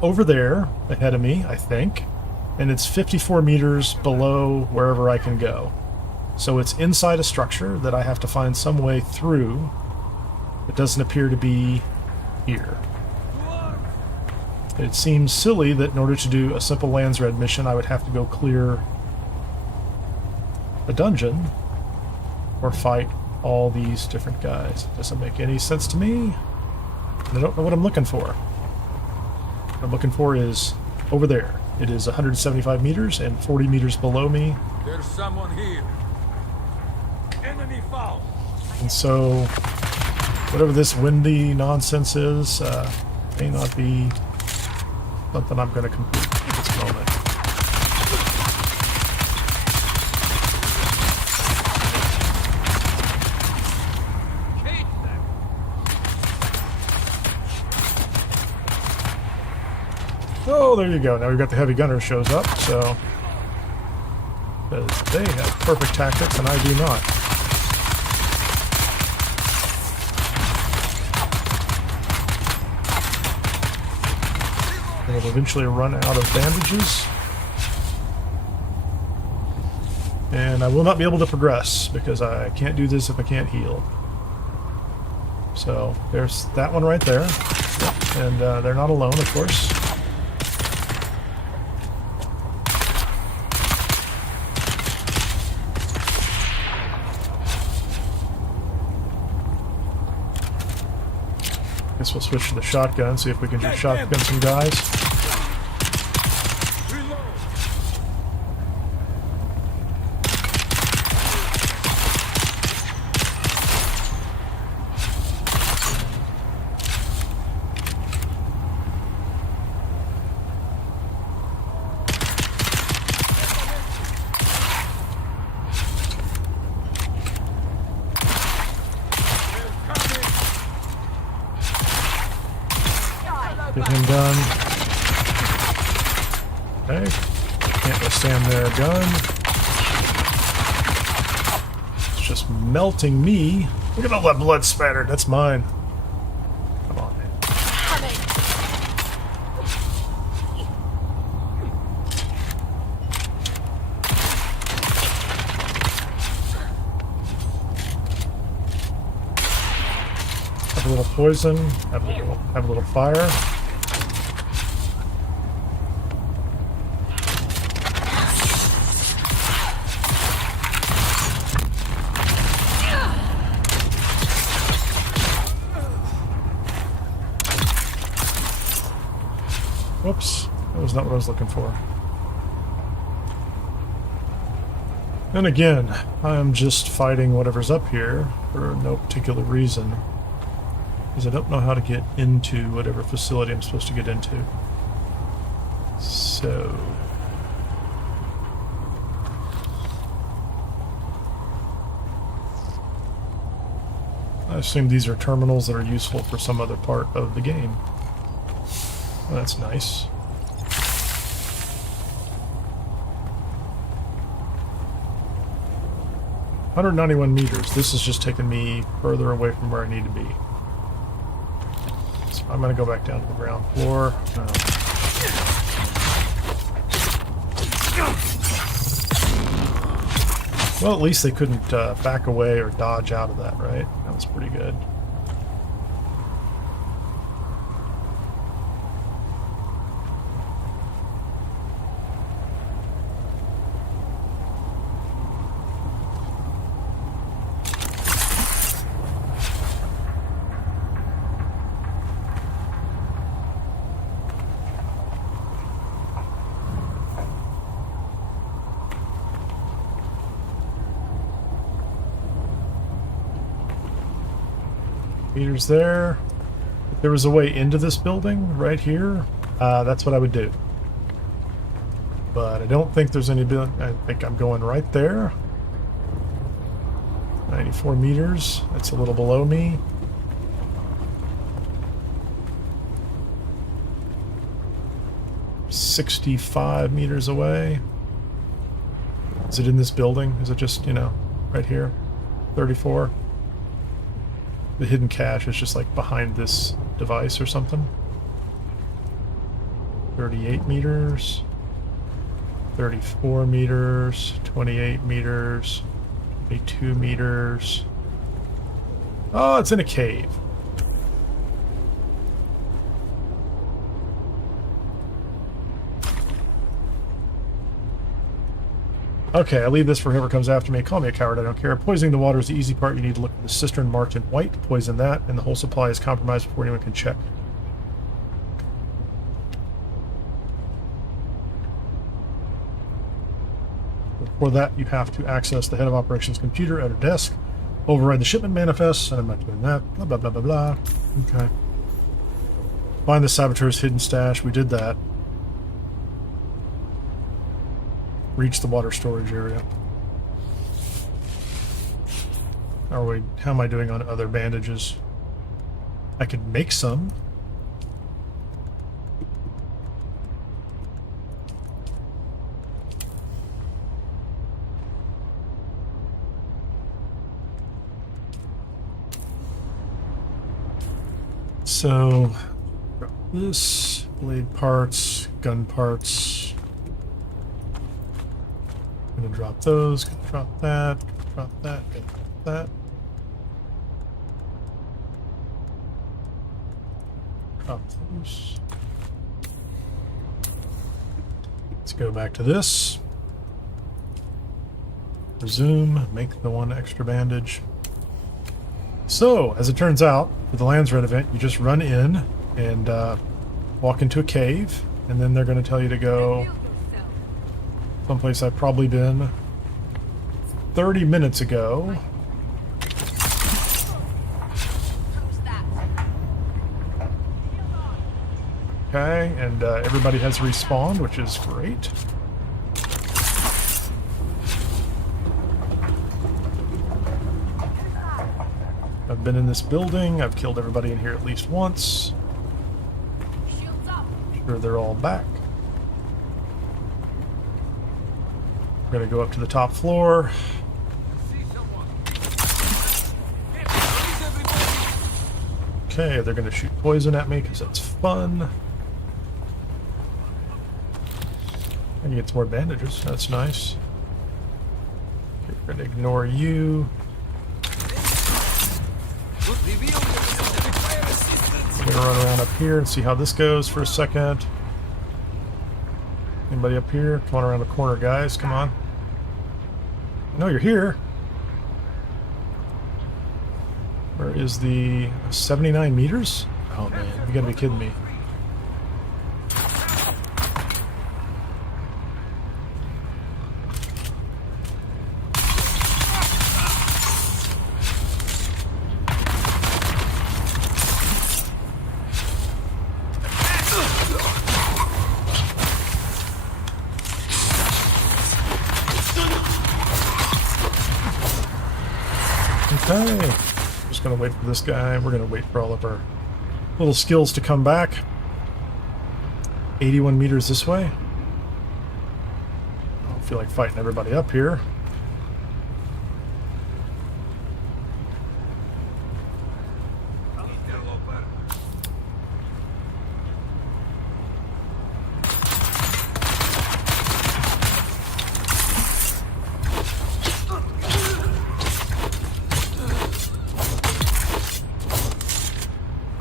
over there ahead of me, I think, and it's 54 meters below wherever I can go. So it's inside a structure that I have to find some way through. It doesn't appear to be here. It seems silly that in order to do a simple Lands Red mission, I would have to go clear a dungeon or fight all these different guys. It doesn't make any sense to me. And I don't know what I'm looking for. What I'm looking for is over there. It is 175 meters and 40 meters below me. There's someone here. Enemy foul. And so, whatever this windy nonsense is, may not be something I'm going to complete at this moment. Oh, there you go. Now we've got the heavy gunner shows up, so... because they have perfect tactics and I do not. They will eventually run out of bandages. And I will not be able to progress because I can't do this if I can't heal. So there's that one right there. And they're not alone, of course. Guess we'll switch to the shotgun, see if we can just shotgun some guys. Reload. Get him done. Okay. Can't withstand their gun. It's just melting me. Look at all that blood spattered. That's mine. Come on, man. Have a little poison. Have a little fire. Whoops, that was not what I was looking for. And again, I'm just fighting whatever's up here for no particular reason. Because I don't know how to get into whatever facility I'm supposed to get into. So... I assume these are terminals that are useful for some other part of the game. Well, that's nice. $191 meters. This is just taking me further away from where I need to be. So I'm going to go back down to the ground floor. Well, at least they couldn't back away or dodge out of that, right? That was pretty good. Meters there. If there was a way into this building right here, that's what I would do. But I don't think there's any building. I think I'm going right there. 94 meters. That's a little below me. $65 meters away. Is it in this building? Is it just, you know, right here? 34. The hidden cache is just like behind this device or something. 38 meters. 34 meters. 28 meters. 22 meters. Oh, it's in a cave. Okay, I leave this for whoever comes after me. Call me a coward, I don't care. Poisoning the water is the easy part. You need to look for the cistern marked in white. Poison that, and the whole supply is compromised before anyone can check. For that, you have to access the head of operations computer at her desk, override the shipment manifest, and I'm not doing that. Blah, blah, blah, blah, blah. Okay. Find the saboteur's hidden stash. We did that. Reach the water storage area. How am I doing on other bandages? I could make some. So, this, blade parts, gun parts. Gonna drop those, gonna drop that, gonna drop that. Drop those. Let's go back to this. Resume, make the one extra bandage. So, as it turns out, for the Lands Red event, you just run in and walk into a cave, and then they're going to tell you to go someplace I've probably been 30 minutes ago. Okay, and everybody has respawned, which is great. I've been in this building. I've killed everybody in here at least once. Sure, they're all back. We're gonna go up to the top floor. Okay, they're gonna shoot poison at me because that's fun. And you get some more bandages. That's nice. Okay, we're gonna ignore you. I'm gonna run around up here and see how this goes for a second. Anybody up here? Come on around the corner, guys. Come on. I know you're here. Where is the 79 meters? Oh man, you gotta be kidding me. Okay, just gonna wait for this guy. We're gonna wait for all of our little skills to come back. 81 meters this way. I don't feel like fighting everybody up here.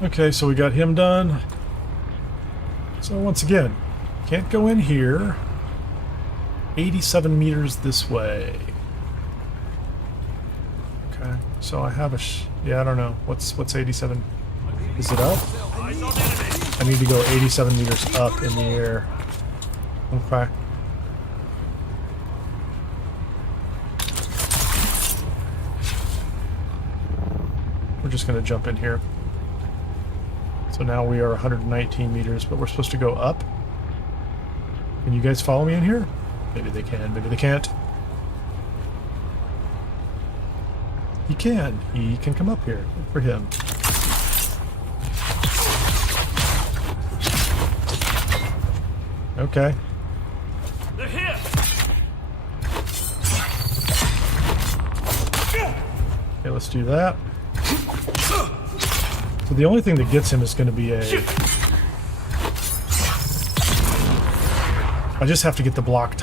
Okay, so we got him done. So once again, can't go in here. 87 meters this way. Okay, so I have a yeah, I don't know. What's 87? Is it up? I need to go 87 meters up in the air. Okay. We're just gonna jump in here. So now we are 119 meters, but we're supposed to go up. Can you guys follow me in here? Maybe they can, maybe they can't. He can. He can come up here. Good for him. Okay. They're here. Okay, let's do that. So the only thing that gets him is going to be a... I just have to get the block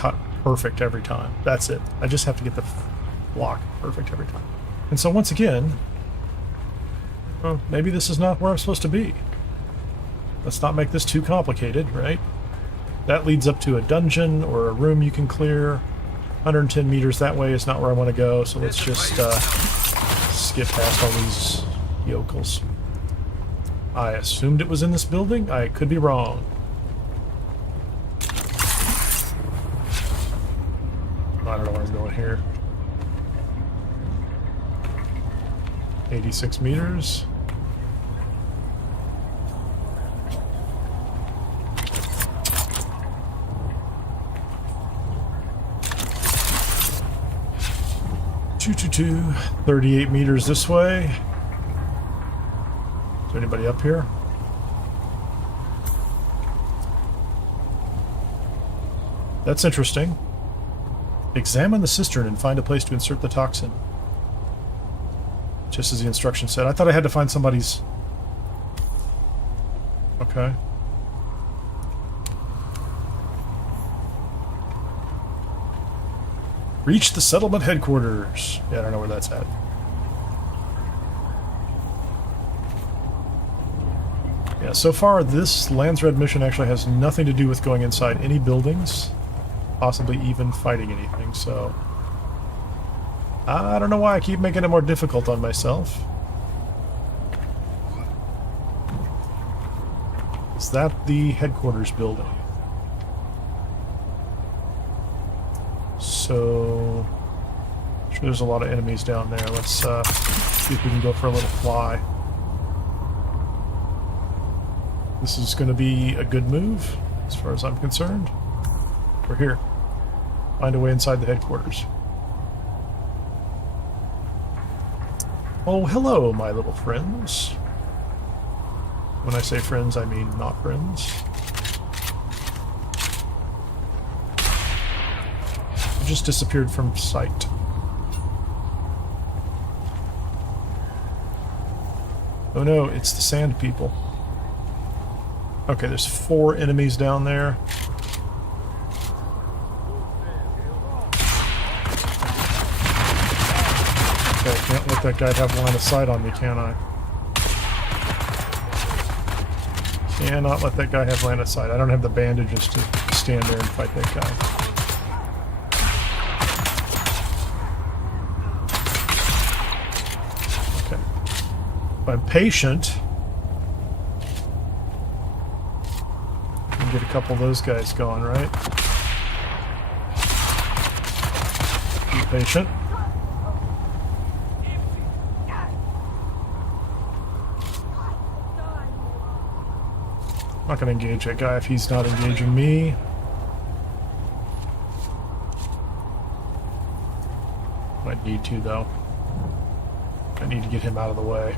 perfect every time. That's it. I just have to get the block perfect every time. And so once again, well, maybe this is not where I'm supposed to be. Let's not make this too complicated, right? That leads up to a dungeon or a room you can clear. 110 meters that way is not where I want to go, so let's just skip past all these yokels. I assumed it was in this building. I could be wrong. I don't know where I'm going here. 86 meters. Two, 38 meters this way. Is there anybody up here? That's interesting. Examine the cistern and find a place to insert the toxin. Just as the instruction said. I thought I had to find somebody's... Okay. Reach the settlement headquarters. Yeah, I don't know where that's at. Yeah, so far this Lands Red mission actually has nothing to do with going inside any buildings, possibly even fighting anything, so... I don't know why I keep making it more difficult on myself. Is that the headquarters building? So, I'm sure there's a lot of enemies down there. Let's see if we can go for a little fly. This is going to be a good move, as far as I'm concerned. We're here. Find a way inside the headquarters. Oh, hello, my little friends. When I say friends, I mean not friends. You just disappeared from sight. Oh no, it's the sand people. Okay, there's 4 enemies down there. Okay, I can't let that guy have line of sight on me, can I? Cannot let that guy have line of sight. I don't have the bandages to stand there and fight that guy. Okay. If I'm patient, I can get a couple of those guys going, right? Be patient. I'm not going to engage that guy if he's not engaging me. Might need to, though. I need to get him out of the way.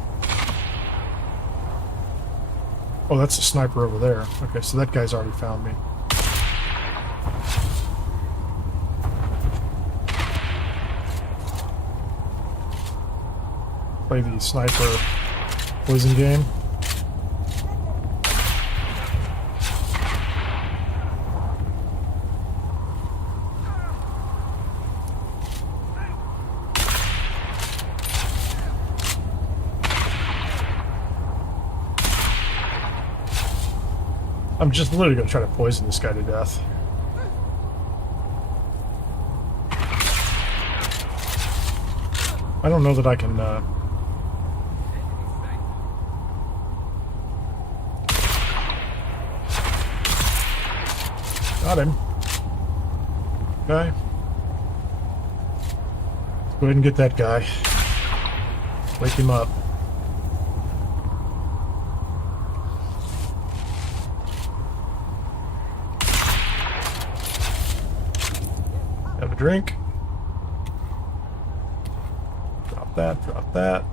Oh, that's a sniper over there. Okay, so that guy's already found me. Play the sniper poison game. I'm just literally going to try to poison this guy to death. I don't know that I can, Got him. Okay. Let's go ahead and get that guy. Wake him up. Have a drink. Drop that, drop that.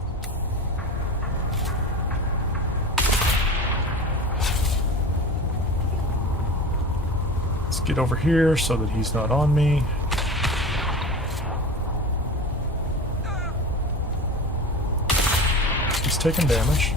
Let's get over here so that he's not on me. He's taking damage.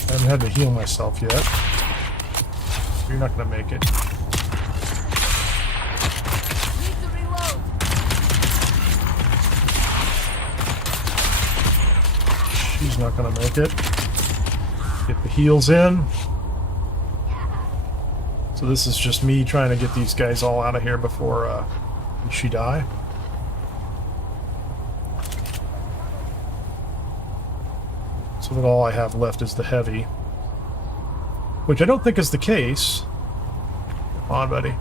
I haven't had to heal myself yet. You're not going to make it. Need to reload. She's not going to make it. Get the heals in. So this is just me trying to get these guys all out of here before she die. So that all I have left is the heavy. Which I don't think is the case. Come on, buddy.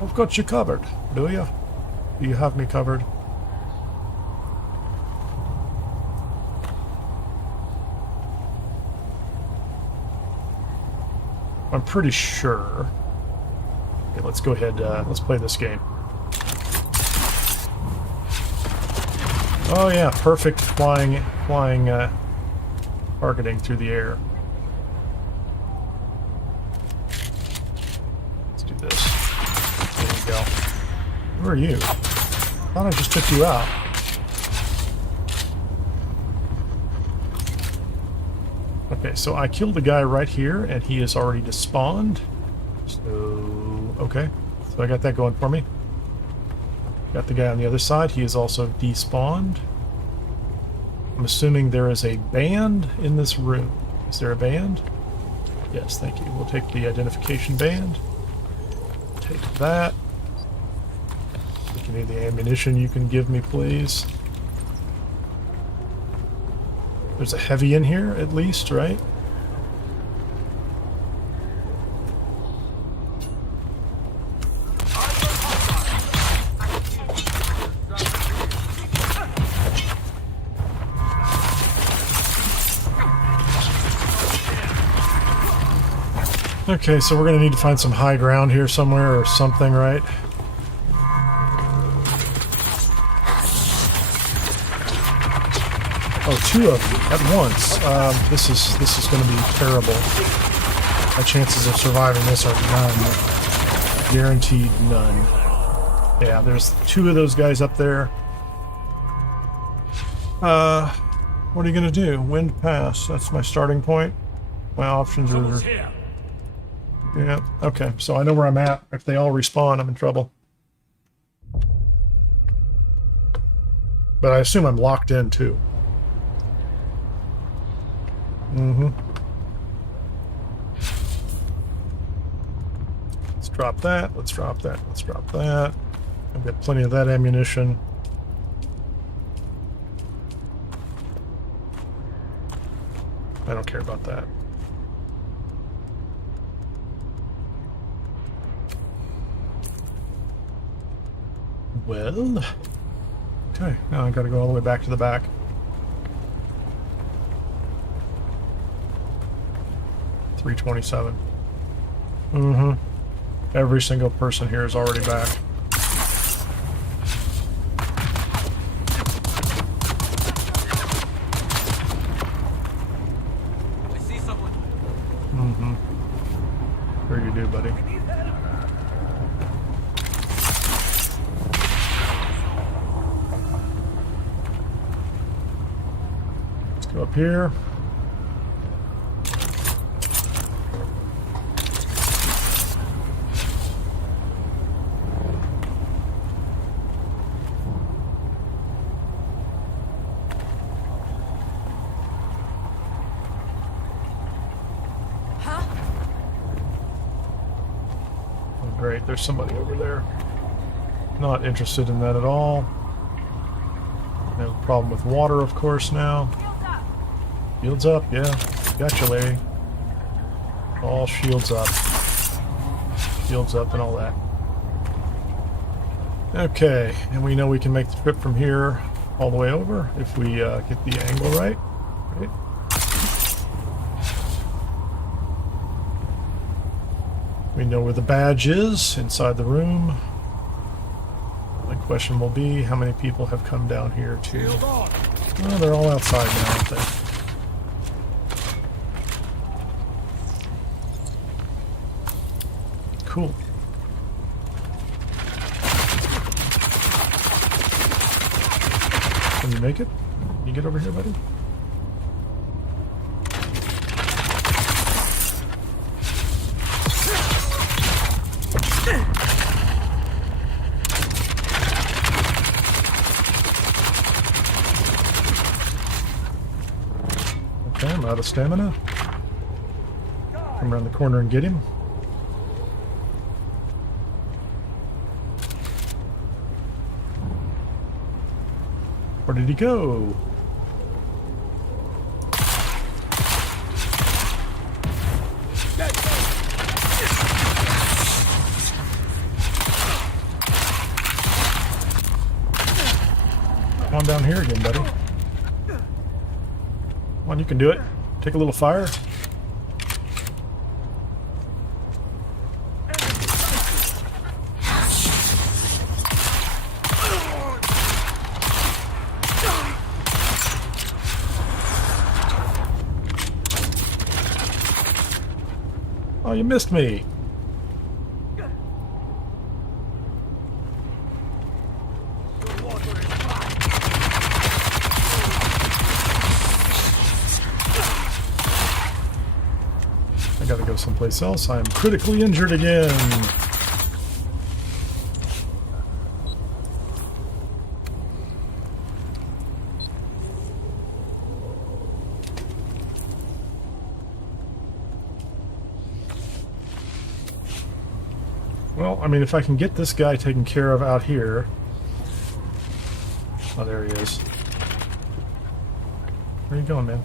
I've got you covered. Do you? Do you have me covered? I'm pretty sure. Okay, let's go ahead. Let's play this game. Oh yeah, perfect flying targeting through the air. Let's do this. There we go. Where are you? I thought I just took you out. Okay, so I killed a guy right here, and he is already despawned. So, okay. So I got that going for me. Got the guy on the other side. He is also despawned. I'm assuming there is a band in this room. Is there a band? Yes, thank you. We'll take the identification band. Take that. Take any of the ammunition you can give me, please. There's a heavy in here, at least, right? Okay, so we're going to need to find some high ground here somewhere or something, right? Oh, two of them at once. This is going to be terrible. My chances of surviving this are none. Guaranteed none. Yeah, there's two of those guys up there. What are you going to do? Wind pass. That's my starting point. My options are... Someone's here. Yeah, okay. So I know where I'm at. If they all respawn, I'm in trouble. But I assume I'm locked in, too. Mm-hmm. Let's drop that. Let's drop that. Let's drop that. I've got plenty of that ammunition. I don't care about that. Well, okay, now I gotta go all the way back to the back. $327. Mm-hmm. Every single person here is already back. I see someone. Mm-hmm. Sure you do, buddy. Go up here. Huh? Oh, great, there's somebody over there. Not interested in that at all. No problem with water, of course, now. Shields up, yeah. Gotcha, Larry. All shields up. Shields up and all that. Okay, and we know we can make the trip from here all the way over if we get the angle right. Right? We know where the badge is inside the room. The question will be, how many people have come down here to... Well, they're all outside now, aren't they? Cool. Can you make it? Can you get over here, buddy? Okay, I'm out of stamina. Come around the corner and get him. Where did he go? Come on down here again, buddy. Come on, you can do it. Take a little fire. Oh, you missed me. I gotta go someplace else. I am critically injured again. I mean, if I can get this guy taken care of out here... Oh, there he is. Where are you going, man?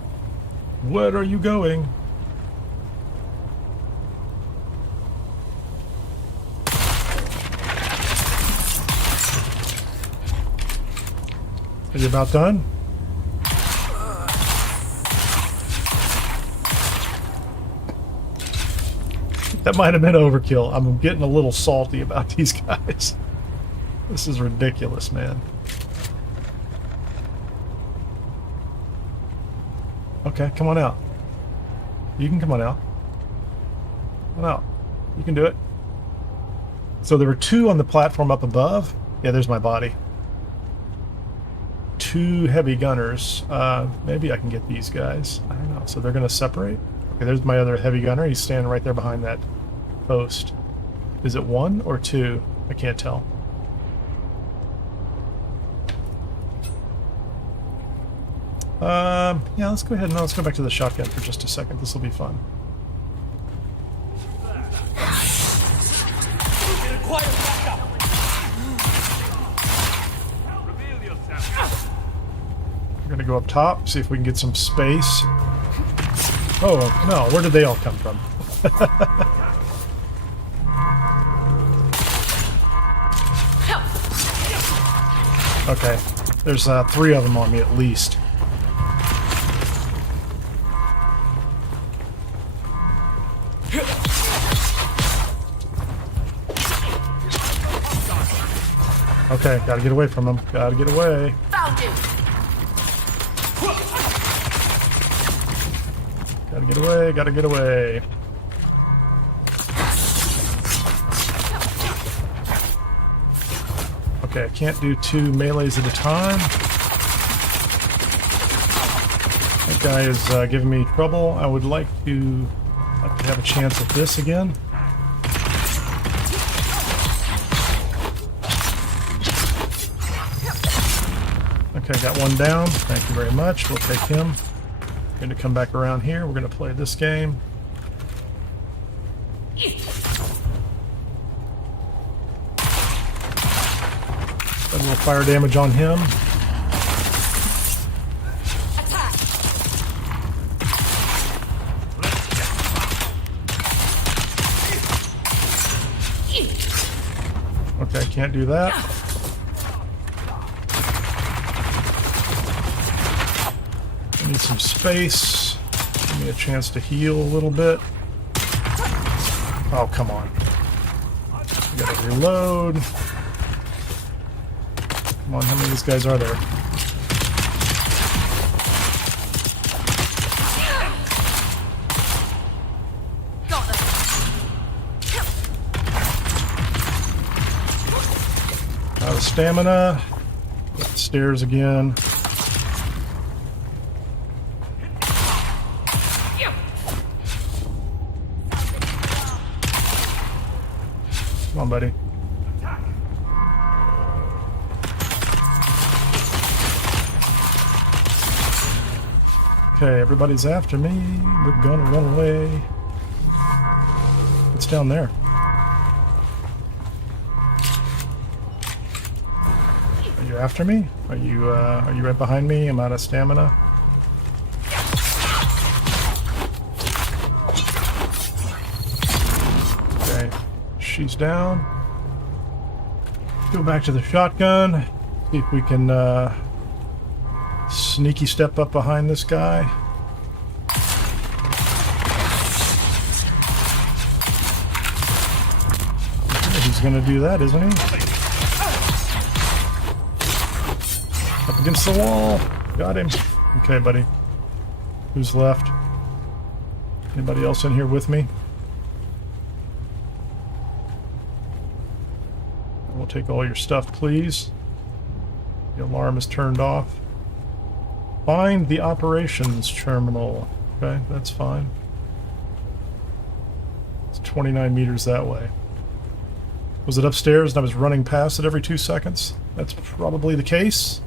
Where are you going? Are you about done? That might have been overkill. I'm getting a little salty about these guys. This is ridiculous, man. Okay, come on out. You can come on out. Come on out. You can do it. So there were 2 on the platform up above. Yeah, there's my body. 2 heavy gunners. Maybe I can get these guys. I don't know. So they're going to separate. Okay, there's my other heavy gunner. He's standing right there behind that post. Is it 1 or 2? I can't tell. Yeah, let's go ahead and let's go back to the shotgun for just a second. This will be fun. We're gonna go up top, see if we can get some space. Oh no, where did they all come from? Okay, there's 3 of them on me at least. Okay, gotta get away from them. Gotta get away. Found you. Gotta get away, gotta get away. Okay, I can't do 2 melees at a time. That guy is giving me trouble. I would like to have a chance at this again. Okay, got 1 down. Thank you very much. We'll take him. Going to come back around here. We're going to play this game. A little fire damage on him. Okay, can't do that. I need some space. Give me a chance to heal a little bit. Oh, come on. I gotta reload. Come on, how many of these guys are there? Out of stamina. Got the stairs again. Come on, buddy. Okay, everybody's after me. We're gonna run away. What's down there? Are you after me? Are you right behind me? I'm out of stamina. Okay, she's down. Go back to the shotgun. See if we can sneaky step up behind this guy. He's gonna do that, isn't he? Up against the wall. Got him. Okay, buddy. Who's left? Anybody else in here with me? We'll take all your stuff, please. The alarm is turned off. Find the operations terminal. Okay, that's fine. It's 29 meters that way. Was it upstairs and I was running past it every 2 seconds? That's probably the case.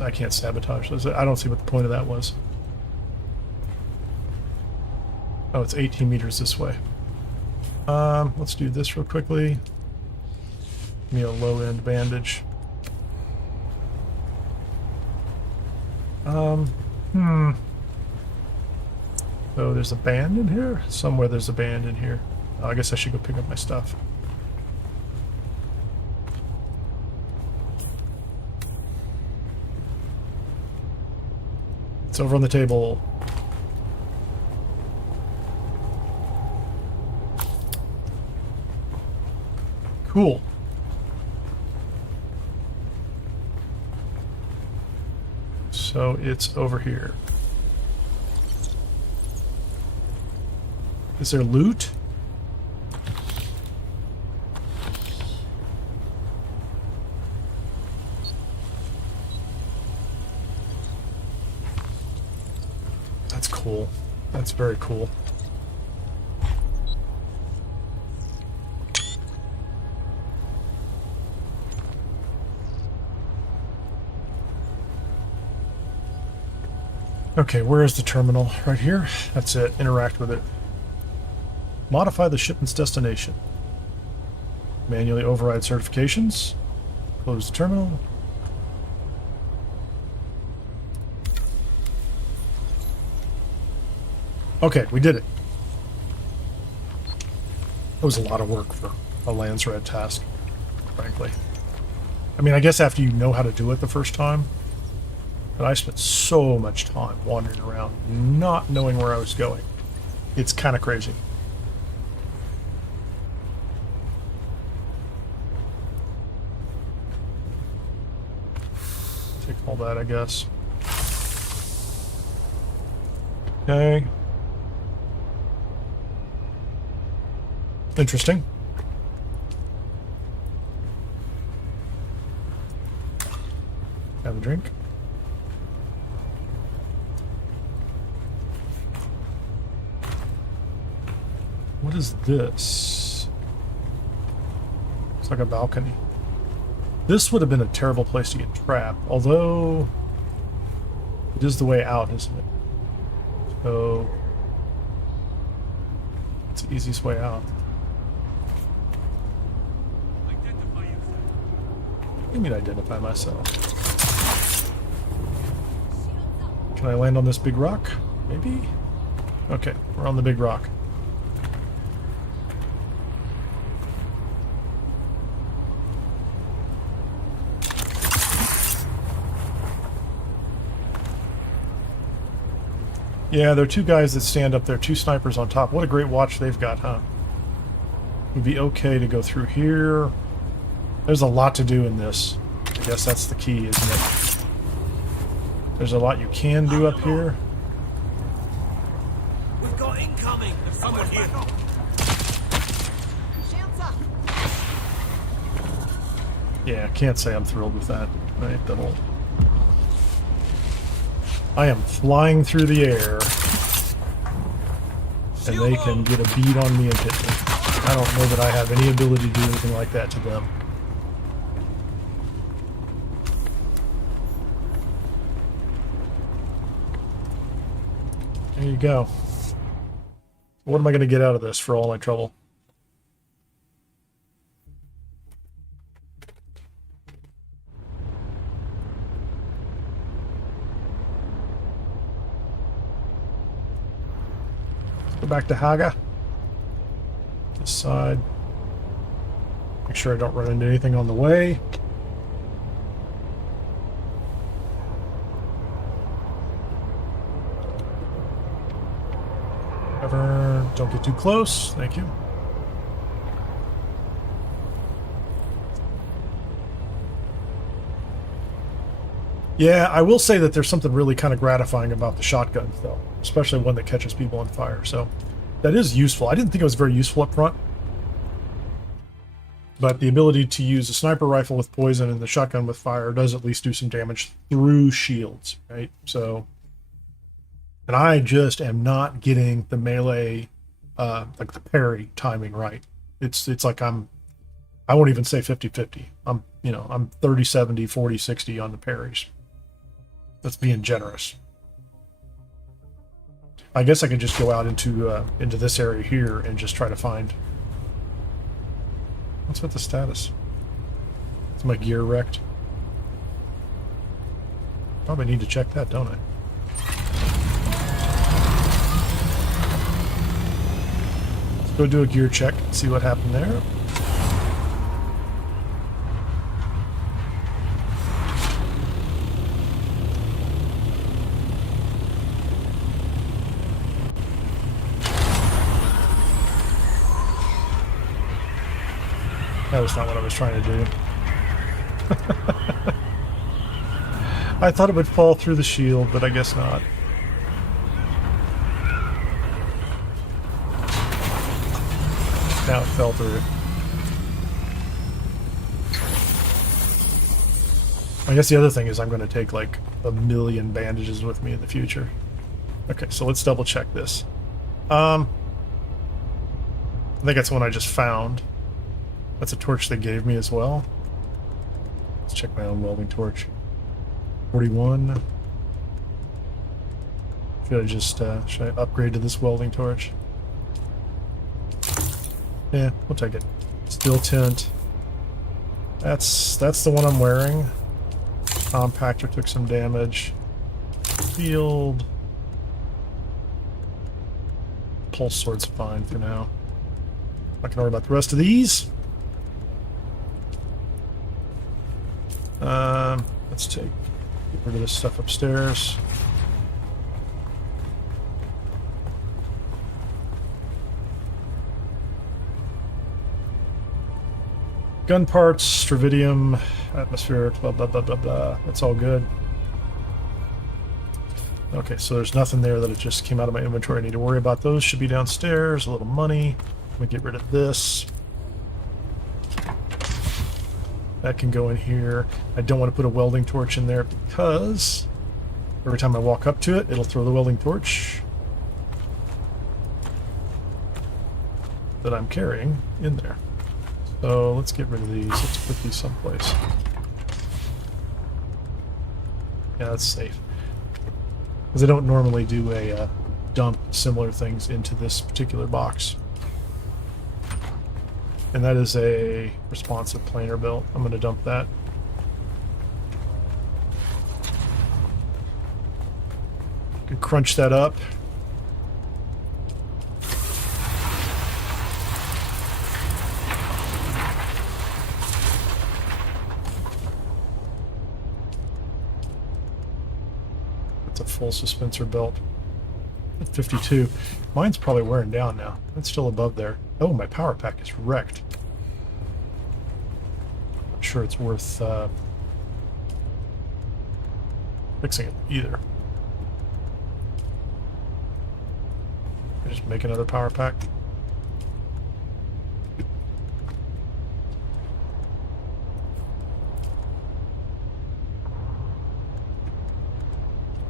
I can't sabotage this. I don't see what the point of that was. Oh, it's 18 meters this way. Let's do this real quickly. Give me a low-end bandage. So there's a band in here? Somewhere there's a band in here. Oh, I guess I should go pick up my stuff. It's over on the table. Cool. So it's over here. Is there loot? That's cool. That's very cool. Okay, where is the terminal? Right here? That's it. Interact with it. Modify the shipment's destination. Manually override certifications. Close the terminal. Okay, we did it. That was a lot of work for a Lance Red task, frankly. I mean, I guess after you know how to do it the first time, but I spent so much time wandering around, not knowing where I was going. It's kind of crazy. Take all that, I guess. Okay. Interesting. Have a drink. What is this? It's like a balcony. This would have been a terrible place to get trapped, although it is the way out, isn't it? So it's the easiest way out. What do you mean identify myself? Can I land on this big rock? Maybe? Okay, we're on the big rock. Yeah, there are two guys that stand up there, two snipers on top. What a great watch they've got, huh? It'd be okay to go through here. There's a lot to do in this. I guess that's the key, isn't it? There's a lot you can do up here. We've got incoming. There's someone here. Yeah, can't say I'm thrilled with that. Right, the whole... I am flying through the air, and they can get a bead on me and hit me. I don't know that I have any ability to do anything like that to them. There you go. What am I going to get out of this for all my trouble? Go back to Haga. This side. Make sure I don't run into anything on the way. Don't get too close. Thank you. Yeah, I will say that there's something really kind of gratifying about the shotguns, though, especially one that catches people on fire. So that is useful. I didn't think it was very useful up front, but the ability to use a sniper rifle with poison and the shotgun with fire does at least do some damage through shields, right? So, and I just am not getting the melee, like the parry timing right. It's like I won't even say 50-50. I'm 30-70, 40-60 on the parries. That's being generous. I guess I could just go out into this area here and just try to find What's with the status? Is my gear wrecked? Probably need to check that, don't I? Let's go do a gear check, see what happened there. That was not what I was trying to do. I thought it would fall through the shield, but I guess not. Now it fell through. I guess the other thing is I'm going to take like 1,000,000 bandages with me in the future. Okay, so let's double check this. I think that's one I just found. That's a torch they gave me as well. Let's check my own welding torch. 41. Should I just should I upgrade to this welding torch? Yeah, we'll take it. Steel tint. That's the one I'm wearing. Compactor took some damage. Field. Pulse sword's fine for now. Not gonna worry about the rest of these. Let's get rid of this stuff upstairs. Gun parts, stravidium, atmospheric, blah, blah, blah, blah, blah. That's all good. Okay, so there's nothing there that it just came out of my inventory. I need to worry about those. Should be downstairs. A little money. Let me get rid of this. That can go in here. I don't want to put a welding torch in there because every time I walk up to it, it'll throw the welding torch that I'm carrying in there. So let's get rid of these. Let's put these someplace. Yeah, that's safe. Because I don't normally do a dump similar things into this particular box. And that is a responsive planar belt. I'm going to dump that. Could crunch that up. That's a full suspensor belt. At 52. Mine's probably wearing down now. It's still above there. Oh, my power pack is wrecked. Not sure it's worth fixing it either. I just make another power pack.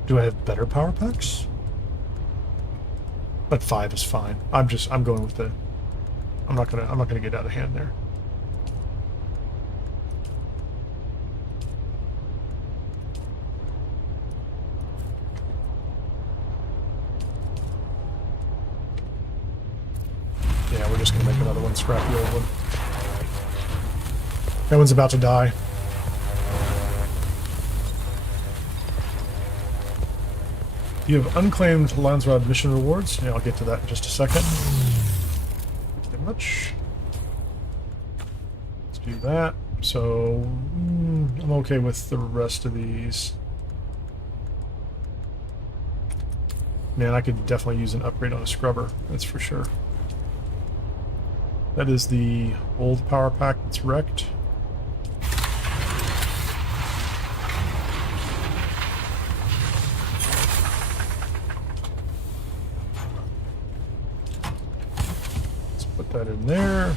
Do I have better power packs? But 5 is fine. I'm going with the. I'm not gonna get out of hand there. Yeah, we're just gonna make another one, scrap the old one. That one's about to die. You have unclaimed Landsrod mission rewards. Yeah, I'll get to that in just a second. Very much. Let's do that. So, I'm okay with the rest of these. Man, I could definitely use an upgrade on a scrubber. That's for sure. That is the old power pack that's wrecked. That in there.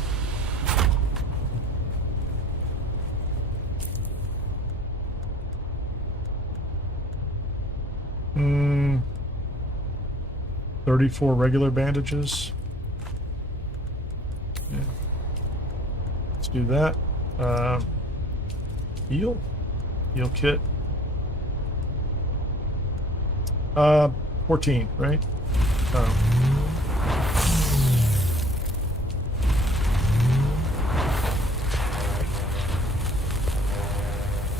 Hmm. 34 regular bandages. Yeah. Let's do that. Heal kit. 14, right?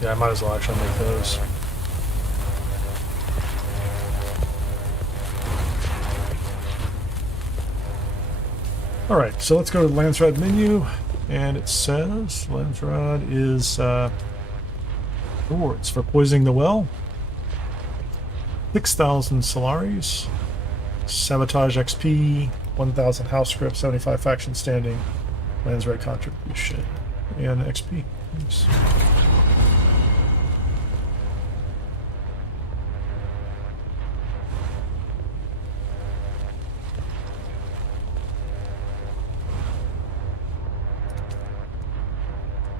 Yeah, I might as well actually make those. Alright, so let's go to the Landsrad menu, and it says Landsrad is rewards for poisoning the well. 6,000 Solaris, Sabotage XP, 1,000 house script, 75 faction standing, Landsrad contribution, and XP. Nice.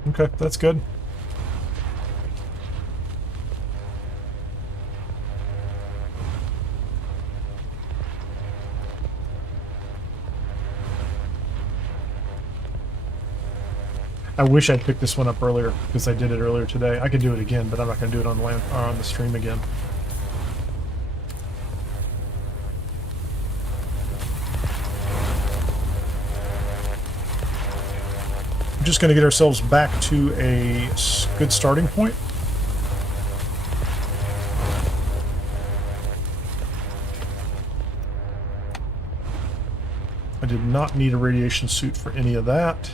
Okay, that's good. I wish I'd picked this one up earlier because I did it earlier today. I could do it again, but I'm not going to do it on the stream again. We're just going to get ourselves back to a good starting point. I did not need a radiation suit for any of that.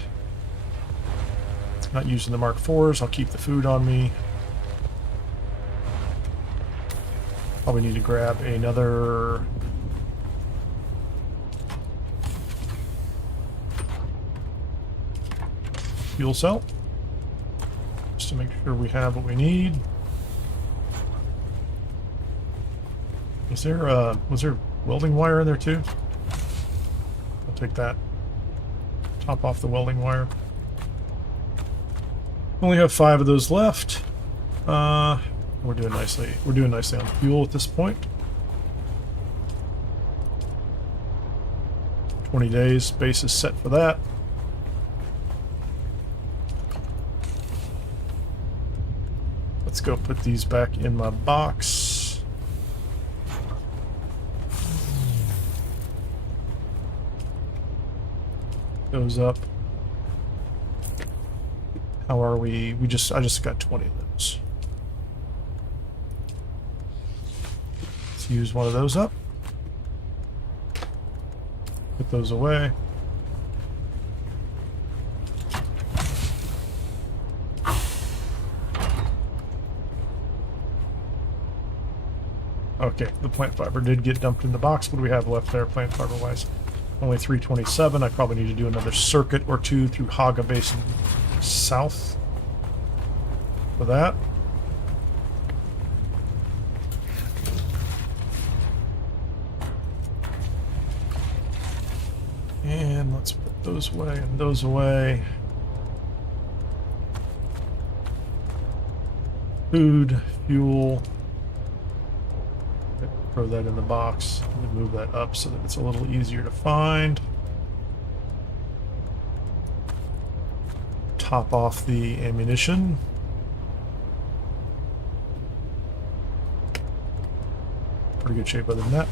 Not using the Mark IVs. I'll keep the food on me. Probably need to grab another fuel cell just to make sure we have what we need. Was there welding wire in there too? I'll take that. Top off the welding wire. Only have 5 of those left. We're doing nicely. We're doing nicely on fuel at this point. 20 days. Base is set for that. Let's go put these back in my box. Goes up. How are we? I just got 20 of those. Let's use one of those up. Put those away. Okay, the plant fiber did get dumped in the box. What do we have left there, plant fiber wise? Only 327. I probably need to do another circuit or two through Haga Basin south for that. And let's put those away and those away. Food, fuel. Throw that in the box. Let me move that up so that it's a little easier to find. Top off the ammunition. Pretty good shape other than that.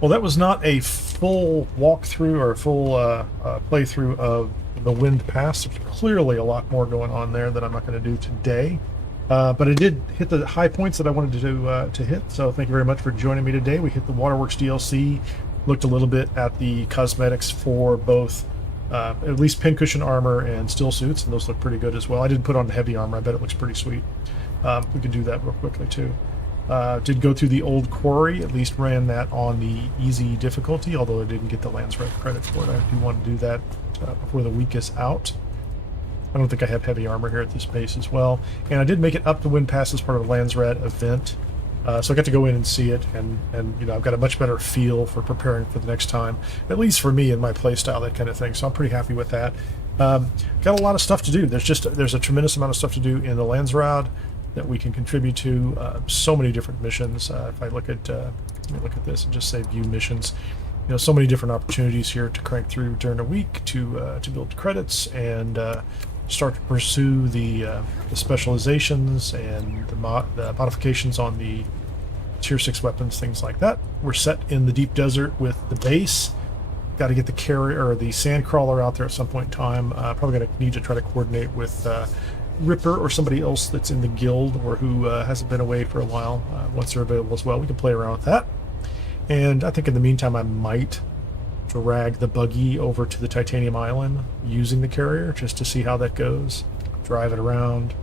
Well, that was not a full walkthrough or a full playthrough of the Wind Pass. There's clearly a lot more going on there that I'm not going to do today. But I did hit the high points that I wanted to hit, so thank you very much for joining me today. We hit the Waterworks DLC, looked a little bit at the cosmetics for both at least pincushion armor and still suits, and those look pretty good as well. I didn't put on the heavy armor. I bet it looks pretty sweet. We can do that real quickly too. Did go through the Old Quarry, at least ran that on the easy difficulty, although I didn't get the Landsrad credit for it. I do want to do that before the week is out. I don't think I have heavy armor here at this base as well. And I did make it up the Wind Pass as part of a Landsrad event. So I got to go in and see it, and you know, I've got a much better feel for preparing for the next time, at least for me and my playstyle, that kind of thing. So I'm pretty happy with that. Got a lot of stuff to do. There's a tremendous amount of stuff to do in the Landsrad that we can contribute to. So many different missions. If I look at let me look at this and just say view missions. You know, so many different opportunities here to crank through during a week to build credits and start to pursue the specializations and the modifications on the tier 6 weapons, things like that. We're set in the deep desert with the base. got to get the carrier or the sand crawler out there at some point in time. Probably going to need to try to coordinate with Ripper or somebody else that's in the guild or who hasn't been away for a while. Once they're available as well, we can play around with that. And I think in the meantime, I might drag the buggy over to the Titanium Island using the carrier just to see how that goes. Drive it around.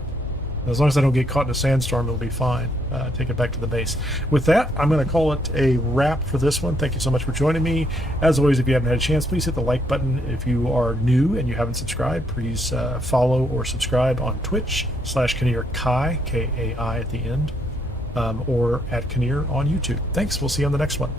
As long as I don't get caught in a sandstorm, it'll be fine. Take it back to the base. With that, I'm going to call it a wrap for this one. Thank you so much for joining me. As always, if you haven't had a chance, please hit the like button. If you are new and you haven't subscribed, please follow or subscribe on Twitch /Kineer Kai, K-A-I at the end, or at Kineer on YouTube. Thanks. We'll see you on the next one.